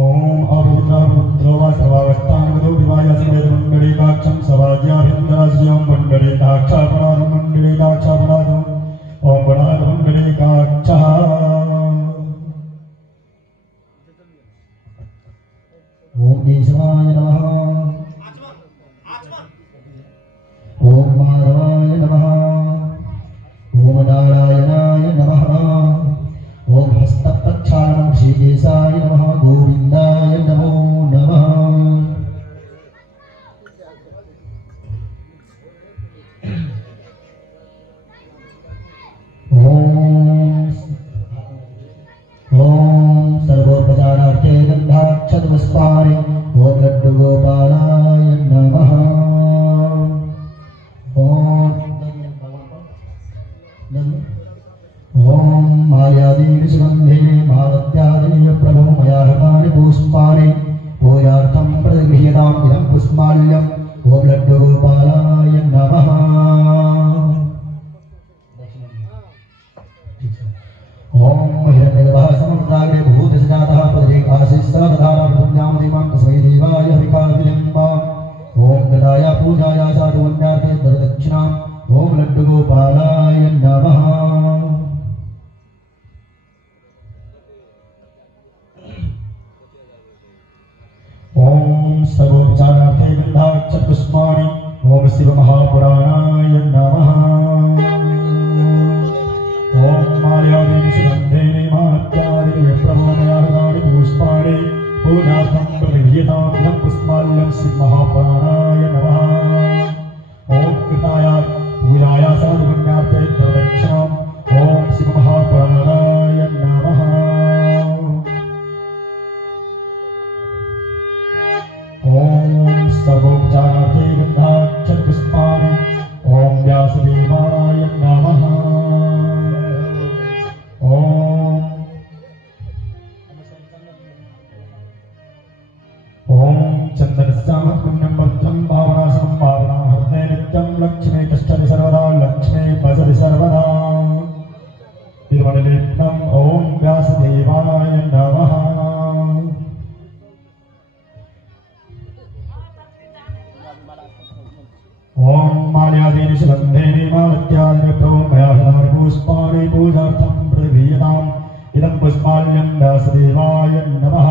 ओम अरुद्रमुद्रो सर्वावस्थानगतो विवायासिवेदमण्डलीकाक्षं सवाज्याभिन्दराज्यं मण्डलीकाक्षापणादमण्डलीकाक्षापणादम् ओम पणादमण्डलीकाक्षः ओम केशवाय नमः ओम माधवाय नमः ओम नारायणाय नमः ओम हस्तप्रक्षालनं श्रीकेशाय नमः गोविन्दाय नमो नमः ओम सर्वोपचारार्थे गन्धाक्षतमस्पारे ओम लड्डुगोपालाय नमः ओम माल्यादीनि सुगन्धेनि मालत्यादीनि प्रभो मया हृतानि पुष्पाणि पूजार्थं प्रतिगृह्यताम् इदं पुष्पाल्यम् ओम लड्डुगोपालाय नमः ओम हिरण्यगर्भः समृद्धाग्रे भूतसजातः पदरेकाशिस्सदधारभृत्यामदिमां तस्मै देवाय हरिकालविजम्बाम् ओम गदाय पूजाय साधुवन्यार्थे दर्दक्षिणाम् ओम लड्डुगोपालाय नमः ओम सर्वोपचारार्थे गन्धाक्षतपुष्पाणि ओम शिवमहापुराणाय नमः ओम माल्यादीनि सुगन्धेनि मालत्यादीनि प्रभो मया हृतानि पुष्पाणि पूजार्थं प्रतिगृह्यताम् इदं पुष्पाल्यं शिवमहापुराणाय नमः ओम कृताय पूजाय साधुपुण्यार्थे प्रदक्षिणाम् ओम शिवमहापुराणाय नमः ओम सर्वोपचारार्थे गन्धाक्षतपुष्पाणि ओम व्यासदेवाय नमः ओम चन्दनस्यामत्पुण्यं वर्धं भावनासनं भावनां हृदये नित्यं लक्ष्मी तिष्ठति सर्वदा लक्ष्मी वसति सर्वदा तिरुमणिलेपनम् ओम व्यासदेवाय नमः ओम माल्यादीनि सुगन्धेनि मालत्यादीनि प्रभो मया हृतानि पुष्पाणि पूजार्थं प्रतिगृह्यताम् इदं पुष्पाल्यं व्यासदेवाय नमः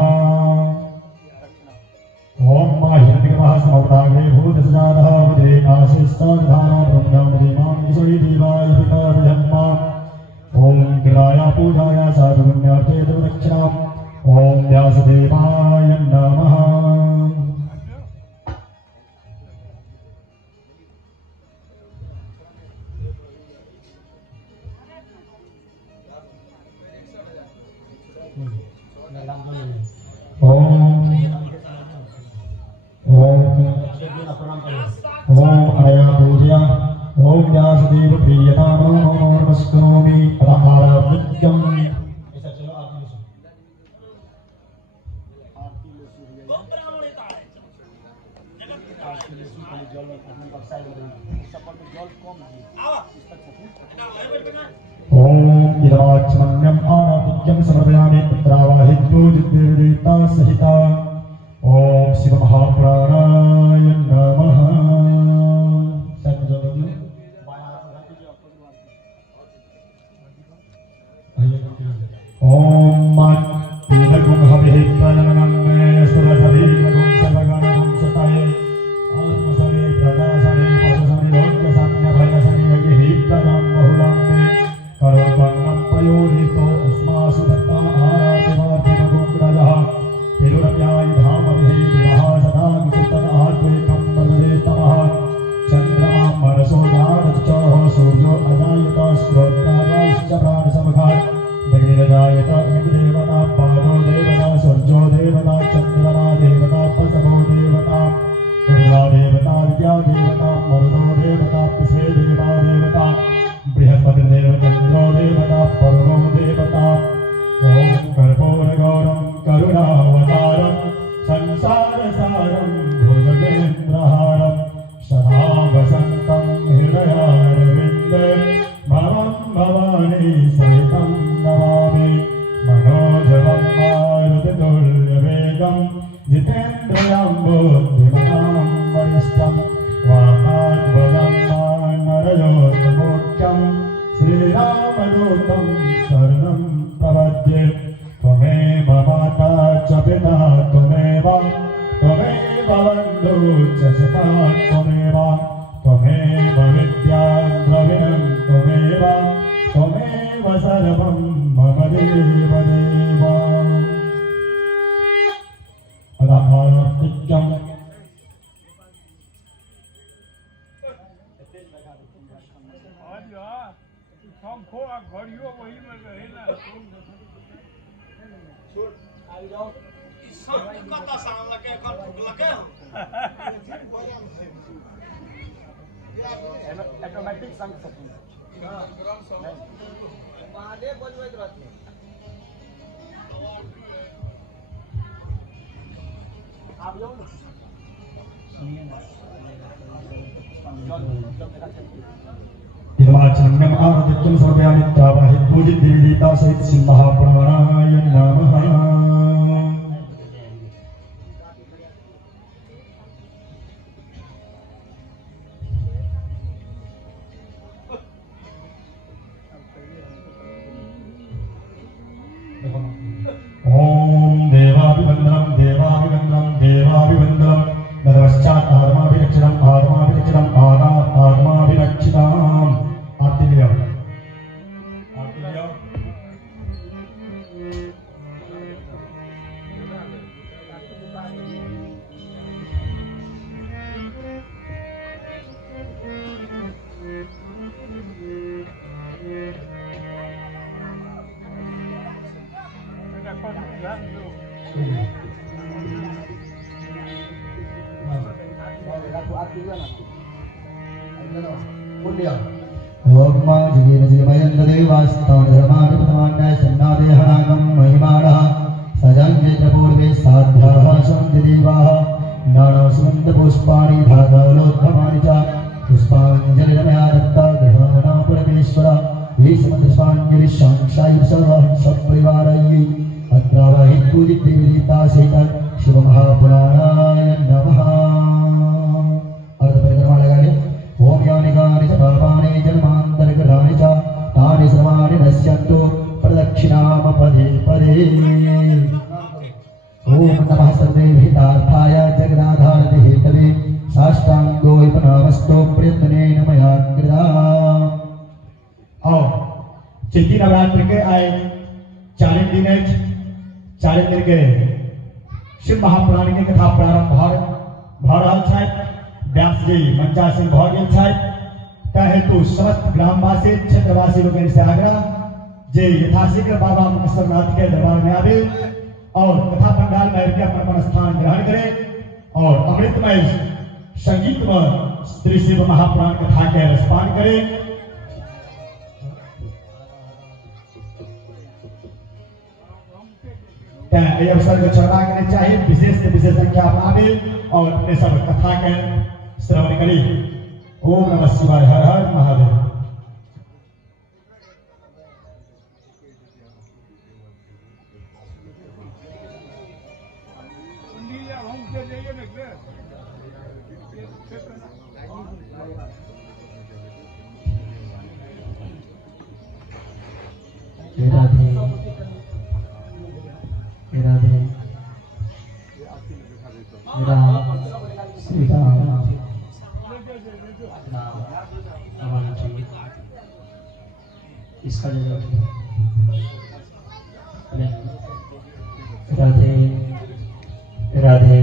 ओम हिरण्यगर्भः समृद्धाग्रे भूतसजातः पदरेकाशिस्सदधारभृत्यामदिमां तस्मै देवाय हरिकालविजम्बाम् ओम कृताय पूजाय साधुपुण्यार्थे दर्दक्षिणाम् ओम व्यासदेवाय नमः ओम अनया पूजया ओम व्यासदेव प्रियतामो नमस्करोमि आराध्यम् ऐसा चलो आरती ओम इदाचमन्यम् आराध्यम् समर्पयामि तत्रावाहितो दिव्यदेवता सहिता ओम शिवमहापुराणाय नमः ओम तेलगुं हविः प्रलननन्मे सुरसरीरगुं सर्वगणगुं सताये आत्मसरे प्रदासरे पशुसमिलोक्यसान्यभयसरे यगिः प्रदां बहुलां मे करोत्पन्नं पयोनितो अस्मासु दत्ता आरातिवार्तिमगुं रजः तिरुरप्या शूरं जितेन्द्रियं बुद्धिमतां वरिष्ठं वातात्मजं नरयोत्तमोख्यं श्रीरामदूतं शरणं प्रपद्ये त्वमेव माता च पिता त्वमेव बन्धु च सखा त्वमेव विद्या द्रविणं त्वमेव सर्वं मम देव देव अदाहारतिक्यं ऑटोमेटिक संग सकूं महादेव बोलबैत रहथिन आप जाओ ना सुनिए ना निर्वाचनम् आदित्यं समर्पयामि तावाहि पूजित देवता सहित श्री महाप्राणाय नमः ओम देवाभिवंदनम देवाभिवंदनम देवाभिवंदनम नमश्चात् आत्माभिरक्षणम आत्माभिरक्षणम आत्माभिरक्षिताम आरती लिया ओम जिगेन जिगमयं देवास्तां धर्माणि प्रमाण्य सन्नादेहनागं महिमानः सजन्यपूर्वे साध्याः सन्ति देवाः नानासुन्द पुष्पाणि धागालोत्तमानि च पुष्पाञ्जलिरमया दत्ता ग्रहाणा परमेश्वर विष्णुपुष्पाञ्जलिः शांक्षाय सर्वं सपरिवारैः अत्रावहि पूजित देवता सहित शिव महापुराणाय नमः अर्थ परिक्रमा लगाने ओम यानि गानि च पापानि जन्मान्तरकृतानि च तानि सर्वाणि नश्यन्तु प्रदक्षिणाम पदे पदे ओम नमः सर्वेभितार्थाय जगदाधारते हेतवे साष्टांगो विपनामस्तो प्रयत्नेन मया कृता आओ चैती नवरात्र के आए 40 दिन के शिव महापुराण की कथा प्रारंभ भ रहल छथि व्यास जी मंचासीन भ गेल छथि ता हेतु समस्त ग्रामवासी क्षेत्रवासी लोकनि से आग्रह जे यथाशीघ्र बाबा मुकेश्वरनाथ के दरबार में आवे और कथा पंडाल में आकर अपन स्थान ग्रहण करे और अमृतमय संगीत में श्री शिव महापुराण कथा के रसपान करे। अवसर को चढ़ा करने चाहिए विशेष संख्या अपनावे और अपने सब कथा के श्रवण करी। ओम नमः शिवाय हर हर महादेव। इसका जवाब राधे राधे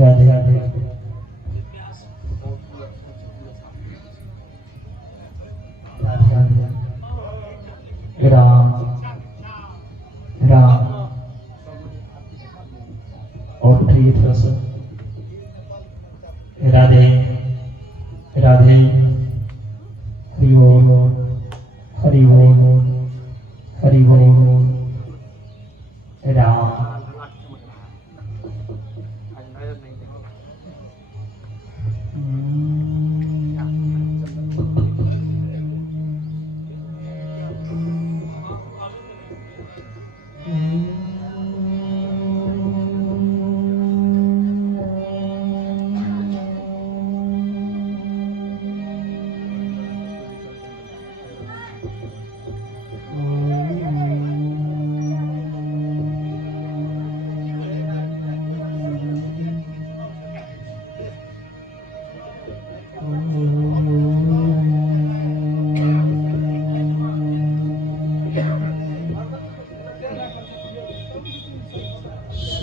राधे राधे राधे राम राम और प्रिय रस राधे राधे हरि ओम हरि ओम हरि ओम राम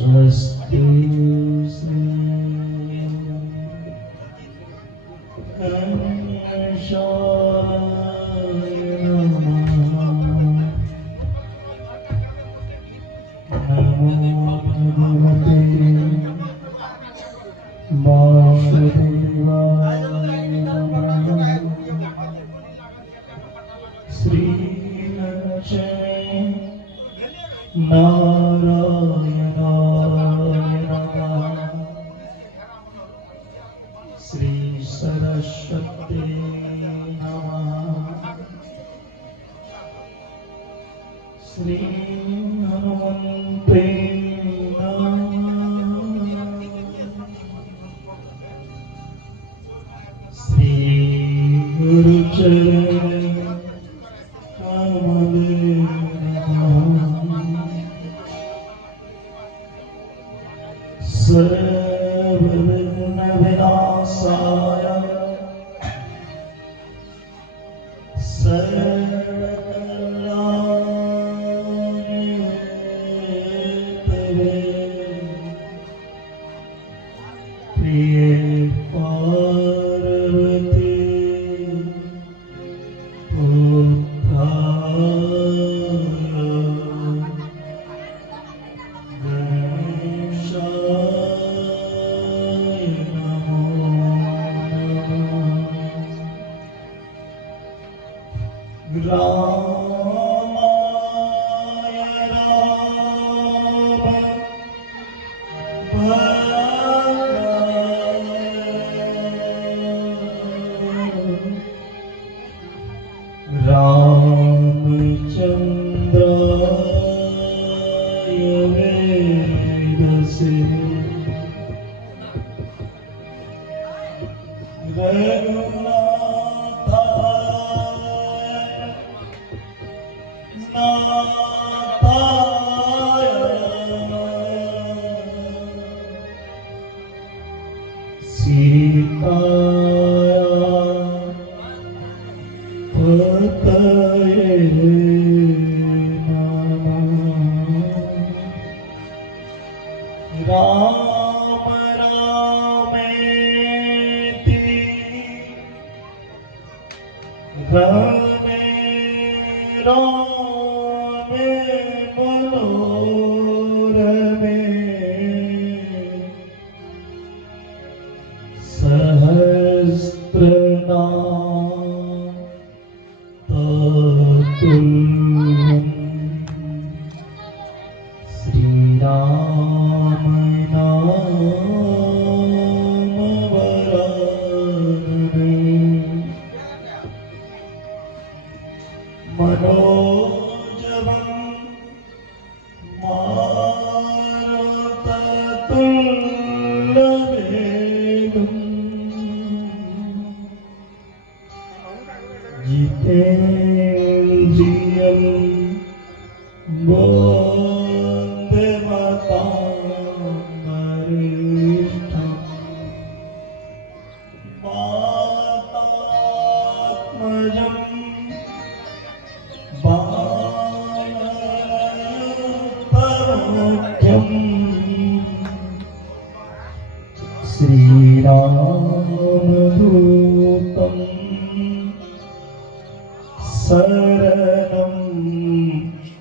स्वस्ति नारायणाय नमः। श्री सरस्वती नमः। श्री हनुमन्ते नमः। श्री गुरुचरण कमले नमः। सर्वविघ्न विनाशाय सर्वकल्याणहेतवे प्रिये पार्वती पुत्राय गणेशाय नमो नमः। रामाय राम भद्राय रामचन्द्राय वेदसे पतये नमः। राम रामेति रमे रामे मनोरमे सहस्रनाम तत्तुल्यं श्रीराम नाम वरानने। मनोजवं मारुततुल्यवेगम् जितेन्द्रियं वन्दे मातरं। मातात्मजं वानरपरोक्षं श्रीरामदूतं शरणं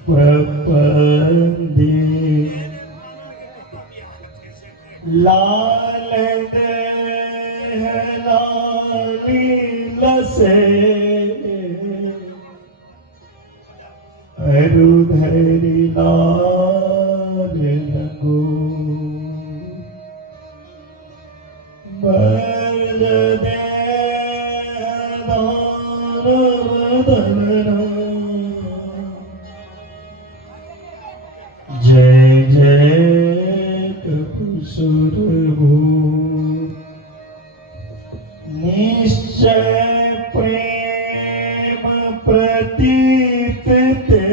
प्रपद्ये। लाल देह लाली लसे अरुधरि लाल लगो। बल देह दानवदना जय जय कपुसुरभू। निश्चय प्रेम प्रतीत ते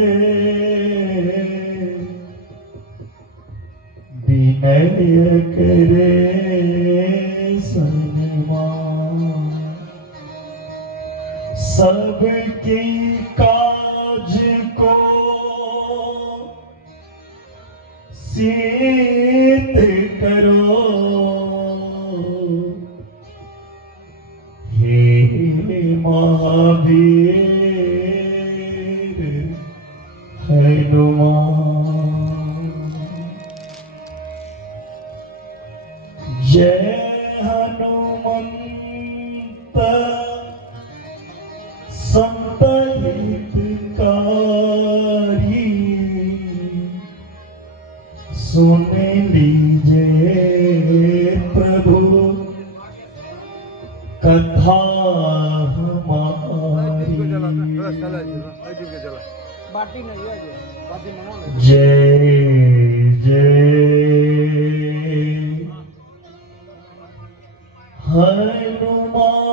विनय करे सन्मान। सबकी काज को शीत करो हे महावीर हनुमान। जय हनुमंत संत हितकारी, सुन लीजिए प्रभु कथा हमारी। बाटी नहीं है जो बाटी मंगा ले। जय जय हनुमान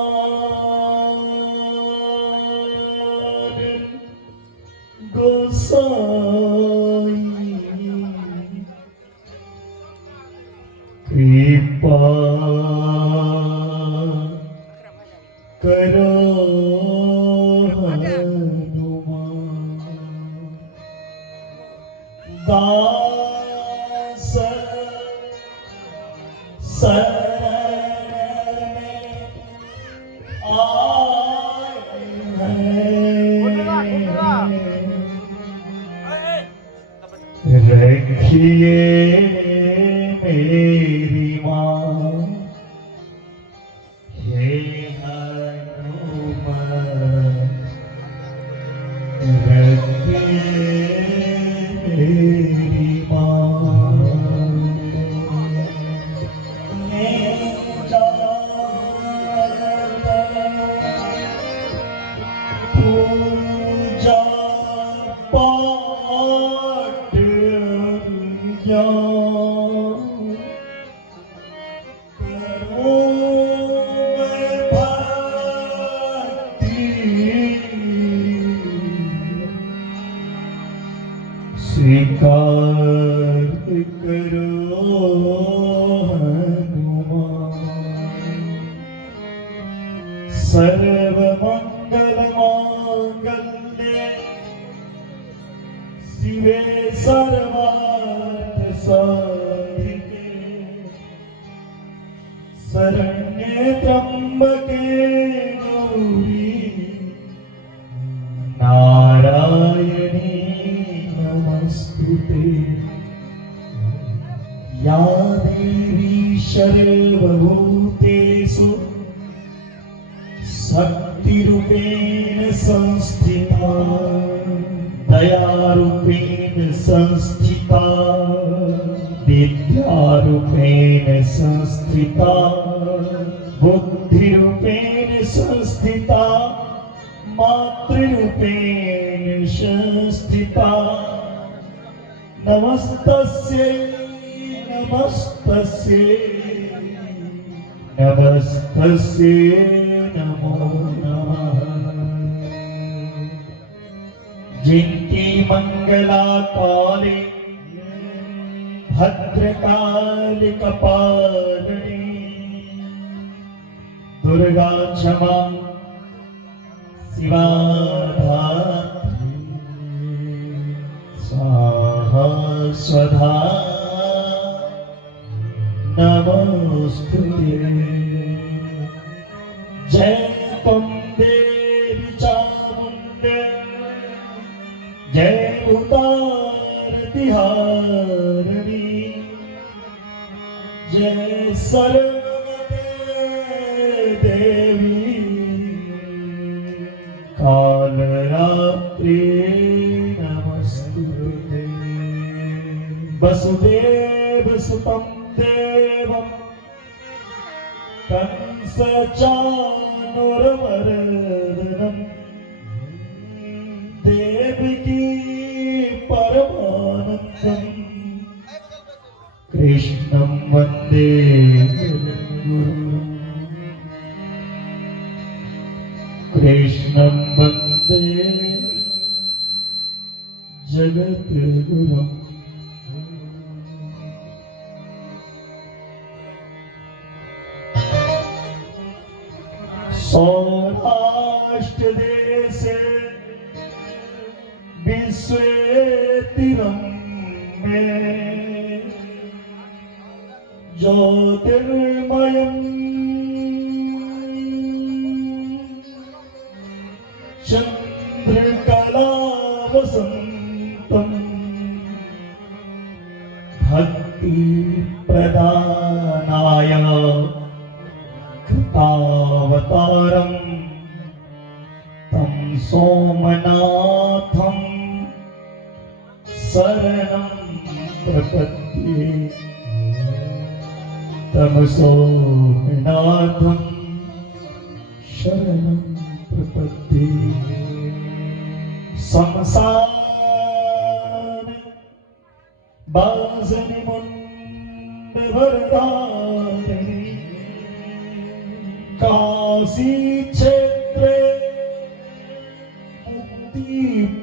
गोसाई, कृपा करो हनुमान। दास शरण में आए हैं, रखिए मेरी माँ हे हनुमान, रखिए मेरी माँ। पूजा पाठ ज्ञान करो मैं भक्ति, स्वीकार करो हनुमान। सर्वमंगल मांगल्ये शिवे सर्वार्थ साधिके, शरण्ये त्र्यंबके गौरी नारायणी नमस्तुते। या देवी सर्वभूतेषु शक्तिरूपेण संस्थिता, दयारूपेण संस्थिता, विद्यारूपेण संस्थिता, बुद्धिरूपेण संस्थिता, मातृरूपेण संस्थिता। नमस्तस्यै नमस्तस्यै नमस्तस्यै नमो नमः। जिनकी मंगला काले भद्रकाल कपालिनी, दुर्गा क्षमा शिवा धात्री, स्वाहा स्वधा नमोस्तुते। जय त्वं देवी चामुण्डे, जय भूतारतिहारिणी, जय सर्ववते देवी, कालरात्रि नमस्तुते। वसुदेव सुतं देवं कंसचाणूरमर्दनं, देवकी परमानन्दं, कृष्णं वन्दे जगद्गुरुं, कृष्णं वन्दे जगद्गुरुं। सौराष्ट्र देशे विश्वेतिरं ज्योतिर्मयम् चन्द्रकलावसन्तम् भक्तिप्रदानाय कृतावतारम् तं सोमनाथं शरणं प्रपद्ये तं सोमनाथं शरणं प्रपद्ये संसार बाजनि मुण्डवरदारिणि काशी क्षेत्रे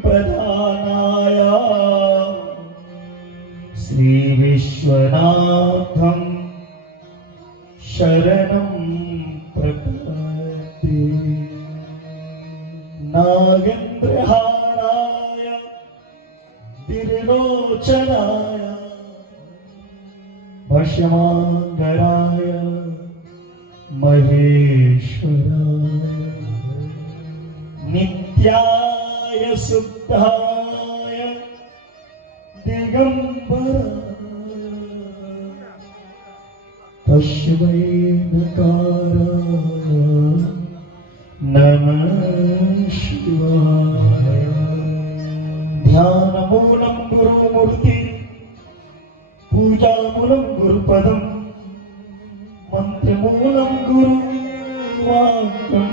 मुक्तिप्रदानाय श्री विश्वनाथं शरणं प्रपद्ये नागेन्द्रहाराय त्रिलोचनाय भस्मांगराय महेश्वराय नित्याय शुद्धाय दिगंबराय तस्मै नकाराय नमः शिवाय ध्यानमूलं गुरुमूर्ति पूजामूलं गुरुपदं मंत्रमूलं गुरुवाक्यं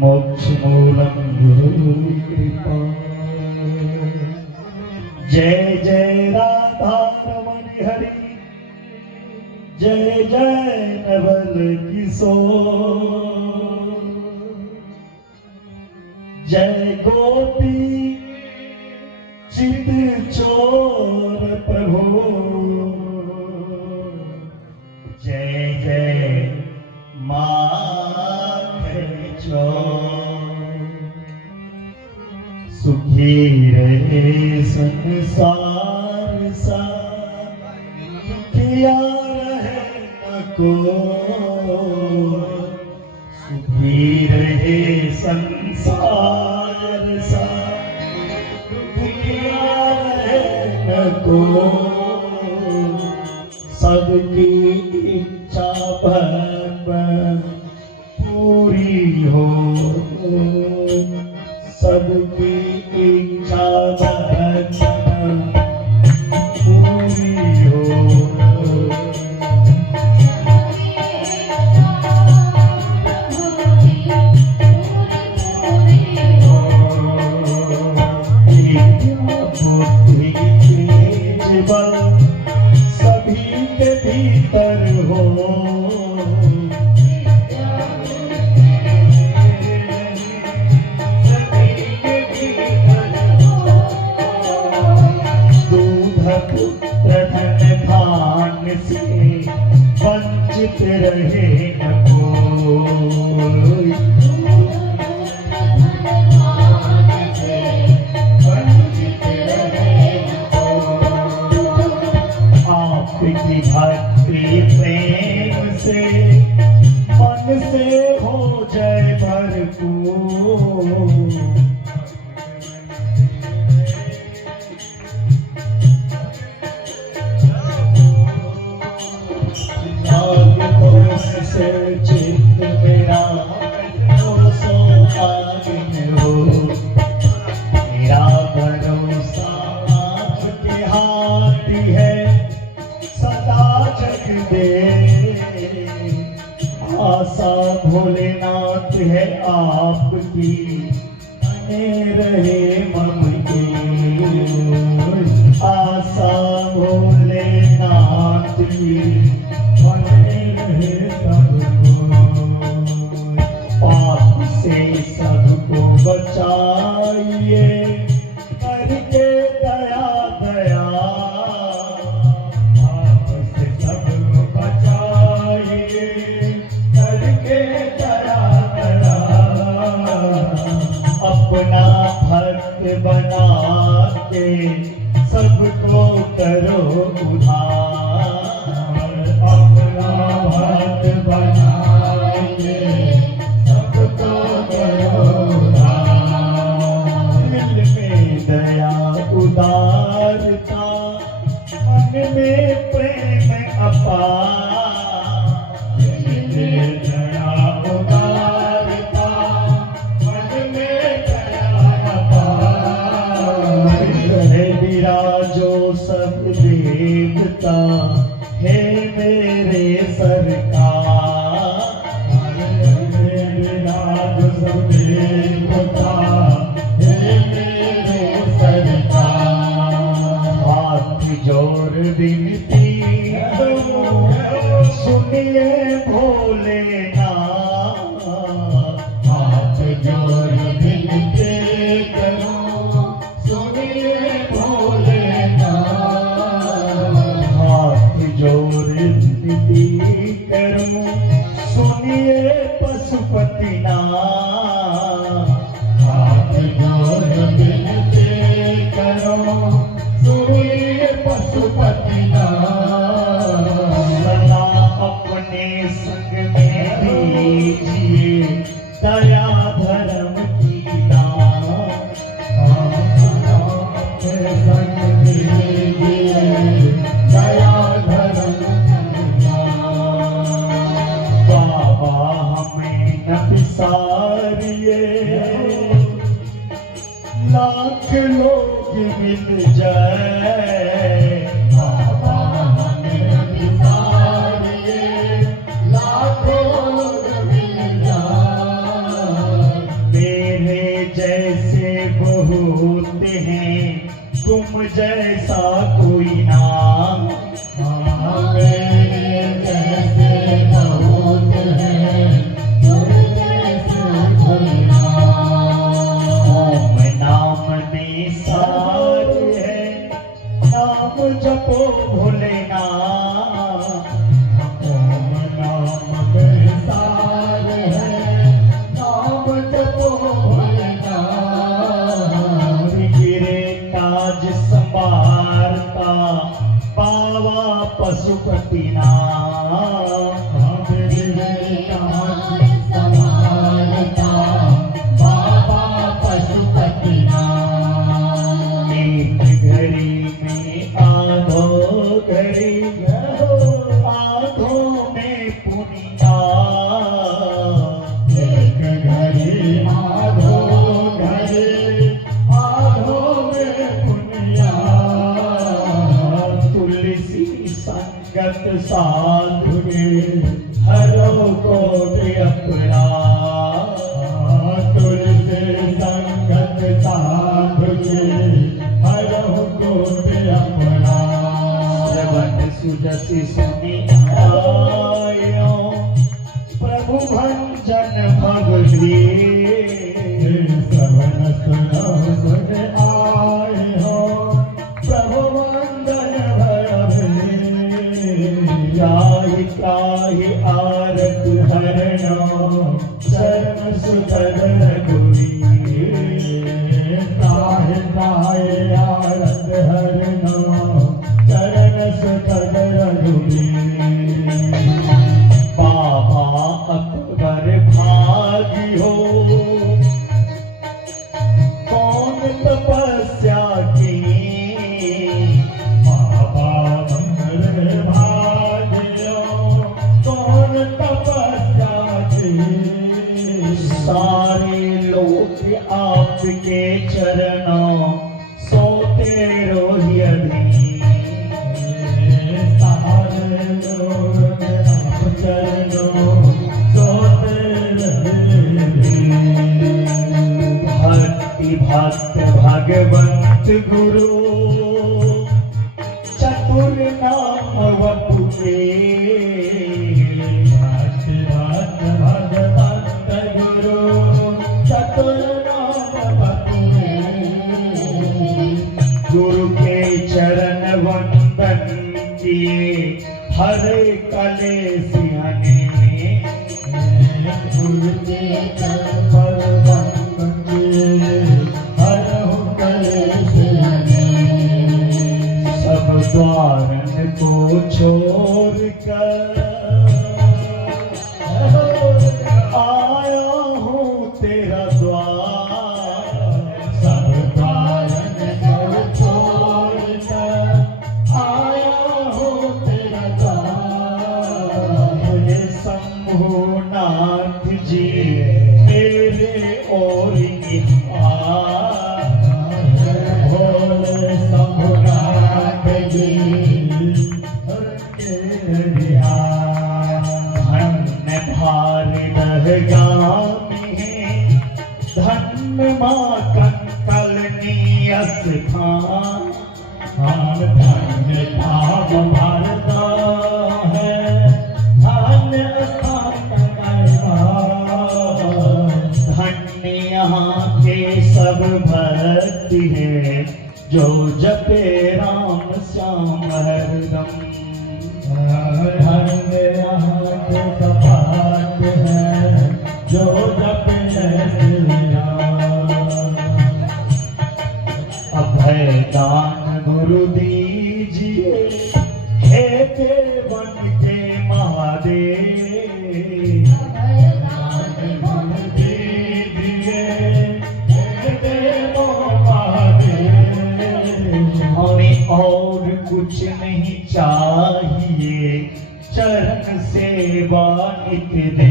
मोक्षमूलं गुरुकृपा जय जय राधा रमण हरि जय जय नवल किशोर जय गोपी चित चोर प्रभु जय जय माखन चोर सुखी रहे संसार सा दुखिया रहे न को सुखी रहे संसार सा दुखिया रहे न को सबकी इच्छा भगवान पूरी हो सबकी इच्छा भगवान पूरी हो सभी के भीतर हो सभी के भीतर हो दूध पुत्र धन धान से वंचित रहे न कोई आपकी भक्ति प्रेम से मन से हो जय भरपूर से चित्त मेरा सो आगिन हो मेरा भरोसा आपके हाथ है सदा जग दे आशा भोलेनाथ है आपकी बने रहे मम की आशा भोलेनाथ की बने रहे सबको पाप से सबको बचाइए करके दया दया अपना भक्त बना के सबको करो उधार, अपना भक्त बनाएंगे, सबको करो उधार। दिल में दया उदारता, मन में प्रेम अपार, दिल में दया उदारता, मन में दया अपार। है विराजो सब देवता, हे मेरे सरकार, हे विराजो सब देवता, हे मेरे सरकार। हाथ जोड़ विनती करो, सुनिए भोलेनाथ, हाथ जोड़ विनती करो, सुनिए भोलेनाथ। हाथ जोड़ विनती करो, सुनिए पशुपतिनाथ, हाथ जोड़ विनती करो, सुनिए पशुपतिनाथ। सदा अपने संग में दीजिए दया धर्म की दान, सदा अपने संग दीजिए दया धर्म की दान। बाबा हमें न बिसारिए, लाख लोग मिल जाए, बाबा हमें न बिसारिए, लाख लोग मिल जाए। मेरे जैसे बहुत हैं, तुम जैसा कोई ना, मेरे जैसे बहुत हैं, तुम जैसा कोई ना। ओम नाम निसार है, नाम जपो भोलेनाथ, ओम नाम निसार है, नाम जपो भोलेनाथ। गिरे काज संभारता, पावा पशुपतिनाथ, गिरे काज संभारता, बाबा पशुपतिनाथ। एक घड़ी में आधो घड़ी, आधों में पुनिया, एक घड़ी आधो घड़ी, आधों में पुनिया। तुलसी संगत साधु के हरो कोटि अपराध, तुलसी संगत साधु के हरो कोटि अपराध। श्रवण सुजसि सुनि आयो, प्रभु भंजन भगवी, श्रवण सुन आयो, प्रभु भंजन भगवी। त्राहि त्राहि आरत हरणो, शरण सुखद रघुवीर, त्राहि त्राहि आरत हरणो, शरण सुखद रघुवीर। बाबा अकबर भागी हो, कौन तपस्या की, बाबा अकबर भागी हो, कौन तपस्या की। सारे लोग आपके चरणों सोते रोहि अधीन, सारे लोग आप चरणों सोते रहे। भक्ति भक्त भगवंत गुरु, चतुर नाम वपु के, भक्ति भक्त भगवंत गुरु, चतुर नाम वपु के। गुरु के चरण वंदन किए, हरे कलेश हने, गुरु के चरण वंदन किए, हरे कलेश हने। द्वारन को छोड़ कर आया हूँ तेरा द्वार। सब द्वारन को छोड़ कर आया हूँ तेरा द्वार। हे शंभुनाथ जी मेरे ओर निहार। भोले शंभुनाथ जी धन्य भार दहगामी है धन्य माँ कंकलनी स्थान। धन्य भाव भरता है धन्य स्थान धन्य यहाँ के सब भक्ति है जो जपे राम श्याम हरदम। धन्य यहाँ के सपाट है जो जपे श्री राम। अभय दान गुरु दीजिए हे देवन के महादेव। हमें और कुछ नहीं चाहिए चरण सेवा नित दे।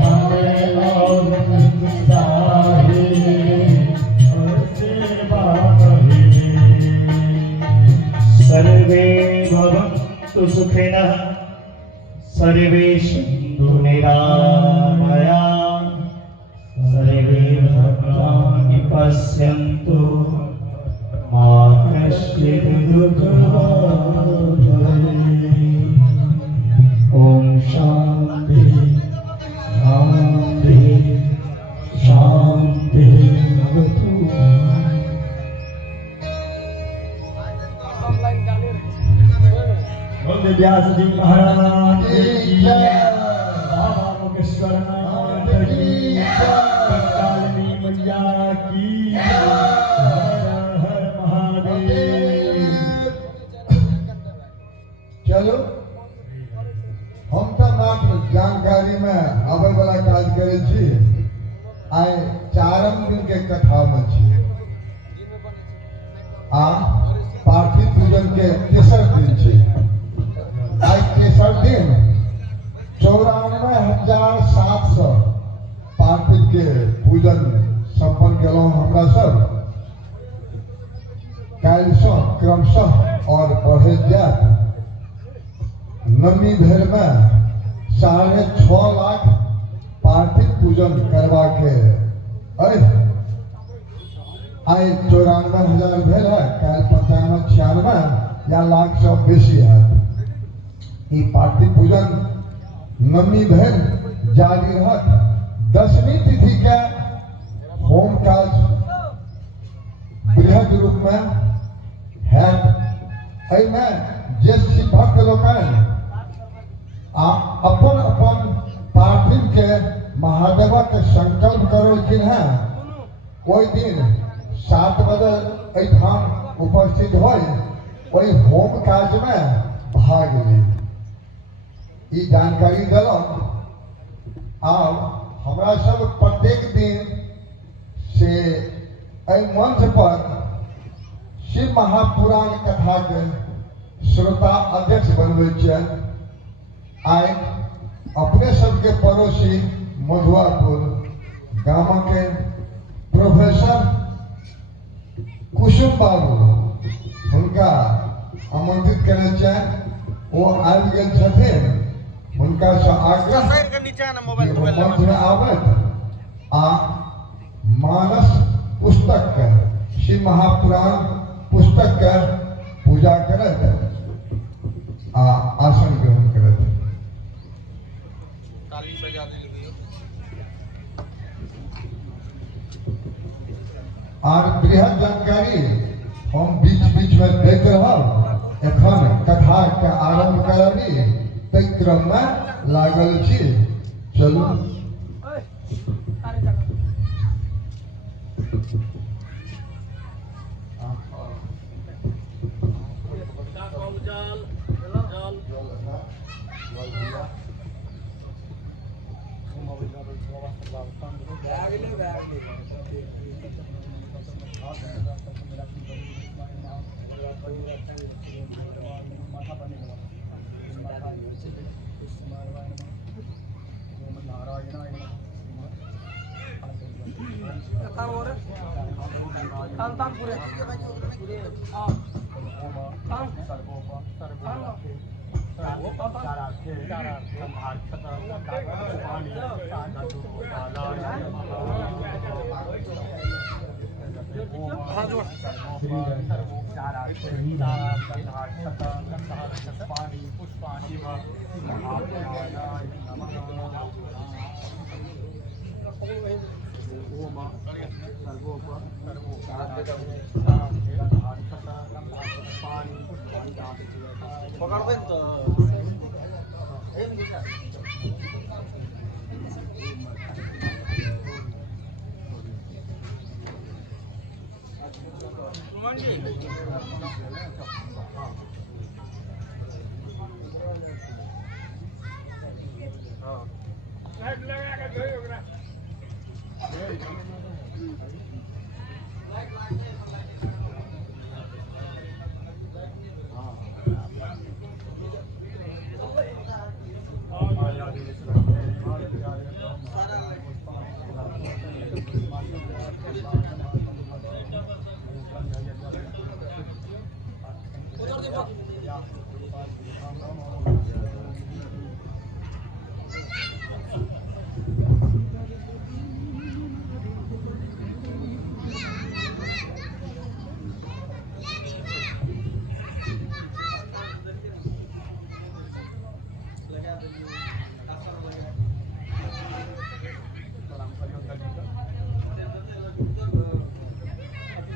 हमें और सेवा सर्वे भवन्तु सुखिनः सर्वे सन्तु निरामया सर्वे भद्राणि पश्यन्तु मा कश्चित् दुःखभाग् भवेत्। ॐ शान्ति शान्ति शान्ति भवतु। बोले व्यास जी महाराज की जय। बाबा मुकेश्वर नाथ की जय। कालिनी मैया की जय। हर हर महादेव। चलो हम तो मात्र जानकारी में आवे वाला काज करे छी। आइ चारम दिन के कथा में छी। आ पार्थिव पूजन के तेसर दिन छी। आज तेसर दिन 94,700 पार्थिव के पूजन संपन्न केलहुँ हमरा सब। काल्हि सँ क्रमशः और बढ़े जायत। नवमी भेल में 6.5 लाख पार्थिव पूजन करवा के आई 94,000 भेल है। कल 95-96 या लाख से बेसी है। ई पार्थिव पूजन नवमी भेल जारी रहत। 10वीं तिथि के होम काज बृहद रूप में है। जे शिव भक्त लोकनि अपन अपन पार्थिव के महादेवक संकल्प करेलखिन हैं। ओहि दिन 7 बजे एहिठाम उपस्थित होई होम काज में भाग ली। ई जानकारी दिलहुँ। आब हमरा सब प्रत्येक दिन से एहि मंच पर शिव महापुराण कथा के श्रोता अध्यक्ष बनबै छियनि। आइ अपने सबके पड़ोसी मधुआपुर गाम के प्रोफेसर कुसुम बाबू हुनका आमंत्रित करने चाहिए। वो आबि गेल छथिन। हुनका से आग्रह मंच में आबैत आ मानस पुस्तक के शिव महापुराण पुस्तक के पूजा करत आ आसन ग्रहण करत। और बृहद जानकारी हम बीच बीच में देते रहब। एखन कथा के आरंभ करबी ताहि क्रम में लागल छी। चलू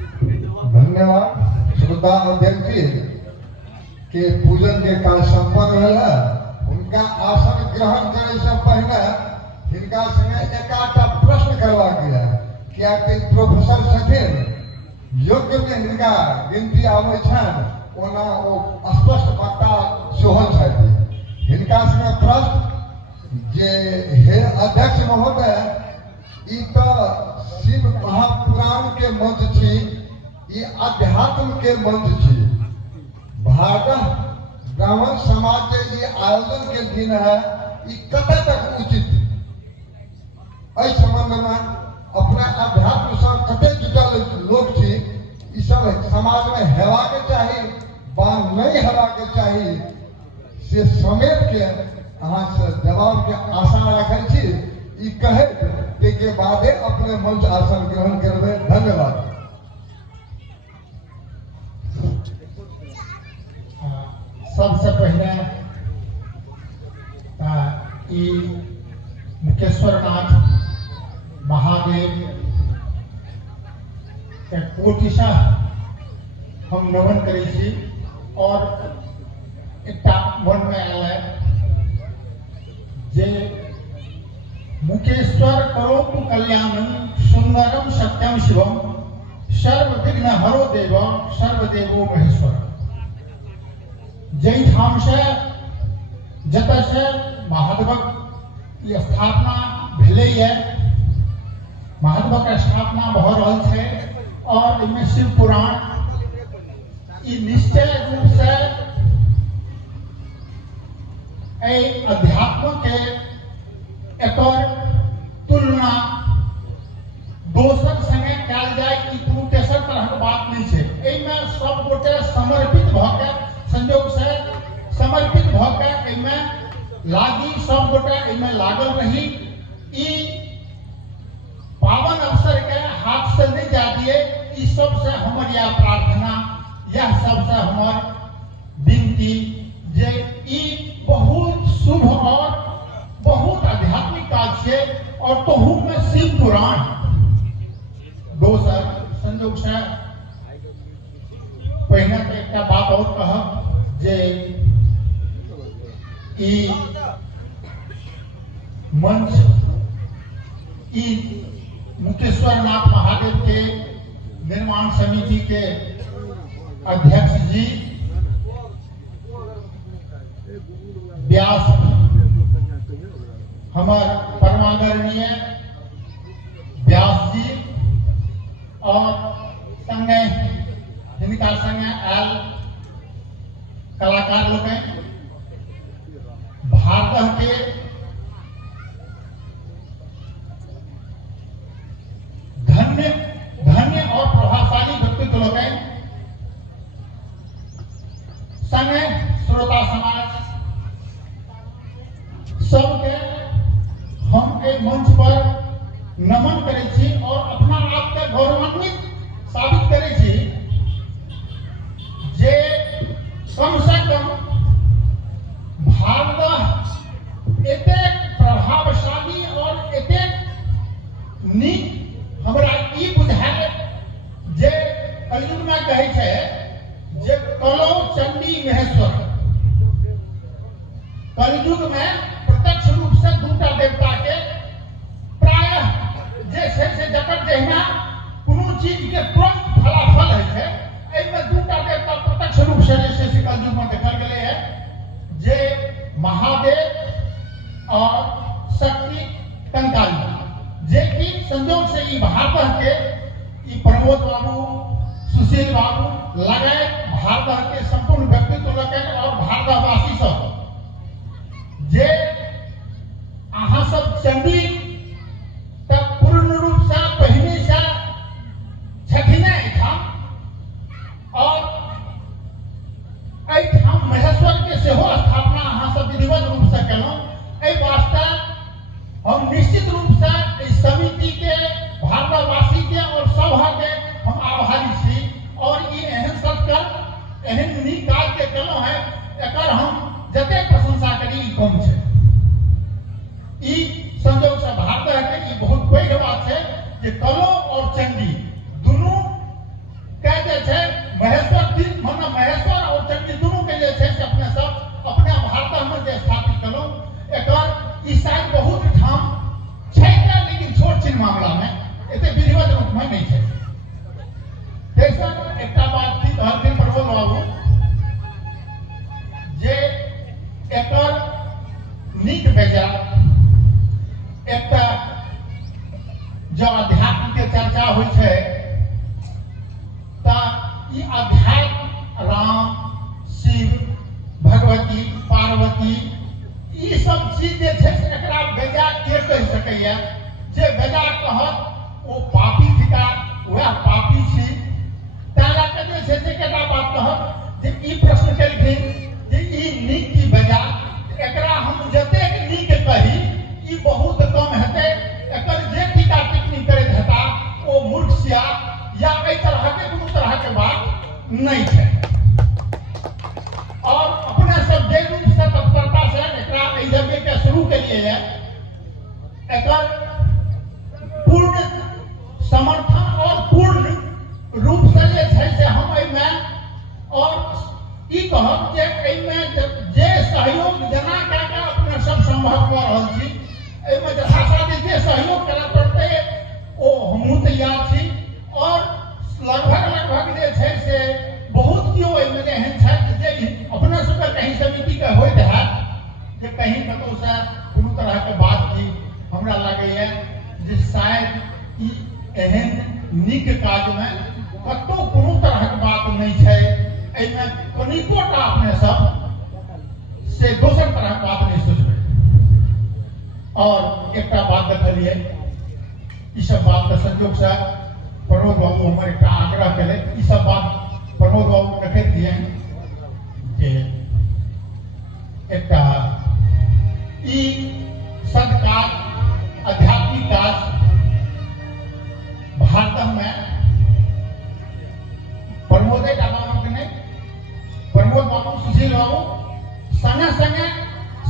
धन्यवाद श्रोता अध्यक्ष जी के पूजन के काल संपन्न भेल है। उनका आसन ग्रहण करे से पहले हिनका संगे एकाटा प्रश्न करवा गया क्या कि प्रोफेसर छथिन योग्य में हिनका गिनती आवे छन ओना ओ स्पष्ट वक्ता सेहो छथि। हिनका संगे प्रश्न जे हे अध्यक्ष महोदय ई तो शिव महापुराण के मंच छी ये अध्यात्म के मंच छी। भारत ब्राह्मण समाज के ये आयोजन के दिन है ये कत तक उचित एहि संबंध में अपना अध्यात्म से कते जुटल लोग छी ई सब समाज में हेवा के चाहिए बा नहीं हेवा के चाहिए से समेट के अहाँ से जवाब के आशा रखे छी ई कहे के बादे अपने मंच आसन ग्रहण करबे। धन्यवाद। सबसे पहले ई मुकेश्वरनाथ महादेव के कोटिशा हम नमन करे छी और एकटा मन में आयल है जे मुकेश्वर करोतु कल्याणम सुंदरम सत्यम शिवम सर्वविघ्न हरो देव सर्वदेवो महेश्वर। जय ठाम से जत से महादेवक स्थापना भेले है महादेवक स्थापना भ रहल है और इनमें शिव पुराण निश्चय रूप से अध्यात्म के एकर तुलना दोसर संगे कल जाए कि कोनो तेसर तरह बात नहीं है। एहिमे सब गोटे समर्पित भके संयोग से समर्पित भके लागी सब गोटे एहिमे लागल रही। ई पावन अवसर के हाथ से नहीं जा दिए। ई सबसे हमर यह प्रार्थना यह सबसे हमर विनती जे ई बहुत शुभ और बहुत आध्यात्मिक काज है और तहू में शिव पुराण दोसर संयोग से पहले एक बात और कहब जे ई मंच ई मुकेश्वरनाथ महादेव के निर्माण समिति के अध्यक्ष जी हमार परमादरणीय व्यास जी और संगे हिनका संगे आयल कलाकार लोग भारत के धन्य धन्य और प्रभावशाली व्यक्तित्व लोग संगे श्रोता समाज सबके हम एक मंच पर नमन करे छी और अपना आप के गौरवान्वित साबित करे छी जे कम से कम भारत एते प्रभावशाली और एते नीक हमरा ई बुझाय जे कलयुग में कहै छै जे कलौ चंडी महेश्वर। कलयुग में प्रत्यक्ष रूप से दूटा देवता के प्रायः जे छै से जकर जहिना कोनो चीज के तुरंत फलाफल है छै, एहिमे दूटा देवता प्रत्यक्ष रूप से जे छै से कलयुग में देखल गेलै है, जे महादेव और शक्ति कंकाली, जे कि संयोग से ई भारत के ई प्रमोद बाबू, सुशील बाबू लगाए भारत के संपूर्ण व्यक्तित्व लगे और भारतवासी सब जे अहाँ सब चंडी तक पूर्ण रूप से पहिने से छथिन एठाम और एठाम महेश्वर के सेहो स्थापना अहाँ सब विधिवत रूप से केलहुं। एहि वास्ते हम निश्चित रूप से इस समिति के, भारतवासी के और सभा के हम आभारी छी और ई एहन सत्कार एहन नीक काज के केलहुं है, एकर हम जते प्रशंसा करी ई कम छै। ई संयोग से भारत के ई बहुत पैघ बात छै जे कलो और चंडी दुनू के जे छै महेश्वर दिन माने महेश्वर और चंडी दुनू के जे छै से अपने सब अपने भारत में जे स्थापित केलहुं, एकर ई शायद बहुत ठाम छै, लेकिन छोट छिन मामला में एते विधिवत रूप में नहीं छै। तेसर एकटा बात थी कहलखिन प्रमोद बाबू जे एकर नीक बेजा एकटा जो अध्यात्म के चर्चा होइ छै ता ई अध्यात्म राम, शिव, भगवती, पार्वती ई सब चीज जे छै से एकरा बेजा के कहि सकैया, जे बेजा कहत ओ पापी थिका वह पापी छी। तारा के जे छै से केटा बात कहत जे ई प्रश्न केलखिन जे ई नीक की बेजा, एकरा हम जतेक नीक कही ई बहुत कम हेतै, एकर जे टीका टिप्पणी करैत हेता ओ मूर्ख छिया या एहि तरह के कोनो तरह के बात नहीं छै। और अपने सब जे रूप से तत्परता से एकरा एहि यज्ञ के शुरू केलिए है, एकर पूर्ण समर्थन और पूर्ण रूप से जे छै से हम एहिमे और ई कहब जे एहिमे जे सहयोग जना कए के अपने सब संभव कऽ रहल छी, एहिमे यथासाध्य जे सहयोग करय पड़तै ओ हमहूँ तैयार छी। और लगभग जे छै से बहुत केओ एहिमे जे एहन छथि जे अपने सबके कहीं समिति के होइत हैत जे कहीं कतहु से कोनो तरह के बात की हमरा लागैए जे शायद ई एहन नीक काज में कतहु कोनो तरहक बात नहीं छै, एहिमे कनिकोटा अपने सब से दोसर तरह बात नहीं सोचबै। और एकटा बात देखलिए ई सब बात के संयोग से प्रमोद बाबू हमर एकटा आग्रह केले, ई सब बात प्रमोद बाबू देखैत रहिए जे एकटा ई सदकाज आध्यात्मिक काज भारत में प्रमोदे बाबू के नहीं, प्रमोद बाबू, सुशील बाबू संगे संगे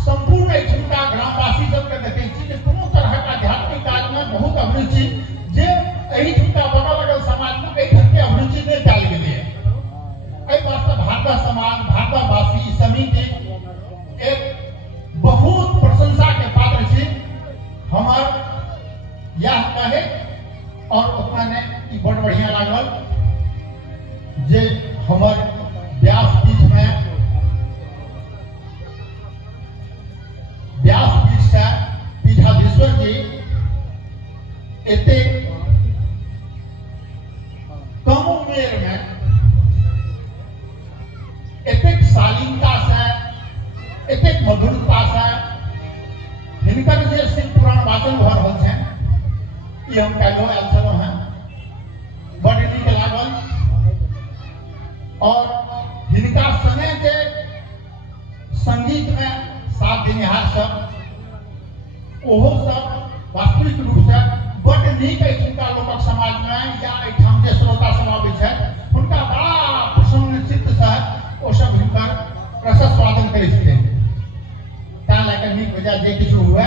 संपूर्ण एहिठुमका ग्रामवासी सबके देखै छी जे कोनो तरहक आध्यात्मिक काज में बहुत अभिरुचि, जे एहिठुमका बनल लगल समाज में एहिठुम के अभिरुचि नहीं पायल गेलै है। एहि वास्ते भारत समाज, भारतवासी समिति एक बहुत प्रशंसा के पात्र छी। हमार यह कहे और अपना ने ई बड़ बढ़िया लागल जे हमर व्यासपीठ व्यासपीठ से इतने कम उम्र में इतने शालीनता से इतने मधुरता से हिनकर जे शिव पुराण वाचन भ रहल छै ई हम काल्हि आयल छलहुँ हैं, बड़ नीक लागल। और हिनका संगे जे संगीत में साथ देनिहार सब ओहो सब वास्तविक रूप से बड़ नीक एहिठुनका लोकक समाज में या एहिठाम जे श्रोता सब आबै छथि हुनका बड़ा प्रसन्न चित्त से ओ सब हिनकर रसद स्वादन करै छथिन। ताहि लए कऽ नीक बजा जे किछु हुए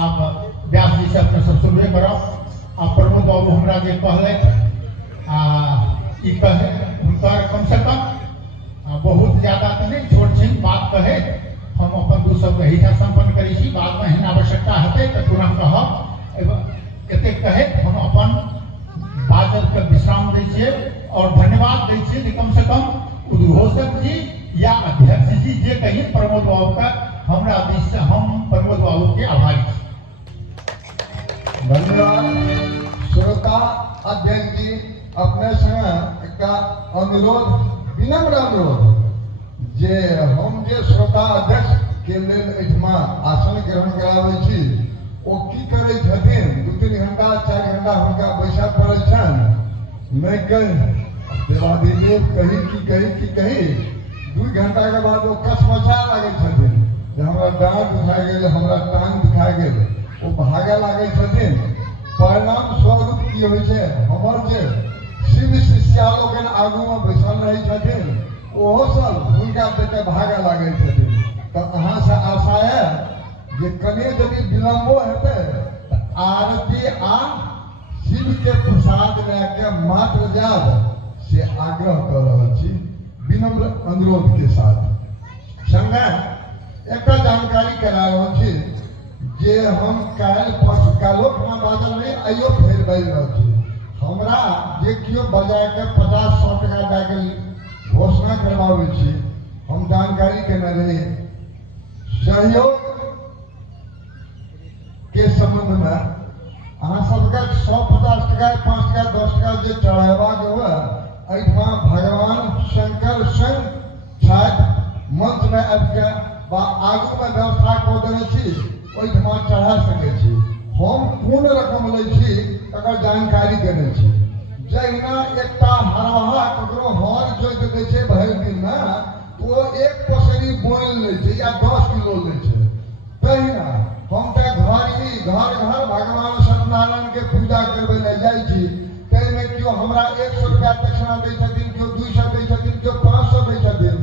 आब व्यास जी से अपने सब सुनबे करब। आ प्रमोद बाबू हमरा जे कहलथि ई कहे हुनकर कम से कम बहुत ज्यादा तो नहीं छोट छीन बात कहे हम अपन दू शब्द एहिठाम संपन्न करै छी। बाद में एहन आवश्यकता हेतै तऽ पुनः कहब। एते कहे हम अपन बातचीत के विश्राम दै छियै और धन्यवाद दै छियै कि कम से कम उद्घोषक जी या अध्यक्ष जी जे कही प्रमोद बाबू का हमरा बीच से हम प्रमोद बाबू के आभारी छी। धन्यवाद। श्रोता अध्यक्ष जी अपने संगे एकटा अनुरोध, विनम्र अनुरोध जे हम जे श्रोता अध्यक्ष के लेल एहिठमा आसन ग्रहण कराबै छी ओ की करै छथिन 2-3 घंटा 4 घंटा हुनका बैसा पड़ै छनि। नहि कहि देवाधिदेव कही की कही 2 घंटा के बाद ओ कसमचा लागै छथिन जे हमरा डाँट दुखा गेल, हमरा टांग दुखा गेल, ओ भागे लागै छथिन। परिणाम स्वरूप की होइ छै, हमर जे शिव शिष्या लोकनि आगू में बैसल रहै छथिन ओहो सब हुनका देखे भागे लागै छथिन। तऽ अहाँ से आशा है जे कने यदि विलम्बो हेतै तऽ आरती आ शिव के प्रसाद लए के मात्र जाब से आग्रह कर रहल छी विनम्र अनुरोध के साथ। संगे एकटा जानकारी करा रहल छी जे हम काल्हि परसों काल्हिओ खना बाजल नहीं आइयो फेर बाजि रहल छी। हमरा जे केओ बजा के 50-100 टका दए के घोषणा करवाबै छी, हम जानकारी केने रही सहयोग के संबंध में अहाँ सबके 150 टका 5 टका 10 टका जे चढ़ेबाक हुए एहिठाम भगवान शंकर स्वयं छथि मंच में आबि के बा आगू में व्यवस्था कऽ देने छी ओहिठमा चढ़ा सकै छी। हम पूर्ण रकम लै छी तकर जानकारी देने छी। जहिना एकटा हरवाहा ककरो हर जोति दै छै भरि दिन में तो वो 1 पसेरी बोनि लै छै या 10 किलो लै छै। तहिना हम तऽ घर घर भगवान सत्यनारायण के पूजा करबै लए जाइ छी, ताहिमे केओ हमरा 100 रुपया दक्षिणा दै छथिन, केओ 200 दै छथिन, केओ 500 दै छथिन।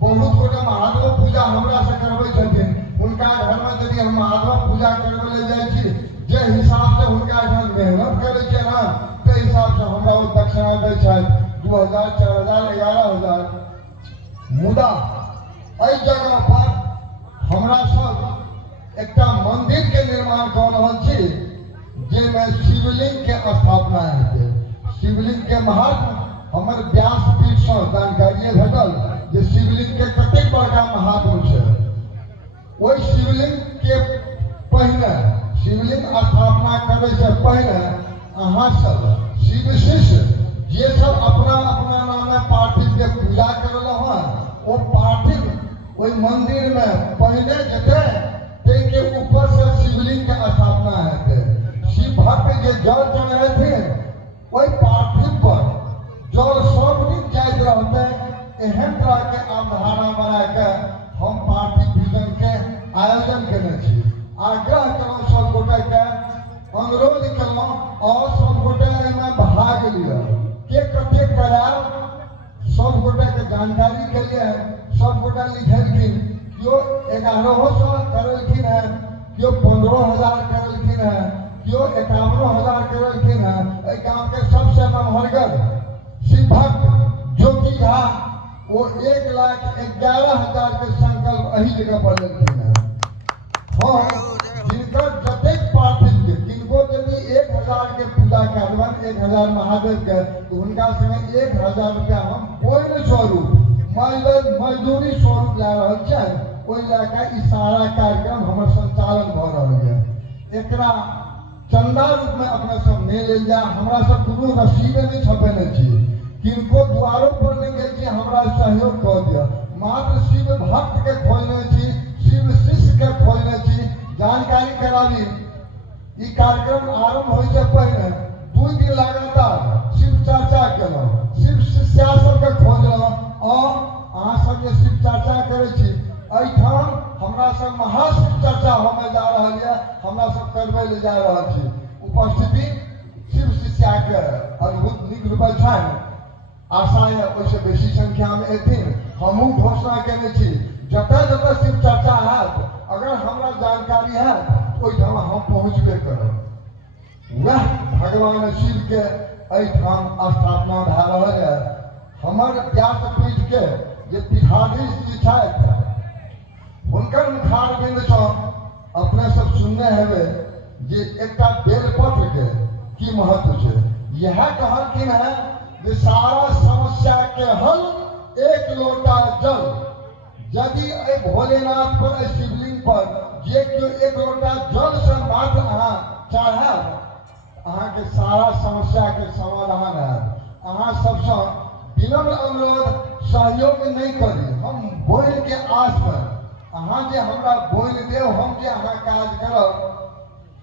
बहुत गोटे महादेव पूजा हमरा से करबै छथिन, हुनका घर में यदि हम महादेव पूजा करबै लए जाइ छी जे हिसाब से हुनका एहन मेहनत करै छै ना ताहि हिसाब से हमरा ओ दक्षिणा दै छथि 2000 4000 11000। मुदा एहि जगह पर हमरा सब एकटा मंदिर के निर्माण कर रहल छी जेमे शिवलिंग के स्थापना हेतै। शिवलिंग के महत्व हमर व्यासपीठ से जानकारी भेटल जे शिवलिंग के कतेक बड़का महत्व छै। ओहि शिवलिंग के पहले शिवलिंग स्थापना करे से पहले अहाँ सब शिव शिष्य जे सब अपना अपना नामे पार्थिव के पूजा करल हैं वो पार्थिव ओहि मंदिर में पहले जेते के ऊपर से शिवलिंग के स्थापना हेतै। शिव भक्त जे जल चढ़ेथिन ओहि पार्थिव पर जल सब दिन जाइत रहतै। एहन तरह के अवधारणा बना के हम पार्थिव पूजन के आयोजन केने छी। आग्रह कलहुँ सब गोटे के, अनुरोध कलहुँ और सब गोटे एहिमे भाग लिअ। के कते करायब सब गोटे के जानकारी केलिए, सब गोटे लिखलखिन, केओ 1100 करलखिन है, केओ 15000 करलखिन है, केओ 51000 करलखिन है। एहि गाँव के सबसे नमहरगर शिव भक्त ज्योति झा वो 1,11,000 के संकल्प अही जगह पर लेलखिन है। हम जिनकर जतेक पार्थिव के किनको यदि 1000 के पूजा करबन 1000 महादेव के तो हुनका संगे 1000 रुपया हम पूर्ण स्वरूप मजदूरी स्वरूप ला रहल छै। ओहि लए के ई सारा कार्यक्रम हमर संचालन भ रहल है। एकरा चंदा रूप में अपने सब नहीं ले जा। हमरा सब कोनो रसीदे नहीं छपेने छी, किनको द्वारों पर नहीं गए छी, हमरा सहयोग कर दिया। मात्र शिव भक्त के खोजने छी, शिव शिष्य के खोजने छी, जानकारी कराबी। ई कार्यक्रम आरंभ होय से पहले 2 दिन लगातार शिव चर्चा केलहुँ, शिव शिष्या सबके खोजलहुँ और अहाँ सब जे शिव चर्चा करे छी एठाम हमरा सब महाशिव चर्चा होमे जा रहल है, हमरा सब करबे ले जा रहल छी। उपस्थिति शिव शिष्या के अद्भुत नीक रूपल छनि। आशा है ओहिसे बेसी संख्या में एथिन। हमहूँ घोषणा केने छी जतऽ जतऽ शिव चर्चा हैत, अगर हमरा जानकारी हैत ओहिठाम हम पहुँचबे करब। वह भगवान शिव के एहिठाम स्थापना भए रहल है। हमर व्यासपीठ के जे पीठाधीश जी छथि हुनकर मुखारबिंद सँ अपने सब सुनने हेबै जे एकटा बेलपत्र के की महत्व छै। यह कहलखिन है जे सारा समस्या के हल 1 लोटा जल। यदि एहि भोलेनाथ पर शिवलिंग पर जे केओ 1 लोटा जल से मात्र अहाँ चढ़ायब, अहाँके सारा समस्या के समाधान हैत। अहाँ सबसँ विनम्र अनुरोध सहयोग नहीं करी। हम बोल के आस में अहाँ जे हमरा बोल देव, हम जे अहाँ काज करब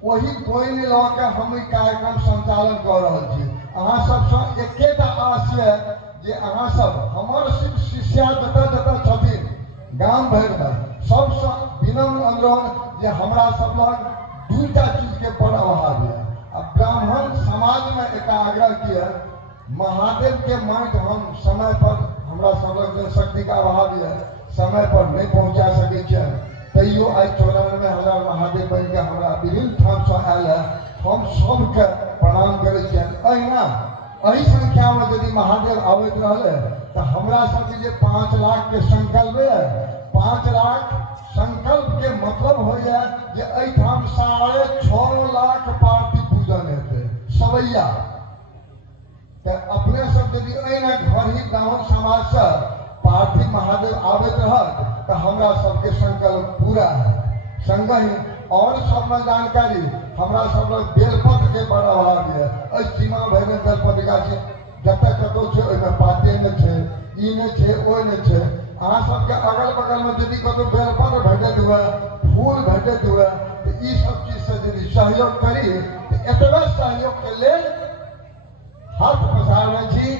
वही बोल लऽ के हम ई कार्यक्रम संचालन कर रहल छी। अहाँ सबसँ एकेटा आस है जे अहाँ सब हमर शिव शिष्या जतऽ जतऽ छथिन गाम भरि में सबसँ विनम्र अनुरोध जे हमरा सब लग 2टा चीज के बड़ अभाव है। अब ब्राह्मण समाज में एक आग्रह किया, महादेव के माटि हम समय पर हमरा सब लग जनशक्ति का अभाव है, समय पर नहीं पहुँचा सके छियनि। तैयो आई 94,000 महादेव बन के हमरा विभिन्न ठाम से आयल है। हम सबके प्रणाम करे छियनि। अहिना एहि संख्या में यदि महादेव आबैत रहले तो हमरा सबके जे 5 लाख के संकल्प है, 5 लाख संकल्प के मतलब हो जाए जे एहिठाम 6.5 लाख पार्थिव पूजन हेतै सवैया। अपने सब यदि अहिना घर ही ब्राह्मण समाज से पार्थिव महादेव आबैत रहत तो हमरा सबके संकल्प पूरा है। संगहि और सब में जानकारी हमरा सब लग बेलपत्र के बड़ अभाव है। सीमा भरि में बेलपत्र गाछी जतऽ कतौ छै, ओहिमे पाते नहि छै, ई नहि छै, ओहि नहि छै। अहाँ सबके अगल बगल में यदि कतौ बेलपत्र भेटैत हुए, फूल भेटैत हुए तो ई सब चीज से यदि सहयोग करी तो एतबे सहयोग के लेल हाथ पसारने छी,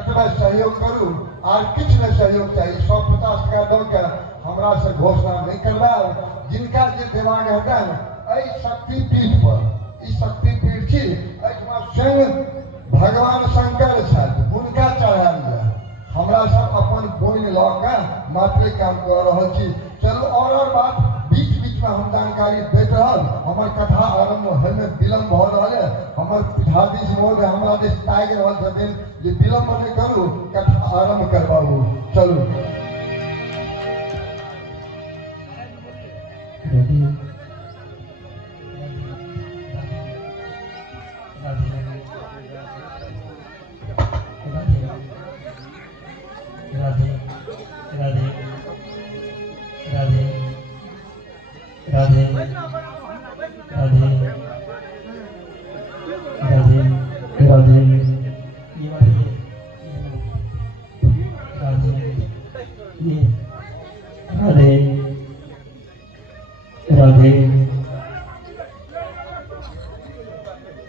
एतबे सहयोग करू। आर किछु नहीं सहयोग चाहिए। 150 टका दऽ के हमरा से घोषणा नहीं करवाओ। जिनका जे दिमाग हेतनि एहि शक्तिपीठ पर, ई शक्तिपीठ छी, एहिठमा स्वयं भगवान शंकर छथि, हुनका चढ़ायल जाय। हमरा सब अपन बोनि लऽ के मात्र काम कर रहल छी। चलू और बात बीच बीच में हम जानकारी दैत रहल। हमर कथा आरंभ होय में विलम्ब भ रहल है। हमर पीठाधीश महोदय हमरा दिस ताकि रहल छथिन जे विलम्ब नहीं करू, कथा आरंभ करबाबू। चलू। राधे राधे राधे राधे राधे राधे राधे ये वाली राधे ये राधे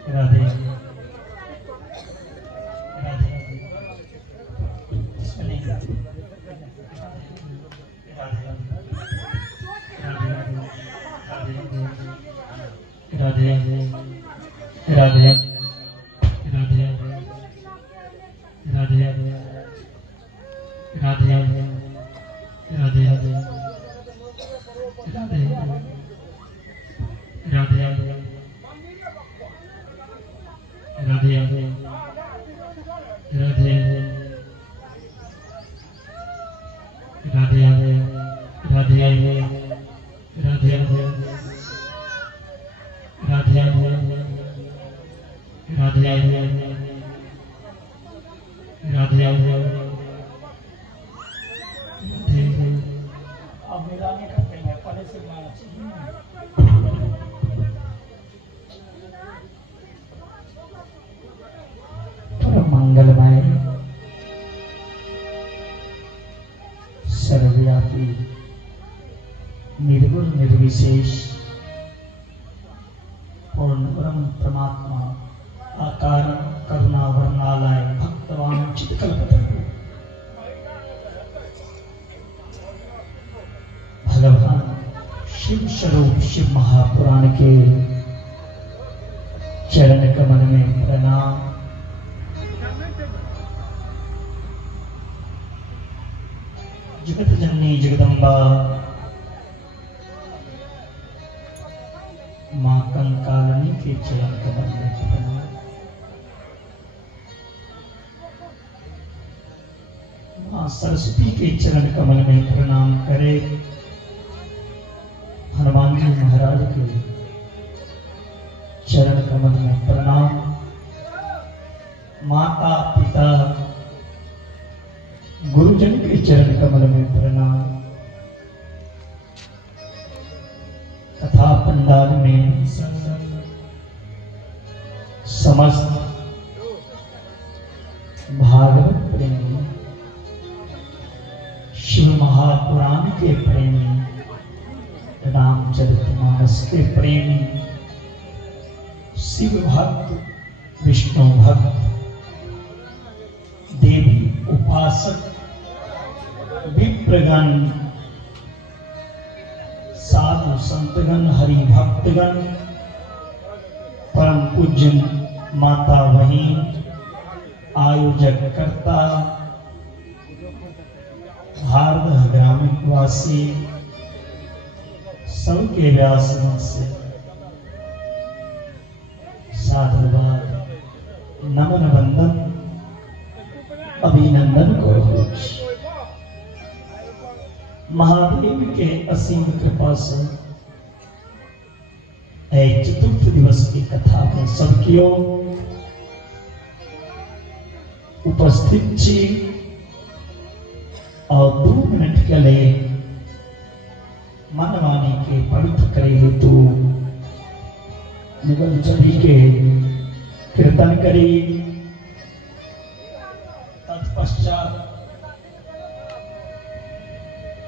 राधे राधे राधे राधे राधे राधे राधे राधे राधे राधे राधे राधे राधे राधे अब मेरा नहीं करते हैं पहले से सर्वव्यापी निर्गुण निर्विशेष पूर्ण ब्रह्म परमात्मा आकार करुणा वर्णालय भक्तवान चित्कल्पतरु भगवान शिव स्वरूप शिव महापुराण के चरण कमल में प्रणाम। जगत जननी जगदम्बा मां कंकालनी के चरण कमल में प्रणाम। मां सरस्वती के चरण कमल में प्रणाम करे। हनुमान जी महाराज के चरण कमल में प्रणाम। माता पिता गुरुजन के चरण कमल में प्रणाम। कथा पंडाल में समस्त भागवत प्रेमी शिव महापुराण के प्रेमी रामचरितमानस के प्रेमी शिव भक्त विष्णु भक्त देवी उपासक विप्रगण साधु संतगण हरि भक्तगण परम पूज्य माता बहिन आयोजक कर्ता भारत ग्रामीण वासी सबके व्यासन से साधुवाद नमन वंदन अभिनंदन करो। महादेव के असीम कृपा से चतुर्थ दिवस की कथा में सबकियो उपस्थित छी और 2 मिनट के लिए मनवाणी के पवित्र करे हेतु निगम सभी के कीर्तन करी। तत्पश्चात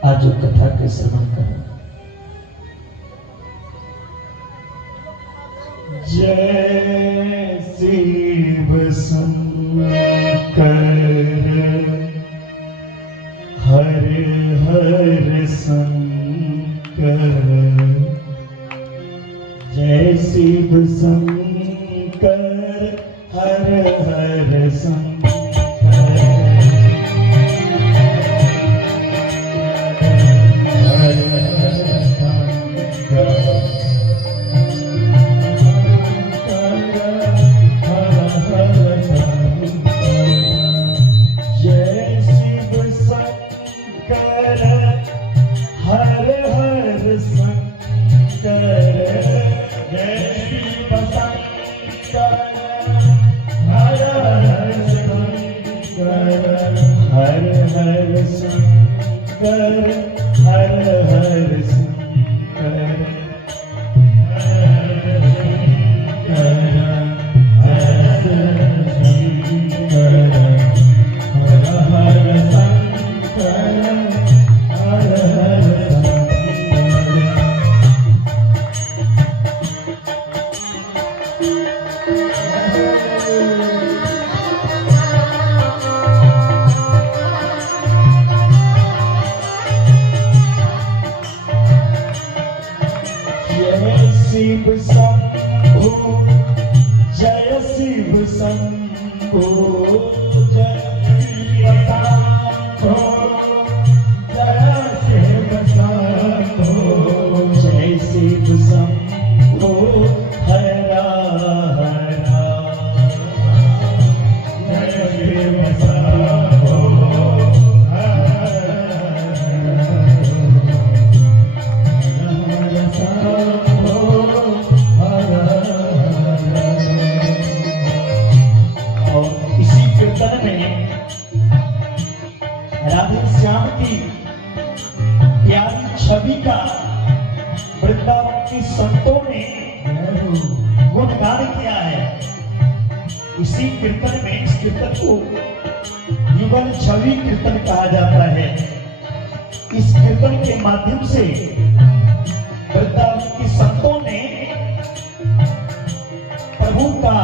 आज कथा के श्रवण करें। जय शिव शंकर हर हर शंकर। जय शिव शंकर हर हर शंकर। शिव शंभो जय शिव शंभो जय शिव शंभो जय शिव शंभो जय शिव शंभो हरा हरा जय शिव शंभो राधे श्याम की प्यारी छवि का वृंदावन के संतों ने गुणगान किया है। इसी कीर्तन में इस कीर्तन को युगल छवि कीर्तन कहा जाता है। इस कीर्तन के माध्यम से वृंदावन के संतों ने प्रभु का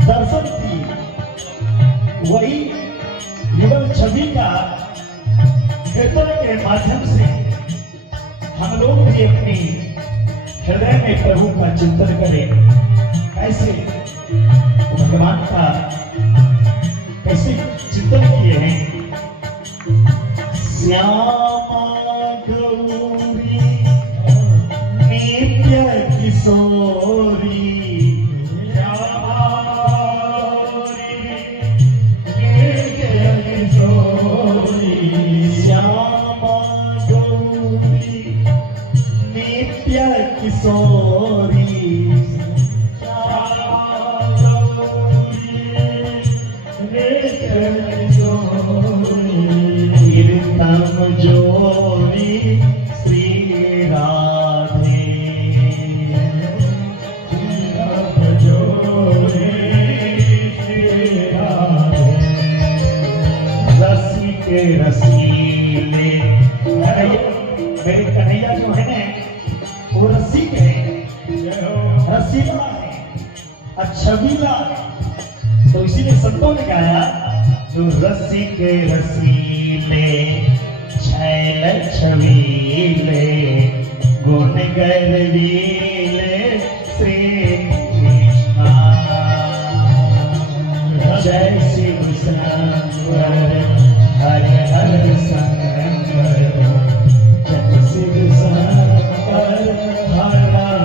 दर्शन की, वही युगल छवि का कीर्तन के माध्यम से हम लोग भी अपनी हृदय में प्रभु का चिंतन करें। कैसे भगवान का कैसे चिंतन किए हैं। श्यामा गौरी नित्य किशोरी, श्यामा गौरी नित्य किशोरी, श्यामा गौरी नित्य किशोरी, कीर्तन जोरी श्री राधे, कीर्तन जोरी श्री राधे, रसिक रसीले। मेरे कन्हैया जो है ना वो रसिक है, रसीला है, छबीला है। तो इसीलिए संतों ने गाया जो रसिक रसीले छैल छबीले गुण गर्वीले श्री कृष्ण। जय शिव शंकर हरे हरे शंकर, जय शिव शंकर हर हर,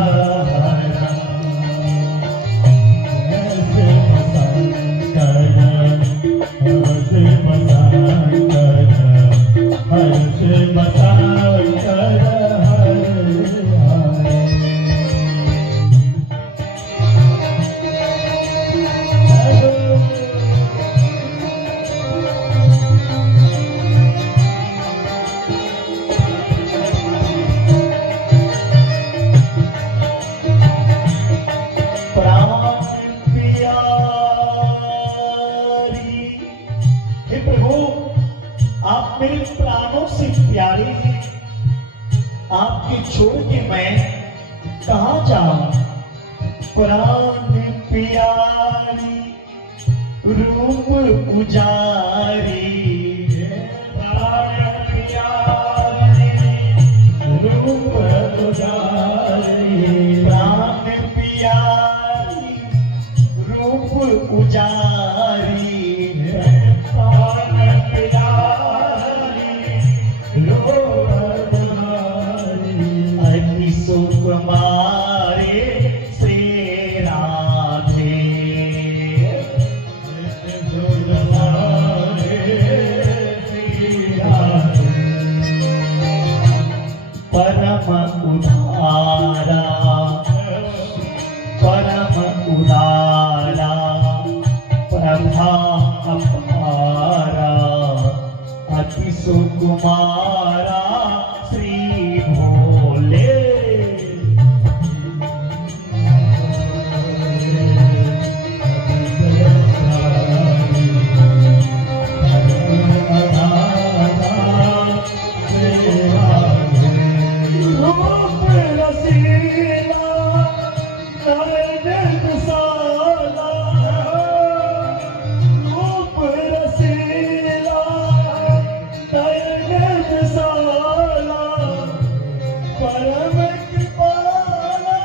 आप मेरे प्राणों से प्यारे हैं, आपके छोड़ के मैं कहां जाऊं। प्राण प्यारी रूप पुजारी, प्राण प्यारी रूप पुजारी, प्राण प्यारी रूप पुजारी, अति सुकुमारे श्री राधे, परम उदारा, परम उदारा, प्रभा अपारा, अति सुकुमारा श्री भोले। रूप रसीला नयन साला, रूप रसीला नयन साला, परम कृपाला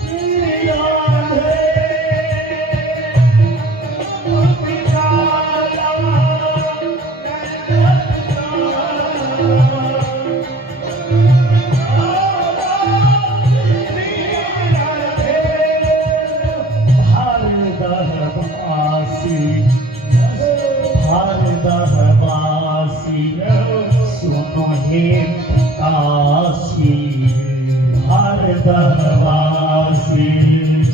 श्री राधे, भारदहवासी सुनो हे काशी, भारदहवासी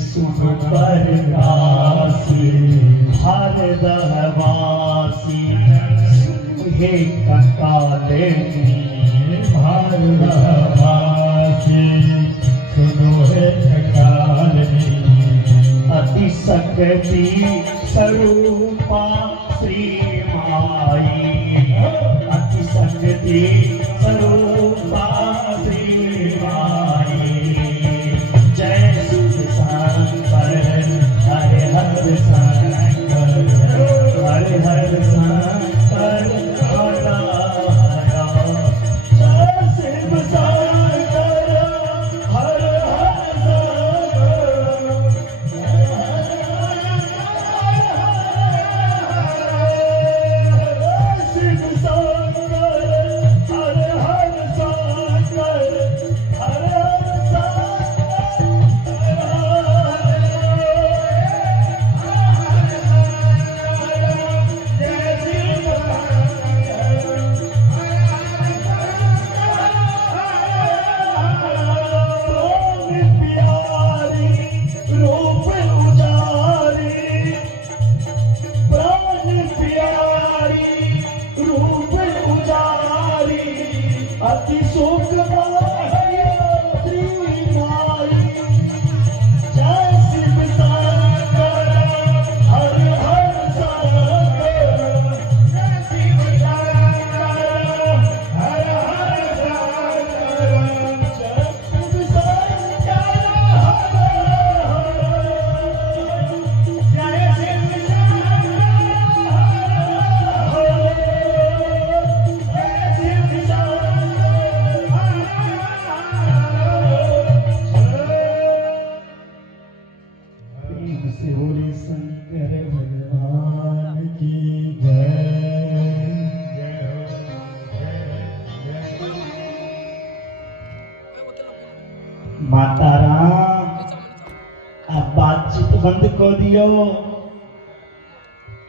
सुनो परकाशी, भारदहवासी सुनो हे कालिनी, भारदहवासी सुनो हे कालिनी, अति शक्ति स्वरूपा श्री माई, अति शक्ति शक्ति स्वरूपा श्री माई। जय शिव शंकर हरे हर शंकर हरे हर शंकर हर हर। जय शिव शंकर हर हर शिव शंकर हर हर शंकर हर हर रूप उजारी प्राण प्यारी रूप उजारी अति सुखदाई श्री माई। जय शिव शंकर हर हर शंकर जय शिव शंकर हर हर शंकर जय शिव शंकर हर हर जय शिव प्रेम से बोले शंकर भगवान की जय। माता राम आप बातचीत बंद कर दियो।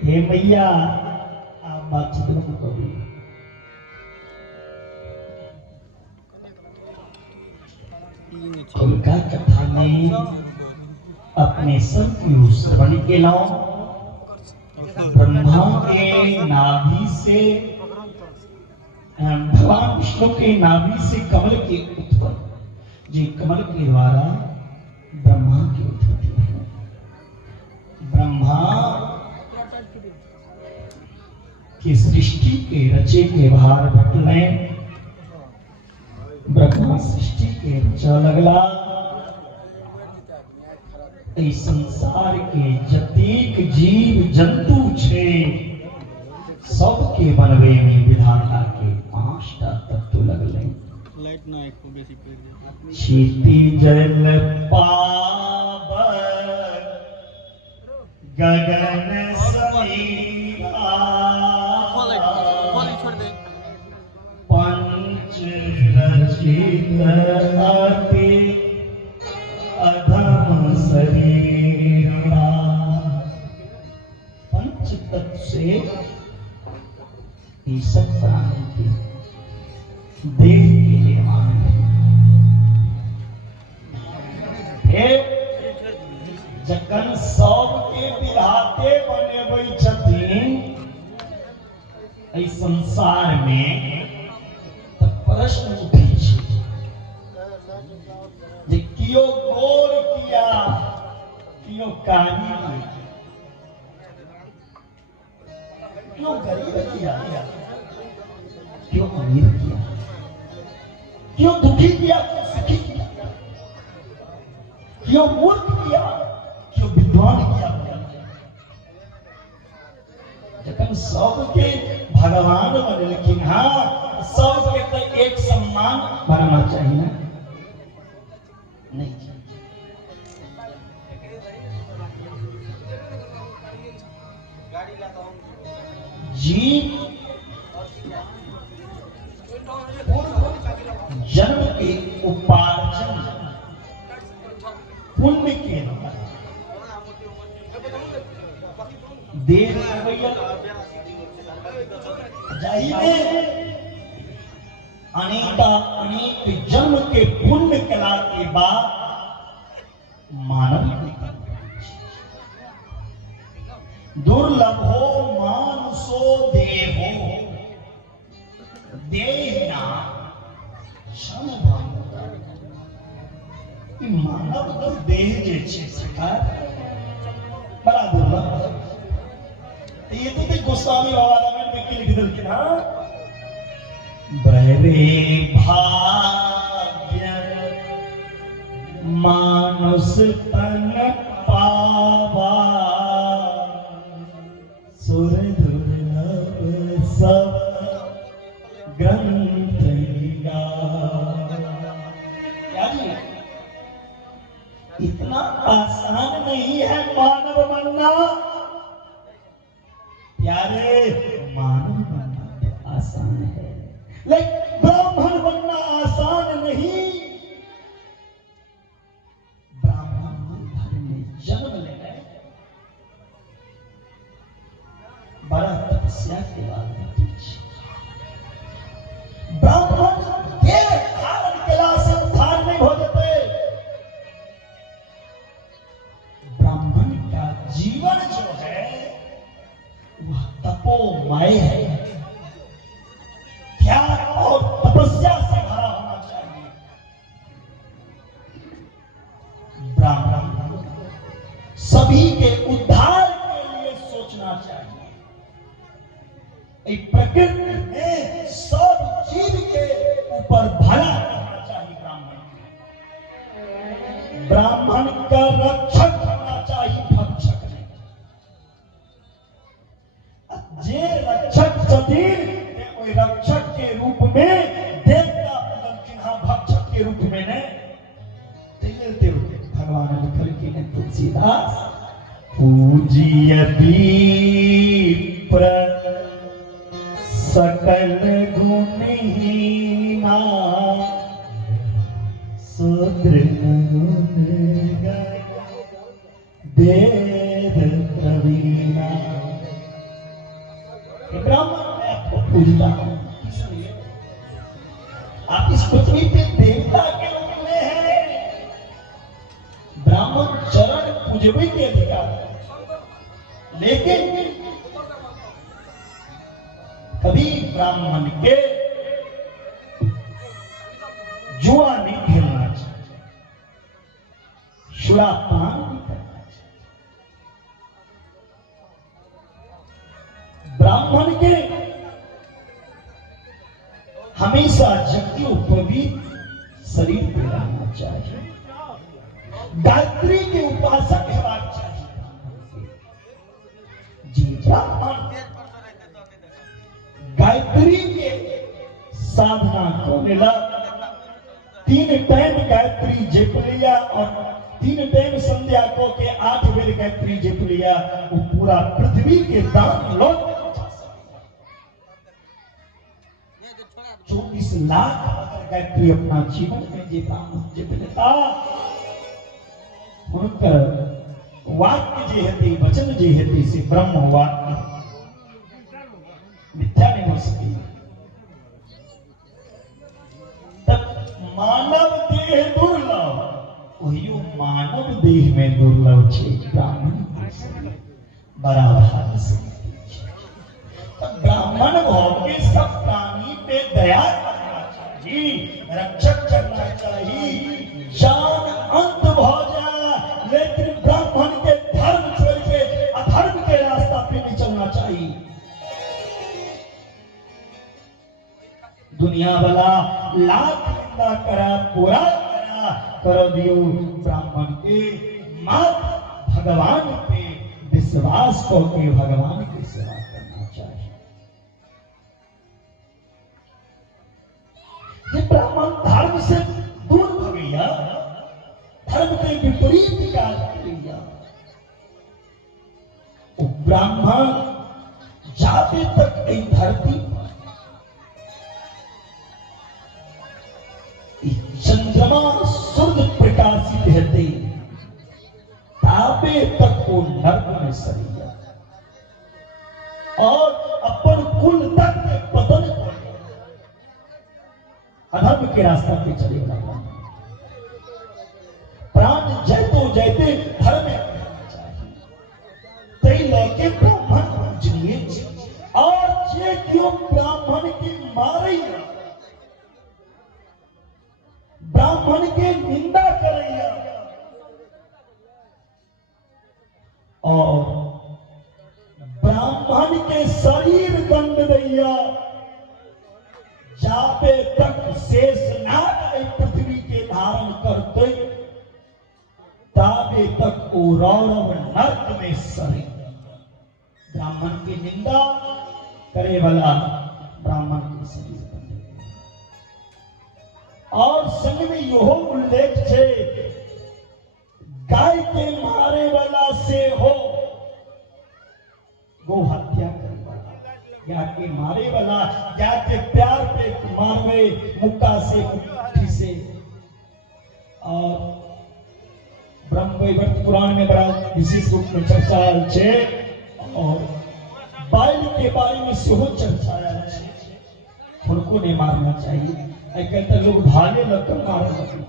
हे मैया आप बातचीत बंद कर दियो। उनका कथा में अपने सब की श्रवण के लाओ। ब्रह्मा के नाभि से भगवान विष्णु के नाभि से कमल के उत्पन्न, जो कमल के द्वारा ब्रह्मा की उत्पत्ति है। ब्रह्मा की सृष्टि के रचे के भार बटले ब्रह्मा सृष्टि के रचा लगला। इस संसार के जतेक जीव जंतु छे सबके बनवे में विधाता के 5टा तत्व लगले। लाइट ना एक बेसी पेड़ क्षिति जल पावन गगन समीरा छोड़ दे पंच रचित अति अधम शरीरा। पंच तत्व से ये सब प्राणी के देह के निर्माण है। जखन सब के विधाते बनेबै छथिन एहि संसार में तऽ प्रश्न उठै छै जे कियो गोर किया कियो कारी किया, क्यों गरीब किया, क्यों अमीर किया, क्यों दुखी किया, क्यों सुखी किया, क्यों मूर्ख किया, क्यों विद्वान किया। जखन सबके भगवान बनलखिन, हाँ सबके तो एक सम्मान बनना चाहिए ना, नहीं चाहिए। जीव जन्म के उपार्जन पुण्य के द्वारा देह अनेक जन्म के पुण्य कला के बाद मानव दुर्लभो मानुषो देहो देहना मानव तो देह जे छे सरकार बड़ा दुर्लभ। ये तो गोस्वामी बाबा रामायण में लिख दिलखिन, हाँ बरे भाग्य मानुष तन पावा, सुर दुर्लभ सब ग्रंथ गाया। इतना आसान नहीं है मानव बनना प्यारे। मानव बनना तो आसान है, लेकिन ब्राह्मण बनना आसान नहीं। ब्राह्मण घर में जन्म लेना बड़ा तपस्या के बाद ब्राह्मण देह धारण कला से उद्धार नहीं हो जाते। ब्राह्मण का जीवन जो है वह तपोमय है, ध्यान और तपस्या से भरा होना चाहिए। ब्राह्मण सभी के उद्धार के लिए सोचना चाहिए। एक प्रकृति में सब जीव के ऊपर भला करना चाहिए। ब्राह्मण का रक्षक होना चाहिए, भक्षक नहीं। जे रक्षक छथिन कोई रक्षक के रूप में देवता चिन्हा, भक्षक के रूप में ने भगवान लिखल की ने तुलसीदास पूजियति सकल गुणहीना शूद्र वेद प्रवीणा। ब्राह्मण मैं आपको पूजता हूं, आप इस पृथ्वी पे देवता के रूप में हैं। ब्राह्मण चरण पूजवे के अधिकार, लेकिन कभी ब्राह्मण के जुआ नहीं खेलना चाहिए, शुरापान नहीं करना चाहिए। ब्राह्मण के हमेशा यज्ञोपवीत शरीर पे रहना चाहिए। गायत्री के उपासक हेबाक चाहिए। जी ब्राह्मण गायत्री के साधना को मिला, 3 टाइम गायत्री जप लिया और 3 टाइम संध्या को के 8 बेर गायत्री जप लिया, वो पूरा पृथ्वी के दान लोग 24 लाख गायत्री अपना जीवन में जप लेता। उनकर वाक्य जे हेती, वचन जे हेती से ब्रह्म वाक्य मिथ्या नहीं हो सकी। तब मानव देह दुर्लभ, वही मानव देह में दुर्लभ छे ब्राह्मण बड़ा भाग से। तब ब्राह्मण भाव के सब प्राणी पे दया करना चाहिए, रक्षक करना चाहिए। जान अंत भव जा, लेकिन ब्राह्मण के धर्म छोड़ के अधर्म के रास्ता पे नहीं चलना चाहिए। दुनिया वाला लाख निंदा करा, पूरा करा, कर दियो ब्राह्मण के मात भगवान पे विश्वास को के भगवान की सेवा करना चाहिए। ये ब्राह्मण धर्म से दूर हो गया, धर्म के विपरीत कार्य किया। ब्राह्मण जाते तक एक धरती चंद्रमा सूर्य प्रकाशित रहते, ताबे तक वो नर्क में सरिया और अपन कुल तक के पतन अधर्म के रास्ता पे चलेगा। प्राण जैतो जैते धर्म में चाहिए, तई लौके ब्राह्मण पूजनीय और जे क्यों ब्राह्मण की मारे, ब्राह्मण के निंदा करैया और ब्राह्मण के शरीर दंड दैया, जा शेषनाग एहि पृथ्वी के धारण करते ताबे तक ओ रौरव नर्क में सड़े। ब्राह्मण की निंदा करे वाला ब्राह्मण के शरीर बने। और संग में यहो उल्लेख छे गाय के मारे वाला से हो गो हत्या करे वाला, या के मारे वाला, या के प्यार पे मारवे मुक्का से मुट्ठी से। और ब्रह्मवैवर्त पुराण में बड़ा विशेष रूप में चर्चा है और बाइल के बारे में सेहो चर्चा है। उनको नहीं मारना चाहिए, आई कहते लोग भागे लगकर मारे लगे।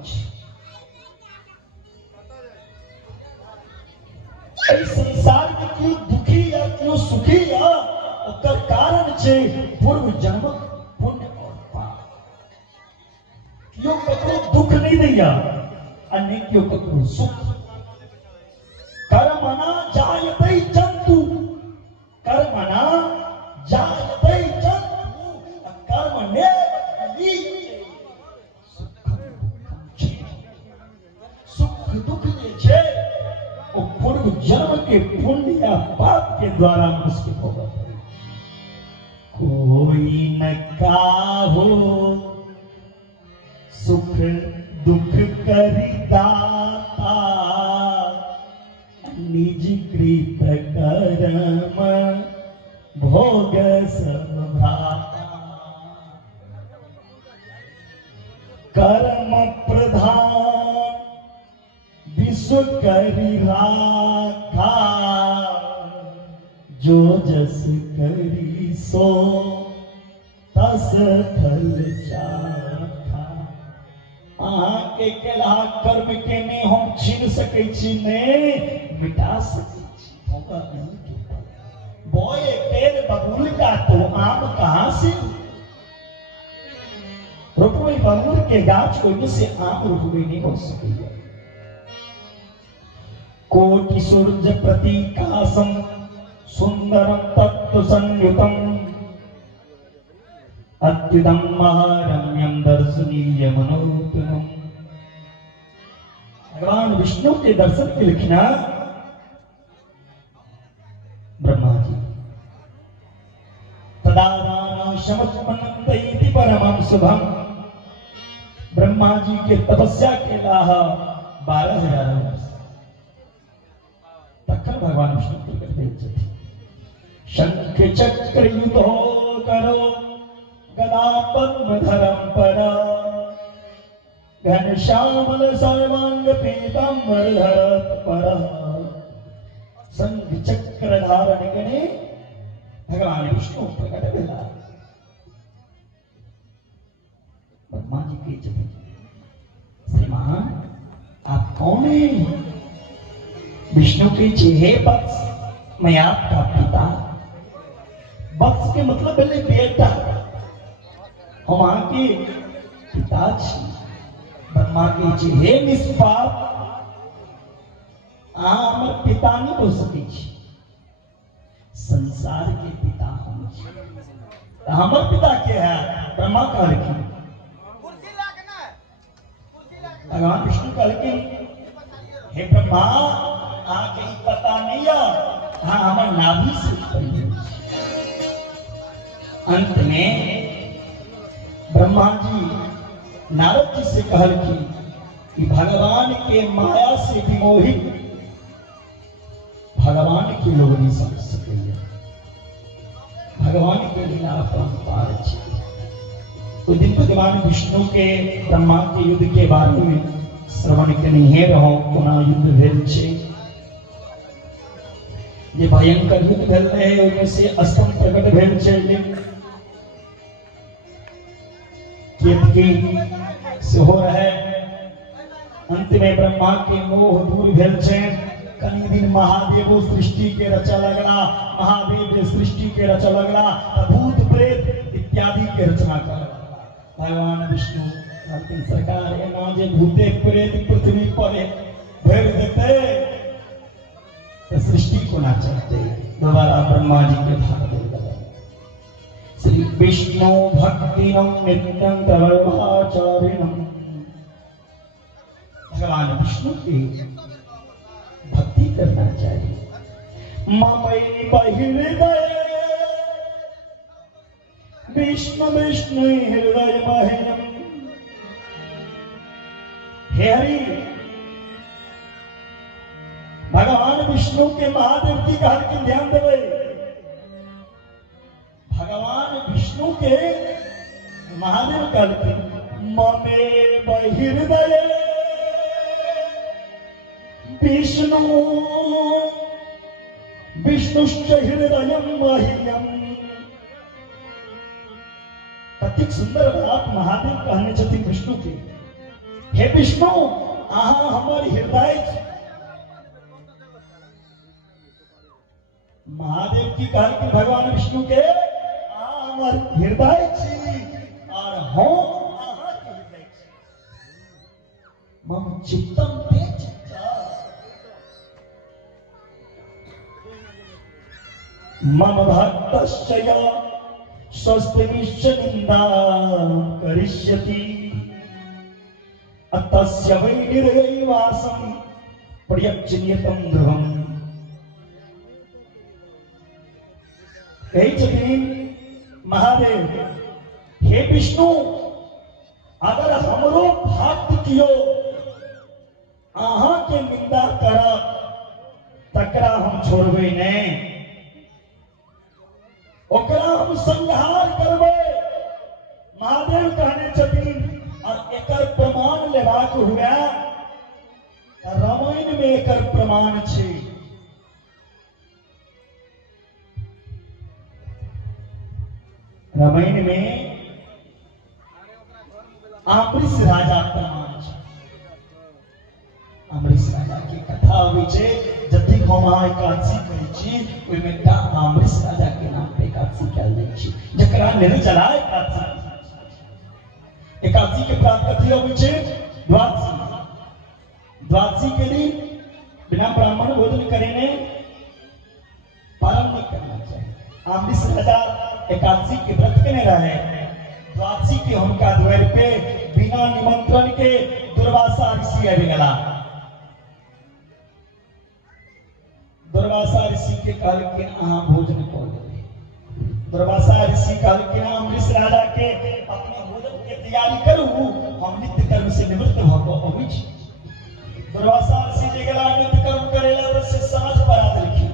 संसार में क्यों दुखी या क्यों सुखी या उसका कारण छे पूर्व जन्म पुण्य और पाप। क्यों ककरो दुख नहीं दिया अन्य क्यों ककरो सुख। कर्मणा जायते जंतु, कर्मणा जायते जंतु कर्मण्येव लीयते। सुख दुख जे छे वो पूर्व जन्म के पुण्य या पाप के द्वारा मुश्किल होगा। कोई न काहो सुख दुख करिदाता, निज कृत कर्म भोग सब भ्राता। कर्म प्रधान विश्व करि राखा, जो जस करी सो तस फल चाखा। के केला कर्म के ने हम छीन सकै छी ने मिटा सकै छी। होगा नहीं के बोए पेड़ बबूल का तो आम कहां से रुपये बबूल के गाछ को से आम रुपये नहीं हो सकेगा। कोटि सूर्य प्रतीकासम सुंदरम तत्व संयुतम, अत्युतम महारम्यम दर्शनीय मनोत्तम। भगवान विष्णु के दर्शन के लिखना ब्रह्मा जी तदादान शमत्मन्नते परमं शुभम। ब्रह्मा जी के तपस्या के लाह 12,000 वर्ष तखन भगवान विष्णु प्रकट भेल। शंख चक्र युतो करो गदा पद्म धरम परा, घन श्यामल सर्वांग पीतांबर धरत परा। शंख चक्र धारण करे भगवान विष्णु प्रकट भेला। ब्रह्मा जी के जब श्रीमान आप कौन हैं? विष्णु के चेहरे वत्स, मैं आपका पिता। वत्स के मतलब पहले बेटा, हम आके पिता छी। ब्रह्मा के चेहरे निष्पाप हमर पिता नहीं हो सकै छी। संसार के पिता हम छी। हमर पिता के है ब्रह्मा कहलखिन। भगवान विष्णु कहलखिन हे ब्रह्मा आके पता नहीं है, हाँ हमर नाभि से उत्पन्न। अंत में ब्रह्मा जी नारद जी से कहलखिन कि भगवान के माया से विमोहित भगवान के लोग नहीं समझ सके। भगवान के लीला अपरंपार है। तो दिन भगवान विष्णु के ब्रह्मा के युद्ध के बारे में श्रवण के नहीं रहो। कोना युद्ध भेल छे, ये भयंकर युद्ध भेल रहे, ओहिमे से अष्टम प्रकट भेल छे। केतकी से हो रहे। अंत में ब्रह्मा के मोह दूर भेल छे। कनी दिन महादेव सृष्टि के रचा लगला। महादेव जे सृष्टि के रचा लगला, भूत प्रेत इत्यादि के रचना कर। भगवान विष्णु कहलखिन सरकार एना जे भूते प्रेत पृथ्वी पर भर देते तो सृष्टि को ना चलते। दोबारा ब्रह्मा जी के भाग दे। श्री विष्णु भक्तिनं नित्यं तवैवाचारिणम्। भगवान विष्णु की भक्ति करना चाहिए। ममैव हृदये विष्णु विष्णु हृदय मह्यम्। हे हरि, भगवान विष्णु के महादेव की कहा कि ध्यान देवे। भगवान विष्णु के महादेव कहते ममेव हृदय विष्णु विष्णुश्च हृदयं मह्यम्। कतिक सुंदर बात महादेव कहने छथिन विष्णु के। हे विष्णु, अहाँ हमर हृदय। महादेव की कहल कि भगवान विष्णु के अहाँ हमर हृदय छी और हम अहाँ के हृदय छी। मम चित्तम ते चित्ता मम भक्तश्च या स्वस्तिश्च निंदा करिष्यति अतस्य वै निर्यैवासं प्रयच्यनियतं ध्रुवम्। कही छथिन महादेव, हे विष्णु, अगर हमरो भक्त कियो अहाँ के निंदा करब तकरा हम छोड़बै नहीं, ओकरा हम संहार करबै। महादेव कहने छथिन और एकर प्रमाण लेबाक हुए रामायण में एकर प्रमाण छै। रामायण में अमरीश राजा प्रमाण छै। अमरीश राजा की कथा होइ छै। जति हम अहाँ एकादशी करै छी ओहिमे एकटा अमरीश राजा के नाम पे एकादशी कयल जाइ छै, जकरा निर्जला एकादशी। एकादशी के प्रात कथी होइ छै? द्वादशी। द्वादशी के दिन बिना ब्राह्मण भोजन करेने पालन नहीं करना चाहिए। अमरीश राजा एकादशी के व्रत केने रहे। द्वादशी के हुनका द्वार पे बिना निमंत्रण के दुर्वासा ऋषि आबि गेला। दुर्वासा ऋषि के कहलखिन अहाँ भोजन कऽ लेबै। दुर्वासा ऋषि कहलखिन अमरीश राजा के अपने भोजन के तैयारी करू, हम नित्य कर्म से निवृत्त भऽ कऽ अबै छी। दुर्वासा ऋषि जे गेला नित्य कर्म करेला से साँझ पड़ा देलखिन।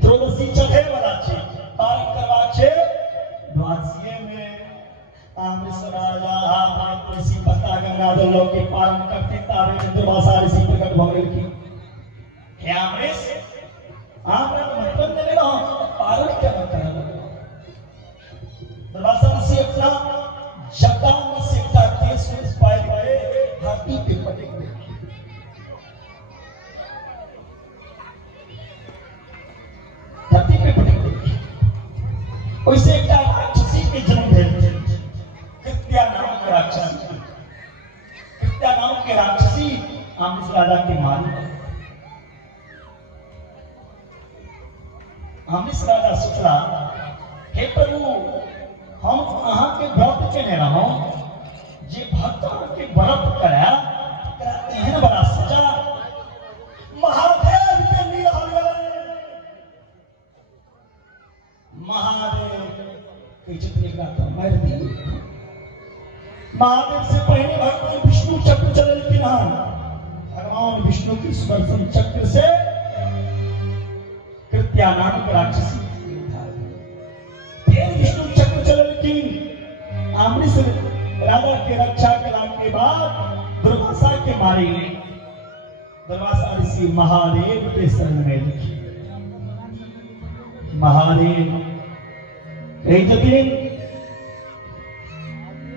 त्रयोदशी चढ़े वाला छै, पारण करबाक छै। द्वादशीए में अमरीश राजा हाथ तुलसी पत्ता गंगा जल लऽ के पारण करते ताबे दुर्वासा ऋषि प्रकट भऽ गेलखिन। हे अमरीश, हमरा मतलब देने रहो, पारण क्या न करल। दुर्वासा ऋषि अपना जटा में से एकटा केश उपाय के धरती पे पटक देलखिन। धरती पे पटक देलखिन। ओइसे एकटा राक्षसी के जन्म भेल। कृत्या नाम के राक्षसी। कृत्या नाम के राक्षसी अमरीश राजा के मारी। अमरीश राजा सोचला, हे प्रभु, हम अहाँ के व्रत केने रहौ, जे भक्त अहाँ के व्रत करे तकरा एहन बड़ा सजा महादेव के मिल गेलै। महादेव के चित्र मार दिए। महादेव से पहले भगवान विष्णु चक्र चललखिन। भगवान विष्णु के सुदर्शन चक्र से कृत्या नाम के राक्षसी फिर विष्णु चक्र चललखिन। अमरीश राजा के रक्षा करा के बाद दुर्वासा के मारे गए। दुर्वासा ऋषि महादेव के शरण में लिखी। महादेव कही छथिन,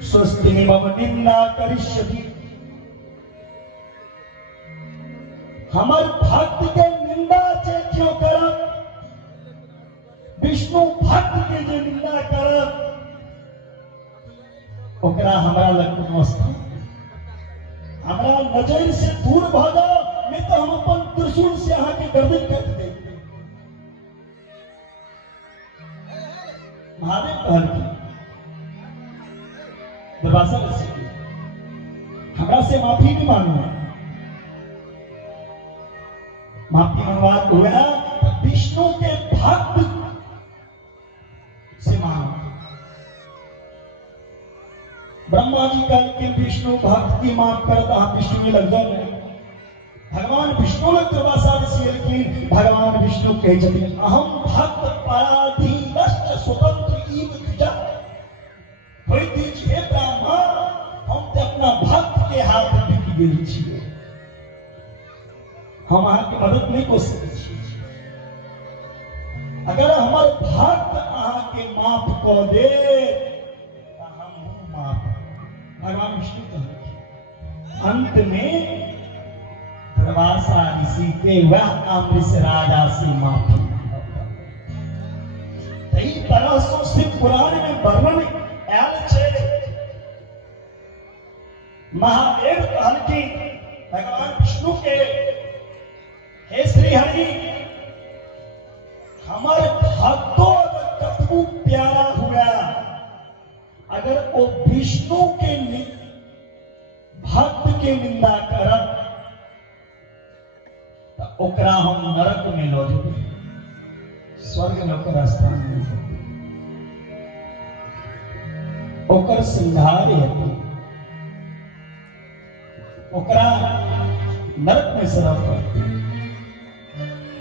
स्वस्ति मम निंदा करिष्यति। हमर भक्त के निंदा जे क्यों करब, विष्णु भक्त के जे निंदा करब ओकरा हमरा लग कोनो स्थान। हमरा नजर से दूर भऽ जाओ, नहीं तो हम अपन त्रिशूल से अहाँ के गर्दन काट देब। महादेव कहलखिन दुर्वासा ऋषि की हमरा से माफी नहीं मांगो, माफी मंगवा हुआ विष्णु के भक्त से मांगो। ब्रह्मा जी कल के विष्णु भक्त की माफ करता विष्णु में लग जाए। भगवान विष्णु ने दुर्वासा ऋषि लेकिन भगवान विष्णु कहे जति अहम भक्त पराधीनश्च स्वतंत्र इव द्विजा। होई दीज हे ब्राह्मण हम ते अपना भक्त के हाथ में बिक गेल छियै, हम अहाँ के मदद नहीं कर सकै छी। अगर हमार भक्त अहाँ के माफ कर दे तो हम माफ भगवान विष्णु कहते। अंत में दुर्वासा ऋषि के वह अमृत राजा से माफी। यही तरह से शिव पुराण में वर्णन आयल छे। महादेव कहलखिन भगवान विष्णु के हे श्री हरि हमारे भक्तों अगर कतबू प्यारा हुआ अगर वो विष्णु के भक्त के निंदा करत तो ओकरा हम नरक में लो जेबै, स्वर्ग में ओकर स्थान नहीं है। ओकर सिंहार हेतु ओकरा नरक में श्राप पड़तै।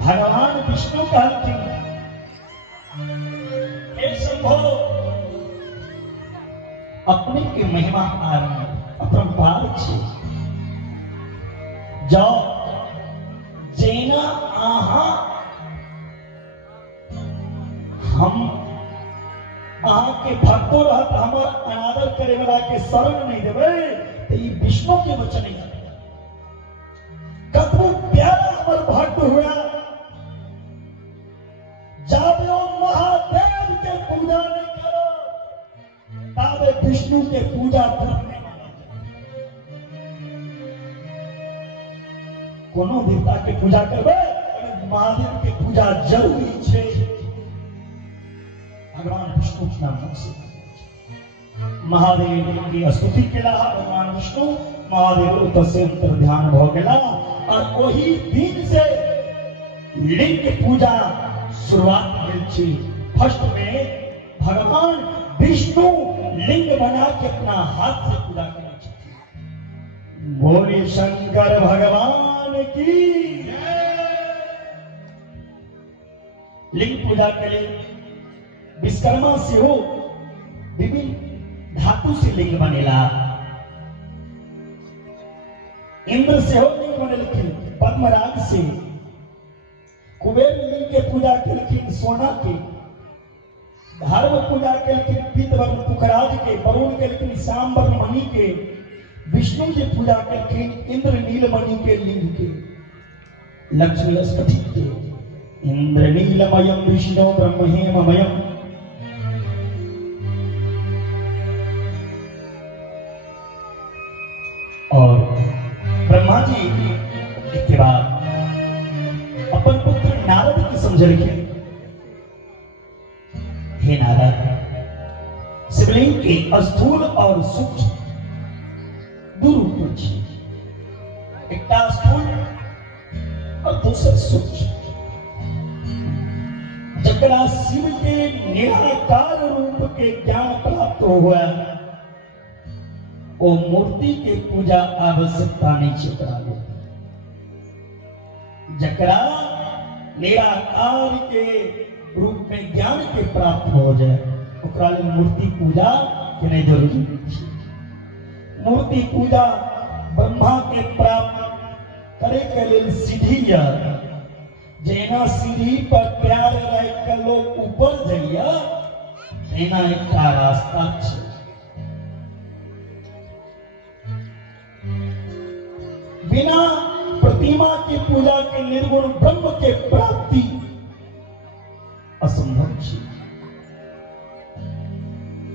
भगवान विष्णु कहलखिन हे शंभो अपने के महिमा अपरंपार छे। जाओ जेना अहाँ हम अहाँ के भक्तो रहत हमर अनादर करे वाला के शरण नहीं देवे तो ये विष्णु के वचन नहीं कतबू प्यारा हमर भक्त हुआ जाबे ओ महादेव के पूजा नहीं करो ताबे विष्णु के पूजा पूर्ण नहीं माना जाए। कोनो देवता के पूजा करबे महादेव के पूजा जरूरी छे। भगवान विष्णु के नाम से महादेव की स्तुति केला भगवान विष्णु महादेव ऊपर से अंतर ध्यान भ गेला और वही दिन से लिंग पूजा शुरुआत भेल छी। फर्स्ट में भगवान विष्णु लिंग बना के अपना हाथ से पूजा करे छथिन। बोले शंकर भगवान की लिंग पूजा के लिए विश्वकर्मा से हो विभिन्न धातु से लिंग बनेला। इंद्र से हो लिंग बनेलखिन पद्मराग से। कुबेर लिंग के पूजा केलखिन सोना के। धर्म पूजा केलखिन पीतवर्ण पुखराज के। वरुण केलखिन श्यामवर्ण मणि के। विष्णु जी पूजा केलखिन इंद्र नीलमणि के लिंग के। लक्ष्मी स्फटिक के। इंद्र नीलमयम विष्णु ब्रह्महेममयम। और ब्रह्मा जी के बाद अपन पुत्र नारद की समझलखिन हे नारद शिवलिंग के स्थूल और सूक्ष्म दो रूप छे। एक स्थूल और दूसरा सूक्ष्म। जकरा शिव के निराकार रूप के ज्ञान प्राप्त हुआ वो मूर्ति के पूजा आवश्यकता नहीं छे करावे। जकरा निराकार के रूप में ज्ञान के प्राप्त हो जाए ओकरा लिए मूर्ति पूजा के नहीं जरूरी छे। मूर्ति पूजा ब्रह्मा के प्राप्त करे के लिए सीढ़ी है। जेना सीढ़ी पर प्यार रह के लोग ऊपर जाइया तेना एक रास्ता छे। बिना प्रतिमा की पूजा के निर्गुण ब्रह्म के प्राप्ति असंभव छे।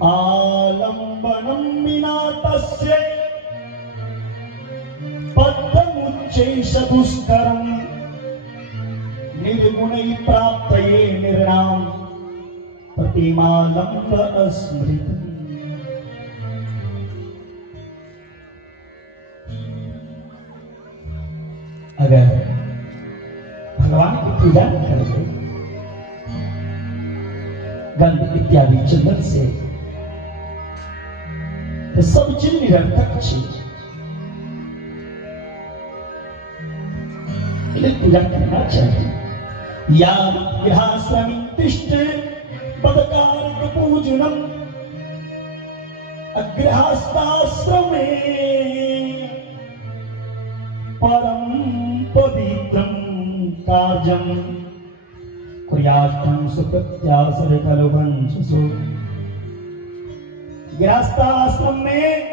आलंबनम विना तस्य पद्ममुच्चैष दुष्करम निर्गुणै प्राप्तये निर्णाम प्रतिमालंब अस्मृत। अगर भगवान की पूजा नहीं करोगे गंध इत्यादि चंदन से तो सब चीज निरर्थक चीज पूजा करना चाहिए। या गृहाश्रमी तिष्ठ पदकार पूजनम अग्रहस्थाश्रमे परम पवित्रम कार्यम कुर्यात्म सुप्रत्यासर खलु वंशसु। गृहस्थाश्रम में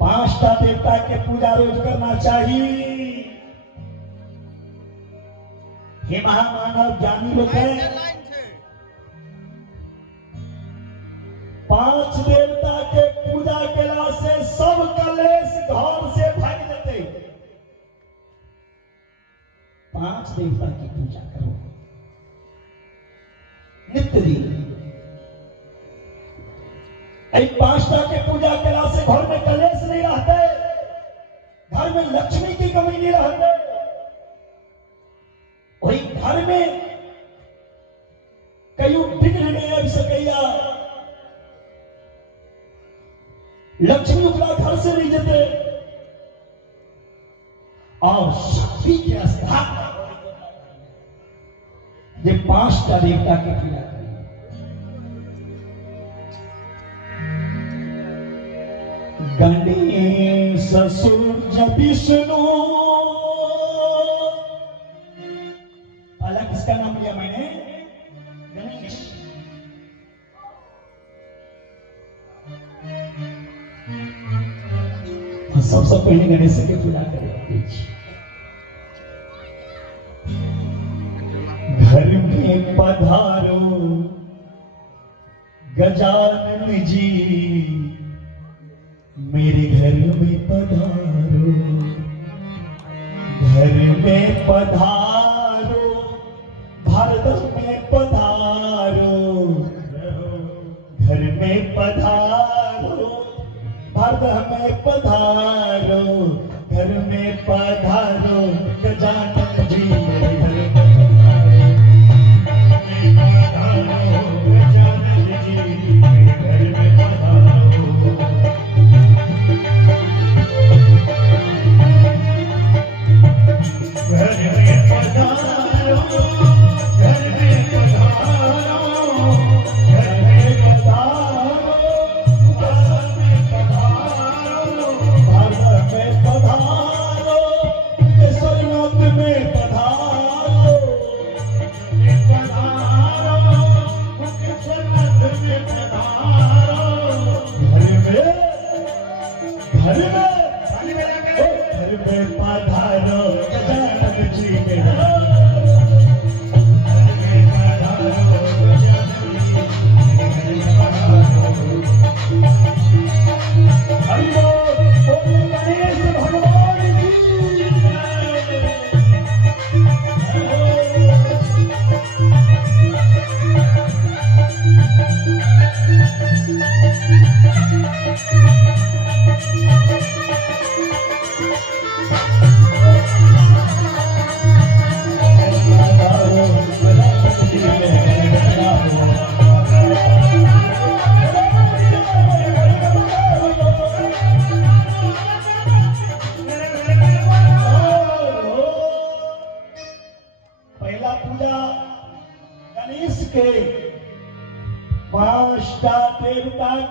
5टा देवता के पूजा रोज करना चाहिए। हे महामानव ज्ञानी लोग हैं, 5 देवता के पूजा केला से सब कलेश घर से भाग जाते। 5 देवता की पूजा करो नित्य दिन। 5टा के पूजा केला से घर में कलेश नहीं रहते, घर में लक्ष्मी की कमी नहीं रहती। वही घर में कई विघ्न नहीं आ सकैया, लक्ष्मी उपला घर से नहीं जाते और शक्ति के स्थान ये 5टा देवता की पूजा करें। गणेश सूर्य विष्णु, पहला किसका नाम लिया मैंने? गणेश। सबसे पहले गणेश की पूजा करें। घर में पधारो गजानन जी, मेरे घर में पधारो, घर में पधारो, भारत में पधारो, घर में पधारो, भारत में पधारो, घर में पधारो गजानन जी, मेरे घर में पधारो, गजानन जी, मेरे घर में पधारो।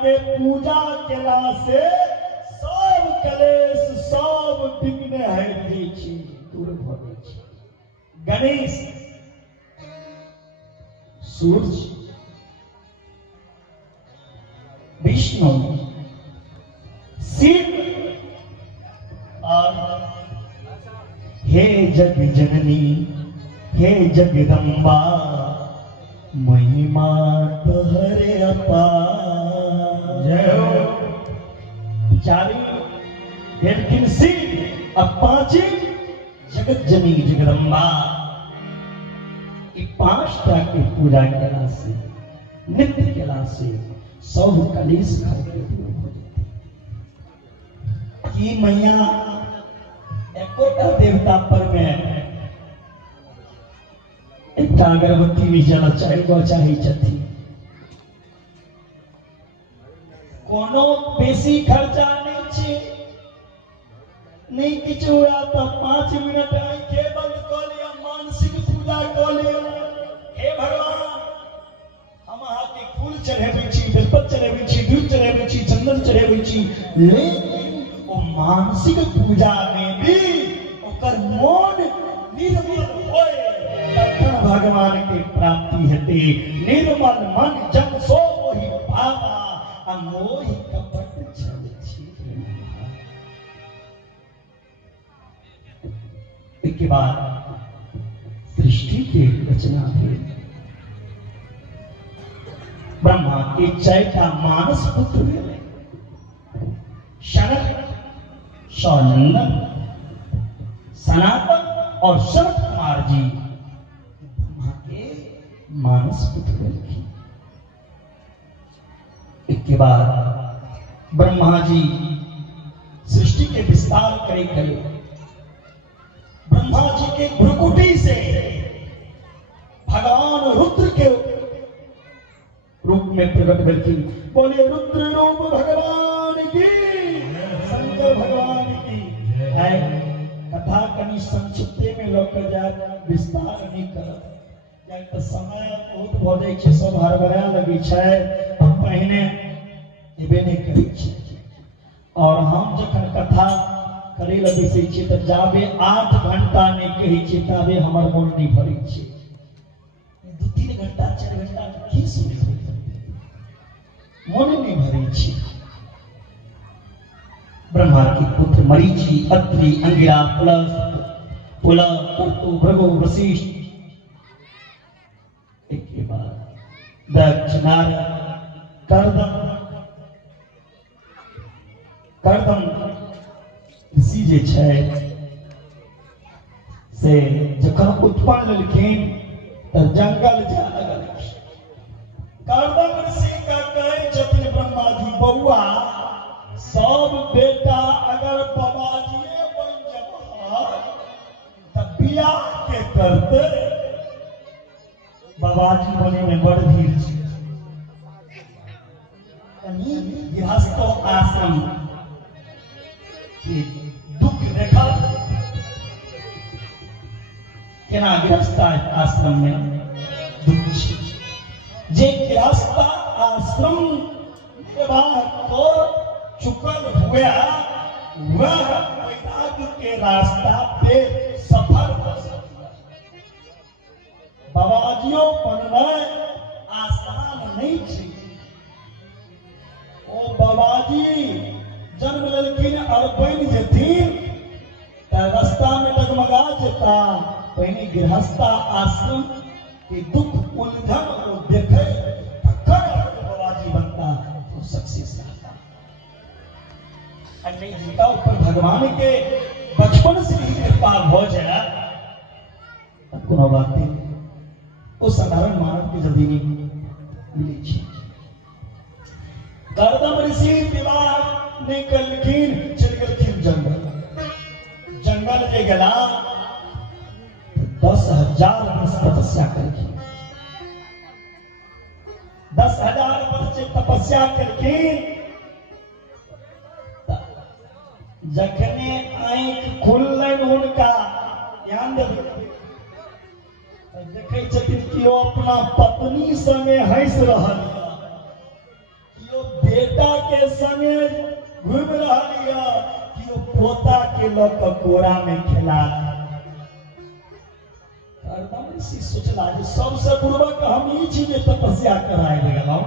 के पूजा केला से सब कलेश सब विघ्न हटि जाइ छै, दूर भ जाइ छै। गणेश, सूर्य, विष्णु, शिव और हे जग जननी, हे जगदम्बा, महिमा तोहरे अपार। जय हो। चारी लेकिन शिव अब पांची जगत जननी जगदम्बा, ये 5टा की पूजा केला से, नित्य केला से सब कलेश घर के दूर हो जाते। कि मैया एकोटा देवता पर में एकटा अगरबत्ती भी जल चाही छथि। कोनो बेसी खर्चा नहीं छे, नहीं किछु हुआ तो 5 मिनट आंखें बंद कर लिया, मानसिक पूजा कर लिया। हे भगवान, हम अहाँ के फूल चढ़ेबै छी, बेलपत्र चढ़ेबै छी, दूध चढ़ेबै छी, चंदन चढ़ेबै छी, लेकिन ओ मानसिक पूजा में भी ओकर मन निर्मल होए तखन भगवान के प्राप्ति हेते। निर्मल मन जब सो मोहि भावा, आ मोहि कपट छल छी। इसके बाद सृष्टि के रचना हुई। ब्रह्मा के 4टा मानस पुत्र हुए, शरद, सौनंदन, सनातन और शरद कुमार जी ब्रह्मा के मानस पुत्र हुए। इसके बाद ब्रह्मा जी सृष्टि के विस्तार करे ब्रह्मा जी के भ्रुकुटी से भगवान रुद्र के रूप में प्रकट भेलखिन। बोले रुद्र रूप भगवान की, शंकर भगवान की। कथा कनी संक्षिप्ते में लोक जाए, विस्तार नहीं करत, तो समय बहुत भ जाय छै, सब हड़बड़ा लगी छै, पहिने एबे नहीं करै छै। और हम जखन कथा करे लए बैसै छी तऽ जाबे 8 घंटा नहीं कहै छी ताबे हमर मोन नहीं भरै छै। 2-3 घंटा 4 घंटा की सुनै मन नहीं भरै छै। ब्रह्मा के पुत्र मरीचि, अत्रि, अंगिरा, पुलह, पुरतु, भृगु, वशिष्ठ, इसके बाद दक्ष, नारद, कर्दम ऋषि जे छै से जखन उत्पन्न लेलखिन तऽ जंगल जाय लगलखिन। कर्दम ऋषि का कहै छथिन ब्रह्मा जी, बौआ सब बेटा अगर बाबाजिए बन जब तब बियाह के करते, बाबाजी बने में बड़ भीड़ छै। गृहस्थो आश्रम के दुख देखा, केना गृहस्थ आश्रम में दुख छै। जे गृहस्थ आश्रम विवाह को चुकल हुआ, वह वैराग्य के रास्ता पे सफल हो सकता। बाबाजियों बनना आसान नहीं छै। ओ बाबाजी जन्म लेलखिन और बन जेथिन तऽ रास्ता में डगमगा जेता। पहिने गृहस्थ आश्रम के दुख उलझन को देखे तखन बाबाजी बनता तो सक्सेस रहता। नहीं जिनका ऊपर भगवान के बचपन से ही कृपा हो जाए तब कोनो बात नहीं, वो साधारण मानव के जल्दी नहीं मिली। कर्दम ऋषि विवाह नहीं करलखिन, चल गेलखिन जंगल। जंगल जे गेला 10,000 वर्ष तपस्या करलखिन। 10,000 वर्ष जे तपस्या करलखिन, जखने आंख खुललन हुनका, ध्यान देबै, देखे छथिन कि ओ अपना पत्नी संगे हंस रहल, कि बेटा के संगे घूम रहल या, कि पोता के लग कोरा में खेला। कर्दम ऋषि सोचला जे सबसे पूर्वक हम ई छी जे तपस्या कराए गेलहुं।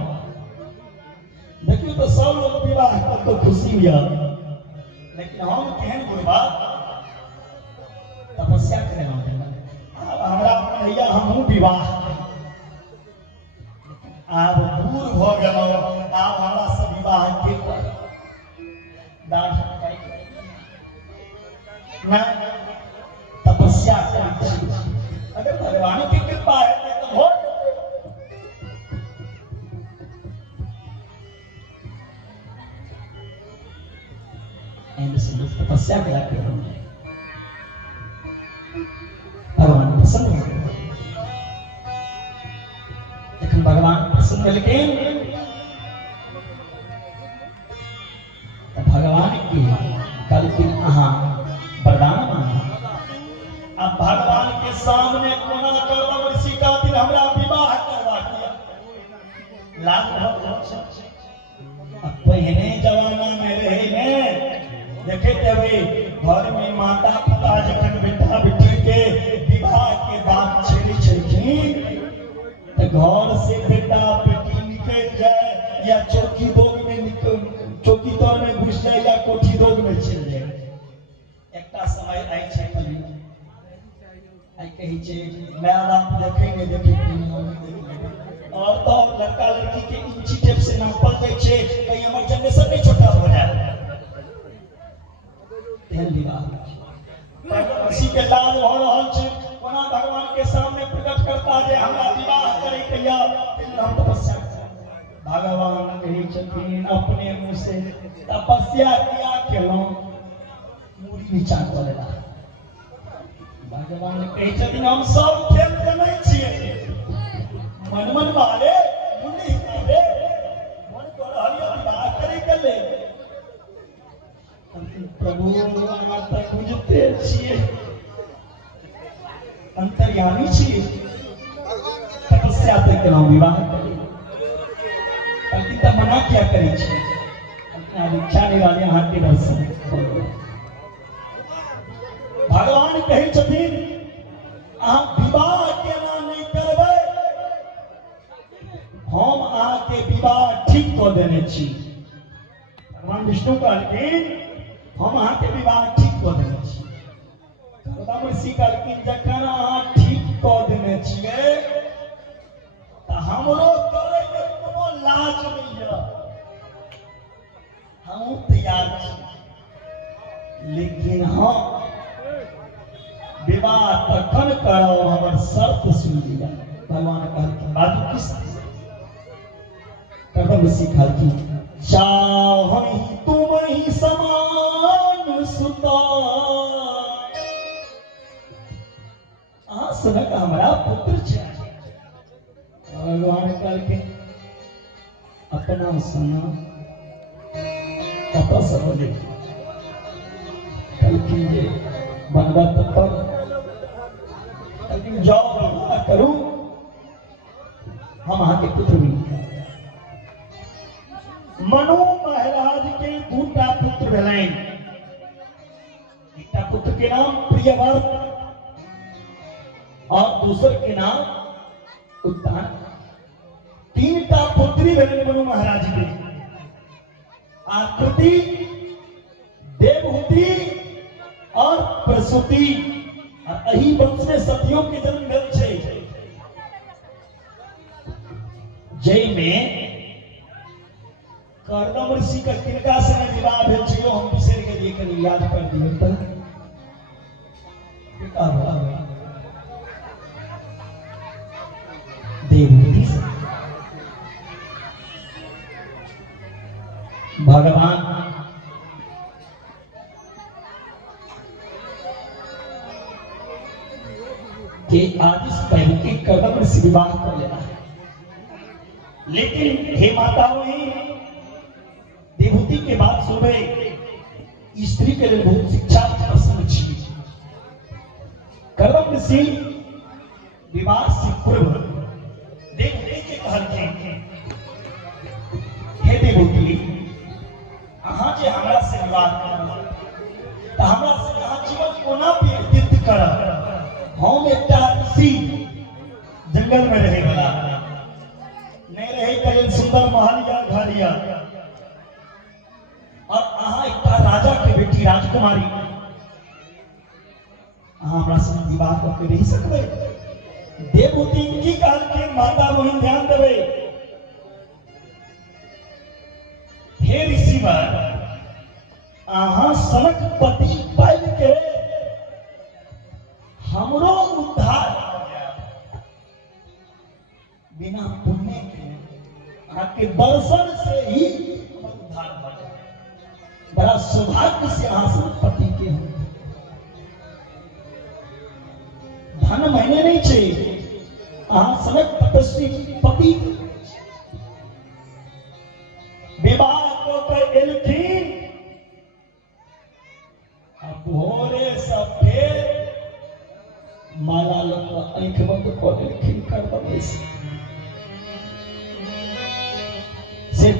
देखियो तो सब लोग विवाह कर तो खुशी हुआ, लेकिन हम केहन बुढ़बा तपस्या करे हमरा भैया हमहूँ विवाह, आब बूढ़ भ गेलहुँ, आब हमरा से विवाह के नहीं तपस्या करै छी। अगर भगवान की कृपा है तो हो तपस्या करा के लेकिन भगवान की कहलखिन अहाँ वरदान मांगू। अब भगवान के सामने कोना करब ऋषि कहथिन हमरा विवाह करवा दिया। लाज पहले जमाना में रहे ने देखे तबे घर में माता पिता जखन बेटा बेटी के विवाह के बाद छेड़ी छलखिन तो घर से बेटा बेटी निकल जाए या चौकी दोग में चौकी तौर में घुस जाए या कोठी दोग में चल जाए। एकटा समय आई छै कभी आई कही छै माय बाप देखे नहीं देखे और तो लड़का लड़की के इंची टेप से नापल जाए छै कहीं हमर जनरेशन नहीं छोटा हो जाए। तेल विवाह इसी के लाज हो रहल छै कोना भगवान के सामने प्रकट करता जे हमरा विवाह करे के या हम तपस्या भगवान कही छथिन अपने मुंह से तपस्या किया केलौं मूड़ी नीचा कर लेला। भगवान कही छथिन हम सब खेल जनै छियै मन मन वाले मुनि वाले मन को हरिया विवाह करे के ले प्रभु अहाँ तक बुझते छियै अंतर्यामी छियै तपस्या तक केलौं विवाह करे ताकि तब मना क्या करे छियै अपना इच्छा नहीं वाले हाथ के दर्शन भगवान कहे छथिन अहाँ विवाह केना नहीं करबै हम अहाँ के विवाह ठीक कऽ देने छी। भगवान विष्णु कहलखिन हम अहाँ के विवाह ठीक कऽ देने छी। कर्दम ऋषि कहलखिन जखन अहाँ ठीक कऽ देने छियै तऽ हमरो करे के कोनो लाज नहीं है हम तैयार छी लेकिन हम विवाह तखन करब हमर शर्त सुन लिया। भगवान कहलखिन बाजू किस कर्दम ऋषि कहलखिन चाहहि तुमहि समान सुता अहाँ सनक हमरा पुत्र चाहिए। भगवान कहलखिन अपना सना कतऽ से बोले कहलखिन जे बनबा तब कहलखिन जाओ विवाह करू हम अहाँ के पुत्र मिल। मनु महाराज के दूटा पुत्र भेलनि एकटा पुत्र के नाम प्रियव्रत और दूसर के नाम उत्तान। तीनटा पुत्री भेलनि मनु महाराज के आकृति देवहूति और प्रसूति और एही वंश में सतियों के जन्म भेल छै जय में कर्दम ऋषि का किनका से विवाह भेल छै हम बिसरि गेलियै कनि याद कर दियौ तऽ देवहूति से भगवान के आदेश पहले के कर्दम ऋषि विवाह कर लेना है। लेकिन हे माताओं देवहूति के बाद सुबह स्त्री के लिए बहुत शिक्षा प्रश्न छी। कर्दम ऋषि विवाह से पूर्व देवहूति के कहलखिन हे देवहूति अहाँ जे हमरा से विवाह करब तऽ हमरा से अहाँ जीवन कोना व्यतीत करब। हम एकटा ऋषि जंगल में रहे वाला नहीं रहे कहीं सुंदर महल या घर या और अहाँ एकटा राजा के बेटी राजकुमारी अहाँ हमरा से विवाह करके रहि सकबै। देवहूति की कहलखिन माता बहिन ध्यान देबै हे ऋषिवर अहाँ सनक पति पाबि के हमरो उद्धार बिना पुण्य के आपके दर्शन से ही उद्धार बने। बड़ा सौभाग्य से अहाँ पति के धन महीने नहीं छे अहाँ सनक तपस्वी पति विवाह को के एलखिन अब भोरे सब फेर माला लोग आंख बंद कर देलखिन कर दबे से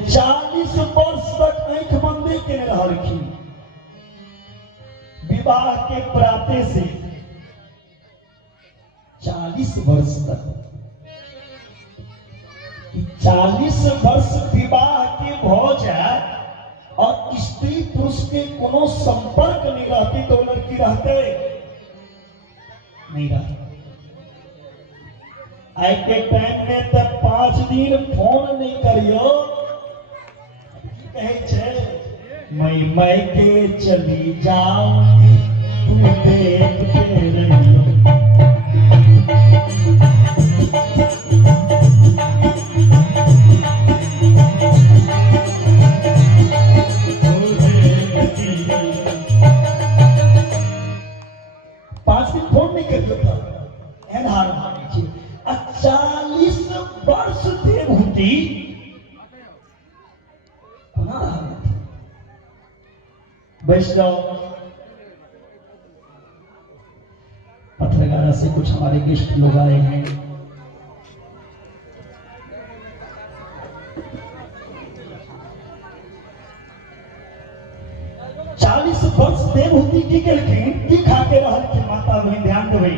40 वर्ष तक आंख बंदे के रहलखिन विवाह के प्राते से 40 वर्ष तक 40 वर्ष विवाह के भ जाए और स्त्री पुरुष के कोनो संपर्क नहीं रहती तो लड़की रहते नहीं रहती। आज के टाइम में तो 5 दिन फोन नहीं करियो कहे छे मैं के चली जाऊंगी तू देखते रहियो। फोन नहीं करियो एनहार 40 वर्ष देवहूति वैष्णव पत्रकारा से कुछ हमारे गेस्ट लोग आए हैं। वर्ष देवहूति की केलखिन की खा के रहलखिन माता बहन ध्यान देबै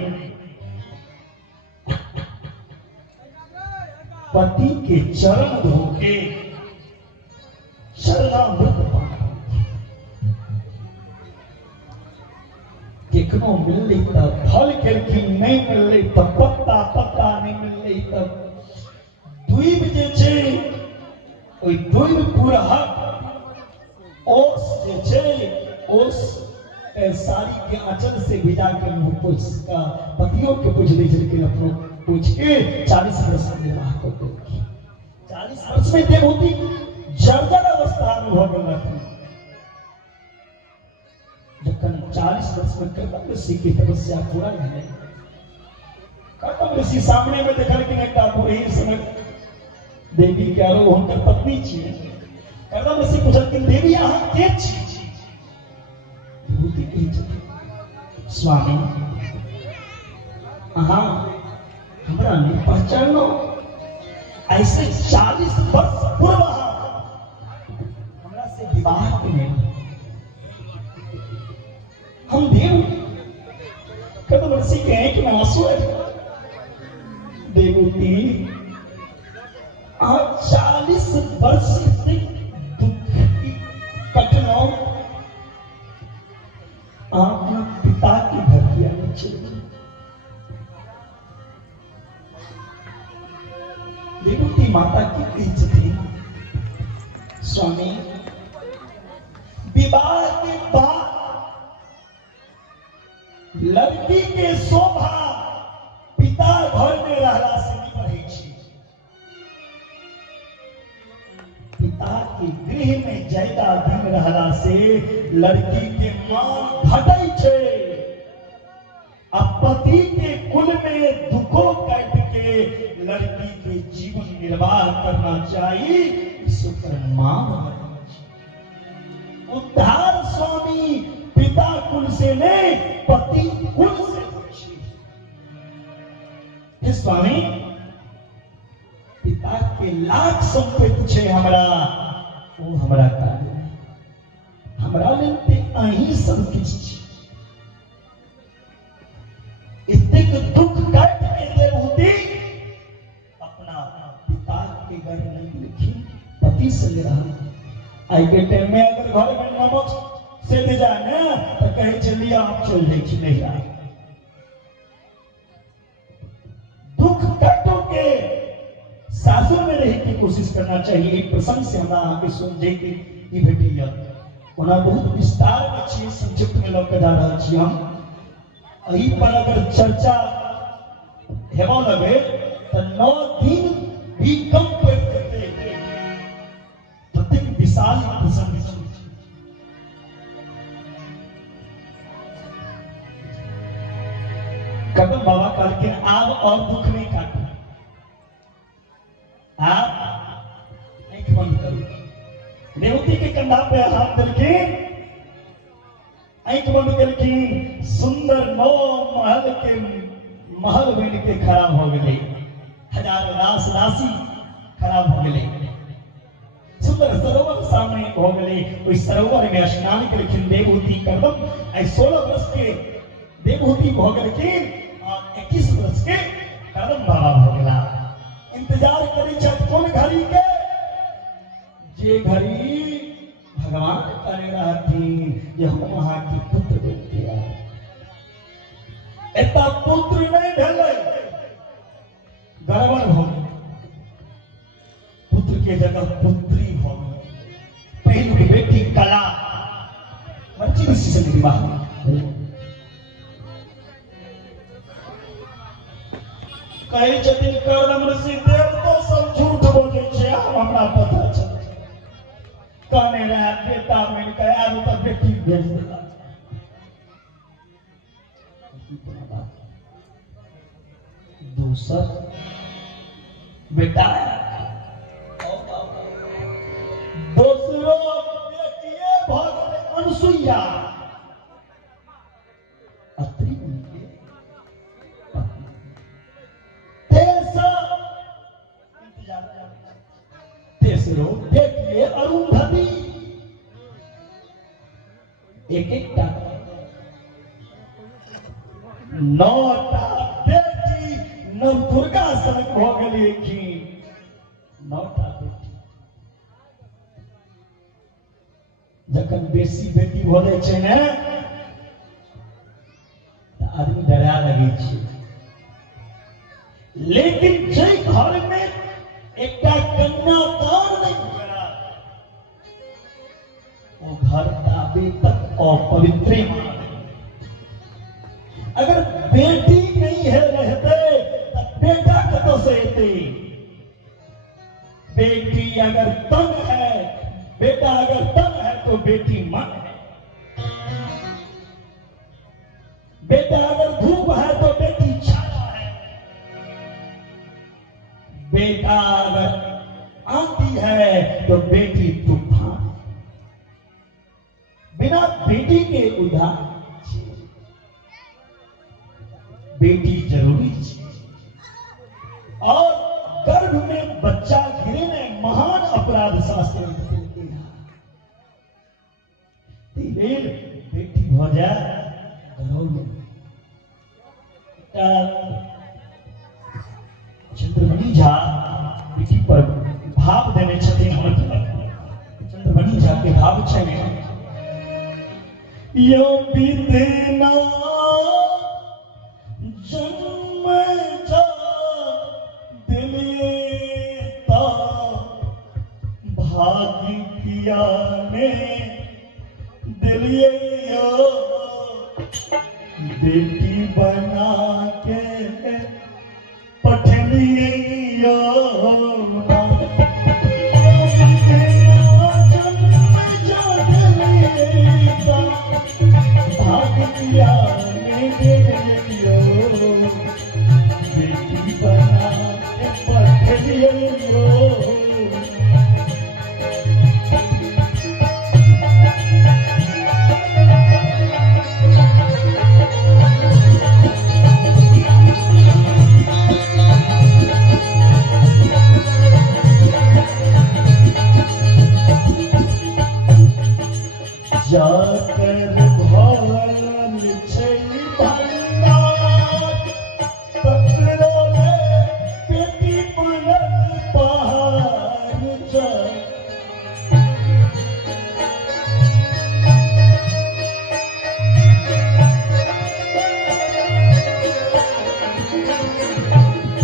पति के चरण धोके शरणामृत केकनो मिलले तब फल केलखिन नहीं मिलले तब पत्ता नहीं मिलले तब द्वीप जे छै ओइ द्वीप पूरा ओस जे छै ओस साड़ी के आंचल से भिजा के मुंह पोछ का पतियों के पूछ दे छलखिन अपनो पूछ के 40 वर्ष में विवाह कर देलखिन। 40 वर्ष में देवहूति जर्जर अवस्था में हो गेल रहथिन। जखन 40 वर्ष में कदम ऋषि की तपस्या पूरा भेलै कदम ऋषि सामने में देखलखिन एकटा बुढ़ी समय देवी के आरो हुनकर पत्नी छियै। कदम ऋषि पूछलखिन देवी अहाँ के छी? स्वामी अहाँ हमरा नहीं पहचानो ऐसे 40 वर्ष पूर्व हमरा से विवाह के हम देव कदम ऋषि के हैं कि मैं आंसू है देवती 40 वर्ष से दुख कटना आपने पिता के घर किया नीचे देवती माता की इज्जत थी। स्वामी विवाह के बाद लड़की के शोभा पिता घर में रहला से नहीं बढ़े छी। पिता के गृह में ज्यादा धन रहला से लड़की के मान घटै छै। पति के कुल में दुखों काट के लड़की के जीवन निर्वाह करना चाहिए इस पर मान उद्धार स्वामी पिता कुल से नहीं पति कुल से पूछी। स्वामी पिता के लाख संपत्ति छे हमरा वो हमरा कार्य हमरा लेते अही सब किछ छी। इतने दुख काट के देवहूति अपना पिता के घर नहीं लिखी पति से ले रहा। आई के टाइम में अगर घर में नमक से दे जाए ना तो कहे चलिए आप चल जाइए नहीं आ दुख काटो के सासुर में रहने की कोशिश करना चाहिए। एक प्रसंग से हमरा आगे सुनजे के ई भेटिया ओना बहुत विस्तार में छी संक्षिप्त में लौक जा रहा छी। हम अही पर अगर चर्चा हेवा लगे तो 9 दिन भी कम पड़ सकते प्रत्येक विशाल प्रसंग कदम बाबा काल के आग और दुख नहीं काटो आप एक बंद करो देवती के कंधा पे हाथ रखे आंख बंद करके सुंदर नौ महल के महल बन के खराब हो गए, हजारों रास राशि खराब हो गए, सुंदर सरोवर सामने हो गए। उस सरोवर में स्नान करके देवहूति कदम 16 वर्ष के देवहूति भोगल के 21 वर्ष के कदम बाबा हो गया। इंतजार करी छत कौन घड़ी के, जे घड़ी भगवान करे रहती ये हम वहां की पुत्र देते एता पुत्र नहीं भेले, गड़बड़ हो गई, पुत्र के जगह पुत्री हो गई। पहलू की बेटी कला मर्जी से विवाह कई जतिन करदम ऋषि देव तो सब झूठ बोले छे, हमरा पता छे। कहने रहा बेटा मिल के आब तो बेटी भेज देला। दूसर बेटा दूसरो बेटिए भगवान अनसुईया अत्रि उनके तेसरो बेटिए अरुंधति एक एक नौटा बेटी नव दुर्गा सनक हो गई की नौटा बेटी जखन बेसी बेटी भोले छे ने त आदमी डरा लगे छे, लेकिन जे घर में एकटा कन्यादान नहीं हुआ वो घर ताबे तक अपवित्र माना। अगर बेटी नहीं है रहते तो बेटा कतो से रहते। बेटी अगर तन है, बेटा अगर तन है तो बेटी मन है। बेटा अगर धूप है तो बेटी छाया है। बेटा अगर आती है तो बेटी तूफान है। बिना बेटी के उधार बेटी जरूरी है। और गर्भ में बच्चा गिरे ने महान अपराध शास्त्र में बेटी हो जाए चंद्रमणि झा बेटी पर भाव देने छथिन। चंद्रमणि झा के भाव छे यो विदना जन्म जा दिलेता भाग्य किया ने दिलिए यो बेटी बना के पठनिए यो भाग्य किया ने दिलिए बेटी बना के पठनिए यो। जाकर भवन छई भंडार पकड़ो ले बेटी पुलक पहाड़ जा।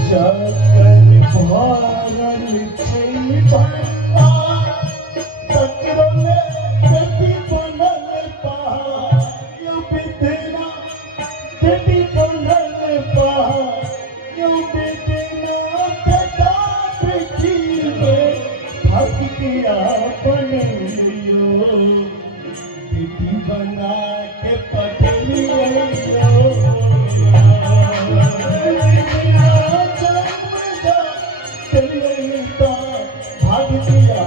जाकर भवन छई भंडार पकड़ो ले बेटी बेटी बना के पठनिए भाग्य किया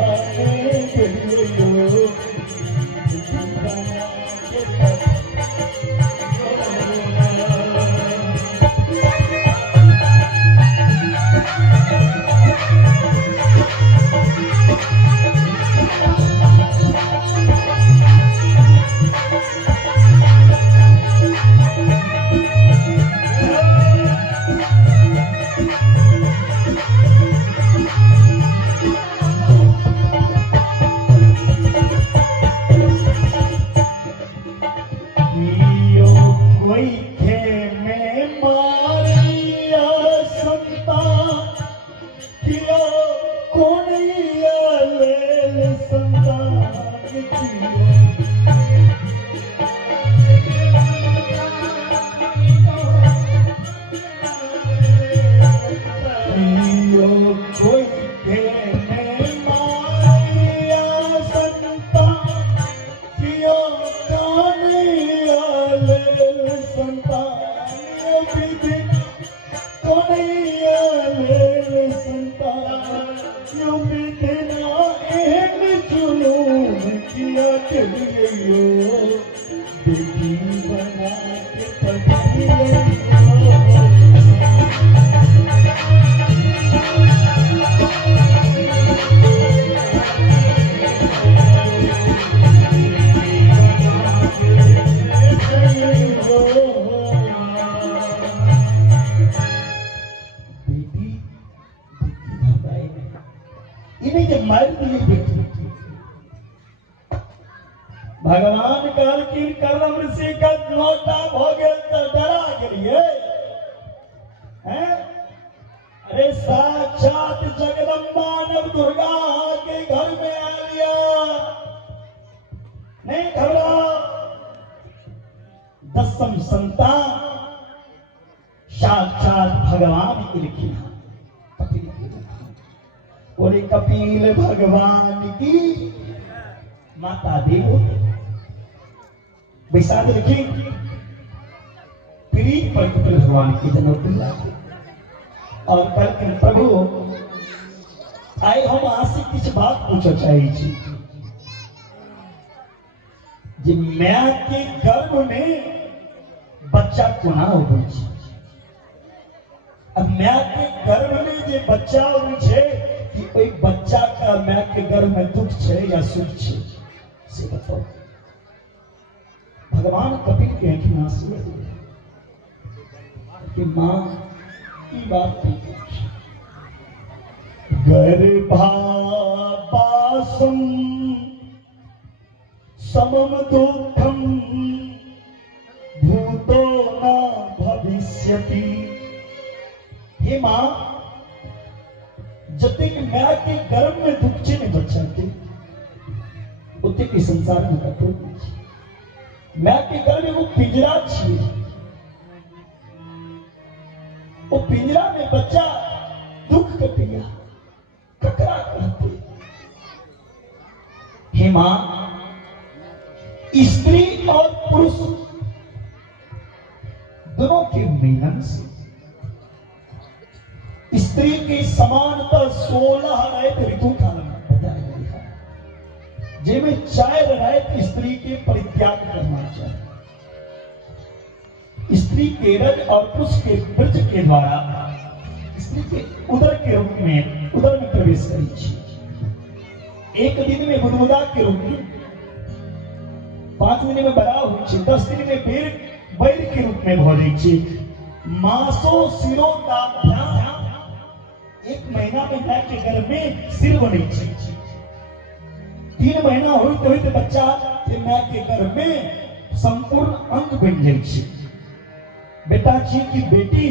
इन्हें जब मार दिए बेटी भगवान काल की कर्म ऋषि का नोटा भोगे तो डरा गए हैं। अरे साक्षात जगदम्बा नव दुर्गा के घर में आ लिया, नहीं घबरा। 10वीं संतान साक्षात भगवान की लिखी बोले कपिल भगवान की माता देव वैशाख लिखी प्रीत पर कपिल भगवान की जन्म दिला और कल के प्रभु आए हम आसे किस बात पूछो चाहिए जी मैं के गर्भ में बच्चा कोना हो अब मैं के गर्भ में जो बच्चा हो कि कोई बच्चा का मैं के गर्भ में दुख है या सुख है से बताओ। भगवान कपिल के हैं कि आंसू कि मां की बात गर्भावासम समम दुखम भूतो न भविष्यति। हे मां जते कि मैं के गर्भ में दुख छे ने बच्चा के उते के संसार में कतो मैं के गर्भ में वो पिंजरा छे, वो पिंजरा में बच्चा दुख कटिया ककरा कहते। हे मां स्त्री और पुरुष दोनों के मिलन से स्त्री की समानता 16 रहित ऋतु काल में बताया गया है, जिनमें 4 रहित स्त्री के परित्याग करना चाहिए। स्त्री के रज और पुरुष के वृज के द्वारा स्त्री के उदर के रूप में उदर में प्रवेश करी एक दिन में बुदबुदा के रूप में, 5 दिन में बड़ा हुई 10 दिन में बैर के रूप में भोजी मासो सिरो का 1 महीना में मां के गर्भ में सिर बनी 3 महीना होते बच्चा के मां के गर्भ में संपूर्ण अंग बन जाए। बेटा जी की बेटी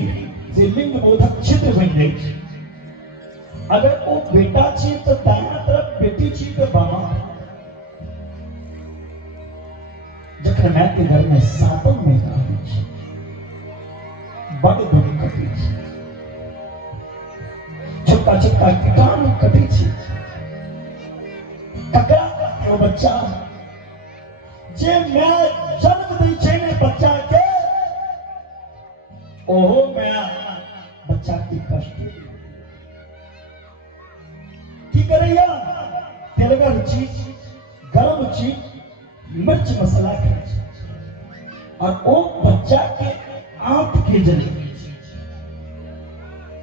से लिंग बोधक छिद्र बन जाए। अगर वो बेटा छी तो दाहिना तरफ, बेटी छी तो बामा। जखन मां के घर में 7 महीना बड़ दुख कटी छोटा छोटा कीटाणु कटी ककरा कहते बच्चा जे मैं जन्म दी छे ने बच्चा के ओहो मैं बच्चा की कष्ट की करैया तेलगर छी गरम छी मिर्च मसाला खाए और वो बच्चा के आंख के जले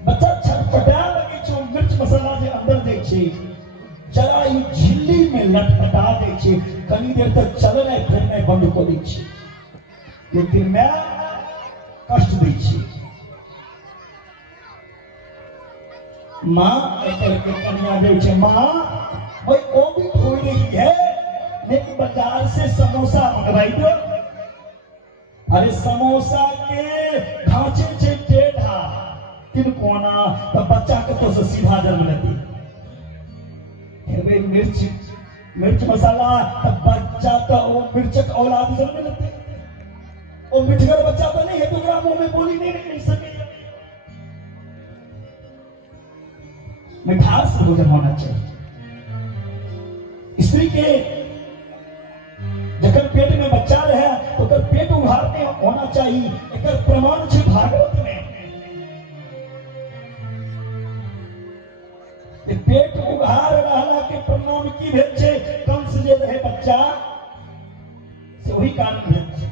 बच्चा छटपटा लगे छो मिर्च मसाला जे अंदर दे छे जरा ई झिल्ली में लटपटा दे छे कनी देर तक चलने फिरने बंद कर दे छे लेकिन मैं कष्ट दे छे। मां एकर के कन्या दे छे मां भाई वो भी खोई रही है लेकिन बाजार से समोसा मंगवाई दो। अरे समोसा के ढांचे छे टेढ़ा किन कोना तो बच्चा के तो से सीधा जन्म लेती है मिर्च मिर्च मसाला तब बच्चा तो वो मिर्चक औलाद जन्म लेते वो मिठगर बच्चा तो नहीं है तुम्हारा मुंह में बोली नहीं निकल सके। मिठास भोजन होना चाहिए। स्त्री के जब पेट में बच्चा रहे तो कर पेट उघाड़ने होना चाहिए। एक प्रमाण छे भागवत में पेट उघाड़ रहला के प्रणाम की भेल छे। कंस जे रहे बच्चा से वही कारण भेल छे।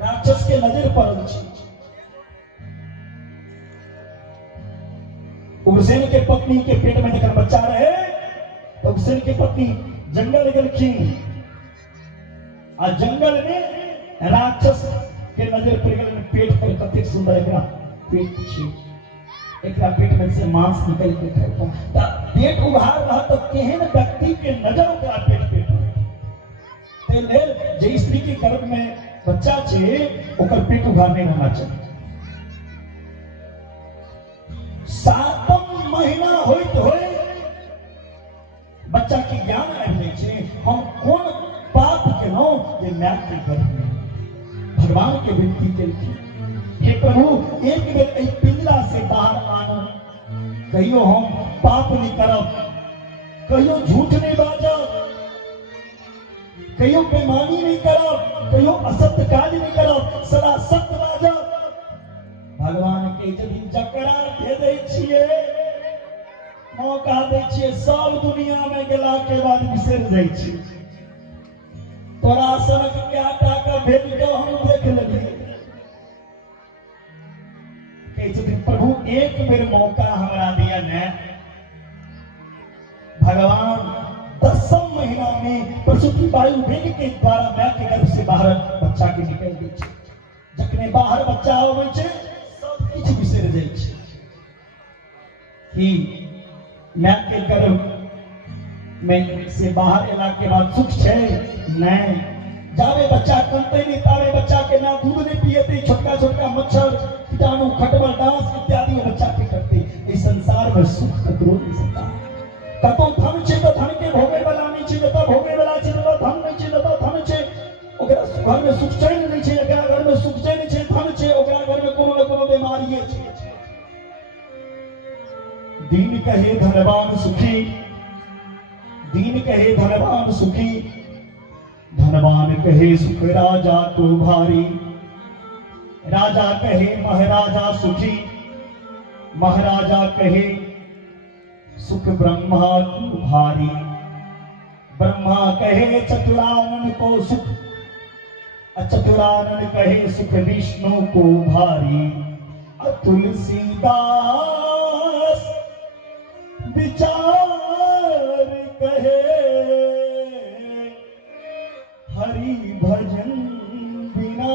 राक्षस के नजर पड़ल छे। उग्रसेन के पत्नी के पेट में जखन बच्चा रहे तो उग्रसेन के पत्नी जंगल गेलखिन आ जंगल में राक्षस के नजर पड़ गेल। पेट पर कतेक सुंदर एकरा पेट छे। एकरा पेट में से मांस निकल के खाता त पेट उघाड़ रहा तो केहन व्यक्ति के नजर ओकरा पेट पे ते लेल जे स्त्री के गर्भ में बच्चा छे ओकर पेट उघाड़ नहीं होना चाहिए। 7 महीना होइत होय बच्चा के ज्ञान आबि जाय छे। हम कोन पाप केलौं जे माय के गर्भ में भगवान के विनती केलखिन हे प्रभु एक बेर एहि पिंजरा से बाहर आनो। कहियो हम पाप नहीं करब, कहियो झूठ नहीं बाजब, कहियो बेईमानी नहीं करब, कहियो असत्य काज नहीं करब, सदा सत्य बाजब। भगवान के यदि जकरा दे दै छियै मौका दै छियै सब दुनिया में गेला के बाद बिसर जाइ छी। तोरा सनक क्या टाका भेज दो हम देख लेलिए। प्रभु एक बेर मौका हमरा दिया ने। भगवान 10 महीना में प्रसूति वायु वेग के द्वारा माय के गर्भ से बाहर बच्चा के निकल दै छै। जखने बाहर बच्चा आबै छै सब किछ बिसर जाइ छै कि माय के गर्भ में से बाहर एला के बाद सुख छै नहीं। जावे बच्चा कनते नहीं तावे बच्चा के ना दूध नहीं पिएते। छोटका छोटका मच्छर कीटाणु खटमल डांस इत्यादि बच्चा के करते। इस संसार में सुख ककरो नहीं सकता। कतो धन छे तो धन के भोगे वाला नहीं छे, तो भोगे वाला छे तो धन नहीं छे, तो धन छे ओकरा घर में सुख चैन नहीं छे। एकरा घर में सुख चैन छे, धन छे, ओकरा घर में कोनो न कोनो बीमारी छे। दीन कहे धनवान सुखी, दीन कहे धनवान सुखी, धनवान कहे सुख राजा को भारी। राजा कहे महाराजा सुखी, महाराजा कहे सुख ब्रह्मा को भारी। ब्रह्मा कहे चतुरानन को सुख, चतुरानन कहे सुख विष्णु को भारी। तुलसीदास विचार कहे हरि भजन बिना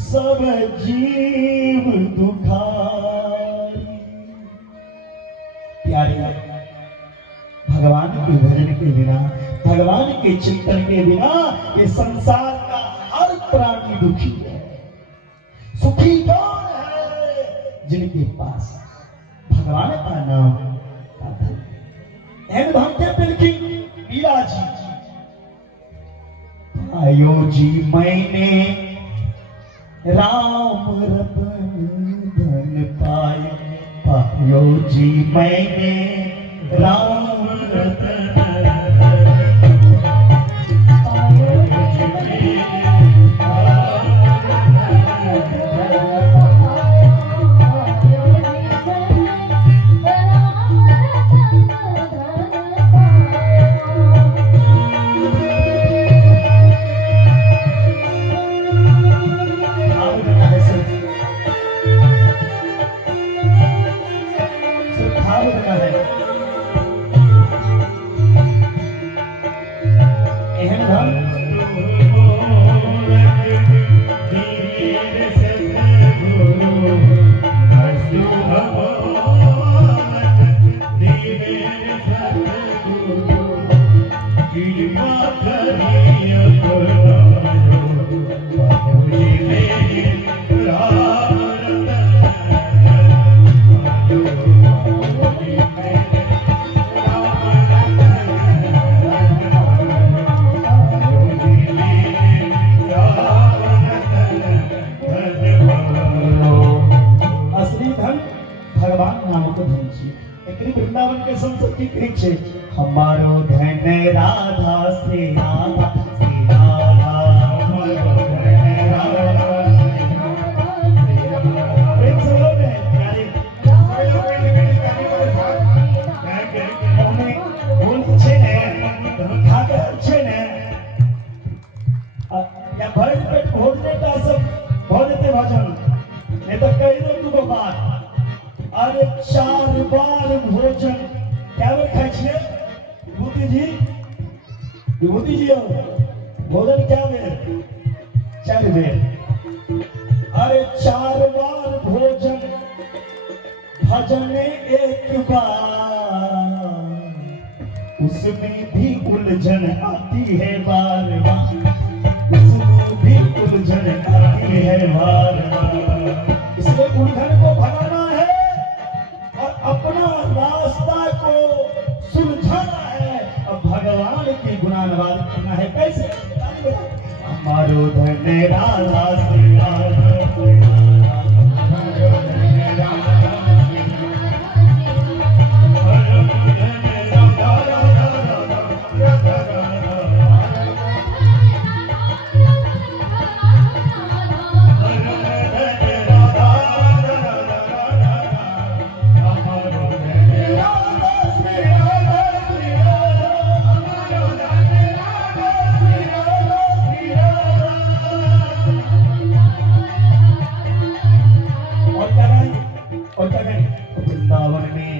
सब जीव दुखारी। प्यारे भगवान के भजन के बिना, भगवान के चिंतन के बिना ये संसार का हर प्राणी दुखी है। सुखी कौन है? जिनके पास भगवान का नाम का धन। धन के बिल्कुल मीरा जी आयो जी मैंने राम रतन धन पाए। पायो जी मैंने राम रतन छे हमारो धन राधा श्री राधा श्री राधा हमारो धन राधा प्रेम से बोलो ने प्यारे हमें बोल छे ने खाकर छे ने या भर पेट भोजने का सब भोजते भजन नहीं तो कही दो तुमको बात अरे 4 बार भोजन क्या बार खाए छिए विभूति जी भोजन क्या बेर 4 बेर अरे 4 बार भोजन भजन एक बार उसमें भी उलझन आती है बार बार उसमें भी उलझन आती है बार बार इसलिए उलझन को भगाना है और अपना रास्ता को सुलझाना है और भगवान की गुणानुवाद करना है कैसे हमारो धन राधा श्री राधा श्री राधा हमारो धन राधा वृंदावन में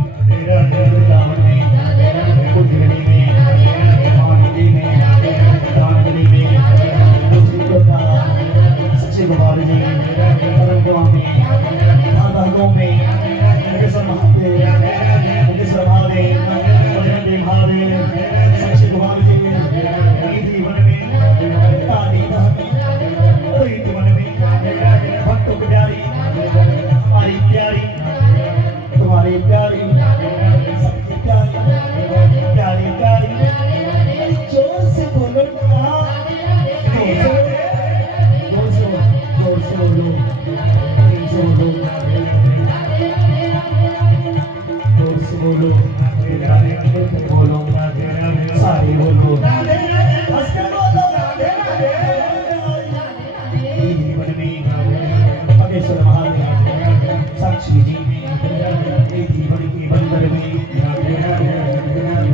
वृंदावन में उज्जैनी में मानवी में दानगली में सच्चे गोपाल जी परंपरा में राधा में मुकेश्वर महादेव महादेव सच्चे गोपाल जी जीवन में काली वन में भक्तों की प्यारी तुम्हारी प्यारी सबकी प्यारी प्यारी जोर से बोलो जोर से बोलो जोर से बोलो बोलो सारी बोलो जीवन में अगेश्वर महादेव साक्षी जी जीवन की बंदर में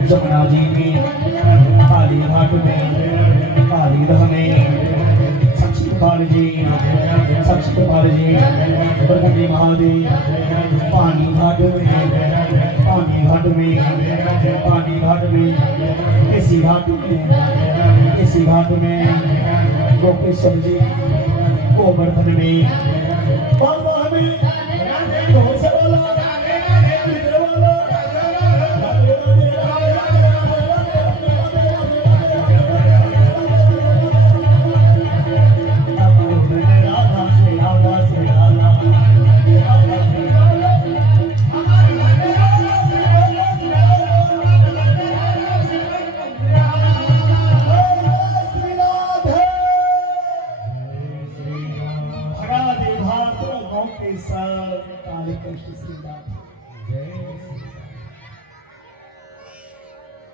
जमुना जी में काली घाट में काली दह में साक्षी गोपाल जी ब्रह्मदेव महादेव पानी घाट में किसी घाट में गोपेश्वर जी गोवर्धन में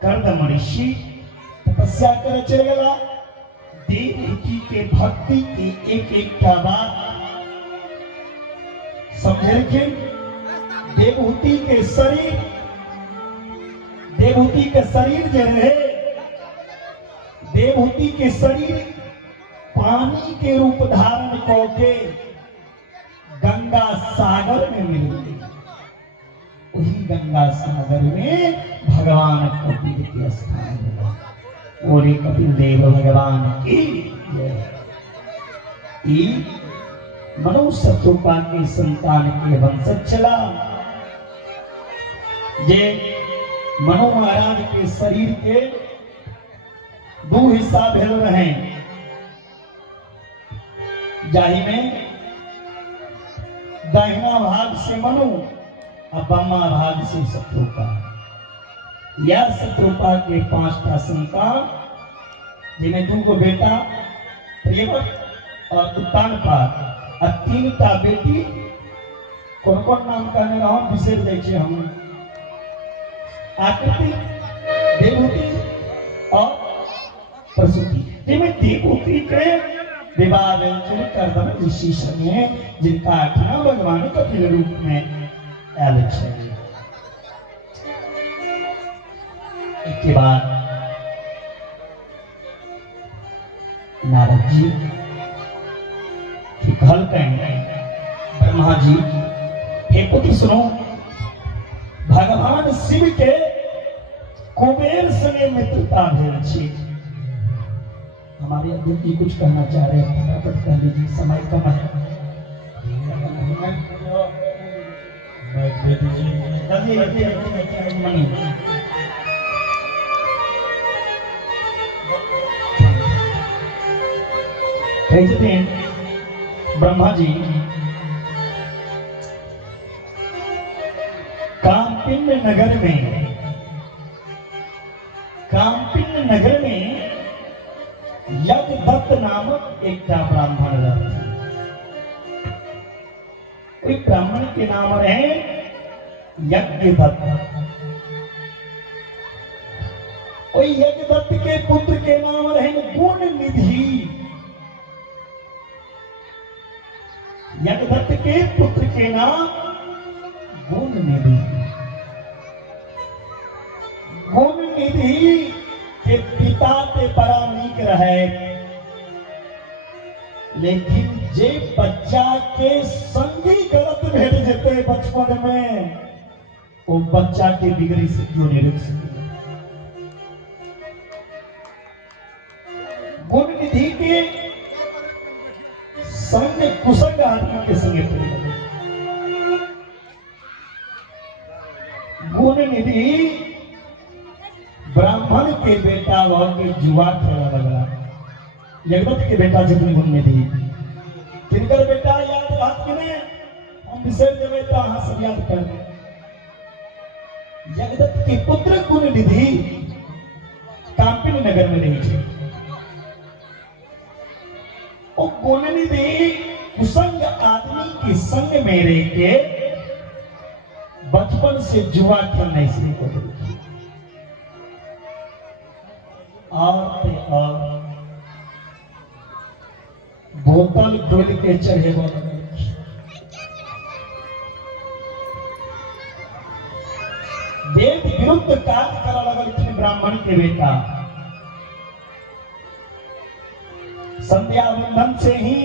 कर्दम ऋषि तपस्या कर चले गया देवहूति के भक्ति की एक बात समझे रखे देवहूति के शरीर जो रहे देवहूति के शरीर पानी के रूप धारण करके गंगा सागर में मिल गई वही गंगा सागर में भगवान कपिल के स्थान और कपिल देव भगवान की मनुष्य रूपा के संतान के वंशज चला जे मनु महाराज के शरीर के 2 हिस्सा भेल रहे जाहि में दाहिना भाग से मनु और बामा भाग से शत्रुपा या शत्रुपा के 5टा संतान जिन्हें 2 बेटा प्रियवत और उत्तानपाद और 3टा बेटी कौन नाम कहने रहा विशेष देखिए हम आकृति, देवहूति और प्रसूति। जिनमें देवहूति के विवाह व्यंजन करदम ऋषि संगे जिनका आख्या भगवान कपिल रूप में आयल है। इसके बाद नारद जी कहल ब्रह्मा जी, हे पुत्र सुनो, भगवान शिव के कुबेर संगे मित्रता भेल छी। हमारे अध्यक्ष जी कुछ कहना चाह रहे हैं, फटाफट कह लीजिए, समय कम है। कहते हैं ब्रह्मा जी, कामपिंड नगर में यज्ञदत्त नामक एक ब्राह्मण रहते। कोई ब्राह्मण के नाम रहे यज्ञदत्त। कोई यज्ञदत्त के पुत्र के नाम रहे गुण निधि। यज्ञदत्त के पुत्र के नाम गुण निधि। गुण निधि के पिता ते बड़ा नीक रहे, लेकिन जे बच्चा के संगी गलत भेट जेते बचपन में, वो बच्चा के बिगड़ी से क्यों नहीं रोक सके। गुण निधि के संग कुसंग आदमी के संगे पड़ी। गुण निधि ब्राह्मण के बेटा वह के जुआ खेला लगा। यज्ञदत्त के बेटा जितनी गुण निधि, किनकर बेटा याद बात के नहीं, हम विषय देवे तो अहाँ सब याद कर दे। यज्ञदत्त के पुत्र गुण निधि कांपिन नगर में रही थी। और गुण निधि कुसंग आदमी के संग में रह के बचपन से जुआ खेलने शुरू कर दी। और बोतल डोल के चढ़े वेद विरुद्ध कार्य करा लगल ब्राह्मण के बेटा। संध्या वंदन से ही,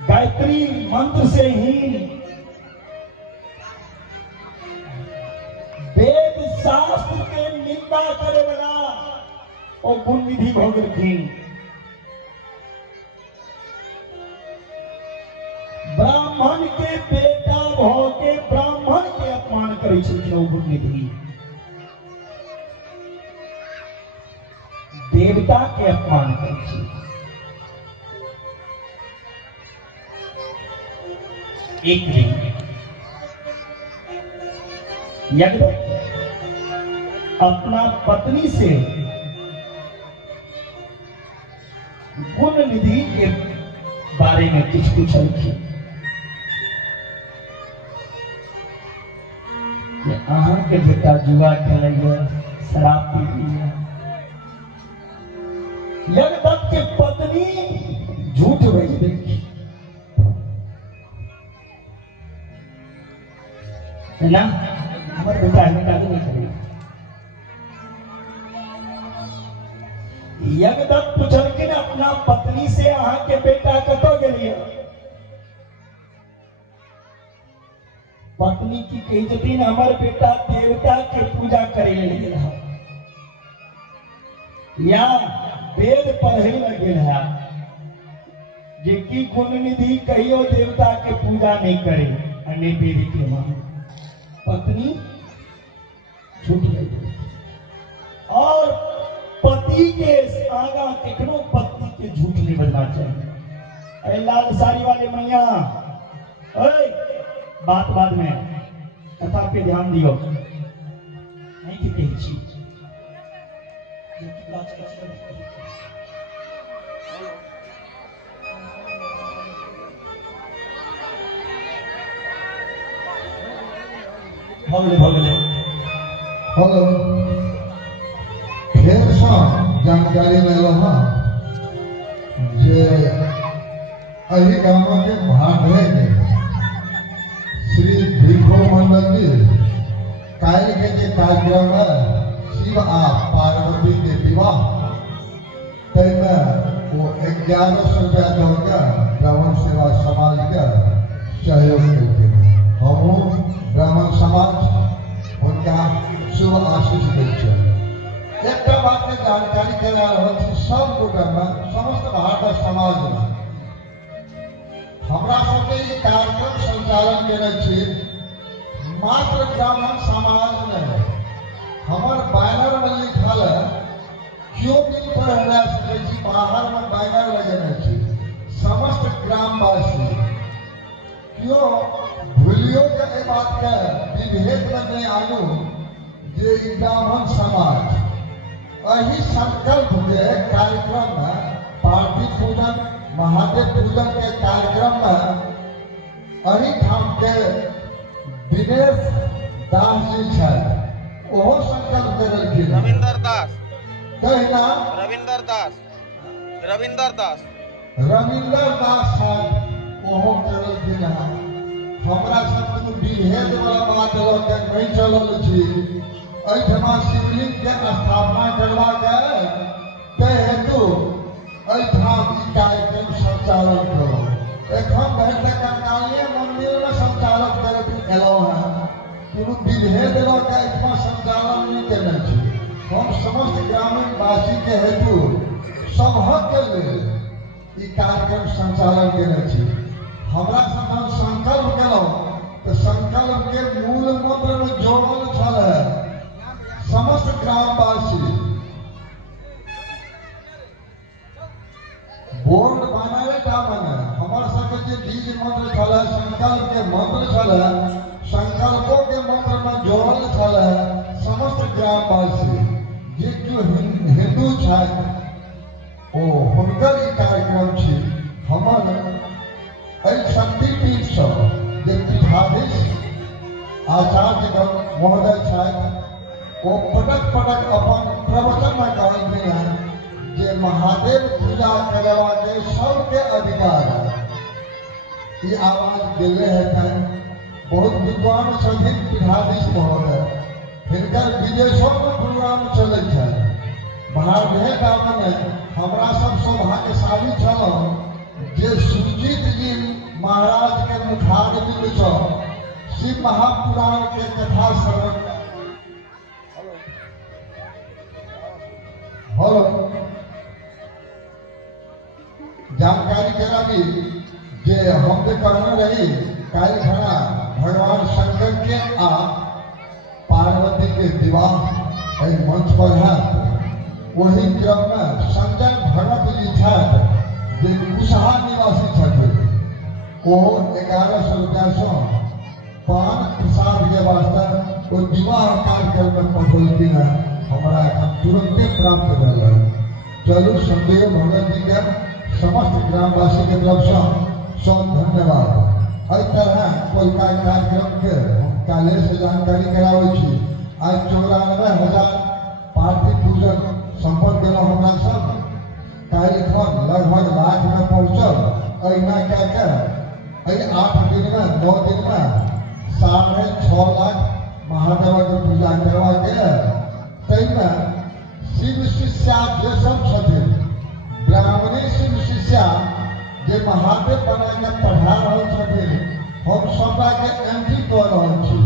गायत्री मंत्र से ही, वेद शास्त्र के निंदा करे वाला और गुण निधि भोगलखिन। ब्राह्मण के बेटा भो के ब्राह्मण के अपमान करे गुण निधि। देवता के अपमान करे। एक दिन यज्ञदत्त अपना पत्नी से गुण निधि के बारे में कुछ पूछल थी। अहाँ के बेटा जुआ खेल, शराब पी लिया। यज्ञदत्त के पत्नी झूठ भेज देखी ना, हमारे बेटा हमें काजू नहीं करेगा। यज्ञदत्त पूछल कि अपना पत्नी से अहाँ के बेटा कतो गेलिए। पत्नी की कही जतीन हमार बेटा देवता के पूजा करे ले रहा या वेद पढ़े लगे है, जिनकी गुण निधि कहियो देवता के पूजा नहीं करे, अन्य वेद के मान। पत्नी छूट गई। और पति के आगा कितनों पत्नी के झूठ नहीं बजना चाहिए। लाल साड़ी वाले मैया, बात बाद में, कथा पे ध्यान दियो। नहीं कि कही चीज भगले हेलो फेर से जानकारी मिलल है जे अही गाँव के भाटे के श्री भिखो मंडल जी काल के जे कार्यक्रम है शिव आ पार्वती के विवाह तैमे वो 1100 रुपया दो के ब्राह्मण सेवा समाज के सहयोग करके हम ब्राह्मण समाज उनका शुभ आशीष दै छै। एक बात के जानकारी करा रहल छी सब गोटा में समस्त भारत समाज में हमरा सबके ई कार्यक्रम संचालन केने छी मात्र ब्राह्मण समाज में हमर बैनर में लिखल है क्यों भी पढ़ा सके छी बाहर में बैनर लगेने छी समस्त ग्रामवासी क्यों भूलियो के ए बात के विभेद में नहीं आनू जे ई ब्राह्मण समाज अही संकल्प के कार्यक्रम में पार्थिव पूजन महादेव पूजन के कार्यक्रम में अही ठाम के दिनेश दास जी है ओहो संकल्प करलखिन रविंदर दास कहना रविंदर दास रविंदर दास है ओहो करलखिन हमरा सब विभेद वाला बात लग के नहीं चलल छी एहिठमा शिवलिंग के स्थापना करवा के हेतु एहिठाम ई कार्यक्रम संचालन करो एखन भरि तक कालिये मंदिर में संचालन करैत एलहुँ हैं कोनो विभेद लऽ के एहिठमा संचालन नहीं केने छी हम समस्त ग्रामीण वासी के हेतु सभक के लेल ई कार्यक्रम संचालन केने छी। हमरा सब हम संकल्प केलहुँ तो संकल्प के मूल मंत्र में जोड़ल छल समस्त ग्रामवासी बोर्ड बनाए टा बने हमर सबके जे बीज मंत्र छल संकल्प के मंत्र छल संकल्पों के मंत्र में जोड़ल छल समस्त ग्रामवासी जे केओ हिंदू छथि ओ हुनकर ई कार्यक्रम छी हमर एहि शक्तिपीठ सँ जे पीठाधीश आचार्य महोदय छथि वो पटक अपन प्रवचन में कहलखिन हैं जे महादेव पूजा करवा के सबके अधिकार है ये आवाज दिले है बहुत विद्वान सभी पीठाधीश महोदय हिनकर विदेशों में प्रोग्राम चले है बाहर भेट आबे हमरा सब सौभाग्यशाली छलहुँ जे सुरजीत जी महाराज के मुखारबिंद सँ शिव महापुराण के कथा श्रवण हेलो जानकारी करा दी जे हम तो कहने रही काल खना भगवान शंकर के आ पार्वती के विवाह एहि मंच पर है वही क्रम में संजय भगत जी छथि जे कुशहा निवासी छथि ओ 1100 रुपया से पान प्रसाद के वास्ते वो विवाह कार्यक्रम में पठौलखिन है हमारा तुरंते प्राप्त भेल है। चलू संदेव भगत जी के समस्त ग्रामवासी के तरफ से सब धन्यवाद। एहि तरह कोई कार्यक्रम के हम काले से जानकारी कराबै छी आज 94,000 पार्थिव पूजन संपन्न भेल हमरा सब काल्हि खन लगभग लाख में पहुँचल अहिना कए के एहि 8 दिन में 9 दिन में 6.5 लाख महादेव के पूजा करवा के तैमे शिव शिष्या जे सब छथिन ब्राह्मणी शिव शिष्या जे महादेव बना के पढ़ा रहल छथिन हम सबटा के एंट्री कऽ रहल छी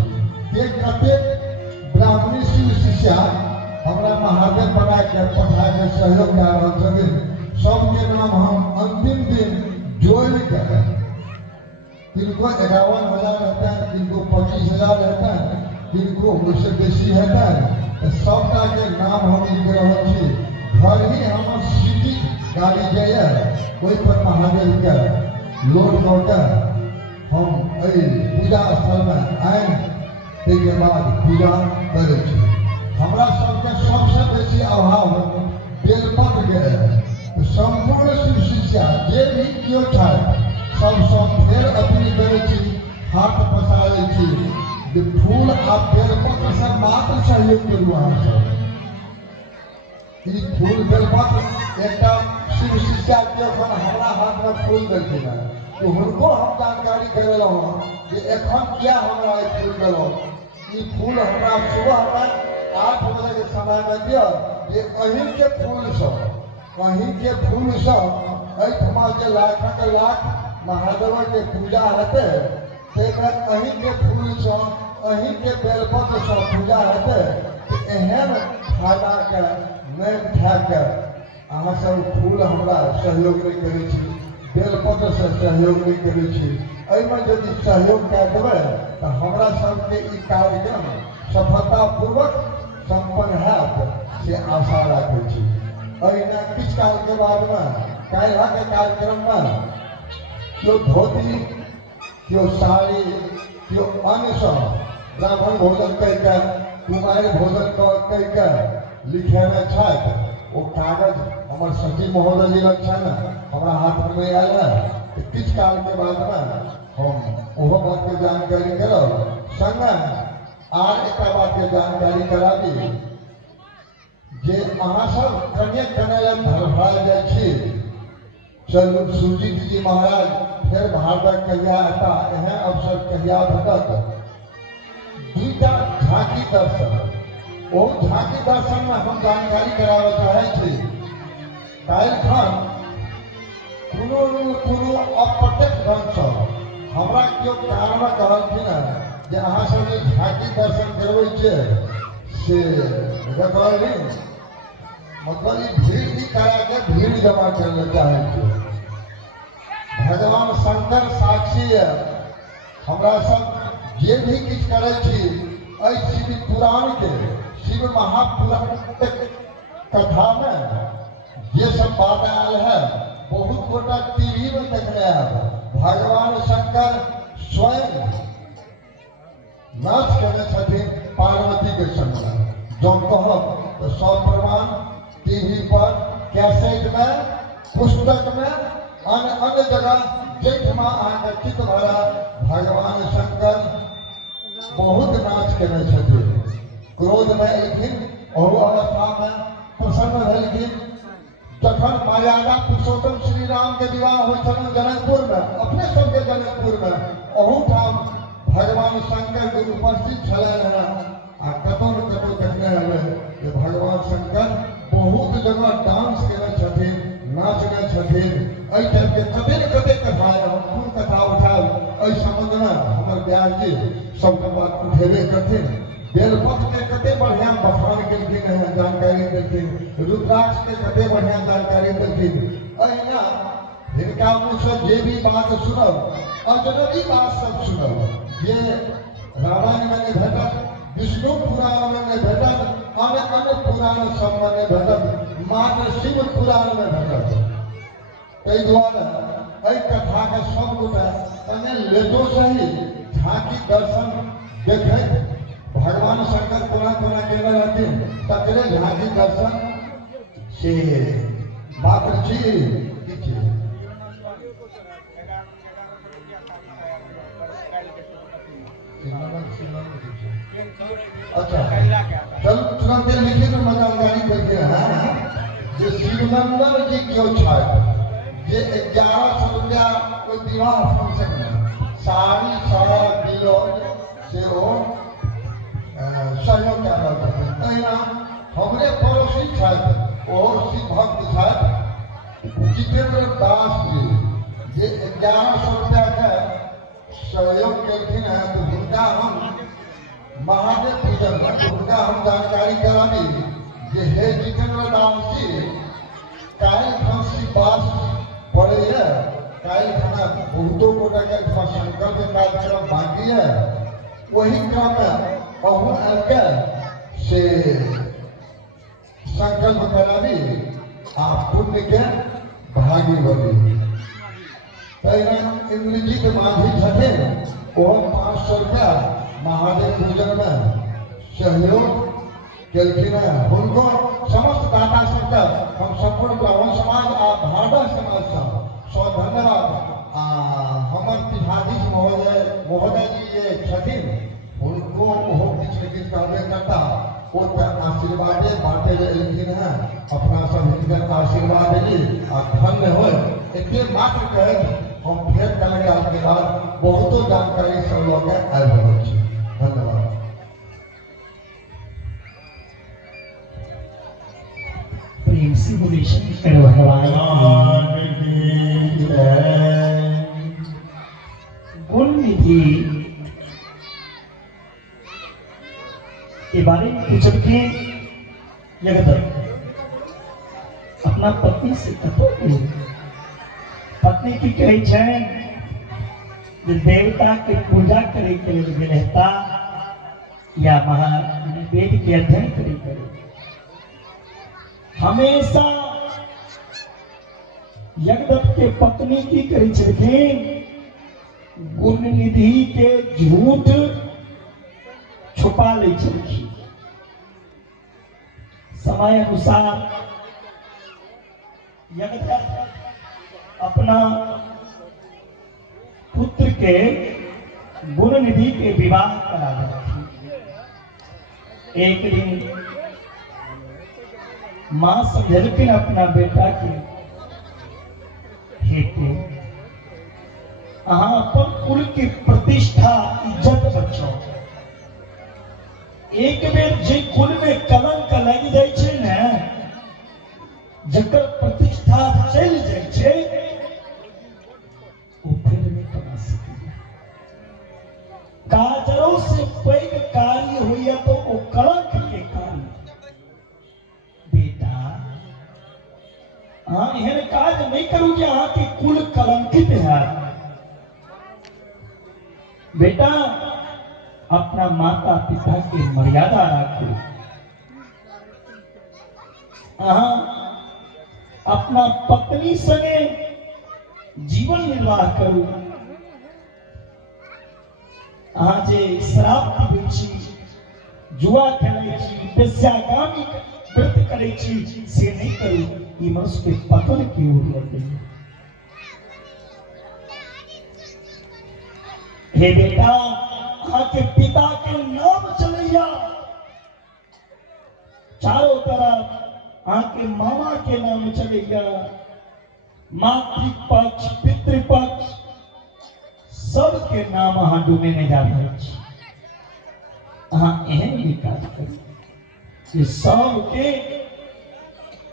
जे कतेक ब्राह्मणी शिव शिष्या हमरा महादेव बना के पढ़ा के सहयोग कऽ रहल छथिन सबके नाम हम अंतिम दिन जोड़ के किनको 51,000 रहता है किनको 25,000 रहता है किनको उससे बेसी रहता है सबटा के नाम हम लिख रहल छी घर ही हमर सिटी गाड़ी जाइए ओहि पर महादेव के लोड कऽ के हम एहि पूजा स्थल में आए ताहिके बाद पूजा करै छी। हमरा सबके सबसे बेसी अभाव बेलपत्र के है संपूर्ण शिव शिष्या जे भी केओ छथि सब फेर अपील करै छी हाथ पसारै छी जे फूल आ बेलपत्र से मात्र सहयोग करू अहाँ सब। ई फूल बेलपत्र एकटा शिव शिष्या के अपन हमरा हाथ में फूल देलखिन है, तो हुनको हम जानकारी करेलहुँ हँ जे एखन किया हमरा ई फूल देलहुँ। ई फूल हमरा सुबह में 8 बजे के समय में दिअ, जे अहीं के फूल सब एहिठमा जे लाखक लाख महादेव के पूजा हेतै, ताहिमे अहीं के फूल सब अहीं के बेलपत्र सब पूजा हेतै। एहन फायदा के नहीं उठा के अहाँ सब फूल हमरा सहयोग नहीं करै छी, बेलपत्र से सहयोग नहीं करै छी। एहिमे यदि सहयोग कए देबै तऽ हमरा सबके ई कार्यक्रम सफलतापूर्वक संपन्न हैत से आशा राखै छी। एहिना किछु काल के बाद में काल्हि के कार्यक्रम में केओ धोती, केओ साड़ी, केओ अन्न सब ब्राह्मण भोजन कहि के, कुमारि भोजन कहि के लिखेने छथि। वो कागज हमर सचिव महोदय जी लग छनि, हमरा हाथ में आयल है। किछु काल के बाद में हम ओहो बात के जानकारी करब, संगे आर एक बात के जानकारी कराबी जे अहाँ सब कने कने धरफाल जाइ छी। चलू सुरजीत जी महाराज फिर भारत कहिया आता, एहन अवसर कहिया भेटत। दूटा झांकी दर्शन, ओ झांकी दर्शन में हम जानकारी कराबऽ चाहै छी। काल्हि खन कोनो अप्रत्यक्ष ढंग से हमरा केओ कारण कहलखिन है जे अहाँ सब झांकी दर्शन करबै छियै से रिकॉर्डिंग मतलब ई भीड़ की करा के भीड़ जमा करने चाहे थे। भगवान शंकर साक्षी है, हमरा सब जे भी किछ करे छी एहि शिव पुराण के, शिव महापुराण के कथा में जे सब बात आयल है बहुत गोटा टीवी में देखने है। भगवान शंकर स्वयं नाच करने छथिन पार्वती के संग। जो कहब तो सब प्रमाण टीवी पर, कैसेट में, पुस्तक में, अन्य जगह जेठमा अहाँके चित्त भरा भगवान शंकर बहुत नाच केने छथिन। क्रोध में एलखिन और अवस्था में प्रसन्न भेलखिन। जखन मर्यादा पुरुषोत्तम श्री राम के विवाह होइ छलनि जनकपुर में, अपने सबके जनकपुर में, अहूठाम भगवान शंकर के उपस्थित छलनि हैं। आ कतौ न कतौ देखने हेबै जे भगवान शंकर बहुत जगह डांस केने छथिन, नाचने छथिन। एहि टाइप के कते न कते कथा है, कोन कथा उठाब एहि संबंध में हमर व्यास जी सबके बात उठेबे करथिन। बेलपत्र के कते बढ़िया बखान केलखिन है, जानकारी देलखिन। रुद्राक्ष के कते बढ़िया जानकारी देलखिन। अहिना हिनका मुँह से जे भी बात सुनब, अजनबी बात सब सुनब, ये रामायण में नहीं भेटत, विष्णु पुराण में नहीं भेटत, अन्य पुराण सब में नहीं भेटत, मात्र शिव पुराण में भेटत। ताहि दुआरे एहि कथा के सब गोटा कने लेटो सही झांकी दर्शन देखैत भगवान शंकर कोना कोना केने रहथिन तकरे झांकी दर्शन से मात्र छी। अच्छा चलो तुरंत लिखित में जानकारी देते हैं जे शिवनंदन जी क्यों छात्र जे 1100 रुपया कोई विवाह फंक्शन में साड़ी साड़ा किलो से वो सहयोग कर रहे थे। हमरे पड़ोसी छात्र वो शिव भक्त छात्र जितेंद्र दास जी जे 1100 रुपया के सहयोग केलखिन है, तो हुनका हम महादेव पूजन में उनका हम जानकारी कराबी जे हे जितेंद्र दास जी काल्हि खन बास पड़े है, काल्हि खाना बहुतों गोटा के संकल्प कार्यक्रम बाकी है। वही क्रम में अहू आके से संकल्प कराबी आ पुण्य के भागी बनी। इंद्रजीत मांझी छथिन वो 500 रुपया महादेव पूजन में सहयोग केलखिन है। उनको समस्त दाता सबके हम संपूर्ण ब्राह्मण समाज आ भारत समाज से धन्यवाद। हमर पीठाधीश महोदय जी ये छथिन वो तो आशीर्वाद बांटे लेकिन है अपना सब हिंदन आशीर्वाद दी और धन्य हो इतने मात्र कहे हम फिर कल के बाद बहुतो जानकारी सब लोग आबि रहल छै। धन्यवाद। प्रेम से बोले शंकर भगवान गुण निधि के बारे में पूछब के अपना पत्नी से कतो पत्नी की कहे जे देवता के पूजा करे के लिए गेलता या वेद के अध्ययन करे के लिए हमेशा यज्ञदत्त के पत्नी की करी छलखिन गुण निधि के झूठ छुपा ले छलखिन। समय अनुसार यज्ञदत्त अपना पुत्र के गुण निधि के विवाह करा देलखिन। एक दिन मां समझलखिन अपना बेटा के हेतु अहाँ अपन कुल की प्रतिष्ठा इज्जत बचाओ। एक बेर जे कुल में कलंक लग जाय छै ने जकर प्रतिष्ठा चल जाय छै वो फिर नहीं कमा सकेगा। काजरों से पैघ कार्य होइया तो वो कलंक के कार्य। बेटा हाँ एहन काज नहीं करू जे अहाँ के कुल कलंकित है। बेटा अपना माता पिता की मर्यादा रखो। अपना पत्नी संगे जीवन निर्वाह करू। अहाँ जे शराब पीबै छी, जुआ खेलै छी, वेश्यागामी व्रत करै छी से नहीं करू। ई मनुष्य के पतन की ओर लगे। हे बेटा आपके पिता के नाम चलैया चारों तरफ आपके मामा के नाम चलैया। मातृपक्ष पितृपक्ष सबके नाम अहाँ डूबेने जा रहल छी। अहाँ एहन भी काज करू जे सबके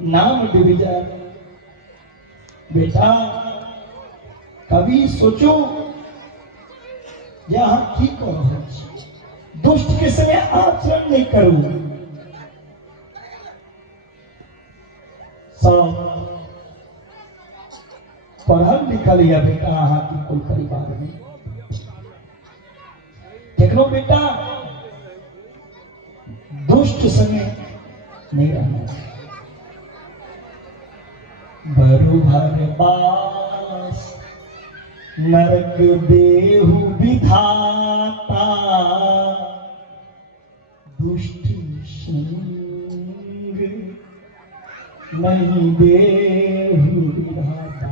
नाम डूबी जाए। बेटा कभी सोचो यहाँ की करो दुष्ट के संगे आचरण नहीं करू। सब पढ़ल लिखल या बेटा अहाँ की कोई परिवार में देख लो बेटा दुष्ट संगे नहीं रहना। बरु भर बास नरक देहु विधाता दुष्ट संग नहीं देहु विधाता।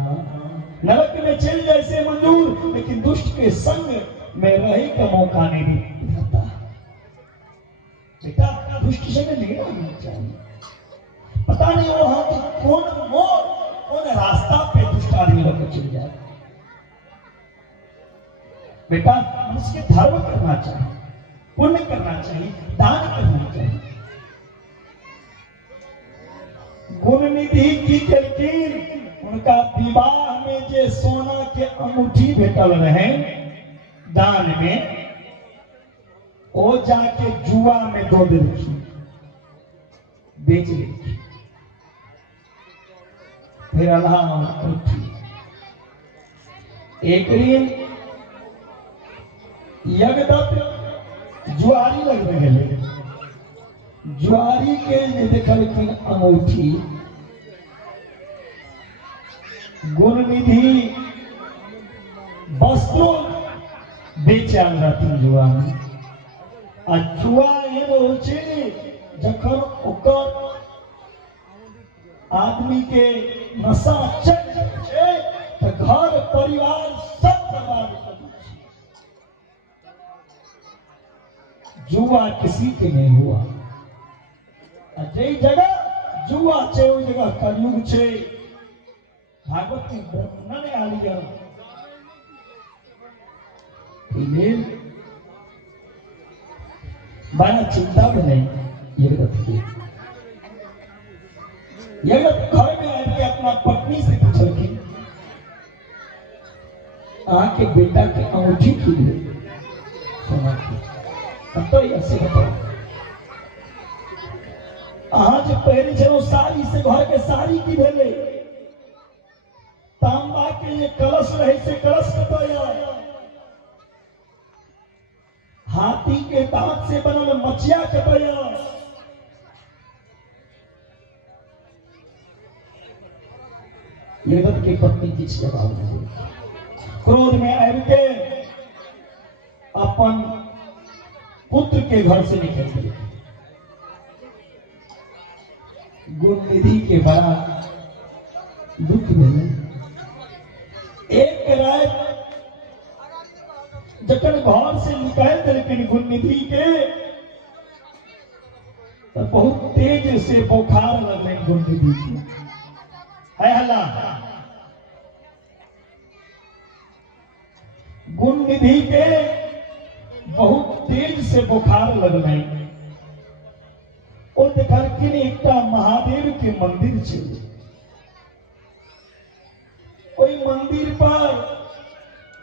नरक में चल जैसे मंजूर लेकिन दुष्ट के संग में रहे का मौका नहीं देता। बेटा दुष्ट संग नहीं रहना चाहिए। पता नहीं वो हाथ कौन मोड़ कौन रास्ता पे दुष्ट आदमी लोग चल जाए। बेटा उसके धर्म करना चाहिए, पुण्य करना चाहिए, दान करना चाहिए। गुण निधि की करके उनका विवाह में जे सोना के अंगूठी भेटल रहे दान में वो जाके जुआ में दो देलखी बेच लेखी। फिर अल्लाह एक दिन यज्ञदत्त जुआरी लग रहे। जुआरी के देखलखिन अंगूठी गुण निधि वस्त्रों बेचे रहती जुआ में। आ जुआ एहन होइ छै जखन ओकर आदमी के नशा चढ़ जाइ छै त घर परिवार सब बर्बाद कर दै छै। जुआ किसी के नहीं हुआ। जे जगह जुआ छे ओ जगह कलयुग छे। भागवत में ब्रह्मा ने आ लिया बड़ा चिंता में नहीं यज्ञ की। यज्ञ घर में आके अपना पत्नी से पूछलखिन आके बेटा के अंगूठी की सोना की तो ऐसे बताओ आज पहले चलो साड़ी से घर के साड़ी की भेले तांबा के ये कलश रहे से कलश कटोया हाथी के दांत से बनल मचिया कटोया यज्ञ की पत्नी किस जवाब नहीं क्रोध में आए के अपन पुत्र के घर से निकल गए। गुण निधि के बड़ा दुख मिले। एक रात जखन घर से निकाल दिलखिन गुण निधि के तो बहुत तेज से बुखार लगने गुण निधि के है हल्ला। गुण निधि के बहुत तेज से बुखार लगने और देखलखिन एकटा महादेव के मंदिर छे। ओई मंदिर पर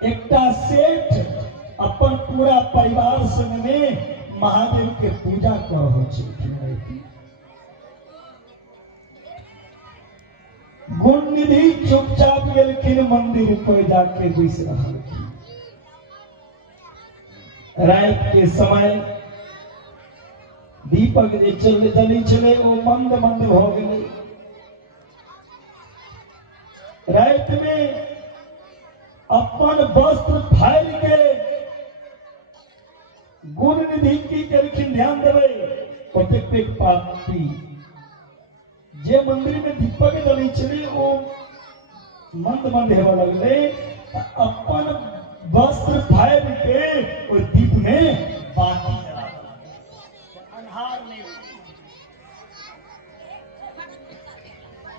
एकटा सेठ अपन पूरा परिवार संग में महादेव के पूजा कर रहल छे। गुण निधि चुपचाप गेलखिन मंदिर पर जाके बैस रहल। रात के समय दीपक जे जली चले वो मंद मंद हो गए। रात में अपन वस्त्र फाड़ के गुण निधि की करखिन ध्यान देवे प्रत्येक पापी जे मंदिर में दीपक जली चले वो मंद मंद हेवा लगले अपन वस्त्र फाड़ के वो दीप में बाती जला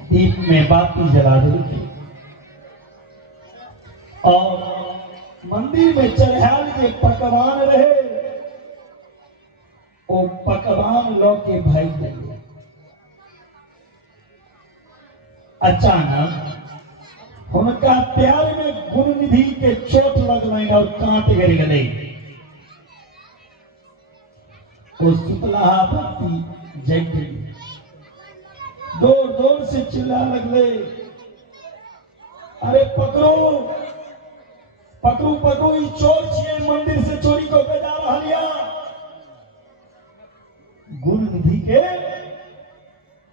दीप में बाती जला दी और मंदिर में चढ़ाल के पकवान रहे वो पकवान लो के भाई देंगे। अचानक उनका प्यार में गुण निधि के चोट लग गई और कांट गिर गए। वो सुतला भक्ति जग गई। जोर जोर से चिल्ला लगले अरे पकड़ो पकड़ू पकड़ू ई चोर छिए मंदिर से चोरी को के जा रहलिया। गुण निधि के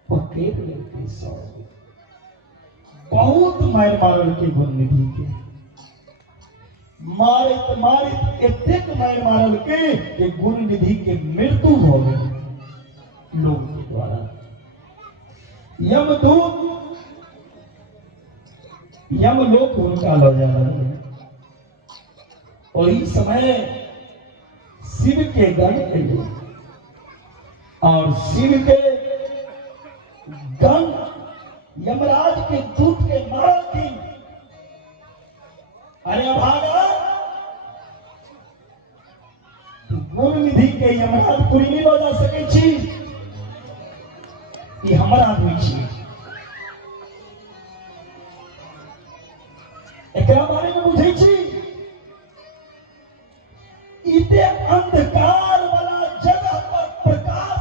पकेट लेके सौ बहुत मार मारल के गुण निधि के मारित मारित एतेक मार मारल के गुण निधि के मृत्यु हो गई लोग के द्वारा। यमदूत यमलोक उनका लो जा रहे हैं और इस समय शिव के गण थे और शिव के गण यमराज के दूत के मारा थी। अरे अभागा गुण निधि के यमराज पूरी नहीं लो जा सके छी ये हमारा आदमी छी। एकरा बारे में बुझे छी इते अंधकार वाला जगह पर प्रकाश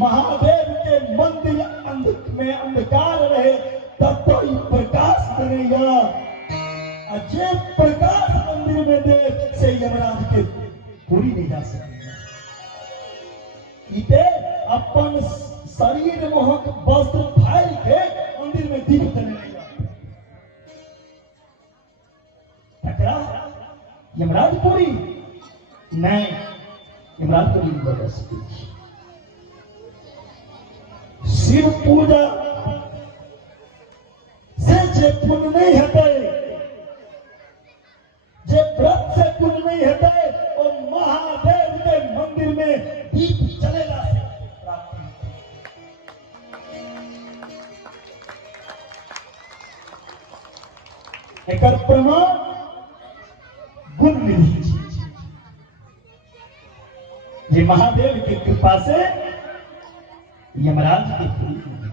महादेव के मंदिर में अंधकार रहे तब तो ये प्रकाश करेगा। अजय प्रकाश मंदिर में दे से यमराज के पूरी नहीं जा सकेगा। इते अपन शरीर मोहक वस्त्र फाड़ के मंदिर में दीप जलने लगा। टकरा यमराज पूरी नहीं यमराज पूरी नहीं बजा सके। शिव पूजा से जे पुण्य नहीं हटे जे व्रत से पुण्य नहीं हटे और महादेव के मंदिर में दीप जलेगा से प्राप्त एकर प्रमाण गुण निधि जी जे महादेव की कृपा से यमराज के प्रिय हैं।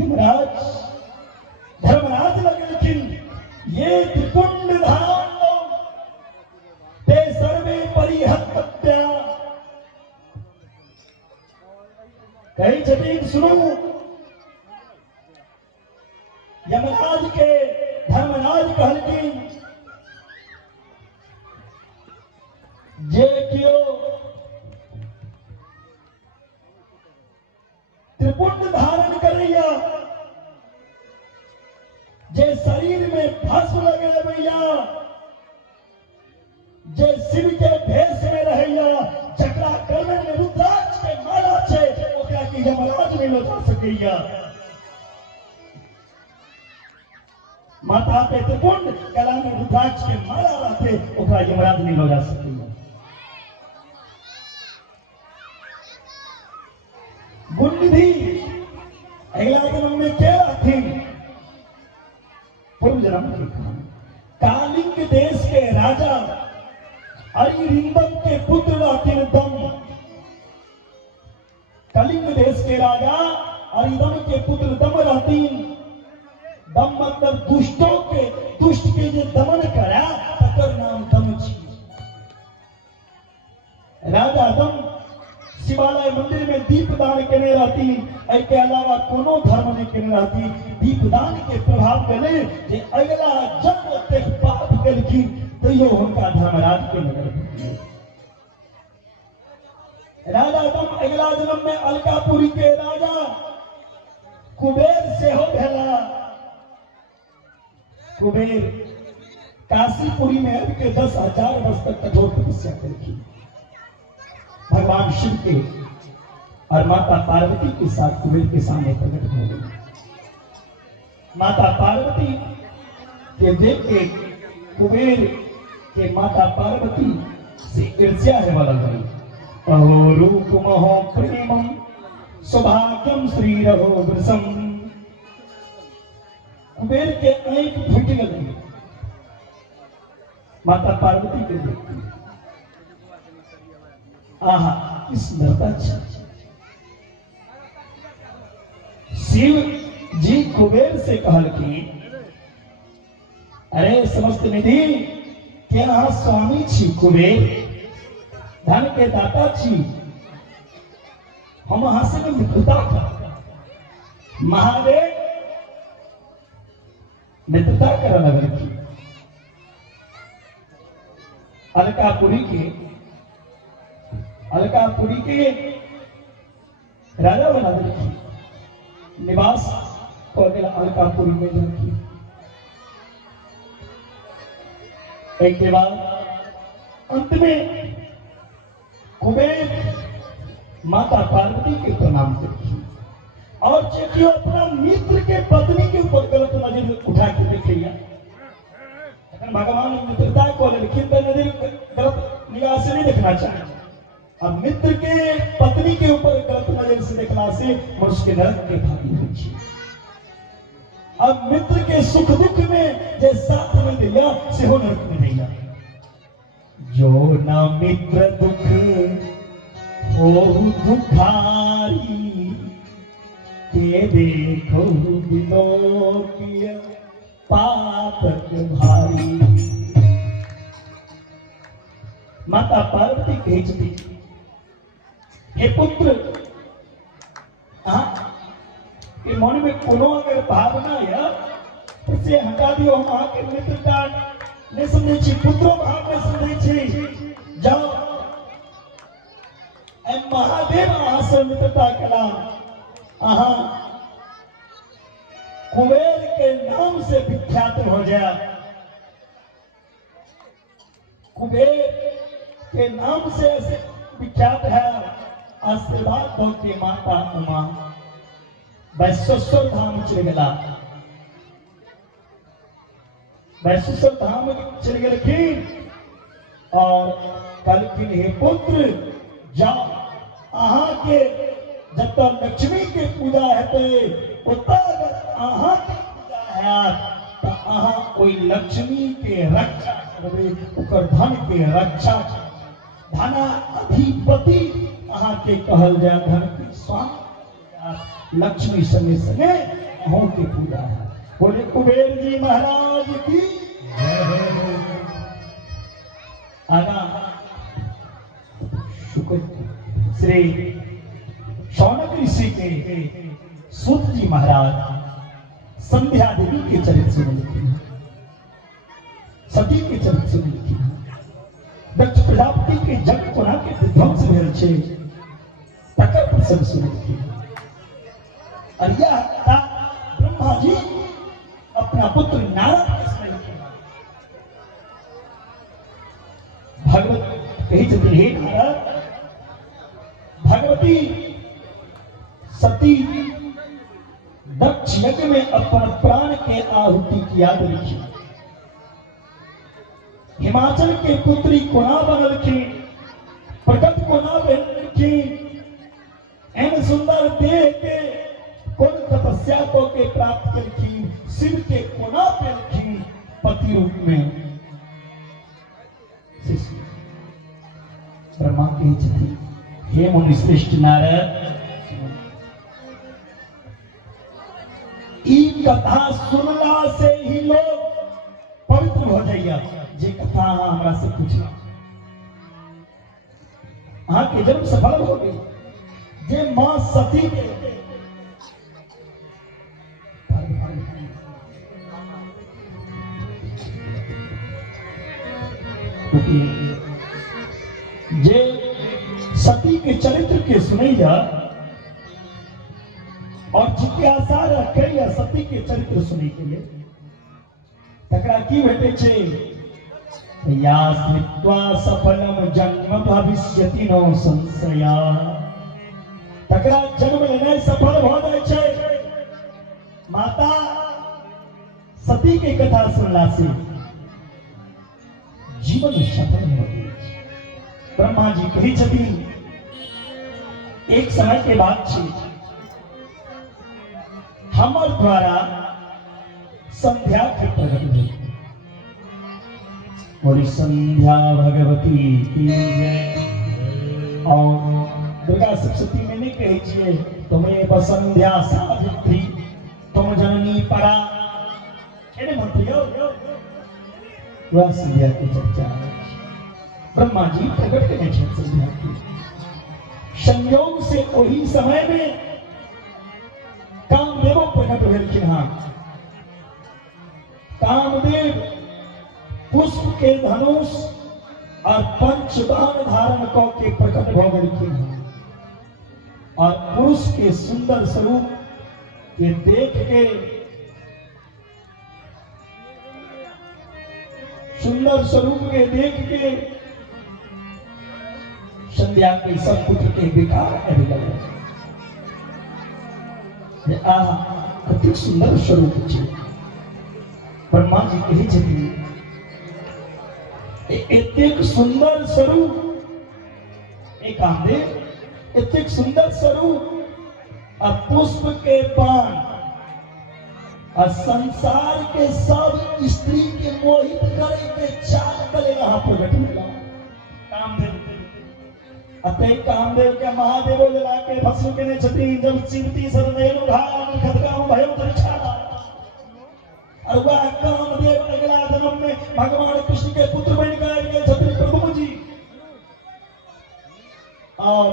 यमराज धर्मराज लगलखिन ये त्रिपुंड धाम ते सर्वे परिहत्या कही छठीन सुनो यमराज के धर्मराज कहलखिन जे कियो त्रिपुंड धारण करैया जे शरीर में भस्म लगे भैया जे शिव के भेष में रहैया जकरा गले में रुद्राक्ष के माला छे ओकरा की यमराज नहीं लौटा सकैया माथा पे त्रिपुंड गला में रुद्राक्ष के माला रहते ओकरा यमराज नहीं लौटा सकैया गुण निधि अगला जन्म में क्या रहथिन पूर्व जन्म की कहानी कालिंग देश के राजा अरिरिंदम के पुत्र रहथिन दम कलिंग देश के राजा अरिदम के पुत्र दम रहथिन दम मतलब दुष्ट के जे दमन करा तकर नाम दम छी राजा दम शिवालय मंदिर में दीपदान केने रहती के अलावा कोनो धर्म नहीं केने रहती दीपदान के प्रभाव के ले जे अगला जन्म तक पाप केलखिन तैयो हुनका धर्मराज के नगर भेटिए राजा दम अगला जन्म में अलकापुरी के राजा कुबेर से हो भेला कुबेर काशीपुरी में अब के 10,000 वर्ष तक कठोर तपस्या करखिन भगवान शिव के और माता पार्वती के साथ कुबेर के सामने प्रकट हो गई माता पार्वती के देख के कुबेर के माता पार्वती से ईर्ष्या है वाला गई अहो रूप महो प्रेमम सौभाग्यम श्री रहो वृषम कुबेर के आंख फूट गई माता पार्वती के देखती आहा इस नरता शिव जी कुबेर से कहल कि अरे समस्त निधि के अहाँ स्वामी छी कुबेर धन के दाता छी हम अहाँ से मित्रता कर महादेव मित्रता कर लगल की अलकापुरी के राजा बना देखी निवास हो गया अलकापुरी में जाके एक के बाद अंत में कुबेर माता पार्वती के प्रणाम करती और चेकियो अपना मित्र के पत्नी के ऊपर गलत नजर उठा के देखिए भगवान मित्रता को लेकिन नजर गलत निगाह से नहीं देखना चाहिए अब मित्र के पत्नी के ऊपर गलत नजर से देखना से मनुष्य के नरक के भागी होती अब मित्र के सुख दुख में जे साथ में दिया से हो नरक में दिया जो ना मित्र दुख हो दुखारी के देखो विलोकिय पातक भारी माता पार्वती कहती हे पुत्र ये मन में कोनो अगर भावना है तो से हटा दियो हम आके मित्रता नहीं समझे छी पुत्रो भाव में समझे छी जाओ ए महादेव अहाँ से मित्रता कला अहाँ कुबेर के नाम से विख्यात हो जाए कुबेर के नाम से ऐसे विख्यात है आशीर्वाद दो के माता उमा वैश्वेश्वर धाम चल गला वैश्वेश्वर धाम चल गलखिन और कहलखिन हे पुत्र जाओ अहाँ के जब तक लक्ष्मी के पूजा हेते ओतऽ अगर अहाँ तो अहाँ कोई लक्ष्मी के रक्षा करबे, ओकर धन के रक्षा, धना अधिपति अहाँ के कहल जाए, धन के स्वामी, लक्ष्मी संगे संगे अहों के पूजा है। बोले कुबेर जी महाराज की आगा शुक्र श्री शौनक ऋषि के सूत जी महाराज संध्या देवी के चरित्र सुन लिखे हैं, सती के चरित्र सुन लिखे हैं, दक्ष प्रजापति के जग कोना के विध्वंस भेल छे तकर प्रसंग सुन लिखे हैं। और यह ब्रह्मा जी अपना पुत्र नारद के स्मरण लिखे हैं। भगवत कही चलती हे नारद, भगवती सती दक्ष यज्ञ में अपन प्राण के आहुति की याद लिखी, हिमाचल के पुत्री कोना बनलखी, प्रकट कोना बनलखी, एन सुंदर देह के कौन तपस्या को के प्राप्त करखी, शिव के कोना पेलखी पति रूप में। ब्रह्मा की छठी हे मुनि श्रेष्ठ नारद, ई कथा सुनला से ही लोग पवित्र हो जाइया। जे कथा हमरा से पूछला, अहाँ के जन्म सफल हो गई। जे मां सती के जे सती के चरित्र के सुनैया और जिज्ञासा रखैया सती के चरित्र सुनै के लिए, तकरा की भेटै छै? या स्मृत्वा सफलम जन्म भविष्यति नो संशया, तकरा जन्म लेनाइ सफल भ जाइ छै। माता सती के कथा सुनला से जीवन सफल हो गई। ब्रह्मा जी कही छथिन, एक समय के बात छै, हमर द्वारा संध्या के प्रकट हुई। और संध्या भगवती की जय। और दुर्गा सप्तमी में नहीं कही छिए तुम्हें बसंध्या सावित्री तुम जननी परा, मंत्री वह संध्या की चर्चा है। ब्रह्मा जी प्रकट करे संध्या की। संयोग से वही समय में कामदेव प्रकट भेलखिन। कामदेव पुष्प के धनुष और पंचबाण धारण क के प्रकट भ गेलखिन और पुरुष के सुंदर स्वरूप के देख के, सुंदर स्वरूप के देख के संध्या के सब पुत्र के विकार करने लगे। कति सुंदर स्वरूप छै। ब्रह्मा जी कही छथिन, एतेक सुंदर स्वरूप, एक कामदेव एतेक सुंदर स्वरूप और पुष्प के पान और संसार के सब स्त्री के मोहित करे के चाल करे रहा प्रकट मिला। कामदेव अतः कामदेव के महादेव जला के भस्म के छत्री जब चिंती सरनेनु घाम खदकाम भयो दर्शना। और वह कामदेव अगला जन्म में भगवान कृष्ण के पुत्र बन गए छत्री प्रभु जी। और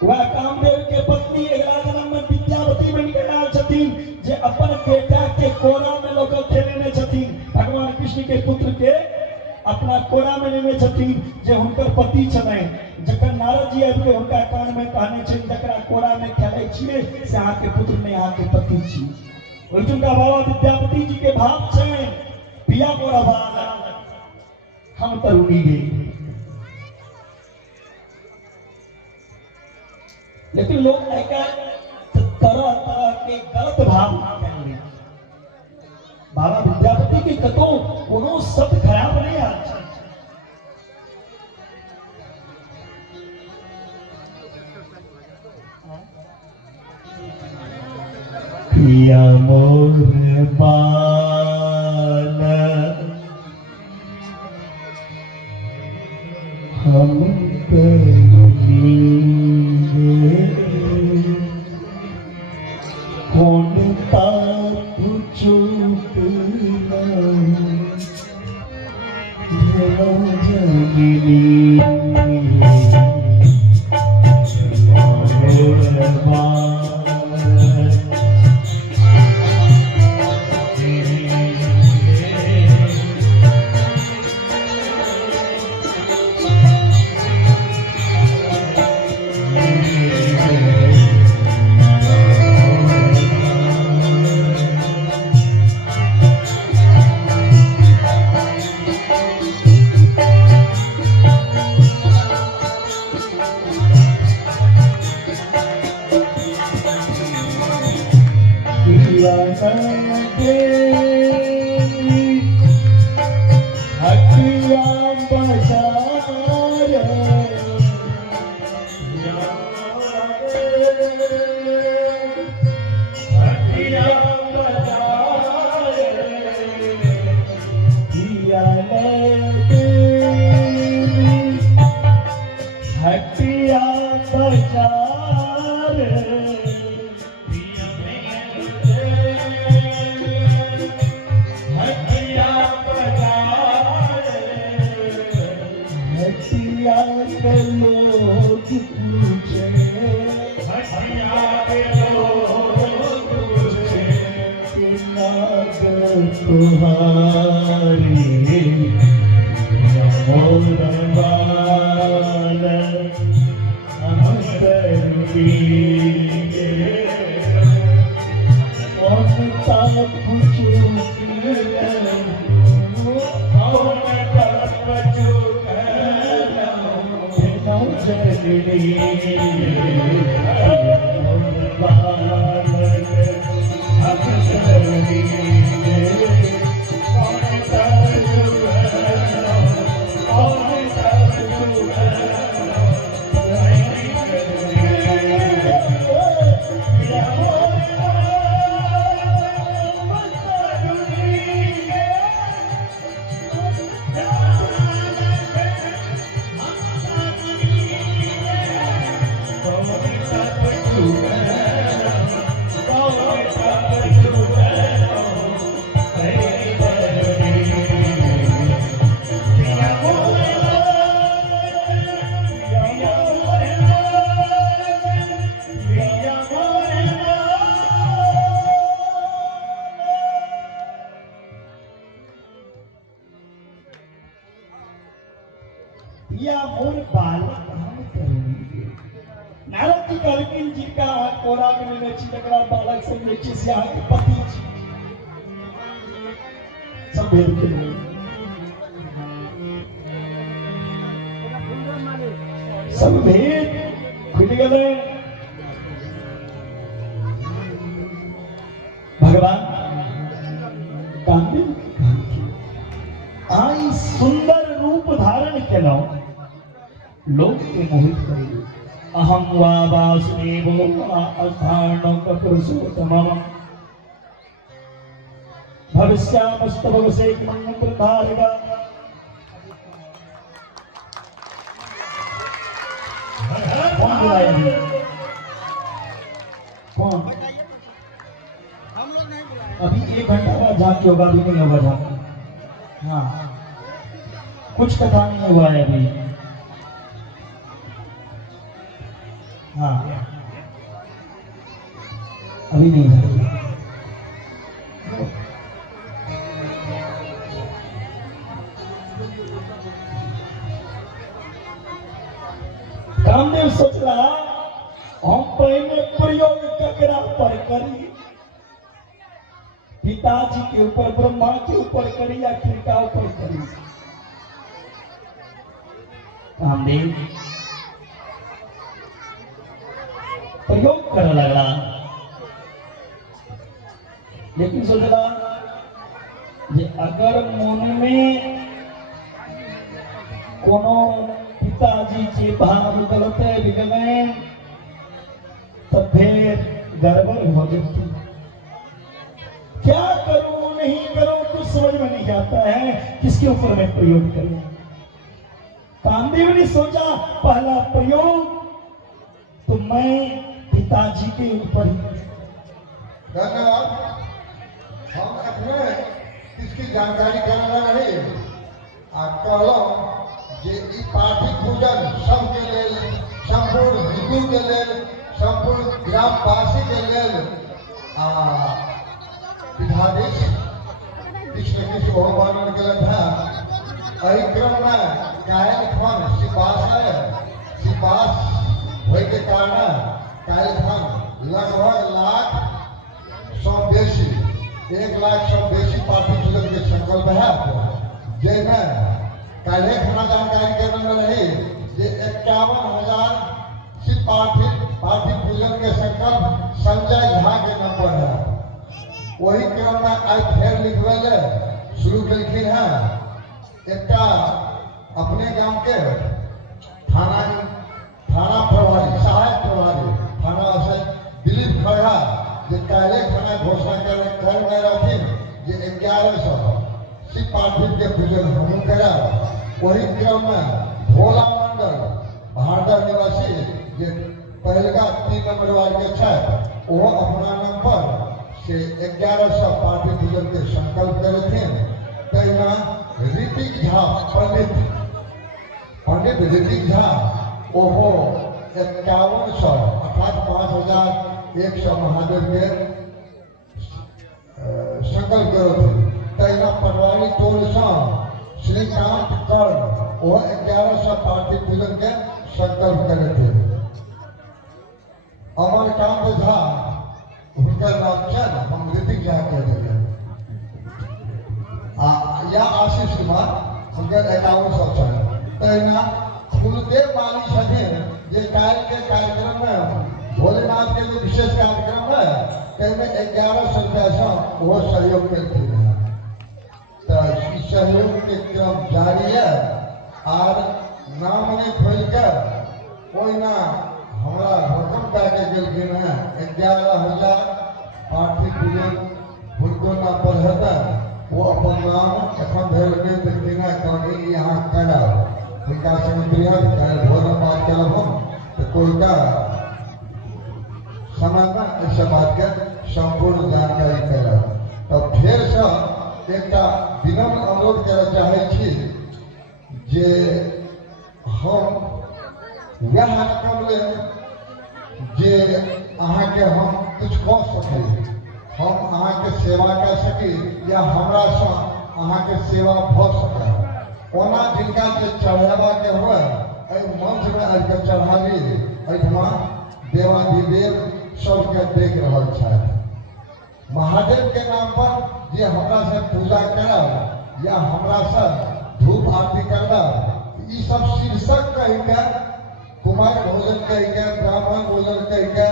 वह कामदेव के पत्नी अगला जन्म में विद्यावती बन गया छथिन, जे अपन बेटा के कोरा में लोग खेलेने छथिन। भगवान कृष्ण के पुत्र के अपना कोरा में लेने छथिन, जे हुनकर पति छथिन। जखन नारद जी आबि के हुनका कान में कहने छथिन, जकरा कोरा में खेलै छियै से अहाँ के पुत्र नहीं, अहाँ के पति छी। ओहिठुनका बाबा विद्यापति जी के भाव छै, पिया मोरा बाल हम तरुणी गे। लेकिन लोग तरह तरह के गलत भाव करेंगे। बाबा विद्यापति के कतो कोनो शब्द खराब नहीं आ। पिया मोर बाल हम कौन ताप चूक जगनी हटिया बाजार हटिया बाजार हटिया के लोग पूछे हटिया के लोग पूछे कि नाग तुम्हारी या मोर बालक हम करूंगी नारद जी कहलखिन जिनका कोरा में लेने छी तकरा बालक से लेची से आके पति छी सब भेद के सब भेद खुल गए भगवान कामिल आई सुंदर रूप धारण केलौ लोक के मोहित करिए अहम वा वासुदेवो वा अस्थानो कपुरुषोत्तमः भविष्यामस्तु भवसे मंत्र धारगा कौन बुलाएंगे कौन हम लोग नहीं बुलाए अभी 1 घंटा बाद जाके होगा भी नहीं होगा जाके हाँ कुछ कथा नहीं हुआ है अभी हाँ अभी नहीं है कामदेव सोच रहा हम पहले प्रयोग ककरा पर करी पिताजी के ऊपर ब्रह्मा के ऊपर करी या किनका ऊपर करी कामदेव प्रयोग कर लगा लेकिन सोचला जे अगर मन में कोनो पिताजी के भाव गलत बिगड़े तो फिर गड़बड़ हो जाती इसके ऊपर मैं प्रयोग करूं। कामदेव ने सोचा पहला प्रयोग तो मैं पिताजी के ऊपर ही। धन्यवाद। हम अपने इसकी जानकारी करना नहीं आ कहलो जे ई पाठी पूजन सबके लेल, संपूर्ण हिंदू के लेल, संपूर्ण ग्रामवासी के लेल पीठाधीश कृष्ण कृष्ण भगवान के लिए था। एहि क्रम में कायल खन सिपास होय के कारण कायल खन लगभग लाख सौ बेसी 1 लाख सौ बेसी पार्टी पूजन के संकल्प है, जिसमें काले खाना जानकारी करने रही जे 51,000 सिर्फ पार्टी पूजन के संकल्प संजय झा के नंबर है। वही क्रम में आज फिर लिखवे शुरू कलखिन है। एक अपने गांव के थाना प्रभारी, सहायक प्रभारी थाना से दिलीप खड़ा जे काले खाना घोषणा कर में रहथिन जे 1100 सिर्फ पार्टी के पूजन हम करा। वही क्रम में भोला मंडल भारत निवासी जे पहलका 3 नंबर वार्ड के छै वो अपना नंबर से 1100 पार्टी पूजन के संकल्प करे थे। तैना ऋतिक झा पंडित ऋतिक झा ओहो 5100 अर्थात 5100 महादेव के संकल्प करो थे। तैना पटवारी टोल से श्रीकांत कर्ण वो 1100 पार्टी पूजन के संकल्प करे थे। अमरकांत झा उनका नाम क्या ना हम ऋतिक झा कह देंगे या आशीष कुमार उनका 5100 चल। तैना फुलदेव माली छथिन जे काल के कार्यक्रम में भोलेनाथ के लिए विशेष कार्यक्रम है तैमें 1100 रुपया से वो सहयोग करते हैं। तो इस सहयोग के क्रम जारी है और नाम ने खोल कर कोई ना हमारा रकम पैके गेलखिन है 11,000 पार्टी पूजन हुनको ना पढ़ता वो अपन नाम एखन भेल नहीं देखिन है कहनी यहाँ करा उनका संक्रियत कर भोर बात करब हम तो कोई का समय में इस बात के संपूर्ण जानकारी करा। तो फिर से एक विनम्र अनुरोध करे चाहे छी जे हम यह रकम ले जे अहाँ के हम कुछ कह सकी, हम अहाँ के सेवा कर सकी या हमरा से अहाँ के सेवा भ सके। ओना जिनका जे चढ़ावा के हुए मंच में आज के चढ़ावी एहिठमा देवाधिदेव सबके देख रहा है। महादेव के नाम पर जे हमरा से पूजा करब या हमरा से धूप आरती करब ई सब शीर्षक कह के कुमार भोजन कह के ब्राह्मण भोजन कह के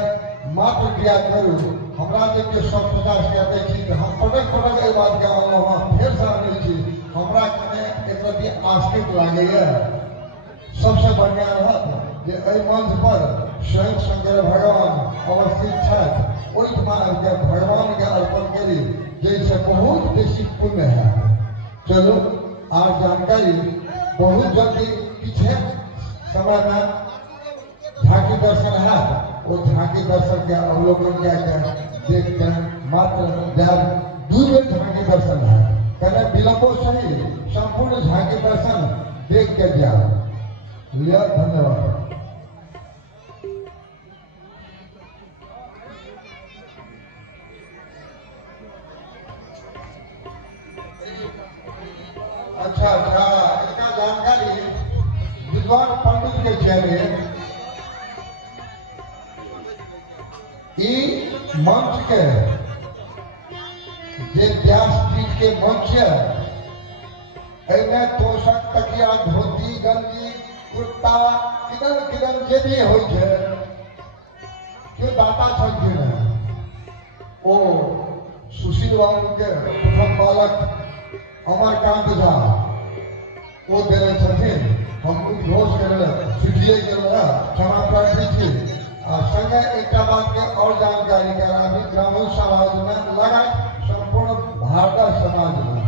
मात्र क्रिया करू। हमरा जे के 150 कहते छी तो हम पटक ए बात के वहाँ फिर से आने छी हमरा कने एक रति आस्तिक लागे है। सबसे बढ़िया रहत जे एहि मंच पर स्वयं शंकर भगवान अवस्थित छथि ओहिठमा के भगवान के अर्पण करी जैसे बहुत बेसी पुण्य है। चलो आज जानकारी बहुत जल्दी पीछे समय में झांकी दर्शन है वो झांकी दर्शन के अवलोकन देख कर मात्र 2 बेर झांकी दर्शन है कने विलंबो सही संपूर्ण झांकी दर्शन देख के जाओ। धन्यवाद। अच्छा इसका जानकारी विद्वान पंडित के चेहरे मंच के जे व्यासपीठ के मंच है तोषक तकिया धोती गंजी कुर्ता किदन जे भी हो दाता छलखिन ओ सुशील बाबू के प्रथम बालक अमरकांत झा वो देने छथिन। हम उद्घोष करे छुटिए क्षमा प्रार्थी छी। संगे एक बात के और जानकारी कराबी ग्रामीण समाज में लगा संपूर्ण भारत समाज में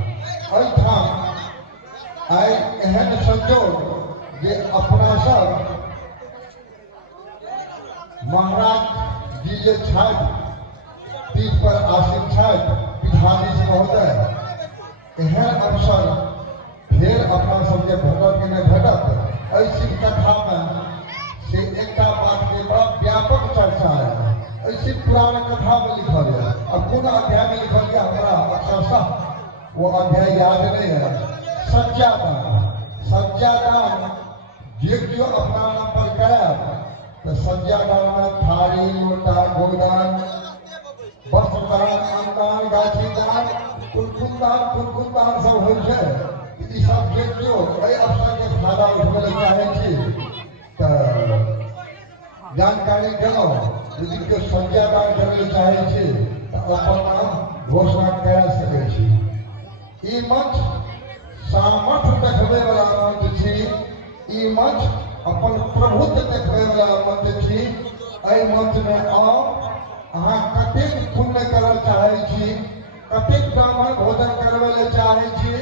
आइ एहन संजोग जे अपना सब महाराज जी जे छथि पीठ पर आसीन छथि विधाधीश महोदय एहन अवसर फेर अपना सबके भेटत कि नहि भेटत। एहि शिव कथामे से एकटा बात के बड़ा व्यापक चर्चा है। ऐसी पुराण कथा में लिखल है। अब कौन अध्याय में लिखल है हमारा अक्षरशः वो अध्याय याद नहीं है। सज्जादान, सज्जादान जे क्यों अपना नाम पर कराए तो सज्जादान में थारी लोटा गोदान वस्त्रदान अन्नदान गाछीदान कुलकुलदान सब हो छै। ई सब जे क्यों एहि अवसर के फायदा उठबै ले चाहे छी तो जानकारी देलहुँ। यदि केओ सज्जादान करै ले चाहे छी तो अपन नाम घोषणा करा सकै छी। ई मंच सामर्थ्य देखबै वाला मंच छी। ई मंच अपन प्रभुत्व देखबै वाला मंच छी। एहि मंच में आउ, अहाँ कतेक पुण्य करऽ चाहै छी, कतेक ब्राह्मण भोजन करबै ले चाहै छी,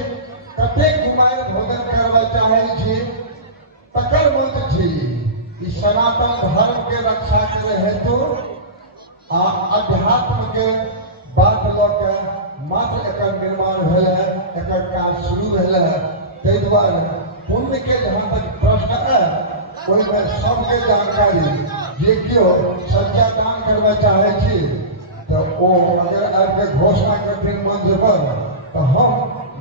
कतेक कुमारि भोजन करबै चाहै छी, तकर मंच छी। ई सनातन धर्म के रक्षा करे हेतु आ अध्यात्म के बात लऽ के मात्र एकर निर्माण भेल है, एकर काज शुरू भेल है। ताहि दुआरे पुण्य के जहाँ तक प्रश्न है ओहिमे सबके जानकारी जे केओ सज्जादान करबा चाहे छी तो ओ अगर आबि के घोषणा करथिन मंच पर तो हम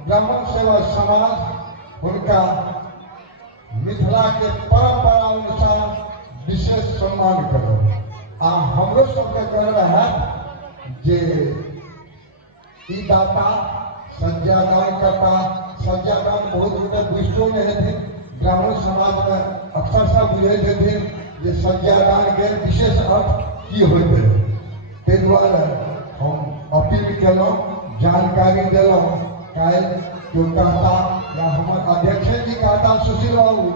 ब्राह्मण सेवा समाज हुनका मिथिला के परंपरा अनुसार विशेष सम्मान करब। आ हमरो सबके करल है जे ई दाता सज्जादान करता। सज्जादान बहुत गोटे बुझितो नहीं हेथिन। ब्राह्मण समाज में अक्सर सब बुझे हेथिन जे सज्जादान के विशेष अर्थ की होइत है। ताहि दुआरे हम अपील केलहुँ, जानकारी देलहुँ। काल्हि केओ कहता या हमर अध्यक्ष जी कहता सुशील बाबू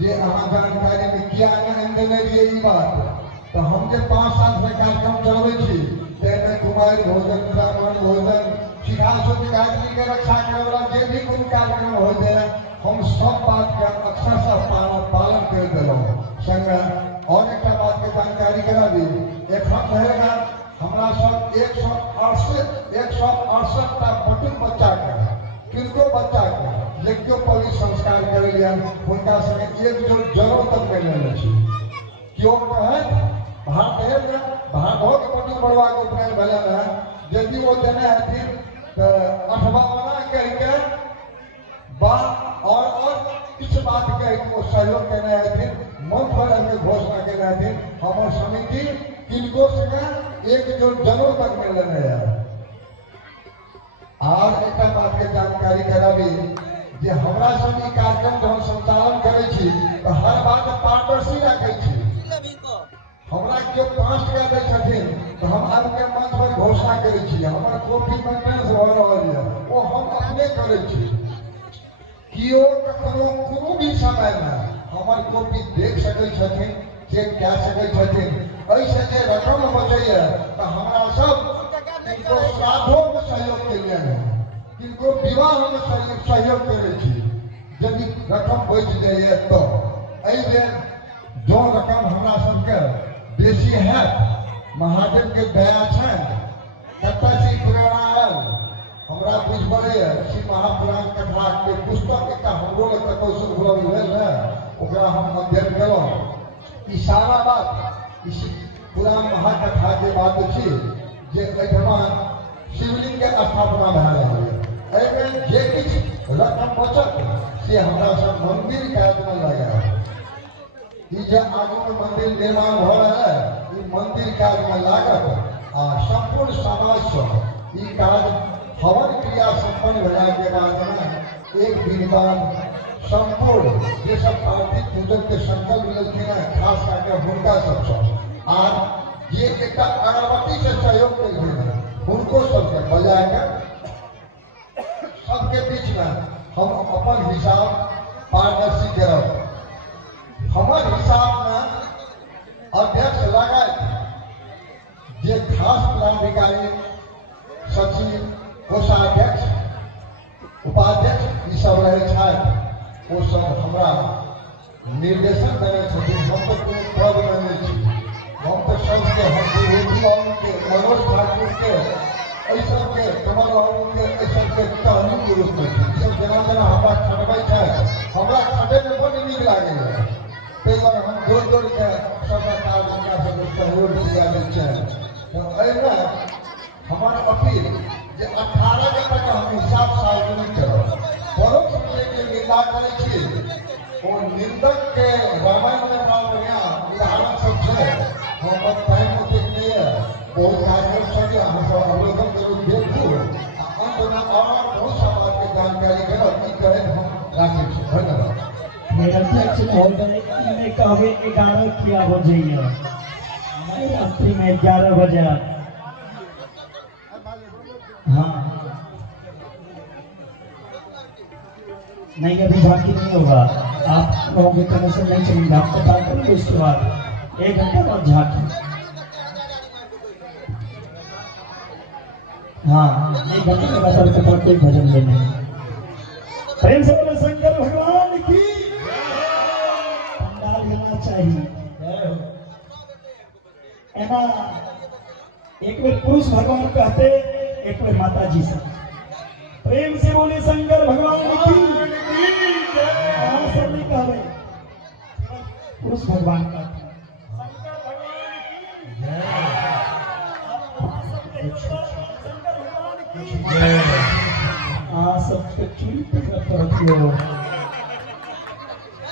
जे अहाँ जानकारी में किया नहीं देने रहिए ई बात। तो हम जे 5 साल से कार्यक्रम चलबै छी ताहिमे कुमारि भोजन, ब्राह्मण भोजन, सीधा सोच गायत्री के रक्षा करे वाला जे भी कोई कार्यक्रम हो जाए हम सब बात के अक्षर से पालन कर देलहुँ। संगे और एक बात के जानकारी करा दी। एखन रहेगा हमरा सब 168 टा बटुक बच्चा के किनको बच्चा के जे क्यों पवित्र संस्कार करे लिया हुनका संगे एक जोड़ जरूर तक कर लेने छी। क्यों कहे भारत में भागवत बटुक बड़वा के उपनयन भेले है। यदि वो देने हथिन तो अठवावना करके बात और किस बात के वो सहयोग करने हथिन। मन पर हमें घोषणा करने हथिन हमारे समिति किनको संगे एक जोड़ जरूर तक मिल लेने है। और एक बात के जानकारी कराबी जे हमरा सब ई कार्यक्रम जब संचालन करे छी तो हर बात पारदर्शी रखे छी। हमरा केओ 5 टका दै छथिन तो हम आबि के मंच पर घोषणा करे छी। हमर कॉपी मेंटेनेंस भ रहल है वो हम अपने करे छी। किओ कखनो कोनो भी समय में हमर कॉपी देख सकै छथिन, चेक कए सकै छथिन। ऐसे जे रकम बचैया तो हमरा सब किनको श्राद्धों में सहयोग के लिए है, किनको विवाह में सहयोग करे छी। यदि रकम बच जाइए तो एहि जो रकम हमरा सबके बेसी है महादेव के दया है। कतऽ से प्रेरणा आयल हमरा बुझ पड़ैया। श्री महापुराण कथा के पुस्तक एक हमरो लग कतौ से उपलब्ध भेल है, ओकरा हम अध्ययन केलहुँ। ई सारा बात इस पुराण महाकथा के बात छी जे एहिठमा शिवलिंग के स्थापना भए रहल है। एहिमे जे किछु रकम बचत से हमरा सब मंदिर काज में लगाएब। ई जे आगू में मंदिर निर्माण भ रहा है ई मंदिर काज में लागत आ संपूर्ण समाज से ई काज हवन क्रिया संपन्न भेला के बाद में एक दिन बाद संपूर्ण जे सब आर्थिक पूजन के संकल्प लेलखिन है खास करके हुनका सबसे आज ये एक अगरबत्ती से सहयोग केलखिन है उनको सबके बजा के सबके बीच में हम अपन हिसाब पारदर्शी करब। हमार हिसाब में अध्यक्ष लगाए जे खास पदाधिकारी, सचिव, कोषाध्यक्ष, उपाध्यक्ष ई सब रहे छथि। वो सब हमरा निर्देशन करे छथिन। हम तो कोनो पद में नहीं छी, हम तो सबके हम विरोधी बाबू के, मनोज ठाकुर के, एहि सबके, कमल बाबू के, एहि सबके टहनी के रूप में छी। ई सब जेना जेना हमरा खटबै छै, हमरा खटे में बड़ नीक लागैए। ताहि दुआरे हम दौड़ दौड़ के सबका काज हुनका सबके सहयोग दिया दै छै। तो एहिमे हमर अपील जे 18 के तक हम हिसाब सार्वजनिक करब। परोक्ष रूप से निंदा करै छी, ओ निंदक के रामायण में बड़ा बढ़िया उदाहरण सब छै। हम बस टाइम ओतेक नहीं है, बहुत कार्यक्रम सब है, हम सब अवलोकन करू, देखू, आ अंत में और बहुत सा बात के जानकारी करब। ई कहैत हम राखै छी। धन्यवाद। मेरा अध्यक्ष महोदय इन्हें कहवे 11 किया हो जाइए, मैं रात्रि में 11 बजे। हाँ नहीं, अभी बाकी नहीं होगा, आप लोगों के कनेक्शन नहीं चलेंगे, आप पता करेंगे उसके बाद 1 घंटा बाद झांकी। हाँ 1 घंटे लगातार कथा कोई भजन लेने। प्रेम से बोले शंकर भगवान की पंडाल लेना चाहिए है ना। एक बार पुरुष भगवान कहते, एक बार माता जी से। प्रेम से बोले शंकर भगवान की। सब नहीं कह रहे, पुरुष भगवान कहते शंकर भगवान की। हाँ सबके चुरी पे रखियो।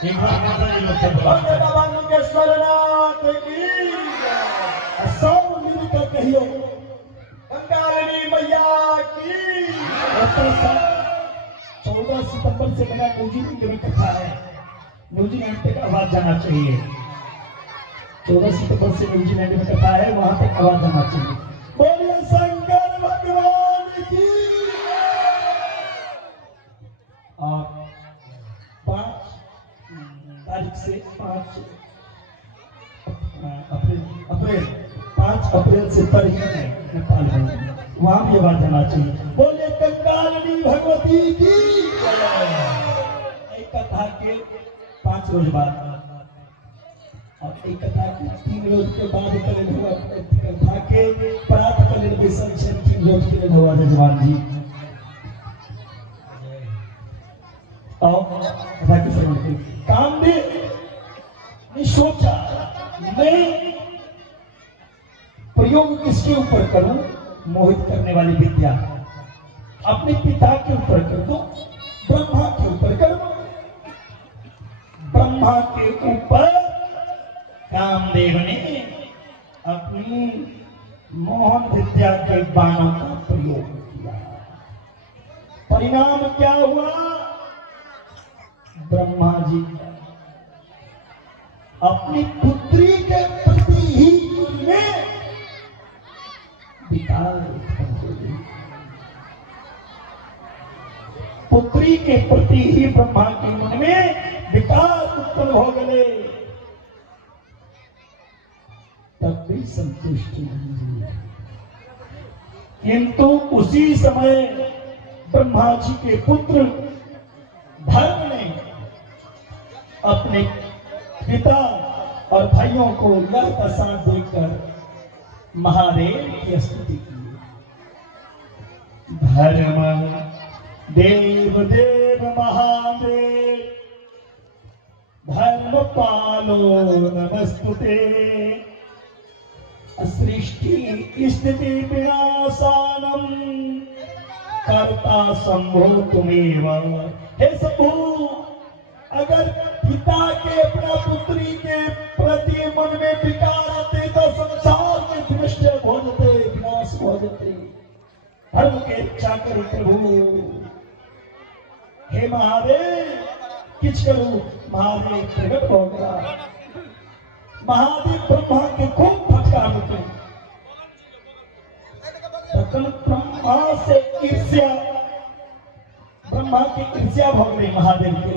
एक बार माता जी लोग बाबा मुकेश्वरनाथ की सब मिलकर कहियो बंगाली मैया की। 14 सितंबर से मेरा न्यूजीलैंड में कथा है, न्यूजीलैंड तक आवाज जाना चाहिए। 14 सितंबर से न्यूजीलैंड में कथा है, वहां तक आवाज जाना चाहिए। बोलिए शंकर भगवान की। और 5 तारीख से 5 अप्रैल से तारीख में नेपाल में, वहां भी आवाज जाना चाहिए। बोले कंकालिनी भगवती की। एक कथा के 5 रोज बाद और एक कथा के 3 रोज के बाद करें हुआ कथा के प्रात करें बेसन से 3 रोज के हुआ जजमान जी। और कथा के श्रवण के कामदेव ने सोचा मैं प्रयोग किसके ऊपर करूं, मोहित करने वाली विद्या अपने पिता के ऊपर कर दो, ब्रह्मा के ऊपर कर दो। ब्रह्मा के ऊपर कामदेव ने अपनी मोहन विद्या के बाणों का प्रयोग किया। परिणाम क्या हुआ? ब्रह्मा जी अपनी पुत्री के प्रति ही उनमें विकार उत्पन्न हो गई। पुत्री के प्रति ही ब्रह्मा के मन में विकार उत्पन्न हो गए। तब भी संतुष्टि नहीं हुई, किंतु उसी समय ब्रह्मा जी के पुत्र धर्म ने अपने पिता और भाइयों को यह प्रसाद देकर महादेव की स्तुति की। धर्म देव देव महादेव धर्म पालो नमस्तुते सृष्टि स्थिति विनाशानम कर्ता संभो तुमेव। हे शंभु, अगर पिता के अपना पुत्री के प्रति मन में विकार आते तो संसार में विनष्ट हो जाते, विनाश हो जाते। धर्म के इच्छा करो प्रभु। हे महादेव किच करो। महादेव प्रकट हो गया। महादेव ब्रह्मा के खूब फटकार होते। ब्रह्मा से ईर्ष्या, ब्रह्मा की ईर्ष्या भोग रही महादेव के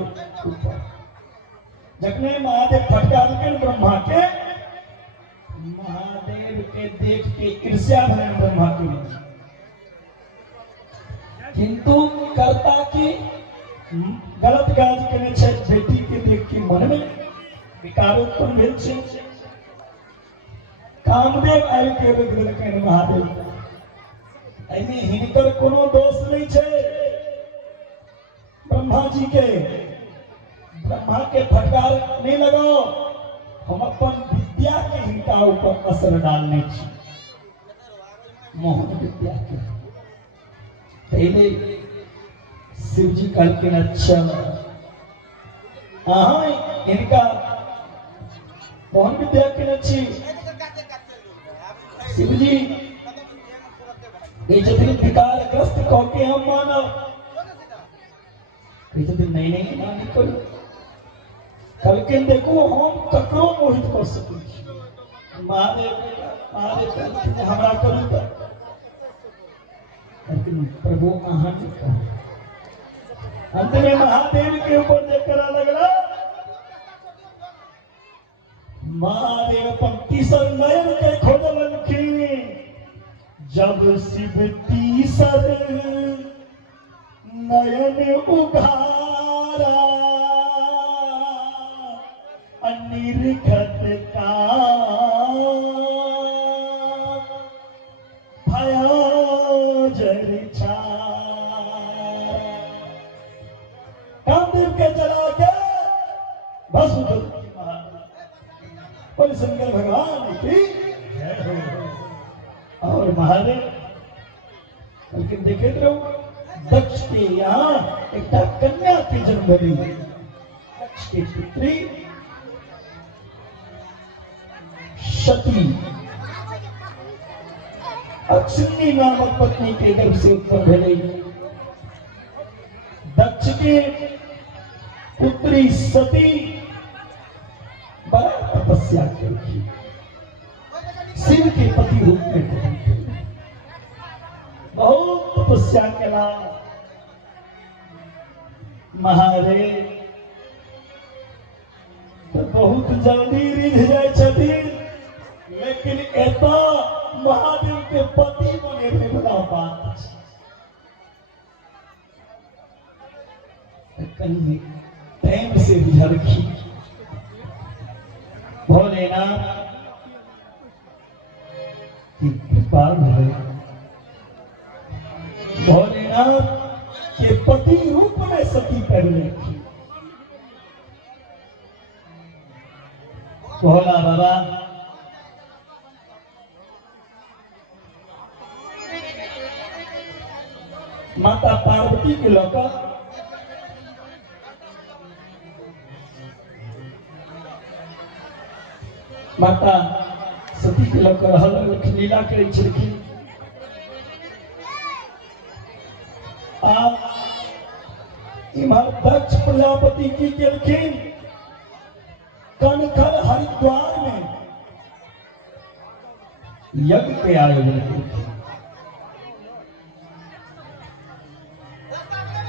ऊपर। जखने महादेव फटकार के ब्रह्मा के, महादेव के देख के ईर्ष्या भरे ब्रह्मा के, किंतु कर्ता की गलत काज केने छै बेटी के देख के मन में विकार उत्पन्न भेल छै। कामदेव आबि के रोकि देलकनि महादेव। एहिमे हिनकर कोनो दोष नहीं छै। ब्रह्मा जी के ब्रह्मा के फटकार नहीं लगाओ, हम अपन विद्या के हिनका ऊपर असर डालने छी, मोहन विद्या के। पहले शिव जी कहलखिन अच्छा अहाँ इनका मोहन विद्या के छी। शिव जी विकारग्रस्त कह के हम मानव नहीं नहीं मान करू। कहलखिन देखो हम ककरो मोहित कर सकै छी। महादेव कहलखिन हमरा करू त प्रभु अहाँ ने कहू। अंत में महादेव के ऊपर देखकर लगला महादेव पंक्तिसर नयन के खोजलखिन। जब शिव तीसर नयन उघारा निर्घत का भया जल कामदेव के जला के भस्म कर बोले शंकर भगवान की जय हो। और महादेव लेकिन देखे रहो दक्ष के यहाँ एक कन्या की जन्म भरी। दक्ष की पुत्री सती अक्षिणी नामक पत्नी के गर्भ से उत्पन्न भरी। दक्ष के पुत्री सती बड़ा तपस्या की, शिव के पति रूप में बहुत तपस्या केला। महादेव तो बहुत जल्दी रिझ जाए छथिन, लेकिन एता महादेव के पति बने में बड़ा बात कहीं प्रेम से झलकी। भोलेनाथ की कृपा है। भोलेनाथ के पति रूप में सती पहले थी। भोला बाबा माता पार्वती के लौका माता सती के लौका हल लीला करे छलखिन। इमहर दक्ष प्रजापति की केलखिन कनखल हरिद्वार में यज्ञ के आयोजन केलखिन।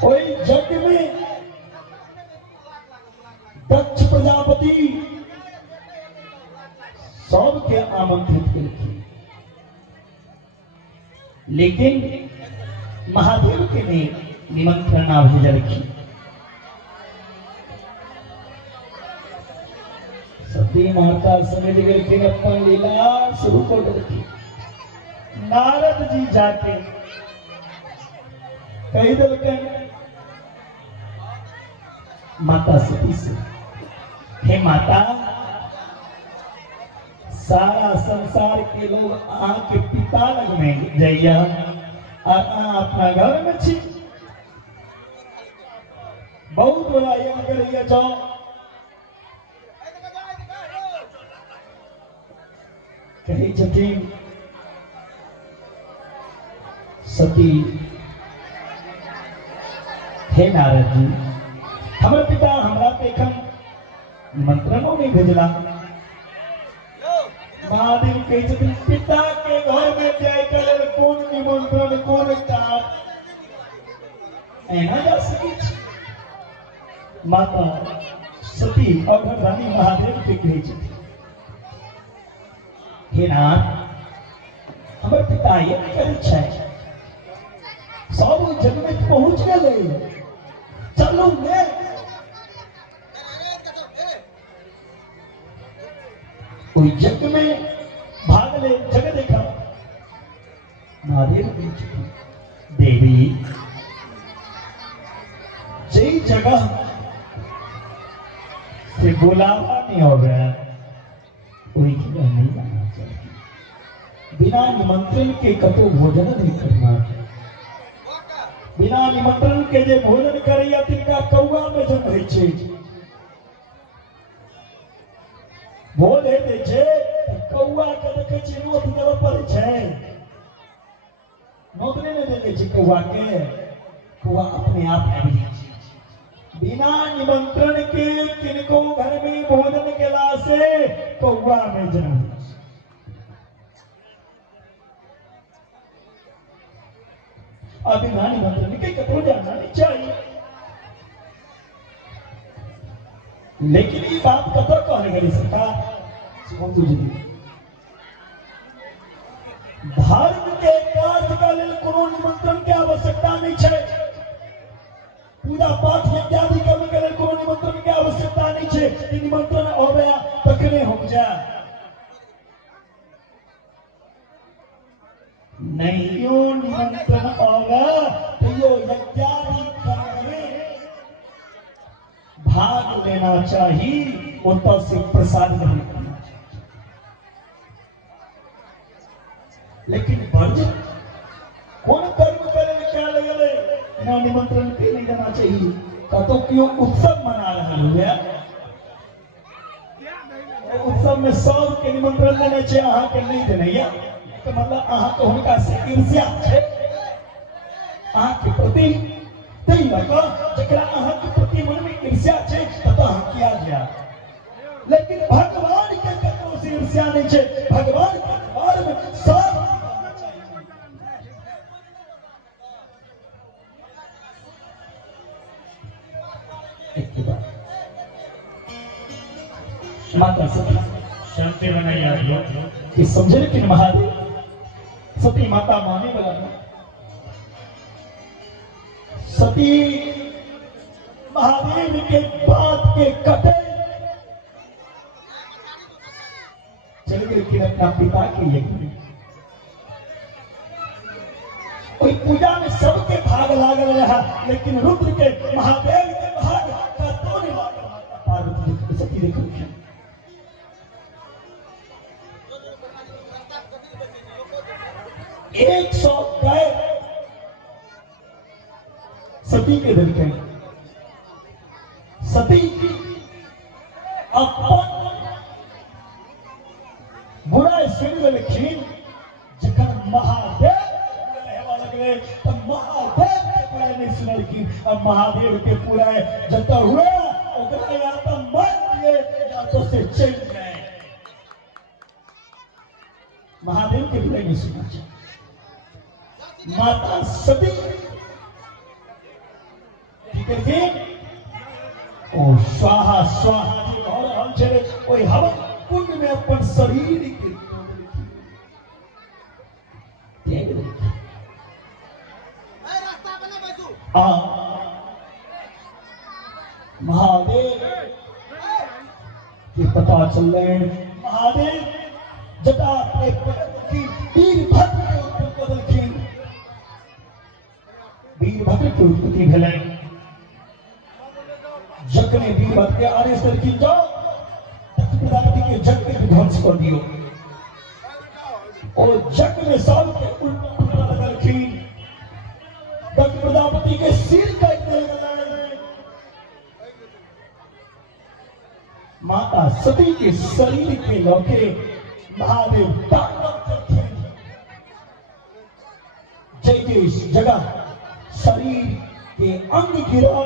ओई यज्ञ में दक्ष प्रजापति सबके आमंत्रित केलखिन, लेकिन महादेव के ने निमंत्रण ना भेजलखिन। सती माता समझ गेलखिन, अपन लीला शुरू कर देलखिन। नारद जी जाके कह दिलखिन माता सती से, हे माता सारा संसार के लोग अहाँ के पिता लग में जाइया और अहाँ अपना घर में छी। बहुत बड़ा यज्ञ करिए जाओ। कही छथिन सती, हे नारद जी हमारे पिता हमरा देखम निमंत्रणों नहीं भेजला। महादेव कही छथिन पिता के घर में जाए कर कौन निमंत्रण कौन काज एना जा सकी। माता सती और रानी महादेव के कही छथिन, हे नाथ हमारे पिता यज्ञ करे छै, सब जग में पहुंच गए, चलू मैं कोई जग में भाग ले जग देखा महादेव की देवी जय जगह से बुलावा नहीं हो गया कोई जगह नहीं जाना चाहिए। बिना निमंत्रण के कतो भोजन नहीं करना चाहिए। बिना निमंत्रण के जे भोजन करैया तिनका कौआ में जन्म होइ छै। भोज हेतै छै कौआ के देखै छै नोत देबऽ पड़ै छै। नोत नहीं देते छै कौआ के, कौआ अपने आप आबि जाइ छै। बिना निमंत्रण के किनको घर में भोजन केला से कौआ में जन्म होइ छै। अब बिना निमंत्रण के कतौ जाना नहीं चाहिए। लेकिन ये बात कतौ कहने गई सरकार धर्म के कार्य का लेल कोनो निमंत्रण के आवश्यकता नहीं है। पूजा पाठ इत्यादि करने के लिए कोनो निमंत्रण के आवश्यकता नहीं है। निमंत्रण होवे तखने हो जाए नहीं यो निमंत्रण होगा तो यो यज्ञादि कर्म में भाग लेना चाहिए। उतना से प्रसाद नहीं करना चाहिए। लेकिन वर्ज कौन कर्म करे क्या लगे बिना निमंत्रण के नहीं जाना चाहिए। कतो क्यों उत्सव मना रहा है उत्सव में सब के निमंत्रण देने चाहिए अहाँ के नहीं देने तो मतलब अहाँ तो हुनका से ईर्ष्या है अहाँ के प्रति तई लगा जकरा अहाँ के प्रति मन में ईर्ष्या है तो अहाँ किया गया। लेकिन भगवान के कतो से ईर्ष्या नहीं है। भगवान के दरबार में सब माता सती शांति बनाई आदि कि समझे कि महादेव सती माता माने वाला नहीं। सती महादेव के बात के कटे चल गए कि अपना पिता के यज्ञ में कोई पूजा में सबके भाग लागल रहा लेकिन रुद्र के महादेव के भाग का तो नहीं लागल। माता पार्वती सती देखो 100 गाय सती के दिल के सती अपन बुरा सुन लेकिन जखन महादेव लगे तो महादेव के पूरा नहीं सुनल की अब महादेव के पूरा जब हुआ ओकरा या तो मर दिए या तो से चल जाए। महादेव के पूरा नहीं सुना चाहिए। माता सती करके ओ स्वाहा स्वाहा जी और हम चले ओई हवन कुंड में अपन शरीर के त्याग दे। रास्ता बना बैठू महादेव की पता चल रहे महादेव जटा की वीरभद्र के ऊपर बदलखिन वीरभद्र की उत्पत्ति भेलै। जग ने वीरभद्र के आदेश करके जाओ प्रजापति के जग के ध्वंस कर दियो और जग में सब के उल्टा लगलखिन। दक्ष प्रजापति के सिर काट देल। माता सती के शरीर के लौके महादेव तांडव करते जैसे इस जगह शरीर के अंग गिरा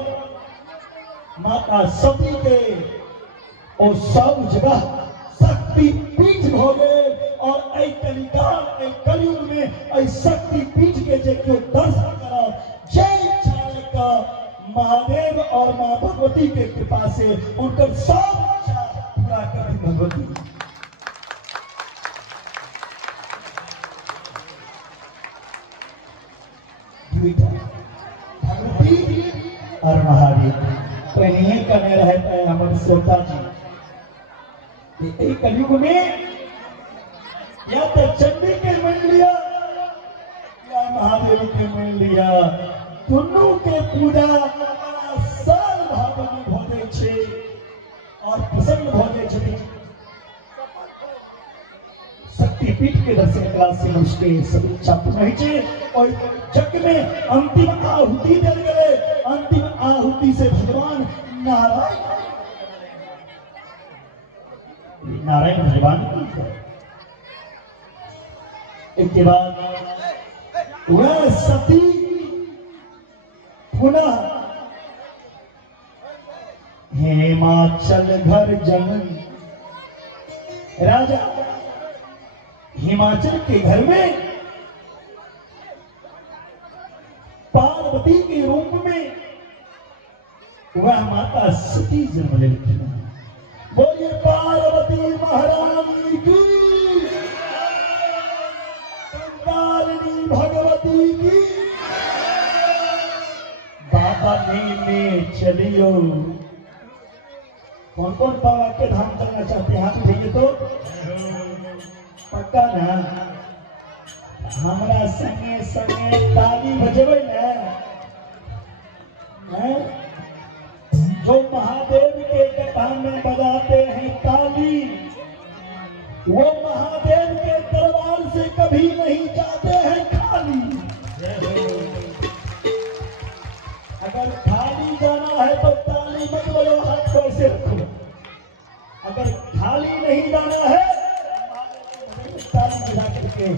माता सती के और सब जगह शक्ति पीठ हो गए। और ऐ कलिकाल ऐ कलयुग में ऐ शक्ति पीठ के जे क्यों दर्शन करा जय चाल का महादेव और मां भगवती के कृपा से उनकर सब पूरा कर दी भगवती। भगवती और महादेव पहले कने रहता है हमारे सोता जी कलयुग में या तो चंडी के मिल लिया या महादेव के मिल लिया दोनों के पूजा साल भावनी भोजे छे और प्रसन्न भोजे छे शक्तिपीठ के दर्शन कला से उसके सभी इच्छा पूर्ण होइ छे और जग में अंतिम आहुति देल गेले अंतिम आहुति से भगवान नारायण भगवान की इसके बाद वह सती पुनः हिमाचल घर जनन राजा हिमाचल के घर में पार्वती के रूप में वह माता सती जन्म लेती है। बोलिए पार्वती महारानी की कंकालिनी भगवती की बाबा ने चलियो कौन कौन बाबा के धाम चलना चाहते हैं हाथ उठाइए तो पक्का ना हमारा संगे संगे ताली बजेबे ना जो महादेव के कथा में बजाते हैं ताली वो महादेव के दरबार से कभी नहीं जाते हैं खाली अगर खाली जाना है तो ताली मत बजाओ हाथ को ऐसे रखो अगर खाली नहीं जाना है ताली बजा करके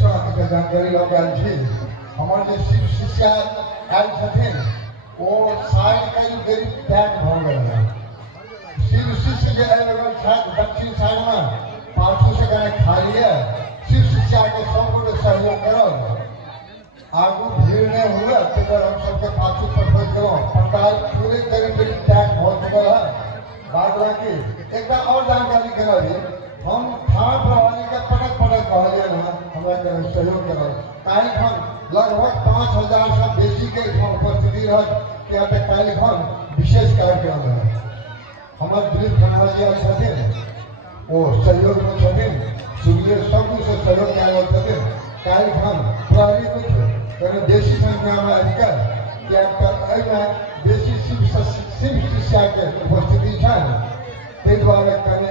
सो एक जानकारी लग आयल छी हमर जे शिव शिष्या आयल छथिन ओ साइड कई देरी पैक भ गेल है शिव शिष्य जे आयल रहल छथि दक्षिण साइड में पाछू से कने खाली है शिव शिष्या के सब गोटे सहयोग करब आगू भीड़ नहीं हुए तकर हम सबके पाछू पर पहुंच गए पंडाल पूरे करीब पैक हो चुका है बाद बाकी एक और जानकारी करा दी हम थाना प्रभारी के पटक कहलिए ना हमरा के सहयोग करब काल्हि खन लगभग 5000 से बेसी के उपस्थिति रहत किया तऽ काल्हि खन विशेष कार्यक्रम है हमर दिलीप खन्ना जी आयल छथिन ओ सहयोग में छथिन सुनिए सब से सहयोग कयल छथिन काल्हि खन प्रहरी कुछ कने बेसी संख्या में आबिके किया तऽ बेसी शिव शिष्या के उपस्थिति है ताहि दुआरे कने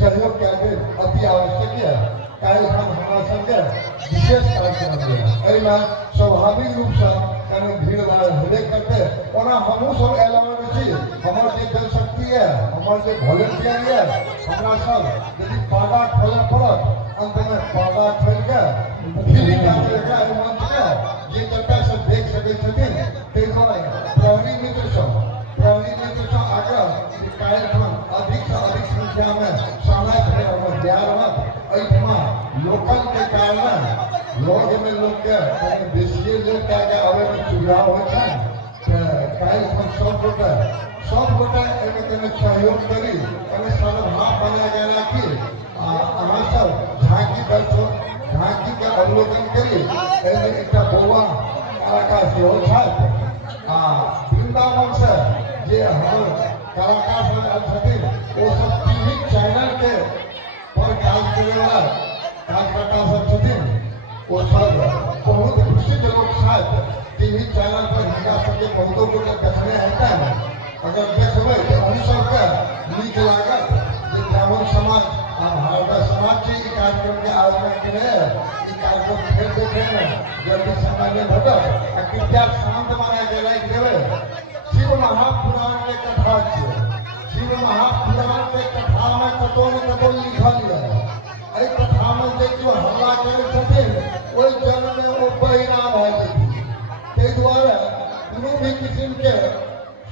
सहयोग कयल अति आवश्यक है काल्हि हम हमरा संगे विशेष कार्यक्रम है स्वाभाविक रूप से कने भीड़ भाड़ हेबे करते ओना हमहूँ सब एलान छी हमर जे जनशक्ति है हमर जे वॉलंटियर है हमरा सब यदि पादा खोले पड़त अंत में पादा खोल के फिर मंच के जे जतय से देख सकै छथिन ताहि दुआरे प्रहरी मित्र सब आग्रह काल्हि खन अधिक से अधिक संख्या में समय हमर तैयार रहत एहिठमा लोकल के कारण लोग में लोग के बेसी लोग के आवे में सुविधा हो छै काल्हि हम सब गोटे एहिमे कने सहयोग करी कने सद्भाव बना के राखी अहाँ सब झांकी के अवलोकन करी एहिमे एकटा बौआ कलाकार सेहो छथि वृंदावन से जे हमर कलाकार सब आयल छथिन ओ सब टीवी चैनल के पर काज करैवला कार्यकर्ता सब छथिन ओ सब बहुत प्रसिद्ध लोग छथि टीवी चैनल पर हिनका सबके बहुतो गोटे देखने हेतै अगर देखबै तो हम सबके नीक लागत जे ब्राह्मण समाज आ भारत समाज से ई कार्यक्रम के आयोजन करे ई कार्यक्रम फेर देखे में जल्दी समय में भेटत आ कृपया शांत बना के राखि देबै शिव महापुराण के कथा छै शिव महापुराण के कथा में कतौ न कतौ लिखल है एहि कथा में जे जो हमला करे छथिन ओहि जन में ओ बहिरा भए जेथिन ताहि दुआरे कोनो भी किस्म के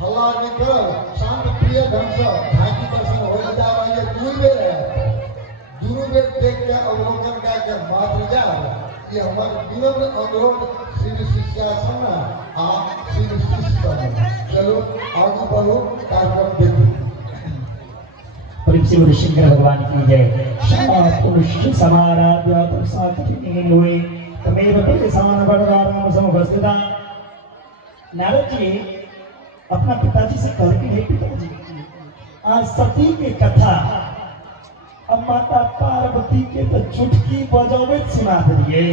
हल्ला नहीं करब शांत प्रिय ढंग से झांकी दर्शन हो जा रही है दुनू बेर देख के अवलोकन के मात्र जा ये हमार विनम्र अनुरोध शिव शिष्यासन आ शिव शिष्य चलो आगे बढ़ो कार्यक्रम देखो शिव शंकर भगवान की जय पुरुष समाराध्य हुए तमेव तेसान वरदाराम समुपस्थिता नारद जी अपना पिताजी से कह के पिताजी आज सती के कथा अब माता पार्वती के तो चुटकी बजावे सुना दिए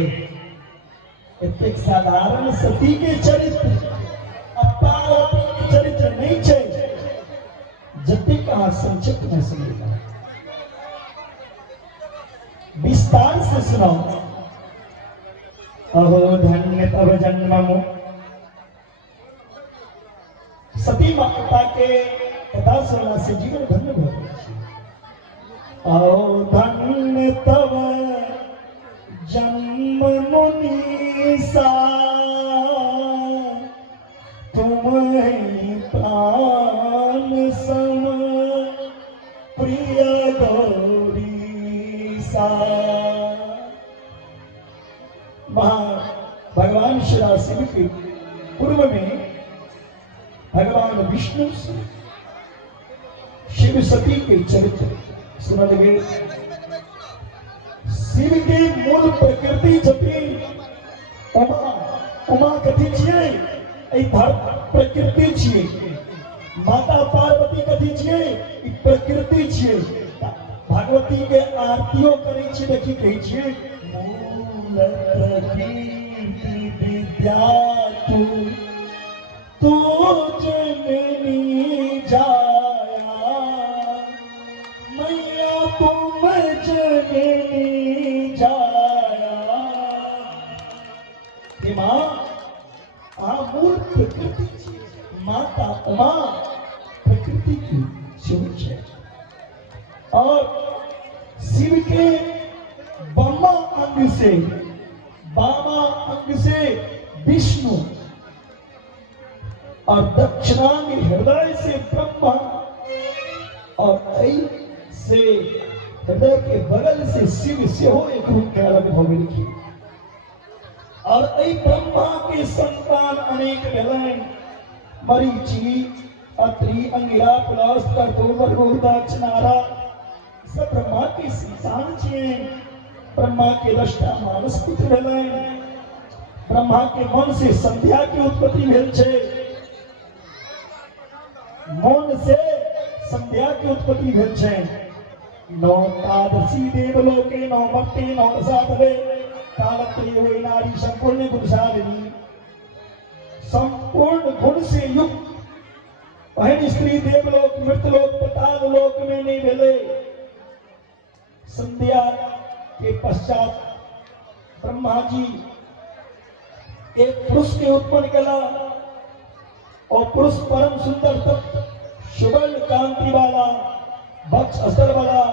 एक साधारण सती के चरित्र अब पार्वती के चरित्र नहीं छे जति कहा संक्षिप्त में सुनेगा विस्तार से सुनाओ अहो धन्य तव जन्म सती माता के कथा सुनने से जीवन धन्य हो अहो धन्य तव जन्म मुनीसा तुम्हें प्राण सम प्रिय गौरी सा भगवान श्री शिव के पूर्व में भगवान विष्णु से शिव सती के चरित्र सुना लगे शिव के मूल प्रकृति छथि उमा कथी छियै प्रकृति छियै माता पार्वती कथी छियै प्रकृति छियै भगवती के आरतियो करै छी देखी कहै छियै मूल प्रकृति विद्या तू जननी जाया मैया तुम जननी जाया माँ मूल प्रकृति माता उमा प्रकृति की शिव है और शिव के ब्रह्मा अंग से बामा अंग से विष्णु और दक्षिणांग हृदय से ब्रह्मा और से हृदय के बगल से शिव से हो एक रूप के अलग भवे लिखी और ब्रह्मा के संतान अनेक भेलन मरीचि अत्रि अंगिरा पुलस कर्तूर गुरुदक्ष नारा सब ब्रह्मा के संतान छे। ब्रह्मा के दृष्टा मानस पुत्र भेलन ब्रह्मा के मन से संध्या की उत्पत्ति भेल छे मन से संध्या की उत्पत्ति भेल छे। नौ तादसी देवलोके नौ मर्ते नौ रसातले कालत्रय हुई नारी संपूर्ण गुणशालिनी संपूर्ण गुण से युक्त पहली स्त्री देवलोक मृतलोक पाताल लोक में नहीं भेले। संध्या के पश्चात ब्रह्मा जी एक पुरुष के उत्पन्न कला और पुरुष परम सुंदर तप्त सुवर्ण कांति वाला वक्ष अस्तर वाला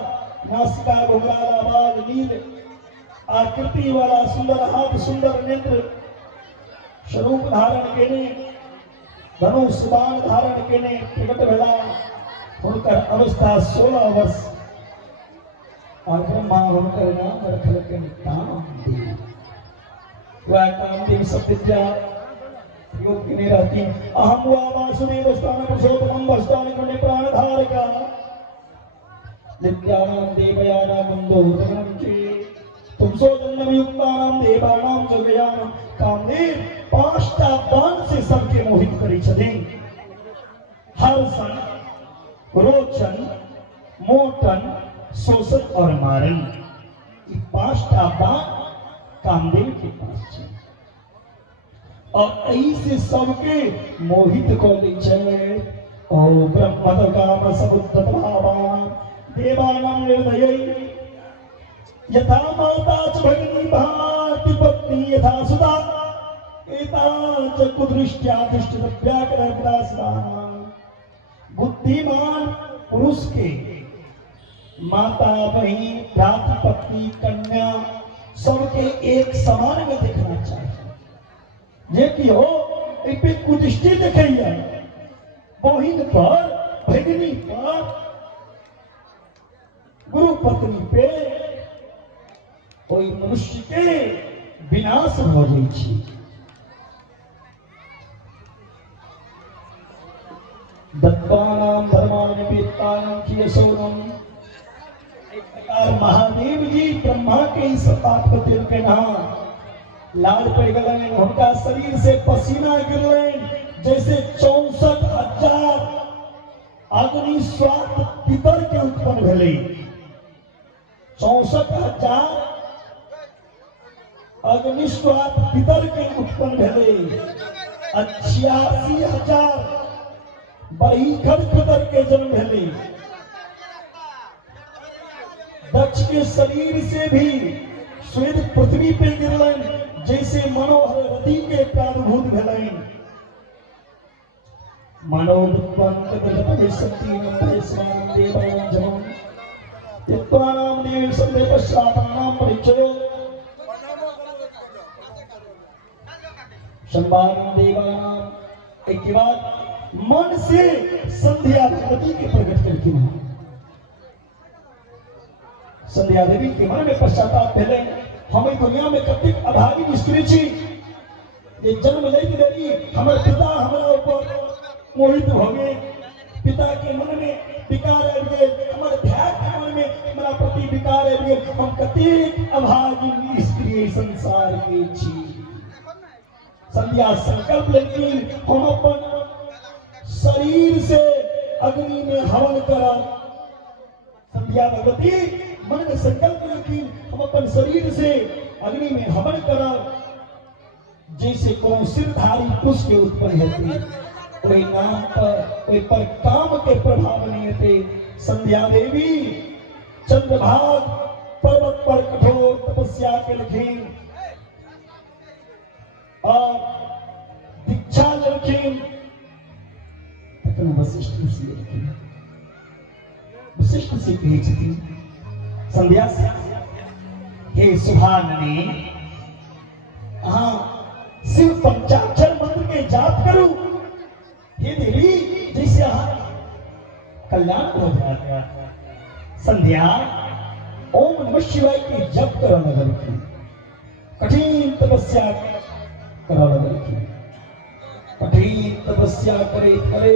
नासिका घुंघराला बाल नील आकृति वाला सुंदर हाथ सुंदर नेत्र स्वरूप धारण केने धनुष बाण धारण केने प्रकट भेला उनकर अवस्था 16 वर्ष और ब्रह्मा उनकर नाम रखल के कामदेव। वह कामदेव सब विद्या योग की रहती अहम वा वासुदेव स्थान पुरुषोत्तमं वस्तानि गुणे प्राणधारका नित्यानां देवयानां मंदोदरं चे तुम सो जन्म युक्तानां देवानां जगयानां कामदेव 5टा बाण से सबके मोहित करी छथिन। हर्षण रोचन मोटन शोषण और मारन ये 5टा बाण कामदेव के पास छे और यही से सबके मोहित को लै छे। ओ ब्रह्म काम समुद्रत भावान देवानां निर्दयै यथा माता च भगिनी भाति पत्नी यथा सुता एता च कुदृष्ट्या दृष्टव्याकरणदासवान। बुद्धिमान पुरुष के माता बहन भ्रातृ पत्नी कन्या सबके एक समान में देखना चाहिए। जे कि हो पे कुदृष्टि देखिए बहन पर भगिनी पर गुरु पत्नी पे कोई मनुष्य के विनाश हो जाए छी। दत्तानां धर्माणि वेत्तानां कियशौनम एक प्रकार महादेव जी ब्रह्मा के इस बात को दिल के नाम लाल पड़ गए उनका शरीर से पसीना गिरले जैसे 64,000 अग्नि स्वात पितर के उत्पन्न भेले। 64,000 अग्निस्वात पितर के उत्पन्न भेले। 86,000 बहीखर पितर के जन्म भेले। दक्ष के शरीर से भी श्वेत पृथ्वी पे गिरलन जैसे मनोहर रति के प्रादुर्भूत भेलन। एक के बाद मन से संध्या भगवती के प्रकट करके संध्या देवी के मन में पश्चाताप भेले हमें दुनिया में कतिक अभागी स्त्री छी ये जन्म लेती देवी हमारे पिता हमारा ऊपर मोहित हो गए। पिता के मन में विकार आ गए हमारे ध्यान के मन में हमारा प्रति विकार आ गए। हम कतिक अभागी स्त्री संसार के छी। संध्या संकल्प लेकिन हम अपन शरीर से अग्नि में हवन करा। संध्या भगवती मन में संकल्प लेकिन हम अपन शरीर से अग्नि में हवन करा। जैसे कौन सिरधारी पुष्प के उत्पन्न होते कोई नाम पर काम के प्रभाव नहीं होते। संध्या देवी चंद्रभाग पर्वत पर कठोर तपस्या के लखीन और दीक्षा लखीन वशिष्ठ से कही थी संध्या से हे सुभानने पंचाक्षर मंत्र के जाप करूं, हे देवी जैसे कल्याण हो जाएगा। संध्या ओम नमः शिवाय के जप करो नगर की, कठिन तपस्या करो नगर की, कठिन तपस्या करे करे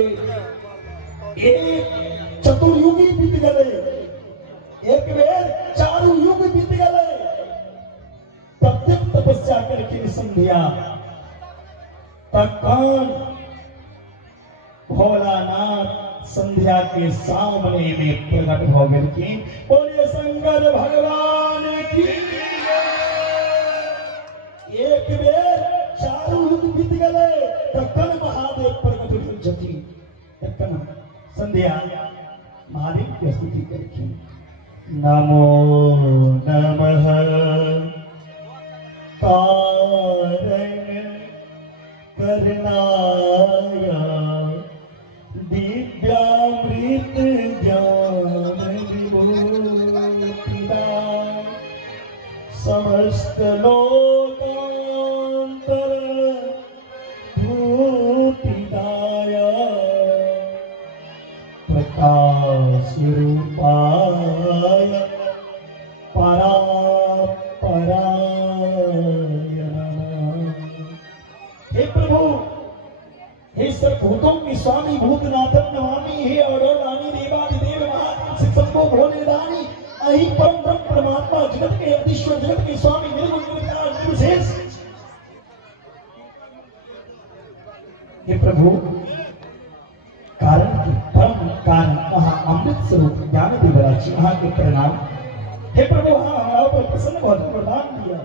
एक चतुर्युगी बीत गए, एक बेर चारु युग बीत गए, प्रत्येक तपस्या करके संध्या तकन भोलानाथ संध्या के सामने में प्रकट हो गए की। बोलिए शंकर भगवान की। एक बेर चारु युग बीत गए, तकन महादेव प्रकट हो जती, तकन संध्या महादेव की स्तुति करके नमो नमः कारण करनाय दिव्यामृत ज्ञान विभूतिदा समस्त लोकांतर भूतिदाय प्रकाश रूपाय हे प्रभु, हे सर्वभूतों के स्वामी भूतनाथन नमामि, हे अडोलानी देवादिदेव महादेव शंभो भोले दानी, अहि परम ब्रह्म परमात्मा जगत के अधीश्वर, जगत के स्वामी निर्गुण निर्विकार निर्विशेष। हे प्रभु, कारण के परम कारण महा अमृत स्वरूप ज्ञान देवराज वहां के प्रणाम। हे प्रभु, हमारा पर प्रसन्न बहुत प्रदान दिया।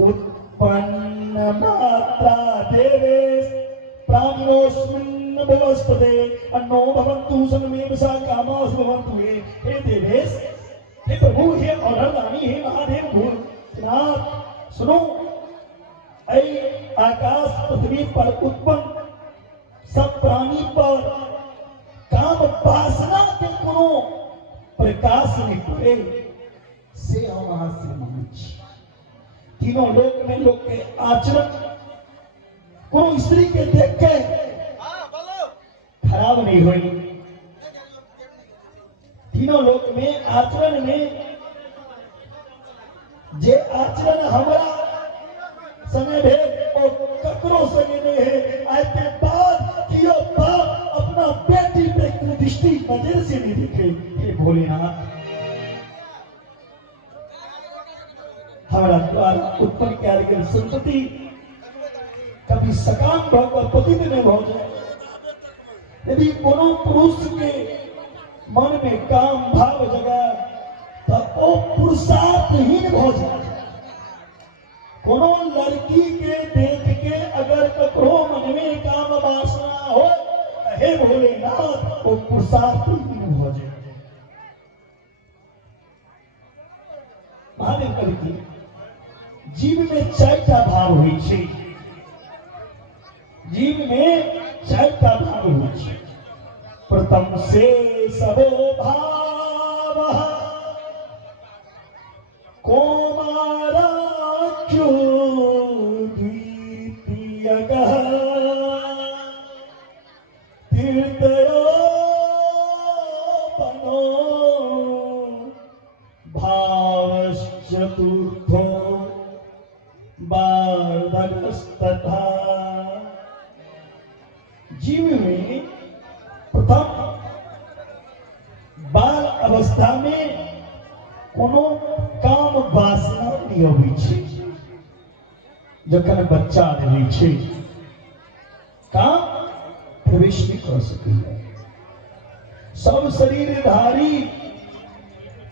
उत्पन्न मात्रा देवेश प्राणोस्मिन् भवस्तते अन्नो भवन्तु सन्मेव सा कामास भवन्तु। हे देवेश, हे प्रभु, हे अवधरानी, हे महादेव भूतनाथ, सुनो, ऐ आकाश पृथ्वी पर उत्पन्न सब प्राणी पर काम वासना के कोनो प्रकाश निकले से हम वहां से मनुष्य तीनों लोक में लोग के आचरण कोनो स्त्री के देख के खराब नहीं हुई। तीनों लोक में आचरण में जे आचरण हमारा समय भेद और ककरो संगे नहीं है। आज के बाद कियो बाप अपना बेटी पे दृष्टि नजर से नहीं देखे। हे भोलेनाथ, हमारा द्वारा उत्पन्न किया गया संतति कभी सकाम भव पतित नहीं हो जाए। यदि कोनो पुरुष के मन में काम भाव जगा तब वो पुरुषार्थहीन हो जाए। कोनो लड़की के देख के अगर ककरो मन में काम वासना हो, हे भोलेनाथ, वो पुरुषार्थहीन हो जाए। महादेव कहती जीव में चारिटा भाव होइ छै, जीव में चारिटा भाव होइ छै। प्रथम से सबो भाव कौमाराख्यो द्वितीयकः तीर्थयो पनो भावश्चतुर्थो बार्धकस्तथा। जीव में प्रथम बाल अवस्था में कोनो काम वासना नहीं होई छै। जखन बच्चा रहै छै काम प्रवेश नहीं कर सकैया। सब शरीरधारी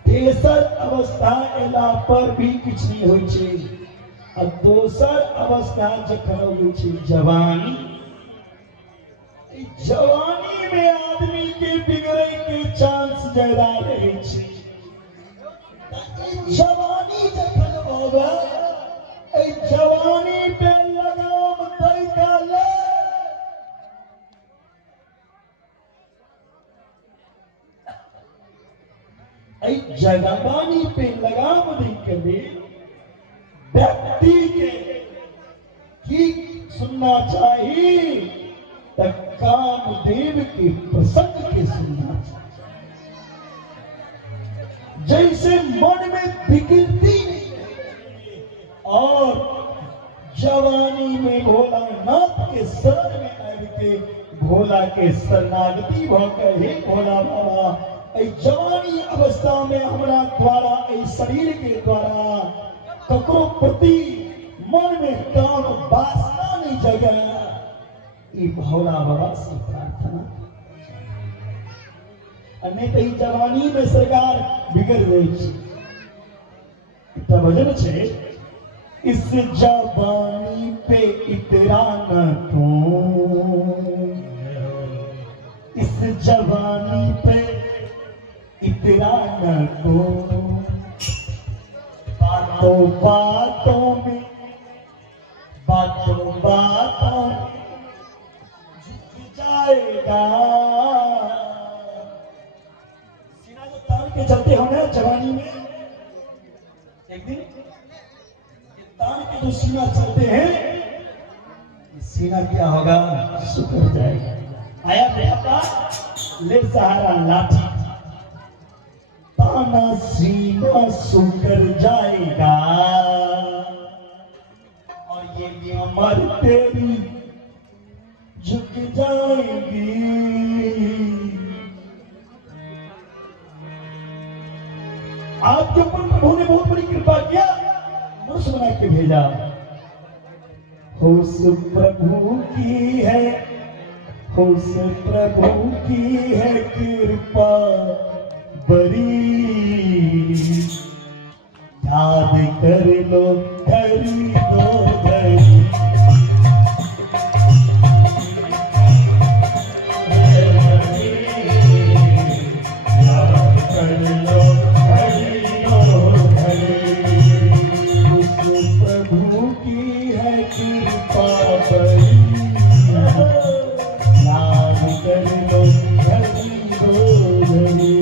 तेसर अवस्था एला पर भी किछ नहीं होई छै। और दोसर अवस्था जखन होई छै जवानी, जवानी में आदमी के बिगड़े के चांस ज्यादा रहे छै। जवानी जखन होगा, जवानी पे लगाम दई काले जवानी पे लगाम दई के व्यक्ति के की सुनना चाहिए तो कामदेव के प्रसंग के सुनना चाहिए। जैसे मन में विकृति और जवानी में भोलानाथ के शरण में आबि के भोला के शरणागति भ के हे भोला बाबा ऐ जवानी अवस्था में हमरा द्वारा ऐ शरीर के द्वारा ककरो प्रति मन में काम वासना नहीं जगे, ई भोला बाबा से प्रार्थना नहीं तो ई जवानी में सरकार बिगड़ गई छै। एकटा भजन छै, इस जवानी पे इतरा न तू, इस जवानी पे इतरा न तू, बातों बातों में बातों बातों में झुक जाएगा। सीना जो तान के चलते हो ना जवानी में, एक दिन तान के जो सीना चलते हैं, सीना क्या होगा, सुधर जाएगा। आया बेटा ले सहारा लाठी, ताना सीना सुधर जाएगा और ये अमर तेरी झुक जाएगी। आपके ऊपर प्रभु ने बहुत बड़ी कृपा किया, मनुष्य बना के भेजा। उस प्रभु की है, उस प्रभु की है कृपा बड़ी, याद कर लो घड़ी दो घड़ी, याद कर लो घड़ी दो घड़ी, उस प्रभु की है कृपा बड़ी, याद कर लो घड़ी दो घड़ी।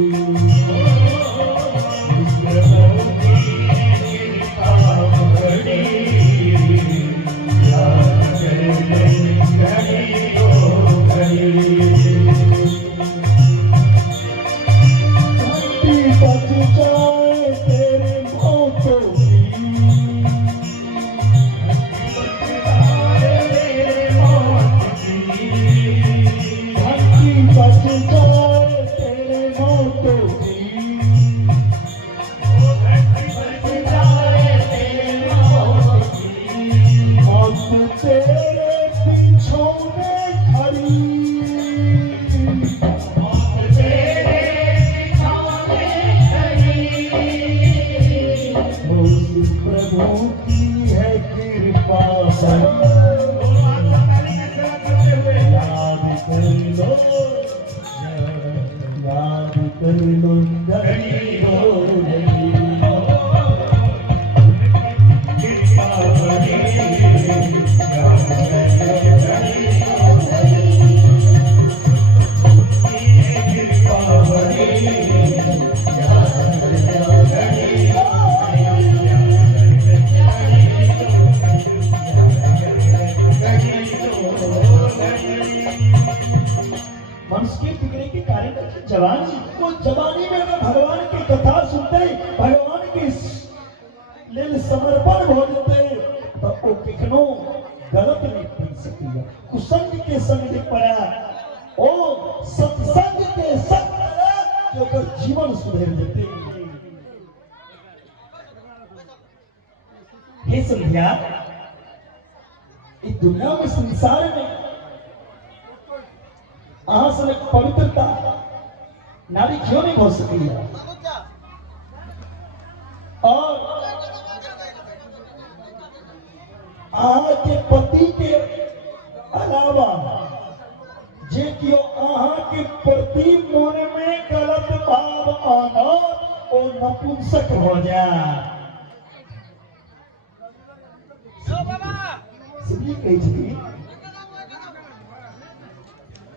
जवानी में अगर भगवान की कथा सुनते, भगवान की लेल समर्पण हो जाते तो वो किखनो गलत नहीं पी सकेगा। कुसंग के संग में पड़ा, ओ सत्संग के संग पड़ा जो कर जीवन सुधर देते। हे संध्या, इस दुनिया में संसार में अहाँ से पवित्रता नारी क्यों नहीं हो सकी है? और अहाँ के पति के अलावा जे कियो अहाँ के प्रति मन में गलत भाव आना ओ नपुंसक हो जाए। सिद्धि कही छथिन,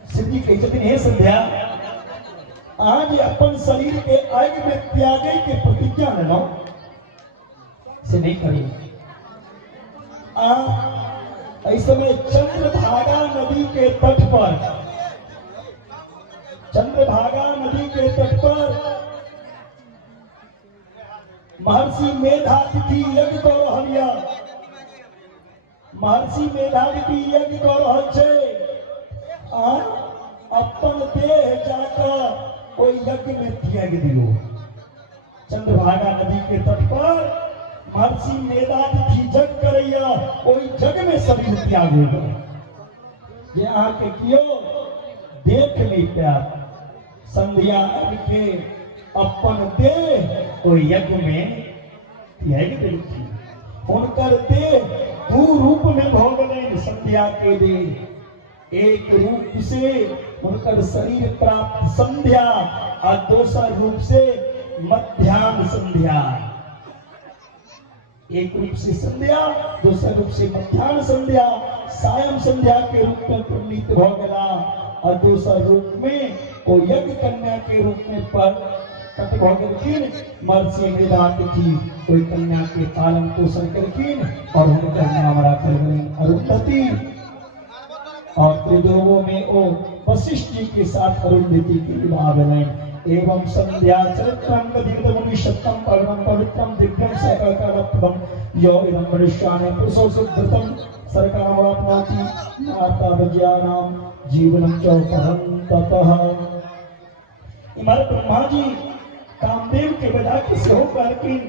सिद्धि कही छथिन, हे संध्या, आज अपन शरीर के आग में त्यागे के प्रतिज्ञा ले लो, से नहीं करी। इस समय चंद्रभागा नदी के तट पर, चंद्रभागा नदी के तट पर महर्षि मेधातिथि यज्ञ कर रहल या, महर्षि मेधातिथि यज्ञ कर रहल छे। अपन देह जाकर ओई यज्ञ में त्याग दियो। चंद्रभागा नदी के तट पर महर्षि मेधातिथि यज्ञ करैया, ओई यज्ञ में शरीर त्याग होगा। ये आके कियो देख ली प्यार, संध्या के अपन देह ओई यज्ञ में त्याग देलखिन। हुनकर देह दू रूप में भऽ गेलनि। संध्या के देह एक रूप से उनकर शरीर प्राप्त संध्या और दूसरा रूप से मध्याह्न संध्या। एक रूप से संध्या, दूसरा रूप से मध्याह्न संध्या, सायं संध्या के रूप में परिणित हो गया और दूसरा रूप में वो यज्ञ कन्या के रूप में प्रकट हो गलखिन। महर्षि मेधातिथि कोई कन्या के पालन पोषण करखिन और उनका नाम रखल गई अरुंधति। और त्रिदेवों में वो वशिष्ठ जी के साथ अरुंधति के विवाह भइल। एवं संध्या चरित्रं गदितमुनिशतम परमं पवित्रं दिव्यं सकलकलप्रदं यो इदं मनुष्याणां पुरुषो सुधृतं सर्वकामवाप्नोति माता विजयानां जीवनं च परन्ततः। हमारे ब्रह्मा जी कामदेव के बजा के सेहो कहलखिन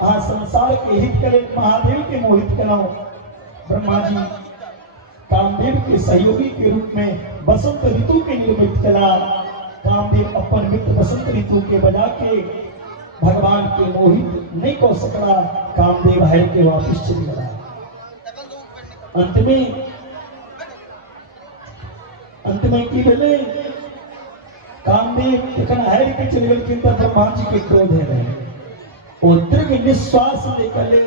अहाँ संसार के हित करे महादेव के मोहित कराओ। ब्रह्मा जी कामदेव के सहयोगी के रूप में बसंत ऋतु के निर्मित कला। कामदेव अपन मित्र बसंत ऋतु के बजा के भगवान के मोहित नहीं कर सकला। कामदेव हर के वापिस चल गया। अंत में की भेले कामदेव जखन हर के चल गए तब ब्रह्मा जी के क्रोध है रहे। वो दीर्घ निश्वास लेकर ले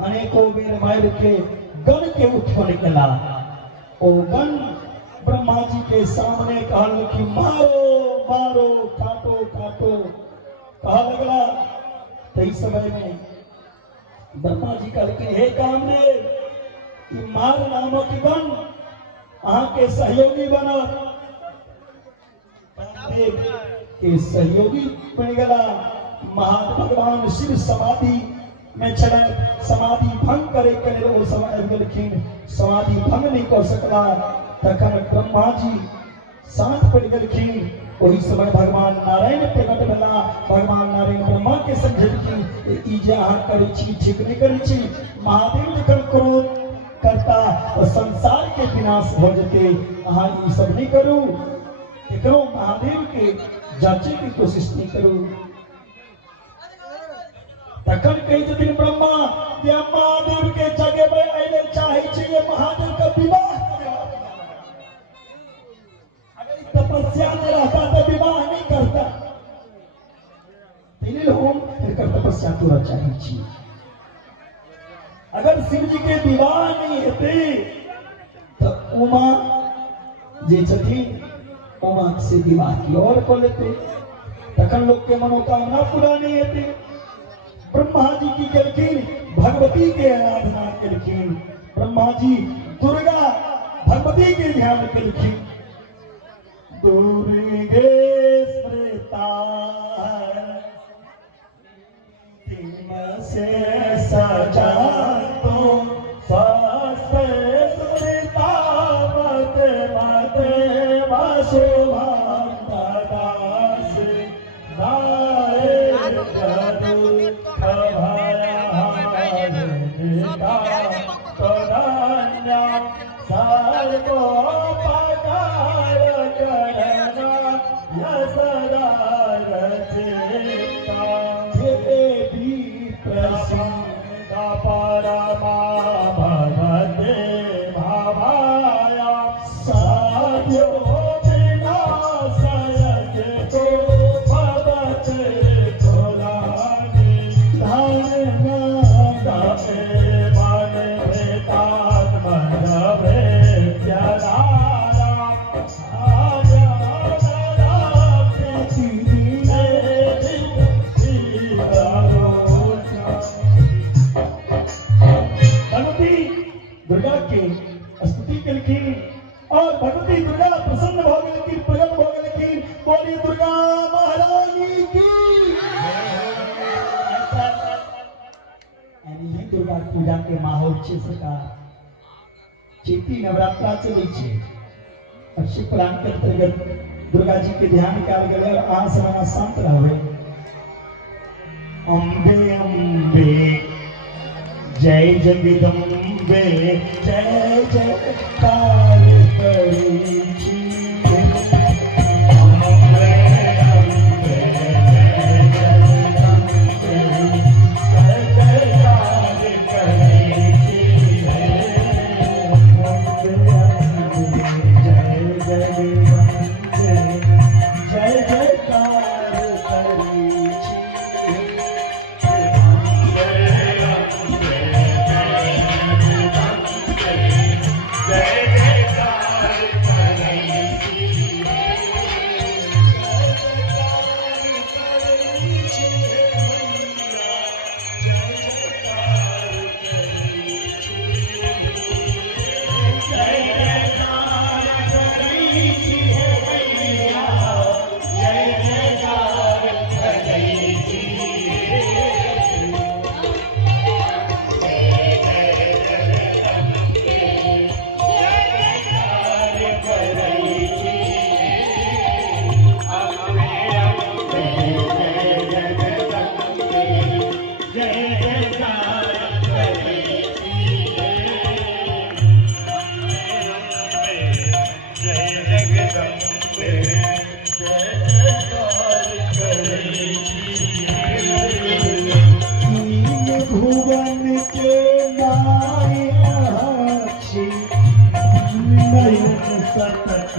अनेकों बेर मार के गण के उठ निकला। ओ गण ब्रह्मा जी के सामने कहल कि मारो मारो काटो काटो कहा लगला। तई समय में ब्रह्मा जी कहल कि हे कामदेव मार नामक गण अहाँ के सहयोगी बना। कामदेव के सहयोगी बन गला। महान भगवान शिव समाधि में चले समाधि भंग करे के वो समय गलखिन। समाधि भंग नहीं कर सकला। तखन ब्रह्मा जी शांत पड़ गलखिन। वही समय भगवान नारायण प्रकट भेला। भगवान नारायण ब्रह्मा के समझलखिन ई जे अहाँ करै छी ठीक नहीं करै छी। महादेव जखन क्रोध करता और संसार के विनाश हो जते अहाँ ई सब नहीं करू। एकरो महादेव के जांचे की कोशिश नहीं करू। तखन कही छथिन ब्रह्मा या महादेव के जगह में अइले चाहे छिए महादेव का विवाह अगर तपस्या में रहता तो विवाह नहीं करता। तिनिल हम एकर तपस्या तोरा चाहे छी। अगर शिव जी के विवाह नहीं हेते तो उमा जे छथिन उमा से विवाह की और कर लेते। तखन लोग के मनोकामना पूरा नहीं हेते। ब्रह्मा जी की कलखिन भगवती के आराधना कलखिन। ब्रह्मा जी दुर्गा भगवती के ध्यान कलखिन। दुर्गे स्मृता से सजा तो स्वास्थ्य स्मृता मत मत वासुभा दास नारे जदु दुर्गा के स्तुति केलखिन और भगवती दुर्गा प्रसन्न भ गेलखिन, प्रगट भ गेलखिन। बोली दुर्गा महारानी की। यही दुर्गा पूजा के माहौल छे सरकार। चैती नवरात्रा चलै छे और शिवपुराण के अंतर्गत दुर्गा जी के ध्यान निकाल गए और आज समय शांत रहे। अम्बे अम्बे जय जगदम्बे जय जयकार करी छी। अम्बे अम्बे जय जगदम्बे जय जयकार करी छी। अम्बे अम्बे जय जगदम्बे जय जयकार करी छी। भुवन के नायाक्षी नयन सतत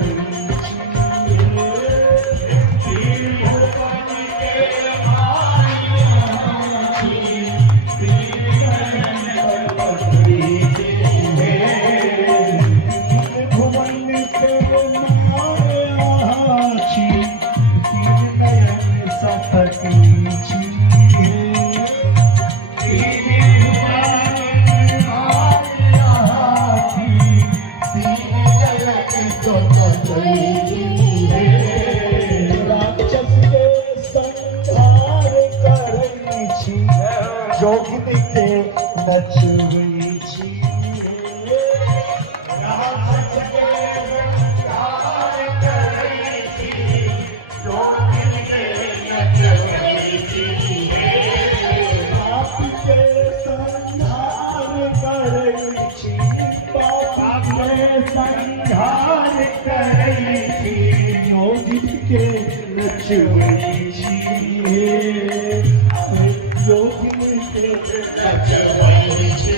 जोगिनी के नचुई छी। पाप के संहार करै छी, पाप के संहार करै छी, योगिनी के नचुई छी। योगिनी के नचुई छी।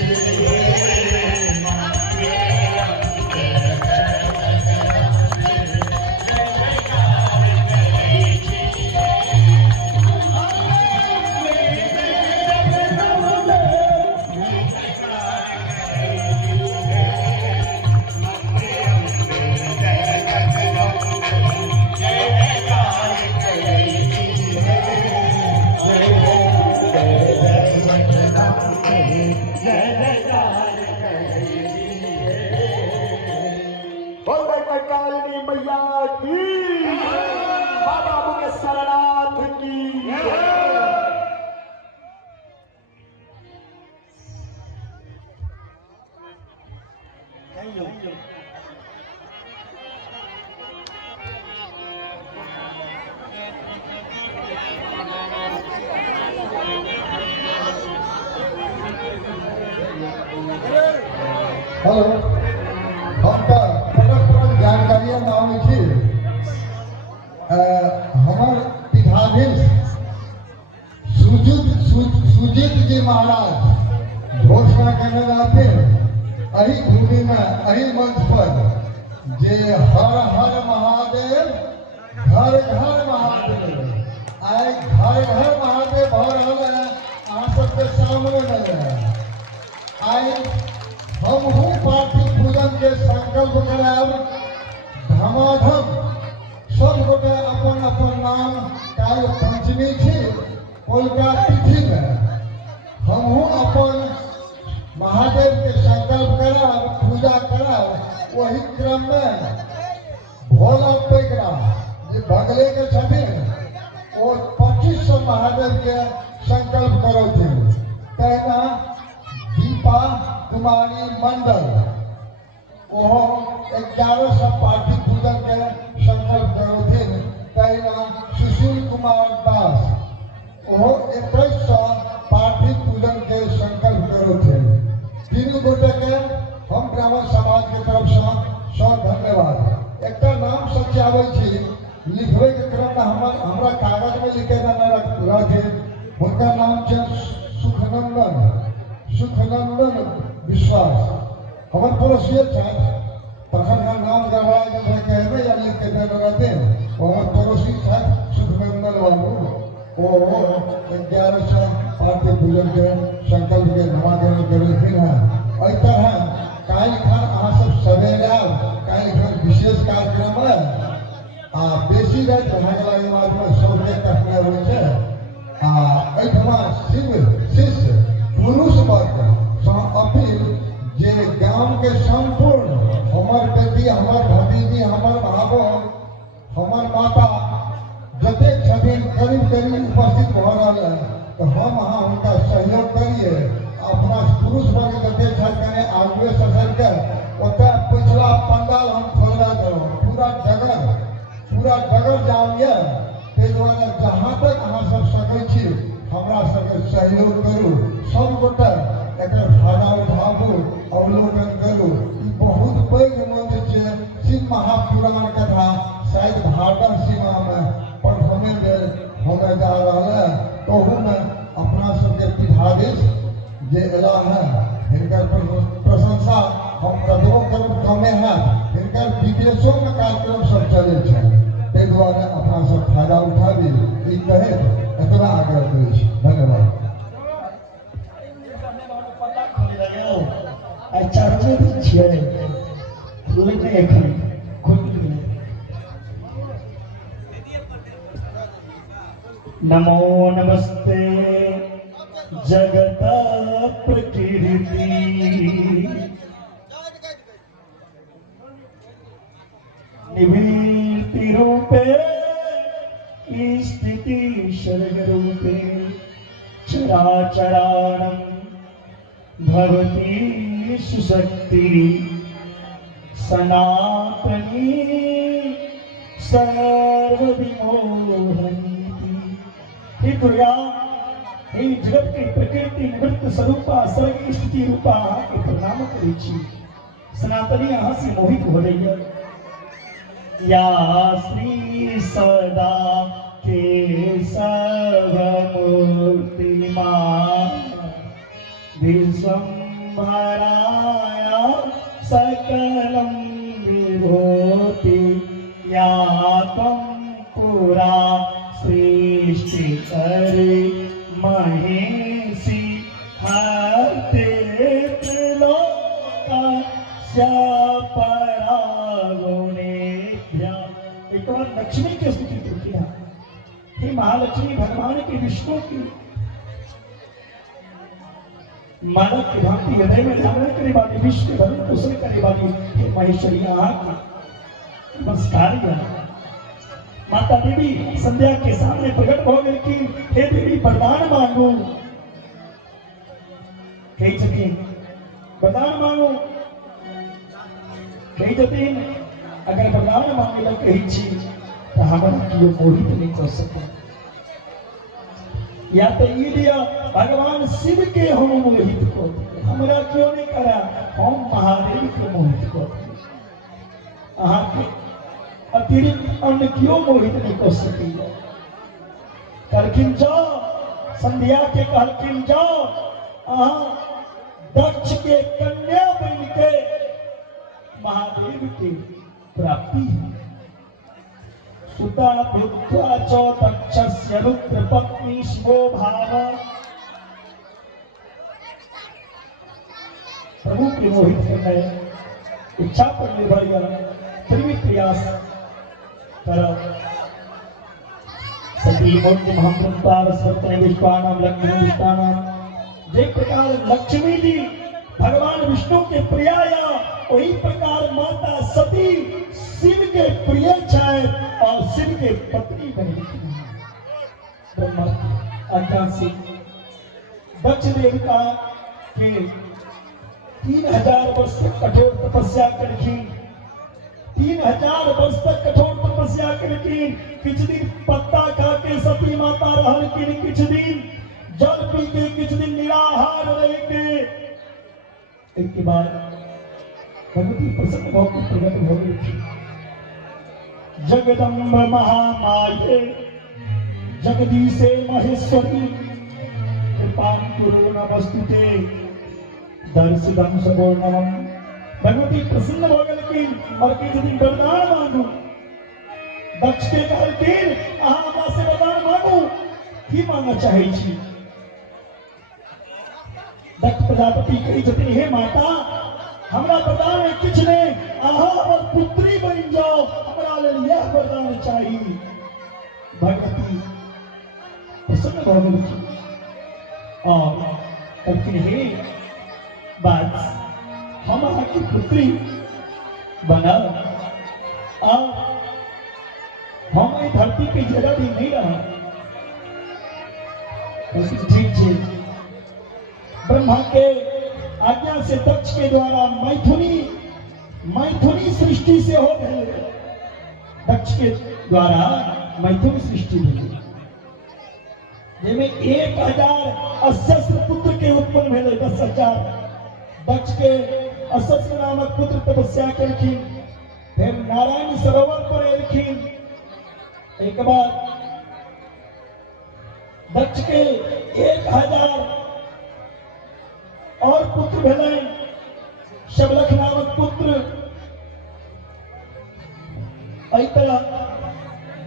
कालिनी मैया की, बाबा मुकेश्वरनाथ की। हेलो, हम तो जानकारी मांगे छी। हमार पीठाधीश सुजीत जी महाराज घोषणा करने रहते अही भूमि में, अही मंच पर, जे हर हर महादेव, घर घर महादेव। आए घर घर महादेव भ रहा है, आप सबके सामने में है। आए हम पार्थिव पूजन के संकल्प कराब धमाधम। सब गोटे अपन अपन नाम काल पंचमी छी, कोलका तिथि में हमहू अपन महादेव के संकल्प कराब वही क्रम में भोला पैकरा जे बगले के छथिन वो 2500 महादेव के संकल्प करो थे। कहना दीपा कुमारी मंडल वो 1100 पार्थिव पूजन के संकल्प करो थे। कहना सुशील कुमार दास वो 2100 पार्थिव पूजन के संकल्प करो थे। तीनों गोटे के हम ब्राह्मण समाज के तरफ से धन्यवाद। एक नाम सच्यावे छी लिखवे के क्रम में हमरा कागज में लिखे न रखे। उनका नाम है सुखनंदन विश्वास। हमारे पड़ोसी छात्र तखन का नाम गड़बड़ा जब कहने या लिख के देने रहते हमारे पड़ोसी छात्र सुखनंदन बाबू वो 1100 पार्थिव पूजन के संकल्प के नामाकरण करेलखिन है। एहि तरह काल्हि खन अहाँ सब सवेरे काल्हि खन विशेष कार्यक्रम है आ बेसी रात भागला के बाद में सबके कटना होइ छै आ एहिठमा शिष्य पुरुष वर्ग सँ अपील जे गांव के संपूर्ण हमर बेटी हमर भतीजी हमर भावो हमर माता जतेक छथिन करीब उपस्थित भ रहल है तो हम अहाँ हुनका सहयोग करिए। अपना पुरुष वर्ग जतेक छथिन आगुए ससर के ओतऽ पिछला पंडाल हम खोलबा देलहुँ। पूरा डगर जाइए। ताहि दुआरे जहाँ तक अहाँ सब सकै छी हमरा सबके सहयोग करू। सब गोटे एकर फायदा उठाबू अवलोकन करू। ई बहुत पैघ मंत्र छै। शिव महापुराण कथा शायद भारत सीमा में पढ़ने होने जा रहा है। तहू में अपना सबके पीठाधीश जे एला है हिनकर प्रशंसा हम कतबो करब कमे है। हिनकर विदेशों में कार्यक्रम सब चले छै। ताहि दुआरे अपना सब फायदा उठाबी ई कहे एतबा आग्रह करै छी। धन्यवाद। नमो नमस्ते जगत प्रकृति निवृत्ति रूपे स्थिति सर्ग रूपे चराचराणं भवती सुशक्ति सनातनी सर्वविमोहनी। हे दुर्गा हे जगत के प्रकृति निवृत्त स्वरूपा सर्ग स्थिति रूपा के प्रणाम करै छी। सनातनी अहाँ से मोहित हो रही है। या श्री सदा के सब मूर्तिमा विश्वम्भराया सकलं विभूति या त्वं पुरा सृष्टि करे महेशी हते त्रिलोकस्य परागुणेभ्यः। एक बार लक्ष्मी की स्तुति तो किया। हे महालक्ष्मी भगवान की विष्णु की मानव की भांति हृदय में धारण करे वाली विश्व के भरण पोषण करे वाली हे महेश्वरी की नमस्कार। माता देवी संध्या के सामने प्रकट हो गई कि हे देवी वरदान मांगो। कही छथिन वरदान मांगो। कही छथिन अगर वरदान मांगे ला कही छी तो हमरा कियो मोहित नहीं कर सके। या तो ये दिया भगवान शिव के हम मोहित को हमरा क्यों नहीं करा हम महादेव के मोहित को अहाँ के अतिरिक्त अन्य क्यों मोहित नहीं कर सकी। कहलखिन जाओ संध्या के कहलखिन जाओ दक्ष के कन्या बन के महादेव की प्राप्ति है। सुता भूत्वा च दक्षस्य रुद्र पत्नी शिवो भाव। प्रभु के मोहित करने इच्छा पर निर्भर त्रिविध प्रयास करो। सती मूर्ति महापुरुषार सर्वत्र विश्वानाम लक्ष्मी विष्टानाम। जे प्रकार लक्ष्मी जी भगवान विष्णु के प्रिय या वही प्रकार माता सती शिव के प्रिय छाए और शिव के पत्नी बनी थी। ब्रह्मा की आज्ञा से दक्ष देवता के 3000 वर्ष तक कठोर तपस्या करके 3000 वर्ष तक कठोर तपस्या करके कुछ दिन पत्ता खा के सती माता रहल के कुछ दिन जल पी के कुछ दिन निराहार रह के एक के बाद भगवती प्रसन्न होकर प्रकट हो गई थी। जगदम्ब महामाये जगदीशे महेश्वरी कृपां कुरु नमस्तुते दर्शिदं सगुणम। भगवती प्रसन्न हो गई और कुछ दिन वरदान मांगू। दक्ष के कहलखिन अहाँ हमरा से वरदान मांगू की मांगा चाहे छी। दक्ष प्रजापति कही छथिन हे माता हमरा वरदान में किछ ने अहाँ हमर पुत्री बन जाओ हमरा लेल यह वरदान चाहिए। भगवती प्रसन्न हो गई और कहलखिन हे बात हम अहाँ की पुत्री बनाओ और हम इस धरती पे जगह भी नहीं रहा। ठीक है ब्रह्मा के आज्ञा से दक्ष के द्वारा मैथुनी सृष्टि से हो गए। दक्ष के द्वारा मैथुन सृष्टि हुई जिसमें 1000 अशस्त्र पुत्र के उत्पन्न भेले। 10,000 दक्ष के अशस्त्र नामक पुत्र तपस्या करखिन फिर नारायण सरोवर पर एलखिन। एक बार दक्ष के 1000 और पुत्र भेले। शबलख नामक पुत्र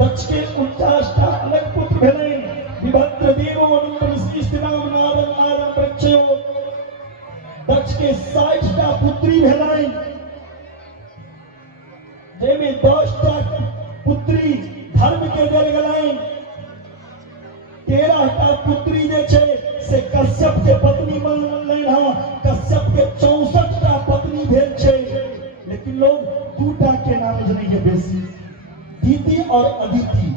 दक्ष के 49 अलग पुत्र भेले। विभद्र देवो नाम नारद नारद प्रक्षयो। दक्ष के 60 पुत्री भेले जेमे 10 पुत्री धर्म के देल गेलैन। 13 पुत्री जे छै से कश्यप के पत्नी बनलैन हँ। कश्यप के 64 पत्नी भेल छै लेकिन लोग 2 के नाम जनै है बेसी दीति और अदिति।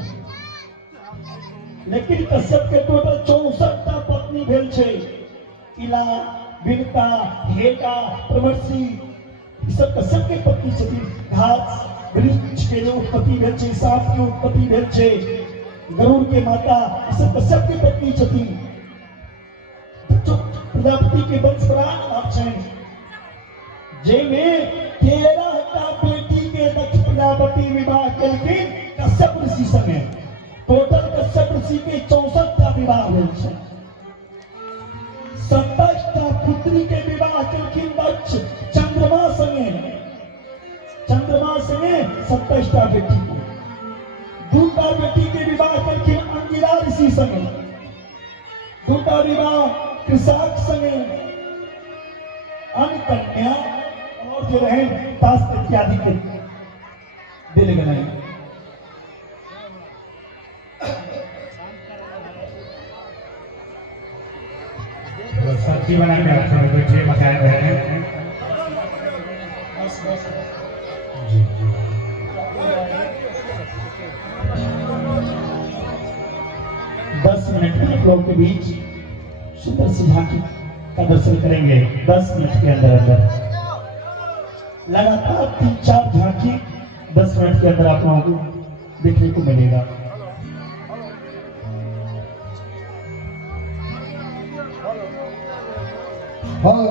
लेकिन कश्यप के टोटल 64 पत्नी भेल छै। इला विनता हेटा प्रमर्षि सब कश्यप के पत्नी छथिन। घास वृक्ष के जो उत्पत्ति भेल छै, सांप के उत्पत्ति भेल छै, गरुड़ के माता सब कश्यप की पत्नी छथिन। प्रजापति के वंश प्राण छनि जेमे 13 बेटी के दक्ष प्रजापति विवाह केलखिन कश्यप ऋषि संगे। टोटल कश्यप ऋषि के 64 विवाह भेल छै। 27 पुत्री के विवाह केलखिन दक्ष चंद्रमा संगे। चंद्रमा संगे 27 बेटी के। 2 बेटी के विवाह केलखिन अंगिरा ऋषि संगे। 2 विवाह कृषाक संगे। अन्य कन्या और जो रहे ताश इत्यादि के दिल गए। सब्जी बना के आप सब बैठे बताए रहे हैं। दस मिनट में आप लोगों के बीच सुंदर सी झांकी का दर्शन करेंगे। 10 मिनट के अंदर लगातार 3-4 झांकी 10 मिनट के अंदर आप लोगों को देखने को मिलेगा। हाँ,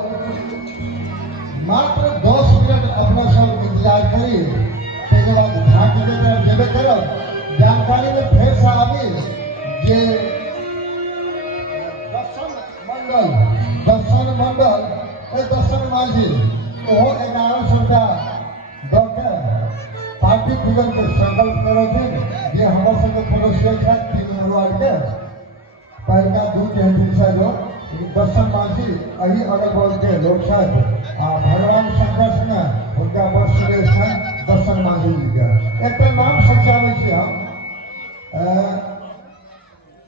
मात्र 10 मिनट अपना सब इंतजार करिए। उसके बाद झांकी के तरफ जेबे करब। जानकारी में फिर से आबी जे दर्शन मंडल दर्शन माझी ओहो 1100 रुपया दऽ के पार्टी पूजन के संकल्प करथिन जे हमर सबके पड़ोसिया छथि 3 नंबर के पहिलका 2 के लोग दर्शन माझी अही अगल बगल के लोग छथि आ भगवान शंकर सिंह हुनका बड़ श्रेष्ठ छनि दर्शन माझी जी के। एकटा नाम सचाबै छी हम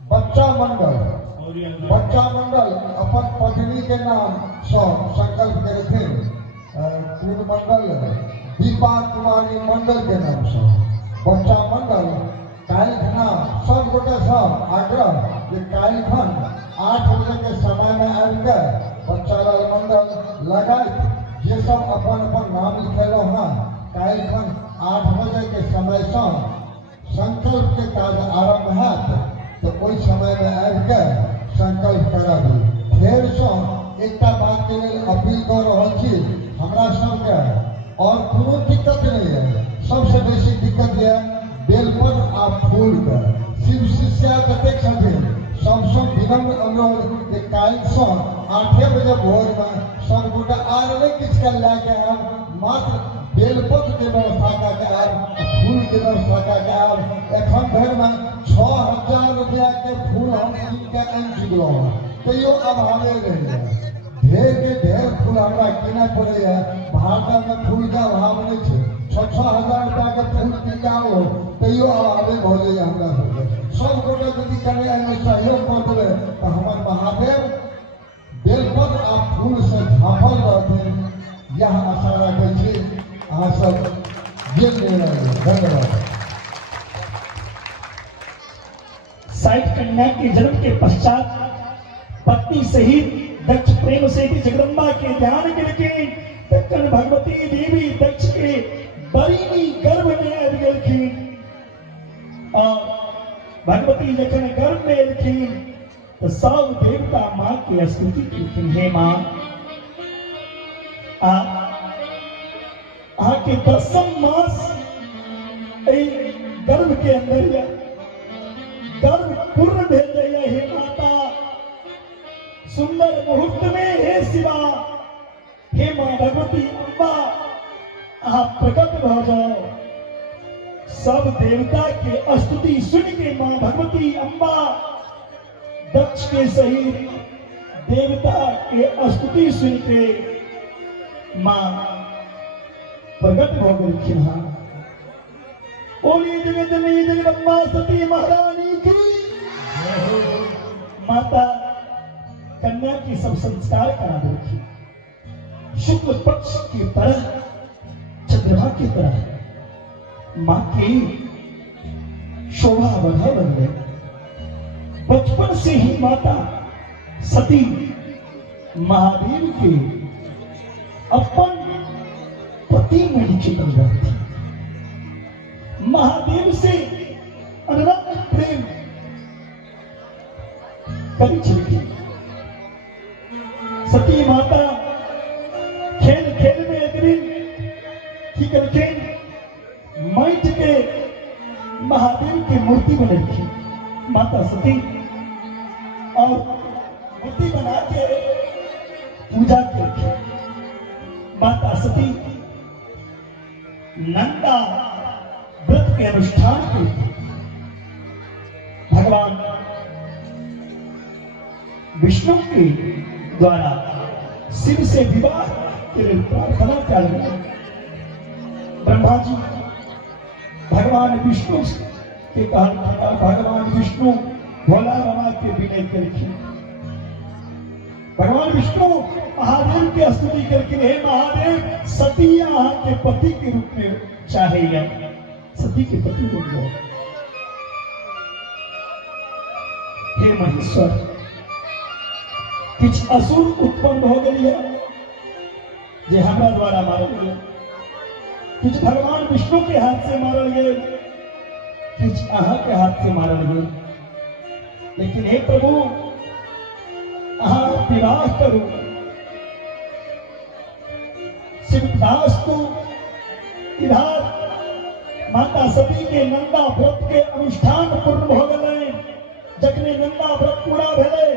बच्चा मंडल मंडल अपन पत्नी के नाम सौ संकल्प करे पूर्ण मंडल दीपा कुमारी मंडल के नाम से बच्चा मंडल काल खना सब गोटे सब आग्रह जे काल खन 8 बजे के समय में आकर बच्चा लाल मंडल लगाए जे सब अपन अपन नाम लिखेलो हाँ काल खन 8 बजे के समय से संकल्प के काज आरंभ हैत तो कोई समय में आकर संकल्प कराबी फेर से एक बात के लिए अपील कर रहा छी हमरा सबके और कोनो दिक्कत नहीं है सबसे बेसी दिक्कत है बेलपत्र आ फूल का शिव शिष्य कतेक छथिन सबसे विनम्र अनुरोध कि काल से 8 बजे भोर में सब गोटा आर नहीं किछ कर लाके हम मात्र बेलपत्र के व्यवस्था करके आर फूल के व्यवस्था करके आर एखन भर में 6000 रुपया के फूल हम कीन के आनि चुकलो तैयो अभावे रही ढेर के ढेर फूल हमरा किने पड़े भारत में फूल का अभाव नहीं है 6-6 हजार रुपया के फूल किनाओ तैयो अभावे भले हमरा सब गोटे यदि करे एहिमे सहयोग कर देवे तो हमार महादेव बेलपत्र आ फूल से झाँपल रहथिन यह आशा रखे छी अहाँ सब धन्यवाद। साइड कन्या के जन्म के पश्चात पत्नी सहित दक्ष प्रेम से भी जगदम्बा के ध्यान करके दक्कन भगवती देवी दक्ष के बरीनी गर्भ में आबि गेलखिन और भगवती जखन गर्भ में एलखिन तो सब देवता माँ की स्तुति केलखिन हे माँ आके 10म मास गर्भ के अंदर या गर्भ पूर्ण भेल जाइए हे माता सुंदर मुहूर्त में हे शिवा हे माँ भगवती अम्बा आप प्रकट हो जाओ सब देवता के स्तुति सुन के माँ भगवती अम्बा दक्ष के सहित देवता के स्तुति सुन के माँ प्रकट हो गई बोली जगत जननी जगदम्बा सती महारानी की माता कन्या की सब संस्कार करा देखी शुक्ल पक्ष की तरह चंद्रमा की तरह मां की शोभा बढ़ा बन बचपन से ही माता सती महादेव के अपन पति में लिखित थी महादेव से अनुरक्त प्रेम कभी छिड़की सती माता खेल खेल में एक दिन की करके माइट के महादेव की मूर्ति बना रखी माता सती और मूर्ति बना के पूजा करके माता सती नंदा व्रत के अनुष्ठान करके भगवान विष्णु के द्वारा शिव से विवाह के लिए प्रार्थना कर रहे हैं। ब्रह्मा जी भगवान विष्णु के कहा भगवान विष्णु भोला बाबा के विनय करके भगवान विष्णु महादेव की स्तुति करके हे महादेव सती यहाँ के पति के रूप में चाहेगा सती के पति बन जाओ हे महेश्वर किछ असुर उत्पन्न हो गई है जे हमरा द्वारा मारल गए किछ भगवान विष्णु के हाथ से मारल गए किछ अहाँ के हाथ से मारल गए लेकिन हे प्रभु अहाँ विवाह करू शिवदास को इधर माता सती के नंदा व्रत के अनुष्ठान पूर्ण हो गए जखने नंदा व्रत पूरा भेले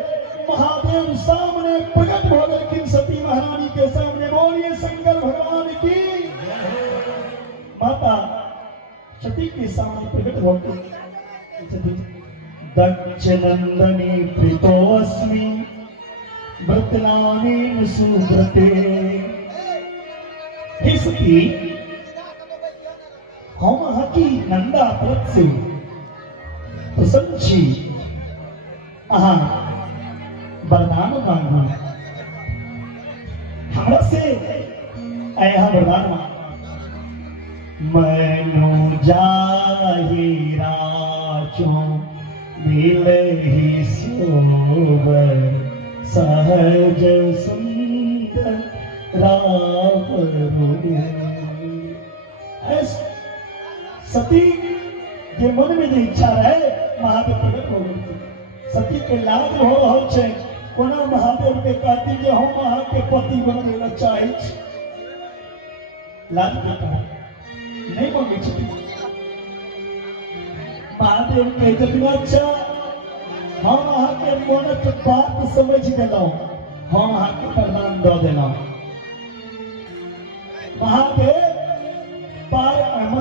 महादेव सामने प्रकट हो गए सती महारानी के सामने बोलिए शंकर भगवान की माता सती के सामने प्रकट हो गई दक्ष नंदनी प्रीतोस्मि व्रतनामी सुव्रते हे सती हम अहाँकी नंदा व्रत से प्रसन्न छी अहाँ वरदान मांगू हमरा से आया वरदान मांग मनु जाहिरा चो मिलहि सोबर सहज सुंदर राम सती के मन में जो इच्छा रहे महादेव प्रकट हो गए सती के लाभ हो रहल छै कोना महादेव के कहती जे हम अहाँ के पति बनल चाहे लाभ के कारण नहीं मांगे छथि महादेव के जतना अच्छा हम अहाँ के मनक बात समझ गेलहुं हम अहाँ के प्रदान दऽ देलहुं महादेव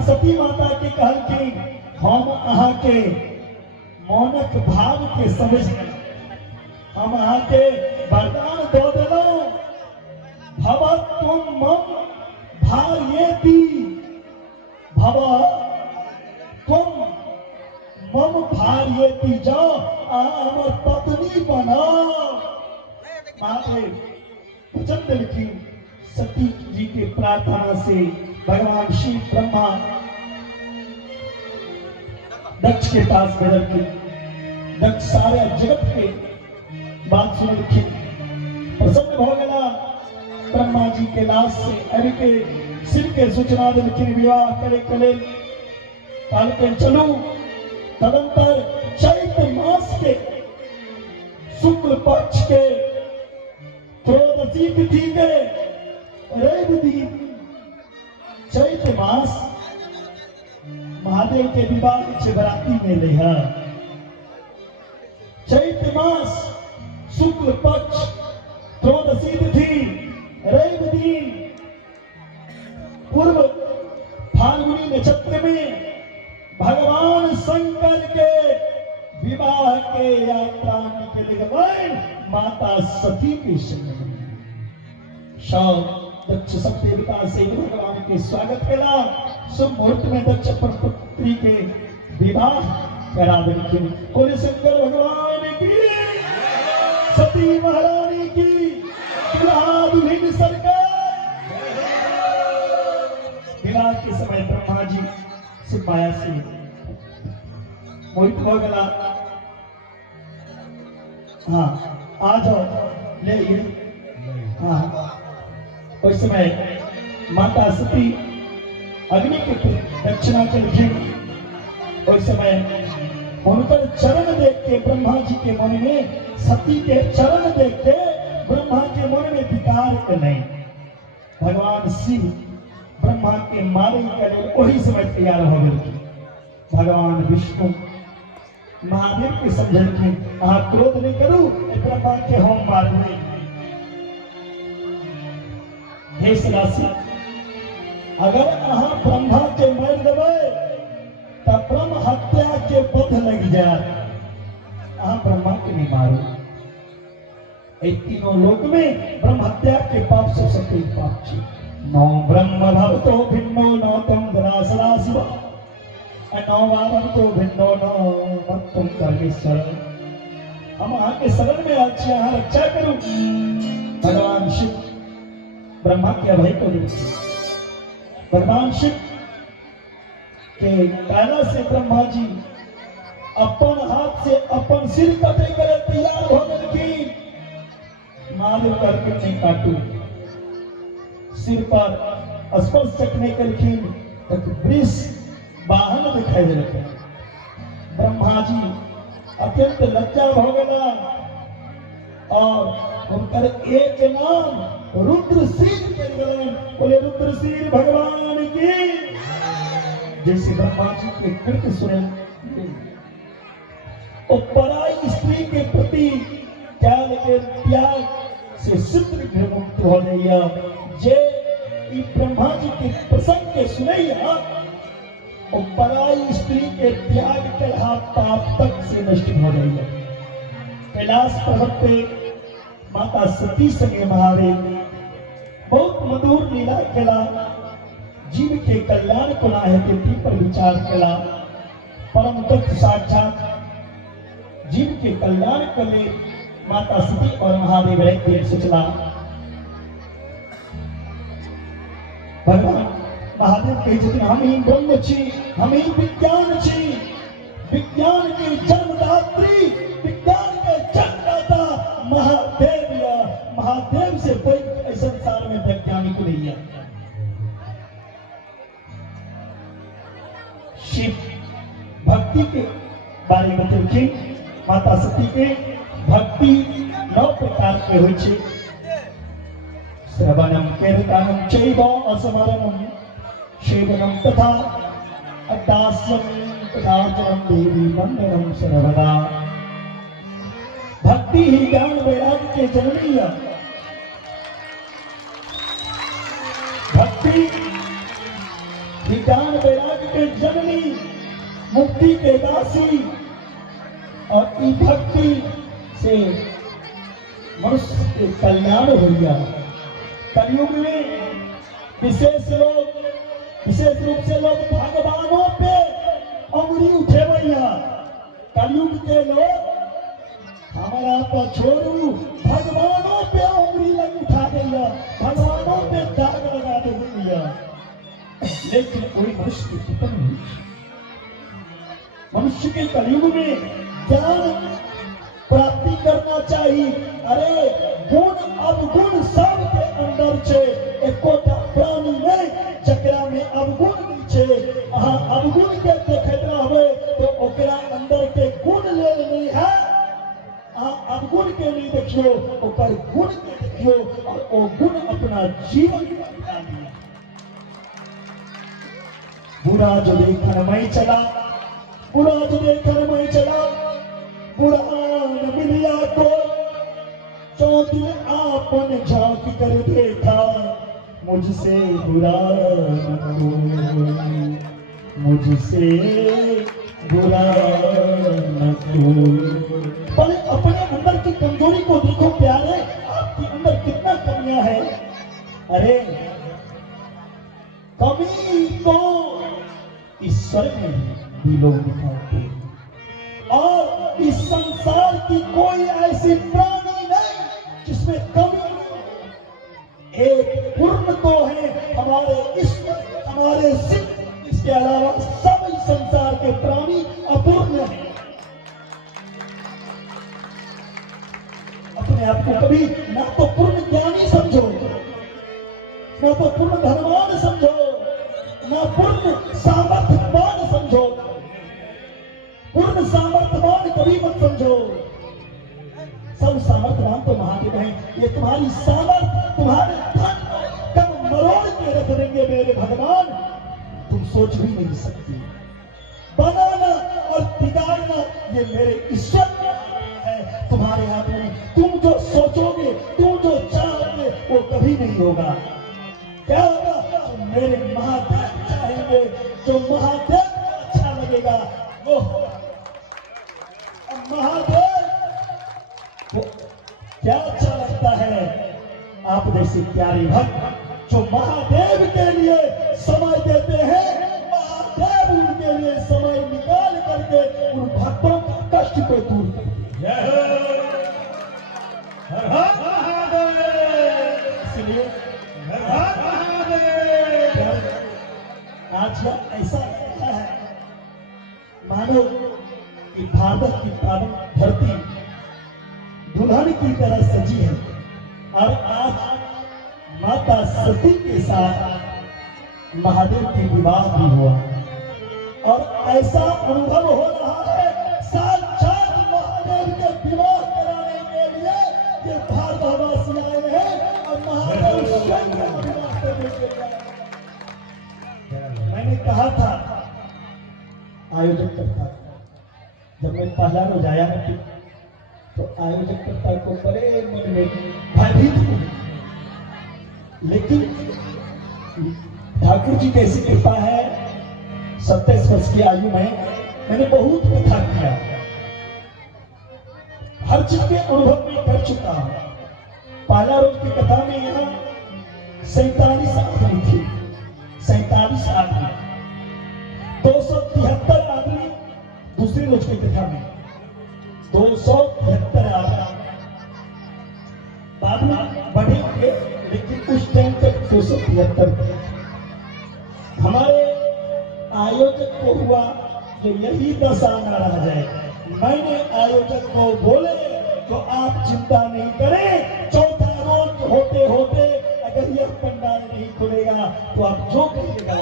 सती माता के कहलखिन हम अहाँ के मनक भाव के समझ गेलहुं हम अहाँ के वरदान दऽ देलहुं भवत तुम मम भार्येति भव तुम मम भार्येति जाओ अहाँ हमर पत्नी बनाओ महादेव वचन देलखिन सती जी के प्रार्थना से भगवान शिव ब्रह्मा दक्ष के पास भेजल के दक्ष सारे जगत के बात सुनलखिन प्रसन्न हो गया ब्रह्मा जी के लाश से अरि के सिर के सूचना दिलखिन विवाह करे के लेल कहलखिन चलू तदंतर चैत मास के शुक्ल पक्ष के त्रयोदशी तिथि के रवि दिन चैत मास महादेव के विवाह के शिवरात्रि में ले है चैत मास शुक्ल पक्ष त्रयोदशी तिथि रवि दिन पूर्व फाल्गुनी नक्षत्र में भगवान शंकर के विवाह के यात्रा निकल गए माता सती के संग दक्ष सब देवता से भगवान के स्वागत करा शुभ मुहूर्त में दक्ष अपन पुत्री के विवाह करा देलखिन बोले शंकर भगवान की सती महारानी की दुल्हा सरकार विवाह के समय ब्रह्मा जी से माया से मोहित हो गया हाँ आ जाओ ले हाँ उस समय माता सती अग्नि के दक्षिणा चलखिन उस समय उनकर चरण देख के ब्रह्मा जी के मन में सती के चरण देख के ब्रह्मा के मन में विकार के नहीं भगवान शिव ब्रह्मा के मारे के लिए वही समय तैयार हो गए भगवान विष्णु महादेव के समझल कि अहाँ क्रोध नहीं करू ब्रह्मा के हम मारू देश राशि अगर अहाँ ब्रह्मा के मार देवे तब ब्रह्म हत्या के पथ लग जाए अहाँ ब्रह्मा के नहीं मारू तीनों लोक में ब्रह्म हत्या के पाप सबसे बड़ी पाप छे नौ ब्रह्म भवतो भिन्नो नौ तम धरासरा शिव नौ भवतो भिन्नो नौ मत्तम कर्मेश्वर हम अहाँ के शरण में अच्छे अहाँ रक्षा करू भगवान शिव ब्रह्मा के अभय को देते भगवान शिव के काला से ब्रह्मा जी अपन हाथ से अपन सिर कटे करे तैयार हो गए महादेव करके नहीं काटू सिर पर स्पर्श चकने करखिन तक वृष वाहन दिखाई दे रहे ब्रह्मा जी अत्यंत लज्जा हो गया और उनकर एक नाम रुद्रशील कर गए बोले रुद्रशील भगवान की जैसे ब्रह्मा जी के कृत्य सुने और पराई स्त्री के प्रति त्याग से सिद्ध मुक्त हो जाइए जे ब्रह्मा जी के प्रसंग के सुनैया और पराई स्त्री के त्याग कर पाप तक से नष्ट हो जाइए कैलाश पर्वत पे माता सती संगे महादेव बहुत मधुर लीला केला जीव के कल्याण को हेतु पर विचार केला परम तत्व साक्षात जीव के कल्याण के लिए माता सती और महादेव एक दिन सोचला भगवान महादेव कही छथिन हम ही ब्रह्म छी, हम ही विज्ञान छी, विज्ञान के जन्मदात्री, विज्ञान के जन्मदाता महादेव या महादेव से कोई इस संसार में वैज्ञानिक नहीं है। शिव भक्ति के बारे में देखिए, माता सती के भक्ति 9 प्रकार के होय छै। श्रवणम कीर्तनम चैव असमरणम सेवनम तथा दास्यम तथार्चनम देवी मंगलम सर्वदा। भक्ति ही ज्ञान वैराग्य के जननी है। भक्ति ही ज्ञान वैराग्य के जननी, मुक्ति के दासी, और ई भक्ति से मनुष्य के कल्याण हो गया। कलयुग में विशेष रूप से लोग भगवानों पे अंगुली उठे भैया। कलयुग के लोग हमारा पर छोड़ू, भगवानों पे अंगुली लग उठा देगा, भगवानों पे दाग लगा दे भैया। लेकिन कोई मनुष्य की खत्म नहीं। मनुष्य के कलयुग में ज्ञान प्राप्ति करना चाहिए। अरे गुण अवगुण सब के अंदर छे, एकोटा प्राणी नहीं जकरा में अवगुण नहीं छे। अहाँ अवगुण के देखैत रहबै तो ओकरा अंदर के गुण लेल नहीं है। अहाँ अवगुण के नहीं देखियो, ओकर गुण के देखियो और ओ गुण अपना जीवन में अपना लिया। बुरा जो देखन मैं चला, बुरा जो देखन मैं चला, बुरा न मिलिया को जो दिल आपन झांक कर देखा, मुझसे बुरा न कोई, मुझसे बुरा न कोई। पहले अपने अंदर की कमजोरी को देखो प्यारे, आपके अंदर कितना कमियां है। अरे कमी को ईश्वर में भी लोग दिखाते हैं, और इस संसार की कोई ऐसी प्राणी नहीं जिसमें कमी नहीं। एक पूर्ण तो है हमारे ईश्वर, हमारे शिव, इसके अलावा सब इस संसार के प्राणी अपूर्ण हैं। अपने आप को कभी ना तो पूर्ण ज्ञानी समझो, ना तो पूर्ण धनवान समझो, ना पूर्ण सामर्थ्यवान समझो। पूर्ण सामर्थ्यवान कभी मत समझो। सब सामर्थ्यवान तो महादेव हैं। ये तुम्हारी सामर्थ्य, तुम्हारे धन कब मरोड़ के रख देंगे मेरे भगवान, तुम सोच भी नहीं सकती। बनाना और बिगाड़ना ये मेरे ईश्वर है तुम्हारे हाथ में। तुम जो सोचोगे, तुम जो चाहोगे वो कभी नहीं होगा। क्या होगा? जो मेरे महादेव चाहेंगे, जो महादेव को अच्छा लगेगा वो होगा। महादेव को क्या अच्छा लगता है? आप जैसे प्यारे भक्त जो महादेव के लिए समय देते हैं, महादेव उनके लिए समय निकाल करके उन भक्तों का कष्ट को दूर करते हैं। इसलिए आज ऐसा लगता है मानो कि भारत की पावन धरती दुल्हन की तरह सजी है, और आज माता सती के साथ महादेव की विवाह भी हुआ, और ऐसा अनुभव हो रहा है साक्षात महादेव के विवाह कराने के लिए ये भारतवासी आए हैं, और महादेव स्वयं विवाह करने के लिए। मैंने कहा था आयोजक करता, जब मैं पहला रोज आया तो आयोजक करता को बड़े मन में भयभीत हूँ, लेकिन ठाकुर जी कैसी कृपा है। 27 वर्ष की आयु में मैंने बहुत कथा किया, हर चीज के अनुभव में कर चुका हूं। पहला रोज की कथा में यहाँ 47 आदमी थी, 47 आदमी, 273 आदमी। दूसरी रोज की कथा में 273 आदमी, उस टाइम तक 273 थे। हमारे आयोजक को हुआ कि यही दशा न रह जाए। मैंने आयोजक को बोले तो आप चिंता नहीं करें, चौथा रोज होते होते अगर यह पंडाल नहीं खुलेगा तो आप जो कहिएगा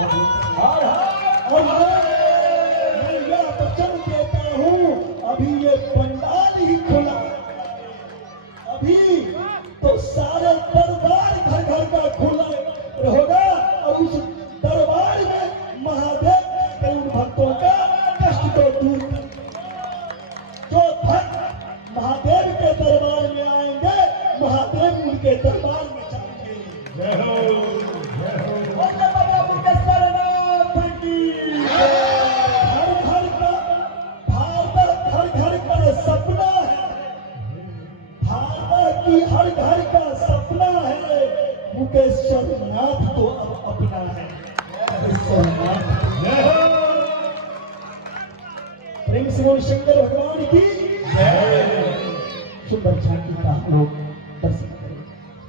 और मैं यह वचन देता हूँ, अभी ये पंडाल ही खुला, अभी तो सारे दरबार घर घर का खुला होगा और उस दरबार में महादेव के उन भक्तों का कष्ट को दूर कर, जो भक्त महादेव के दरबार में आएंगे महादेव उनके दरबार में जाएंगे। जय हो, जय हो। बोलो बाबा मुकेश्वर नाथ की। घर घर का भारत घर घर का सपना है, भारत की हर घर का सपना है, मुकेश्वर नाथ तो अब अपना है। मुकेश्वर नाथ जय हो। प्रेम से बोल शंकर भगवान की जय। सुंदर झांकी का हम लोग दर्शन करें,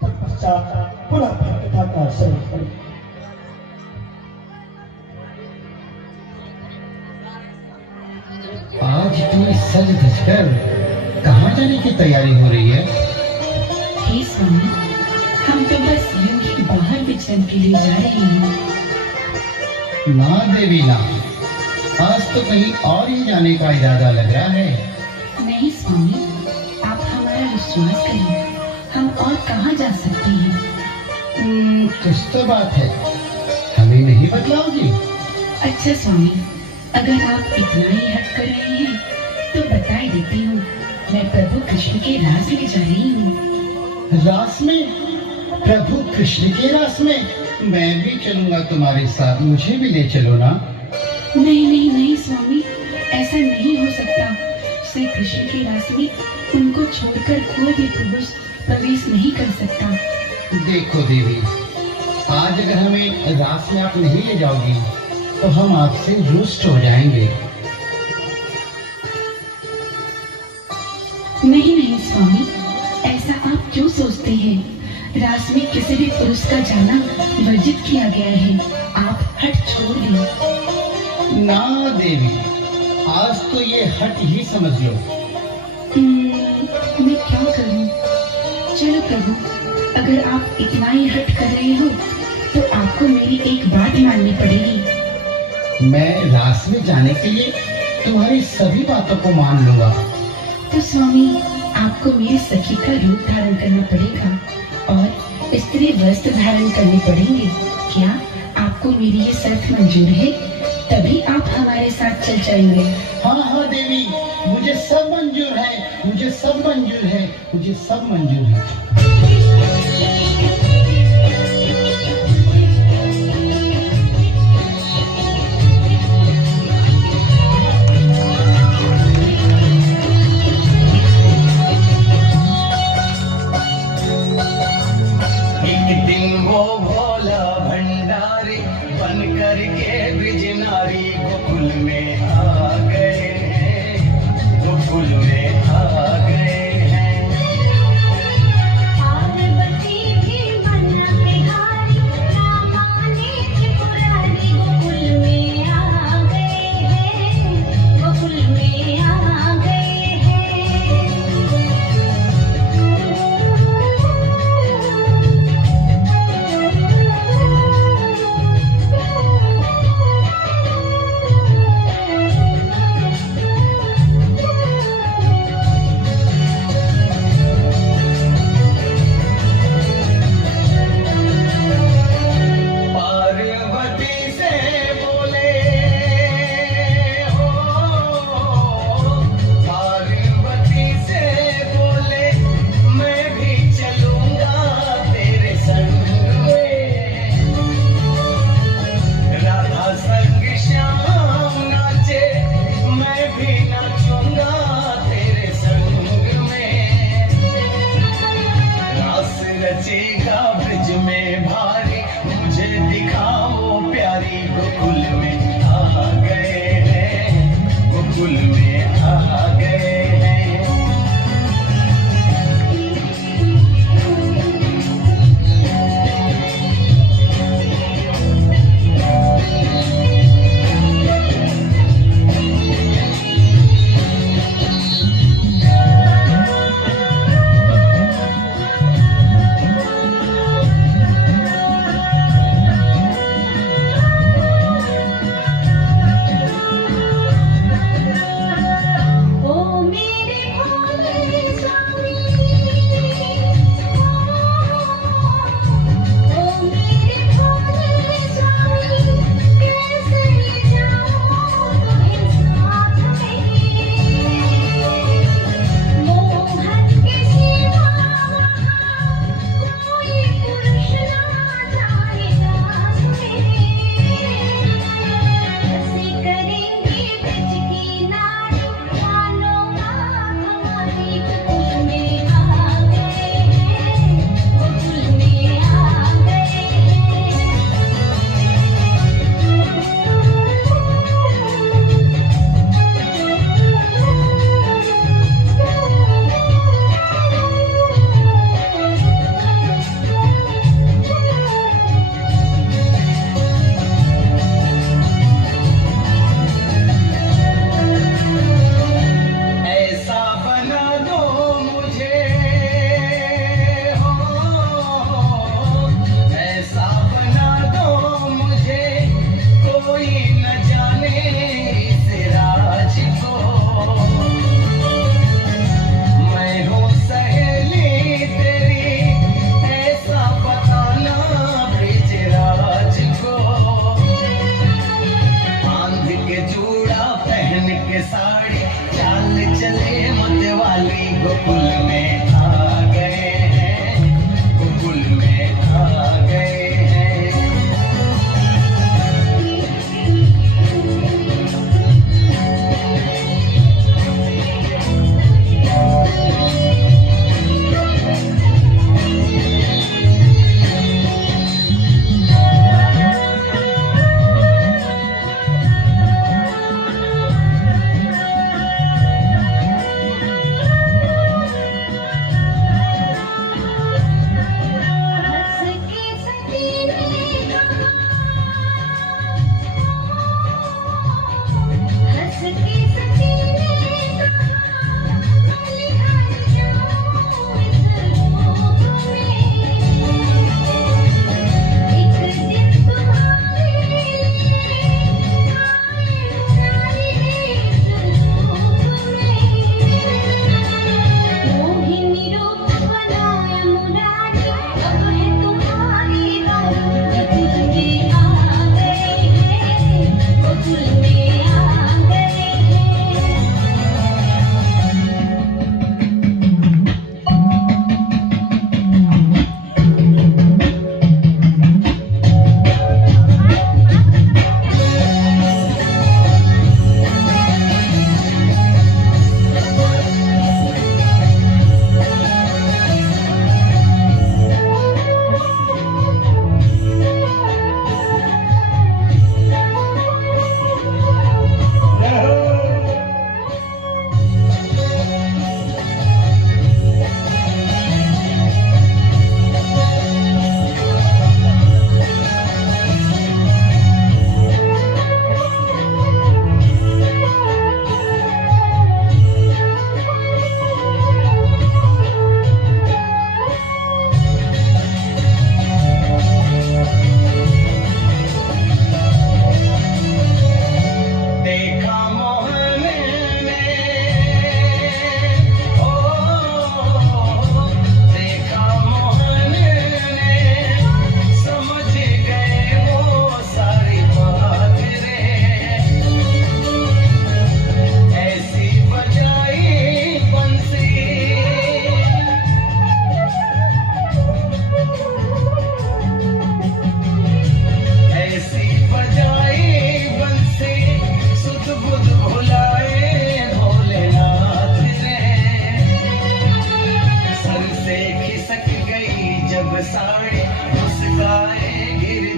तत्पश्चात पुनः कथा का श्रवण करें। आज तुम सज धज कर कहाँ जाने की तैयारी हो रही है? हे स्वामी, हम तो बस यूं ही बाहर विचरण के लिए जा रहे हैं। ना देवी ना, आज तो कहीं और ही जाने का इरादा लग रहा है। नहीं स्वामी, आप हमारा विश्वास करिए, हम और कहाँ जा सकते हैं। कुछ तो बात है, हमें नहीं बतलाओगी? अच्छा स्वामी, अगर आप इतना ही हट कर रहे हैं तो बता देती हूँ, मैं प्रभु कृष्ण के रास में जा रही हूँ। रास में? प्रभु कृष्ण के रास में? मैं भी चलूंगा तुम्हारे साथ, मुझे भी ले चलो ना। नहीं नहीं नहीं स्वामी, ऐसा नहीं हो सकता। श्री कृष्ण के रास में उनको छोड़कर कोई भी पुरुष प्रवेश नहीं कर सकता। देखो देवी, आज अगर हमें रास में आप नहीं ले जाओगी तो हम आपसे रुष्ट हो जाएंगे। नहीं नहीं स्वामी, ऐसा आप क्यों सोचते हैं? रास में किसी भी पुरुष का जाना वर्जित किया गया है, आप हट छोड़ दें। ना देवी, आज तो ये हट ही समझ लो। मैं क्या करूं? चलो प्रभु, अगर आप इतना ही हट कर रहे हो तो आपको मेरी एक बात माननी पड़ेगी। मैं रास में जाने के लिए तुम्हारी सभी बातों को मान लूंगा। तो स्वामी, आपको मेरी सखी का रूप धारण करना पड़ेगा और स्त्री वस्त्र धारण करने पड़ेंगे। क्या आपको मेरी ये शर्त मंजूर है? तभी आप हमारे साथ चल जाएंगे। हाँ हाँ देवी, मुझे सब मंजूर है, मुझे सब मंजूर है, मुझे सब मंजूर है। एक दिन वो भोला भंडारी बन करके ब्रिजनारी गोकुल में आ गए हैं, गोकुल में आ गए हैं। पार्वती भी मन बिहारी रामाने त्रिपुरारी गोकुल में आ गए हैं, गोकुल में आ गए हैं। पार्वती से बोले हो, पार्वती से बोले मैं भी चलूंगा तेरे संग में। राधा संग श्याम नाचे मैं भी नाचूंगा तेरे संग में। रास रचेगा ब्रिज में भारी, मुझे दिखाओ प्यारी गोकुल में आ गए हैं, गोकुल में आ गए हैं।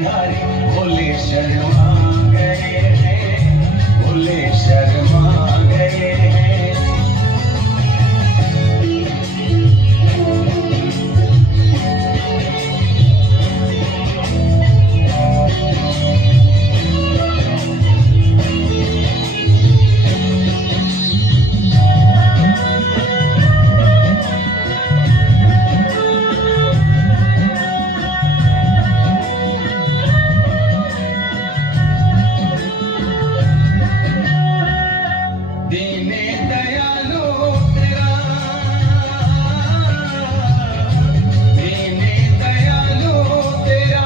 बिहारी भोले शर्मा गए हैं, भोले शर्मा गए हैं। दीने दयालु तेरा, दीने दयालु तेरा,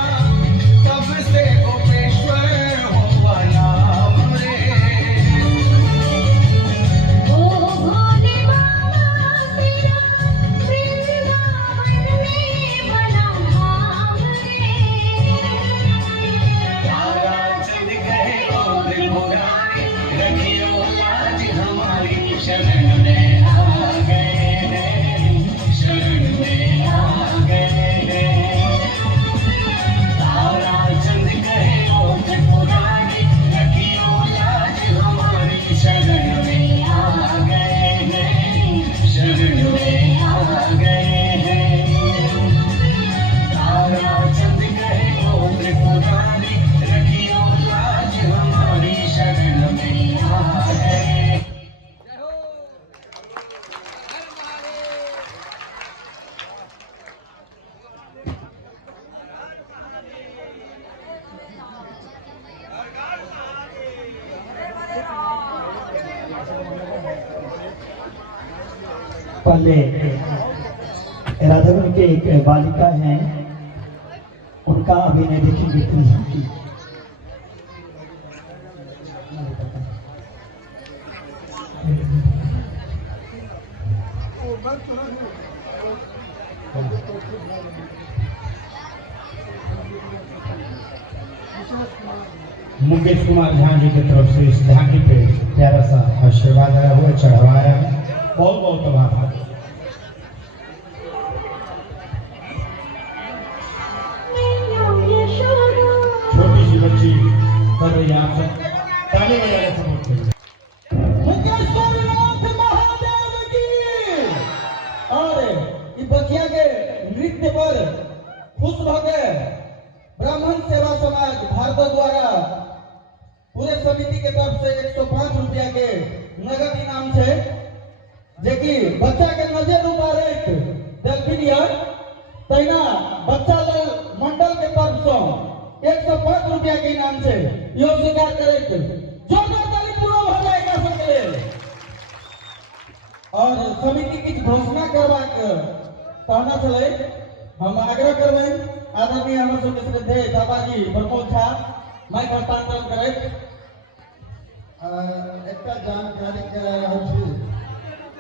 तब से गोपेश्वर हुआ नाम रे। ओ भोले बाबा तेरा वृंदावन में बना धाम रे। तारा चंद गए ओ त्रिपुरारी, रखियो लाज हमारी, शरण में आ गए हैं, शरण में आ गए हैं। तारा चंद गए ओ त्रिपुरारी, रखियो लाज हमारी, शरण में आ गए हैं, शरण में आ गए हैं। तारा चंद गए ओ त्रिपुरारी, रखियो लाज हमारी, शरण में आ गए। पहले राधावन के एक बालिका हैं, उनका अभिनय देखेंगे कृष्ण की। मुकेश कुमार झा जी की तरफ से इस झांकी पे प्यारा सा आशीर्वाद आया हुआ चढ़वाया है, बहुत बहुत आभार। छोटी सी बच्ची कर रही है, आप सब ताली बजाकर सपोर्ट करिए। मुकेश्वरनाथ महादेव की। और ई बचिया के नृत्य पर खुश भगे ब्राह्मण सेवा समाज भारत द्वारा पूरे समिति के तरफ से 105 रुपया के नगद इनाम छे, जेकि बच्चा के नजर उतारैत देलखिन यऽ, तहिना बच्चा लेल मंडल के तरफ से 105 रुपया के इनाम छे, इहो स्वीकार करैत जोरदार ताली पूरा भ जाए एकरा सबके लेल। और समिति किछु घोषणा करबाक कहना छलै, हम आग्रह करबनि आदरणीय हमर सबके श्रद्धेय दादाजी प्रमोद झा माइक हस्तांतरण करैत। एकटा जानकारी करा रहल छी,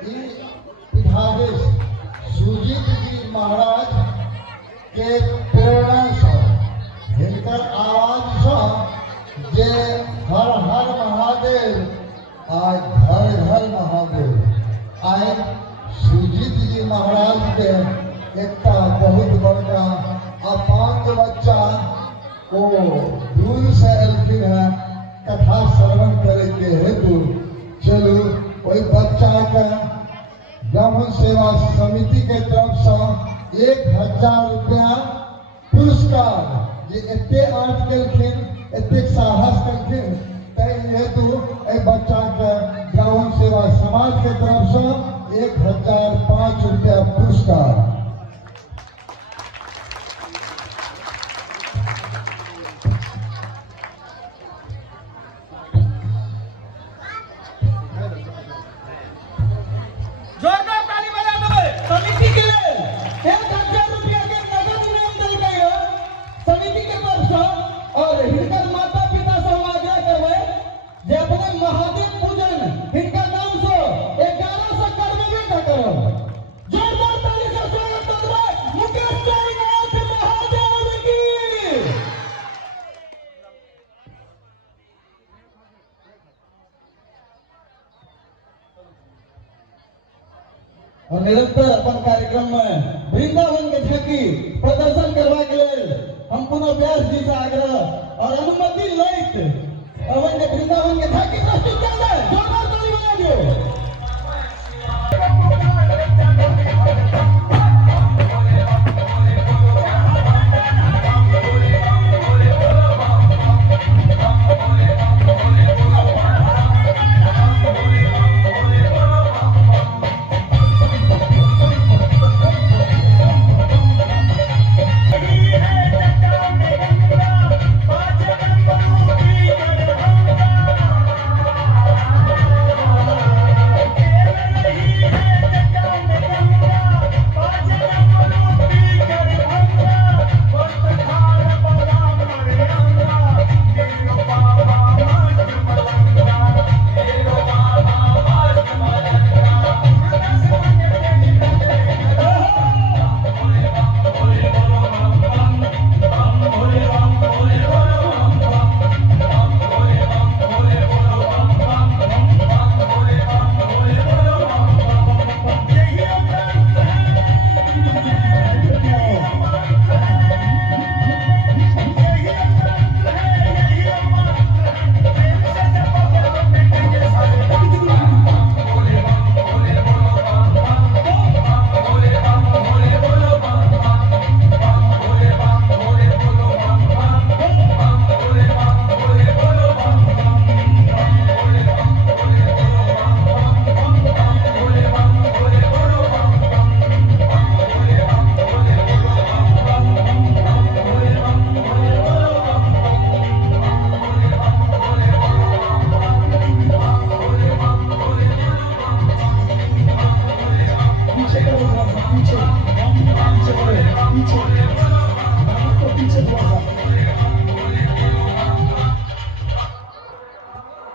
ई पीठाधीश सुजीत जी महाराज के प्रेरणा से, हिनकर आवाज से जे हर हर महादेव आ घर घर महादेव, आइ सुजीत जी महाराज के एकटा बहुत बड़का अपांग बच्चा ओ दूर से एलखिन है कथा श्रवण करे के हेतु। चलू ओई बच्चा के ब्राह्मण सेवा समिति के तरफ से 1000 रुपया पुरस्कार, जे एते आठ केलखिन, एते साहस केलखिन, ताहि हेतु एहि बच्चा के ब्राह्मण सेवा समाज के तरफ से 1005 रुपया पुरस्कार। जोरदार ताली बजा देबै समिति के लेल। 1000 रुपया के नगद इनाम देलकै है समिति के तरफ से। और हिनकर माता पिता से हम आग्रह करबै जे अपने महादेव पूजन हिनका नाम से 11 से करबे का करब। जोरदार ताली से स्वागत करबै मुकेश्वरनाथ महादेव की। और निरंतर अपन कार्यक्रम में वृंदावन के झांकी प्रदर्शन करवा के लिए हम पुनः व्यास जी से आग्रह और अनुमति लैत अवन के वृंदावन के झांकी प्रस्तुत कर दे। जोरदार ताली बजा दियो।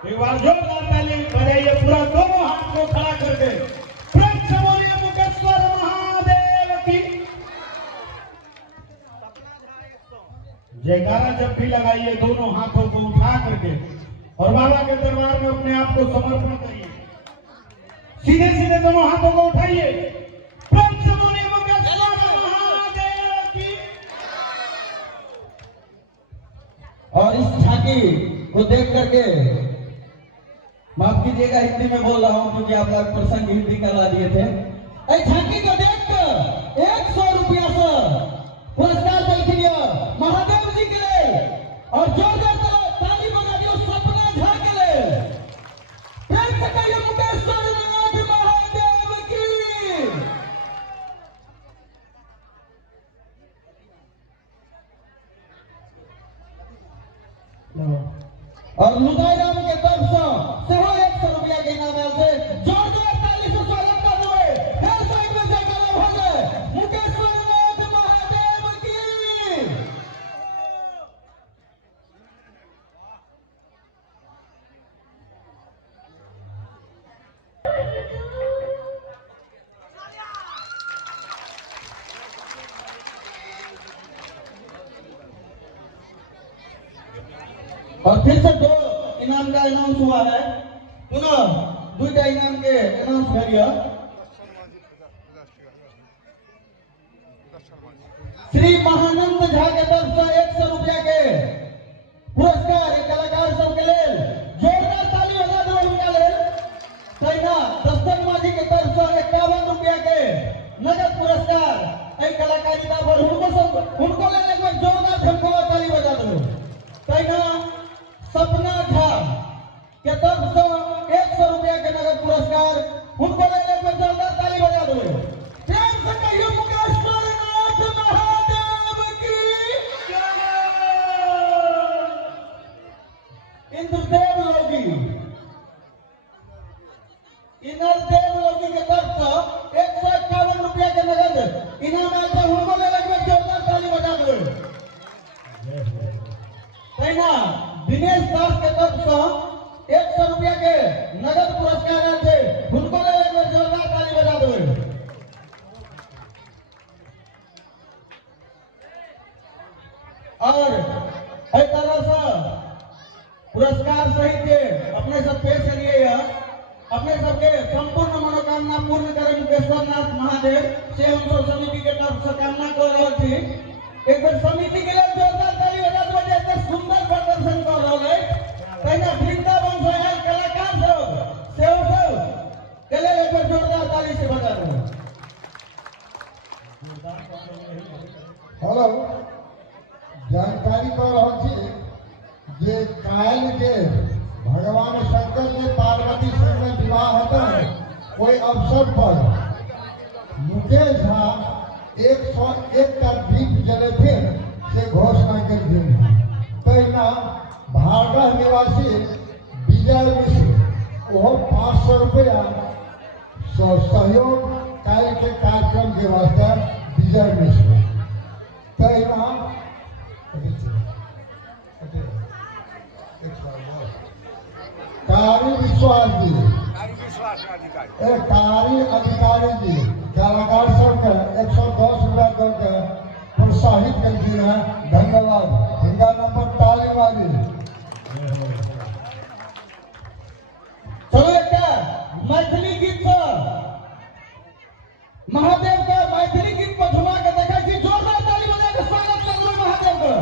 एक बार जोरदार ताली बजाइए, पूरा दोनों हाथ को खड़ा करके प्रेम से बोलिए मुकेश्वर महादेव की जयकारा। जब भी लगाइए दोनों हाथों को उठा करके और बाबा के दरबार में अपने आप को समर्पण करिए। सीधे सीधे दोनों हाथों को उठाइए, प्रेम से बोलिए मुकेश्वर महादेव की। और इस झांकी को देख करके माफ कीजिएगा हिंदी में बोल रहा हूं क्योंकि आप लोग प्रसंग हिंदी करवा दिए थे। इस झांकी को देखकर 100 रुपया से पुरस्कार देख महादेव जी के लिए और जोरदार ताली बजा दियो सपना झा के लिए। प्रेम से कहिए मुकेश्वर नाथ महादेव की। और लुदाई राम के तरफ से 100 रुपया के इनाम आयल से जोरदार ताली से स्वागत कर देवे। फिर साइड में जयकारा हो जाए मुकेश्वर नाथ महादेव की। और फिर से 2 इनाम का अनाउंस हुआ है, पुनः 2टा इनाम के अनाउंस करिए। श्री महानंद झा के तरफ से 100 रुपया के पुरस्कार कलाकार सबके लिए जोरदार ताली बजा दो उनका लेल। तैना दस्तक माझी के तरफ से 51 रुपया के नगद पुरस्कार एहि कलाकारिता पर उनको लेल एक बार जोरदार ठमकवा ताली बजा दो। तैना सपना झा के तरफ से 100 रुपया के नगद पुरस्कार उनको लेने पर जोरदार ताली बजा दो। प्रेम से कहिए मुकेश्वर नाथ महादेव की। इंद्रदेव लोगी के तरफ से 151 रुपया के नगद इनाम आए थे, उनको लेने पर जोरदार ताली बजा दो। तैना दिनेश दास के तरफ से 100 रुपया के नगद पुरस्कार आए थे, उनको लेने पर जोरदार ताली बजा दो। और इस तरह से पुरस्कार सहित के अपने सब पेश करिए। अपने सबके संपूर्ण मनोकामना पूर्ण करे मुकेश्वर नाथ महादेव से हम सब समिति के तरफ से कामना कर रहे थी। एक बार समिति के लिए जोरदार जानकारी कर रहल छी जे काल्हि के भगवान शंकर के पार्वती संग में विवाह होता है, कोई अवसर पर मुकेश झा 101 का दीप जलेथे से घोषणा कर दी। तहिना भारगढ़ निवासी विजय मिश्र वो 500 रुपया सहयोग काल के कार्यक्रम के वास्ते विजय मिश्र। तहिना कारी विश्वास जी, कारी अधिकारी जी कलाकार सबके 110 रुपया दे के प्रोत्साहित करती है। धन्यवाद। हिंगा नंबर ताली वाली। चलो एकटा मैथिली गीत पर महादेव के मैथिली गीत पर झुमा के देखा छी। जोरदार ताली बजा के स्वागत करू महादेव के।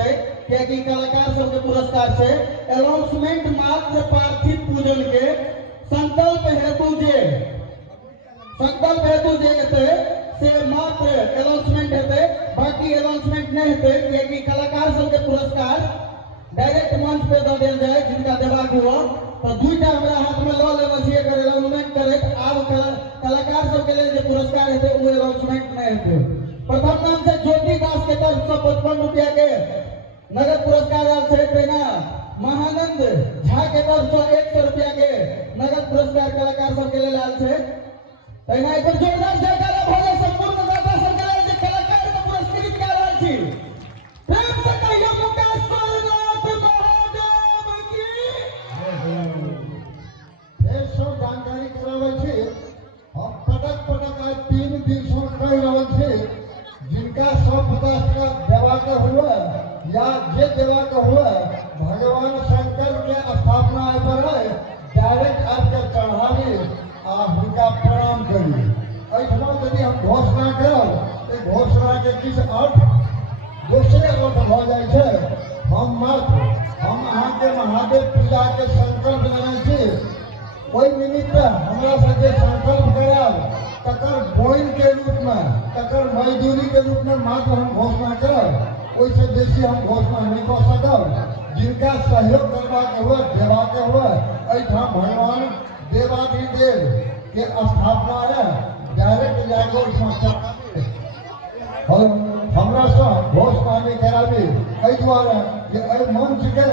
हेतै कियाकि कलाकार सबके पुरस्कार छै अनाउंसमेंट मात्र पार्थिव पूजन के संकल्प हेतु जे हेतै से मात्र अनाउंसमेंट हेतै, बाकी अनाउंसमेंट नहीं हेतै कियाकि कलाकार सबके पुरस्कार डायरेक्ट मंच पे दऽ देल जाय जिनका देबाक हुआ। तो दुईटा हमरा हाथ में लऽ लेने छियै एकर अनाउंसमेंट करैत। आब कलाकार सबके लेल जे पुरस्कार हेतै ओ अनाउंसमेंट नहीं हेतै। प्रथम नाम से ज्योति दास के तरफ से 55 रुपया के नगद पुरस्कार आयल छै। तहिना महानंद झा के तरफ से 100 रुपया के नगद पुरस्कार कलाकार सबके लेल आयल छै। तहिना एक बार जोरदार जयकारा भऽ जाय संपूर्ण दाता सबके लेल जे कलाकार के पुरस्कृत कऽ रहल छी। प्रेम से कहियो मुकेश्वरनाथ महादेव की। फेर सब जानकारी कराबै छी। हम पटक आज 3 दिन से कहि रहल छी जिनका 150 का देबाक हुए या जे देबाक हुए भगवान शंकर के स्थापना आइ पर है डायरेक्ट आके चढ़ावी आ हुनका प्रणाम करी। एहिठमा यदि हम घोषणा करब तऽ घोषणा के किछु अर्थ दोसरे अर्थ भऽ जाइ छै। हम अहाँके महादेव पूजा के संकल्प लेने छी। ओहि निमित्त हमरा सबके संकल्प करायब तकर बोइन के रूप में, तकर मजदूरी के रूप में मात्र हम घोषणा करब। ओहिसे बेसी हम घोषणा नहीं कऽ सकब। जिनका सहयोग करबाक हुए देबाक हुए एहिठाम भगवान देवाधिदेव के स्थापना है डायरेक्ट जाके ओहिठाम चढ़ाबी और हमरा से घोषणा नहीं कराबी। एहि दुआरे जे एहि मंच के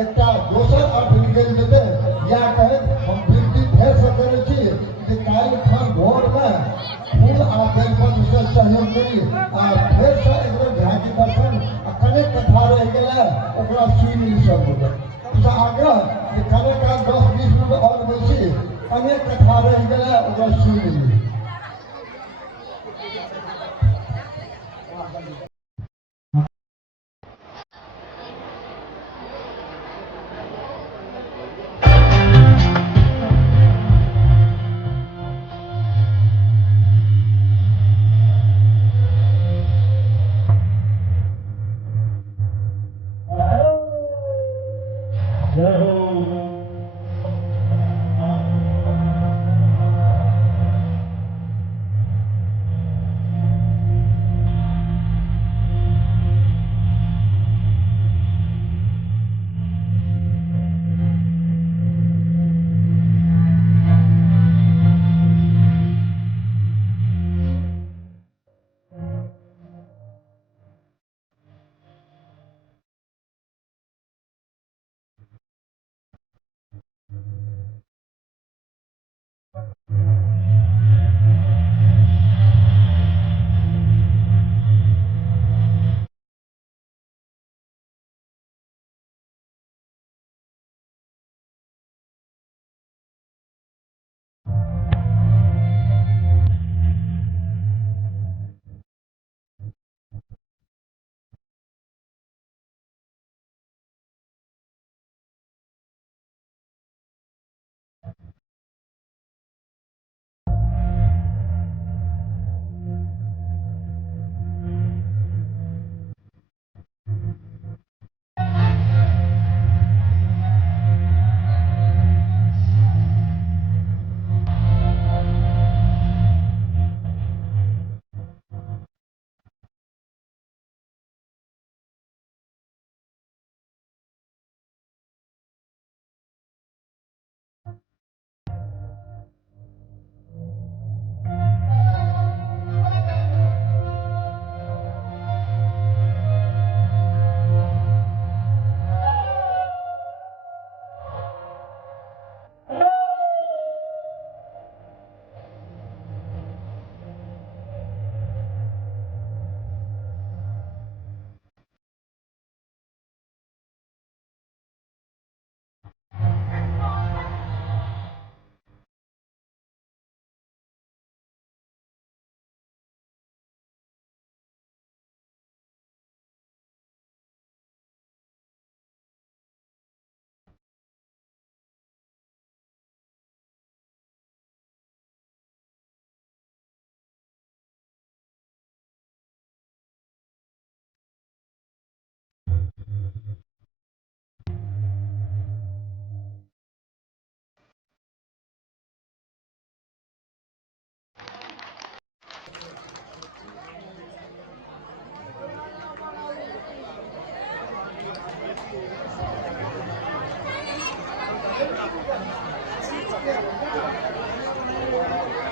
एकटा दोसर अर्थ निकलि जेतै। या कहे हम विनती फेर से करै छी जे काल्हि खन भोर में फूल आ बेलपत्र से सहयोग करी आ फेर से एक बेर झांकी दर्शन आ कनेक कथा रहि गेलै ओकरा सुनि ली सब गोटे। आग्रह जे कनेक 10-20 मिनट और बेसी अनेक कथा रहि गेलै ओकरा सुनि ली।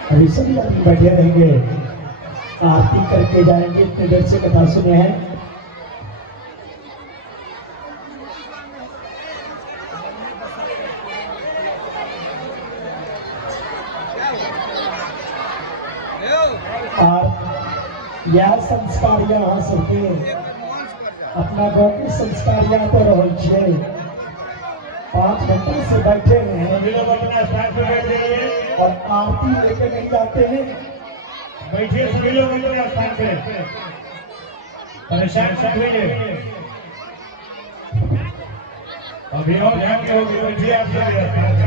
अभी सभी आदमी बैठे रहेंगे, आरती करके जाएंगे। इतने देर से कथा सुने हैं। और यह संस्कार यहाँ सबके अपना गाँव के संस्कार यहाँ पर रह 5 घंटे से बैठे हैं अपना स्थान पे बैठ जाइए और आरती लेके नहीं जाते हैं। बैठिए सभी लोग अपने स्थान पे, परेशान सब हुए अभी और ध्यान के होगी। बैठिए आप सब स्थान पे।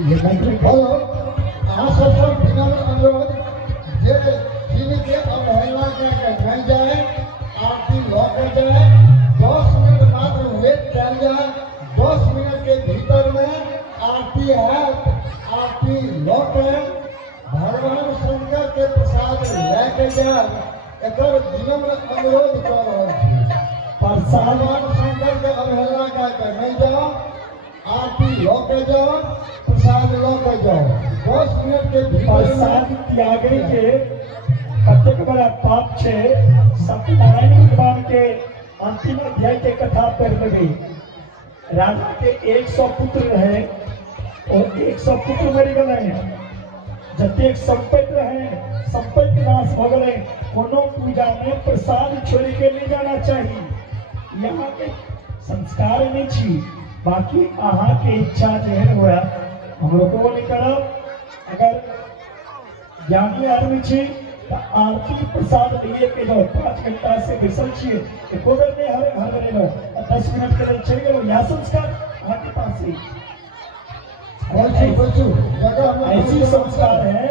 ये मंत्री हेलो आप सबसे विनम्र अनुरोध जे जिन्हीं के अवहेलना के नहीं जाए, आरती लौट जाए, 10 मिनट मात्र वेट कर जाए। 10 मिनट के भीतर में आरती है, आरती लौटे, भगवान शंकर के प्रसाद लेके जाए। एक विनम्र अनुरोध कर रहा हूँ, भगवान शंकर के अवहेलना करके नहीं जाओ, आरती लौटे जाओ, प्रसाद लौटे जाओ। 10 मिनट के भीतर प्रसाद त्यागे के कतेक बड़ा पाप छे। सत्यनारायण भगवान के अंतिम अध्याय के कथा पढ़ लेबे। राजा के 100 पुत्र रहे और 100 पुत्र मर गए। जतेक संपत्ति रहे संपत्ति नाश भ गए। कोनो पूजा में प्रसाद छोड़ के नहीं जाना चाहिए। यहाँ के संस्कार नहीं छी। बाकी अहाँ के इच्छा जेहन हुआ हम लोग को नहीं करब। अगर ज्ञानी आदमी छी तो आरती प्रसाद लिए के जाओ। 5 घंटा से बैसल छिए, एको बेर नहीं हर बेर लो 10 मिनट के लिए चल गए। यह संस्कार अहाँ के पास ही ऐसी संस्कार है।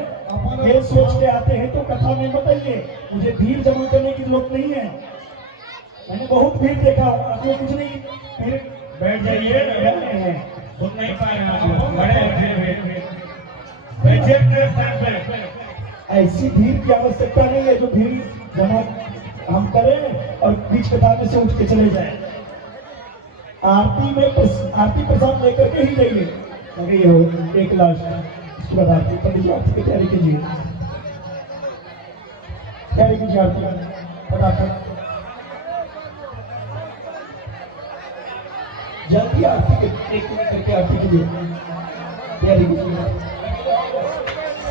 ये सोच के आते हैं तो कथा में बताइए मुझे भीड़ जमा करने की जरूरत नहीं है। मैंने बहुत भीड़ देखा, आपको कुछ नहीं। फिर बैठ जाइए, सुन नहीं पाए आप लोग। बैठिए अपने स्थान पे। ऐसी भीड़ की आवश्यकता नहीं है जो भीड़ जमा हम करें और बीच कथा में से उठ के चले जाएं। आरती में आरती प्रसाद लेकर के ही जाइए। अरे ये हो एक लाश उसके बाद आरती पंडित जी आरती की तैयारी कीजिए। तैयारी कीजिए आरती फटाफट जल्दी आरती के 1 मिनट करके आरती कीजिए। तैयारी कीजिए,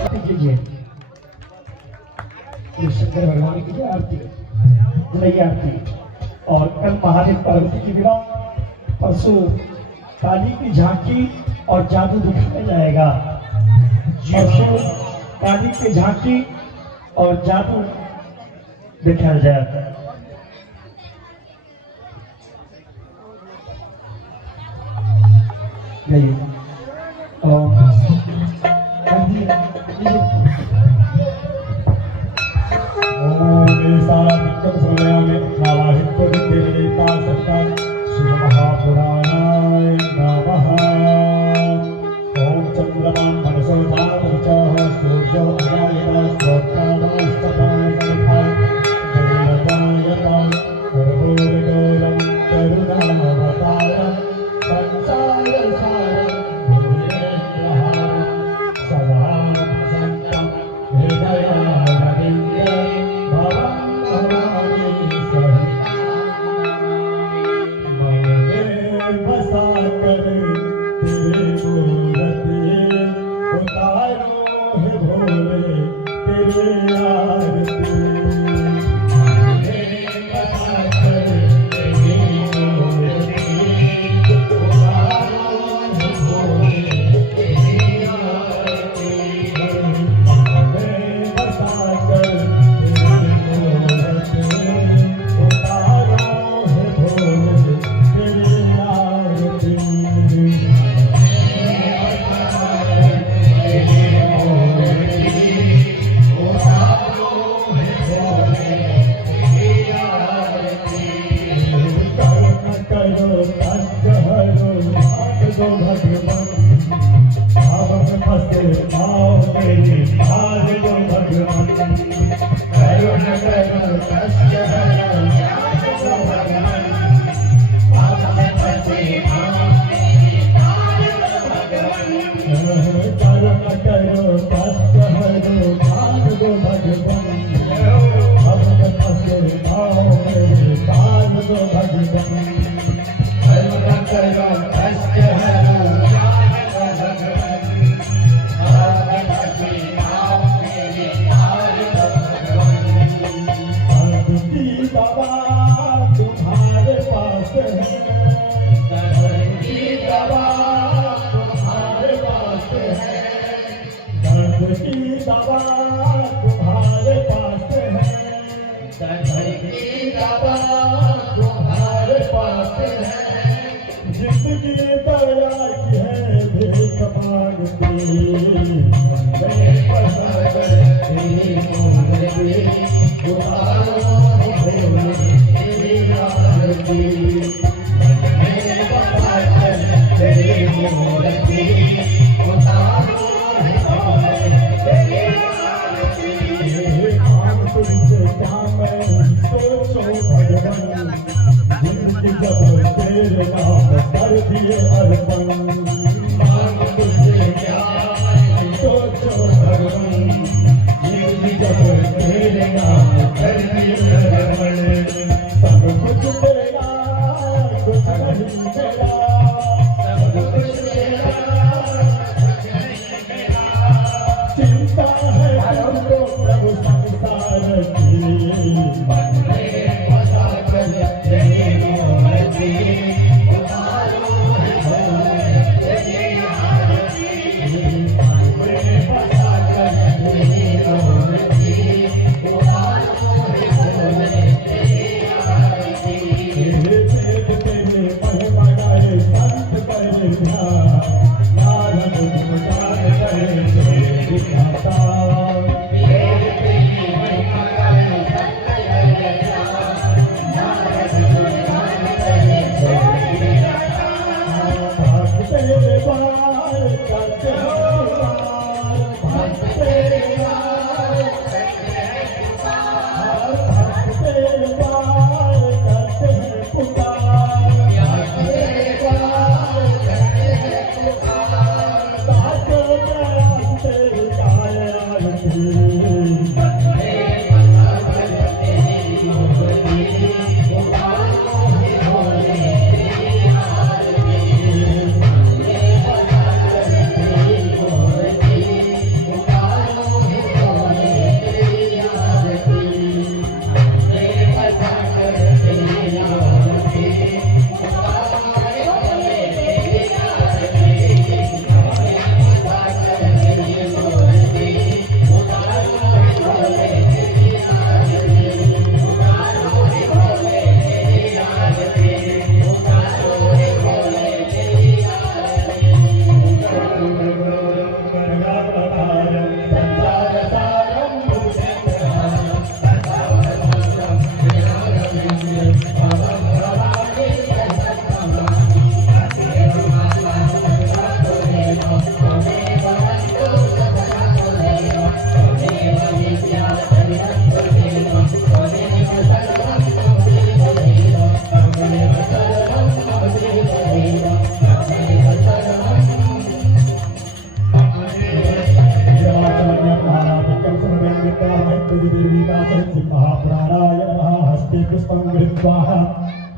आरती कीजिए। शंकर भगवान की आरती, दुलई आरती। और कल महादेव पार्वती की विवाह, परसों काली की झांकी और जादू दिखाया जाएगा। परसों काली की झांकी और जादू दिखाया जाएगा। महापुराणाय नमः। ओम चंद्रमा मनसो धाम सूर्यो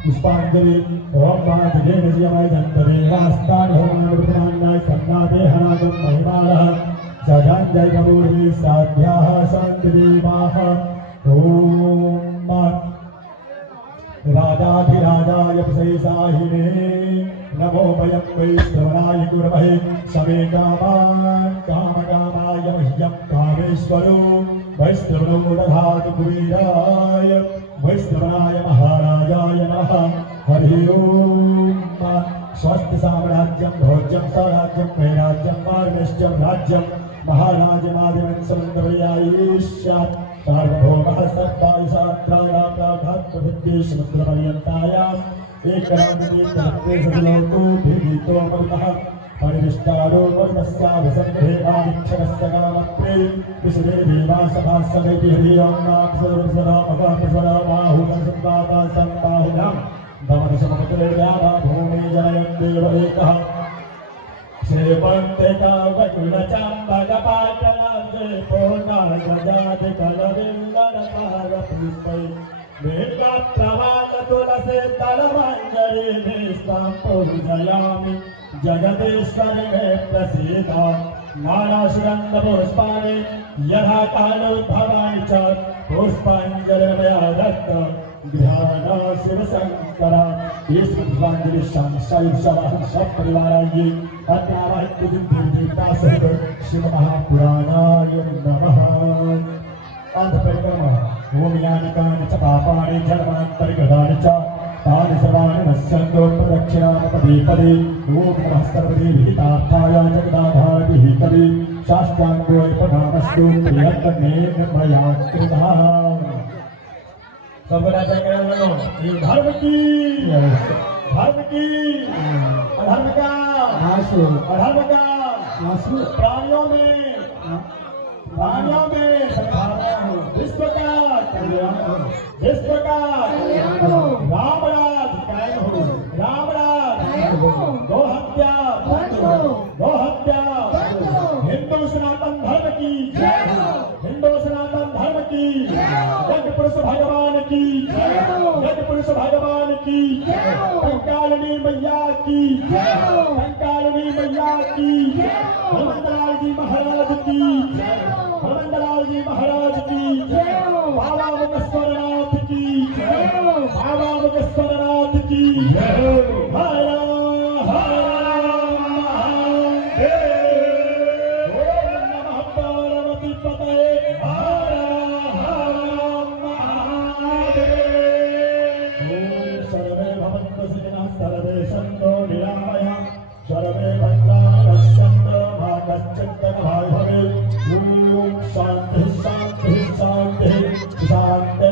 पुष्पांजलि ओम पांचजेन जियमय जंतरे वास्तान होम नृत्यान्नाय सन्नादे हनागम महिमानः सजांजय कपूर्वी साध्याः शांतिदेवाः ओम राजाधिराजाय विशेषाहिने नमो वयं वैष्णवाय कुर्महे समे कामकामाय मह्यं कामेश्वरो वैष्णवो दधातु कुबेराय वैष्णवाय महाराजाय नमः हरि ओम स्वस्थ साम्राज्यं भोज्यं स्वराज्यं वैराज्यं मार्गश्चं राज्यं महाराजमादिवं समन्तवयायिष्यात् सार्वभौमः सत्तायशात्रागाप्राघात्प्रवृत्तिसमुद्रपर्यन्तायाम् एकरामति तत्तेसलोको भिगीतो मरुतः परिविष्टारो वर्णस्यावसन्धेवादिक्षरस्य कामप्रे विशदे देवासभासदैति हरियों नामसर्वसरामगामसरामाहुमसंवादा सम्बाहुनां भवनसमकृतेर्यावा भूमे जनयन् देव एकः सेवन्ते कावकुलचाम्बकपाटलां पूर्णागजाधिकलविल्लरसारपुष्पै वेदाप्रवादतुलसे तलमञ्जरीभिस्तां पूजयामि जगदीश्वरि मे प्रसीद नानासुगन्धपुष्पाणि यथा कालोद्भवानि च पुष्पाञ्जलिर्मया दत्त ध्यान शिव शंकर ईश्वरांजलि शैव सपरिवाराय अत्यावहिता सहित शिव महापुराणाय नमः। अंत परिक्रमा ओम यानि कानि च पापानि जन्मान्तरिगतानि च तानि सर्वाणि नश्यन्तो प्रदक्षिणापदे पदे ओम नमः सर्वदेवहितार्थाय जगदाधारविहितवे साष्टाङ्गोऽर्पणमस्तु प्रियतमेन मया कृतः। सबका जयकार बोलो ये धर्म की अधर्म का अधर्म का प्राणियों में विश्व का राम राज कायम हो राम राज गो हत्या हिंदू सनातन धर्म की हिंदू सनातन धर्म की यज्ञ पुरुष भगवान की यज्ञ पुरुष भगवान की कंकालिनी मैया की कंकालिनी मैया की हनुमंतलाल जी महाराज की हनुमंतलाल जी महाराज की बाबा मुकेश्वरनाथ की बाबा मुकेश्वरनाथ की हर हर महादेव ओम नमः पार्वती पतये हर हर महादेव ओम सर्वे भवन्तु सुखिनः सर्वे सन्तु निरामयाः सर्वे भद्राणि पश्यन्तु मा कश्चित् भवेत् ओम शान्तिः शान्तिः शान्तिः शान्तिः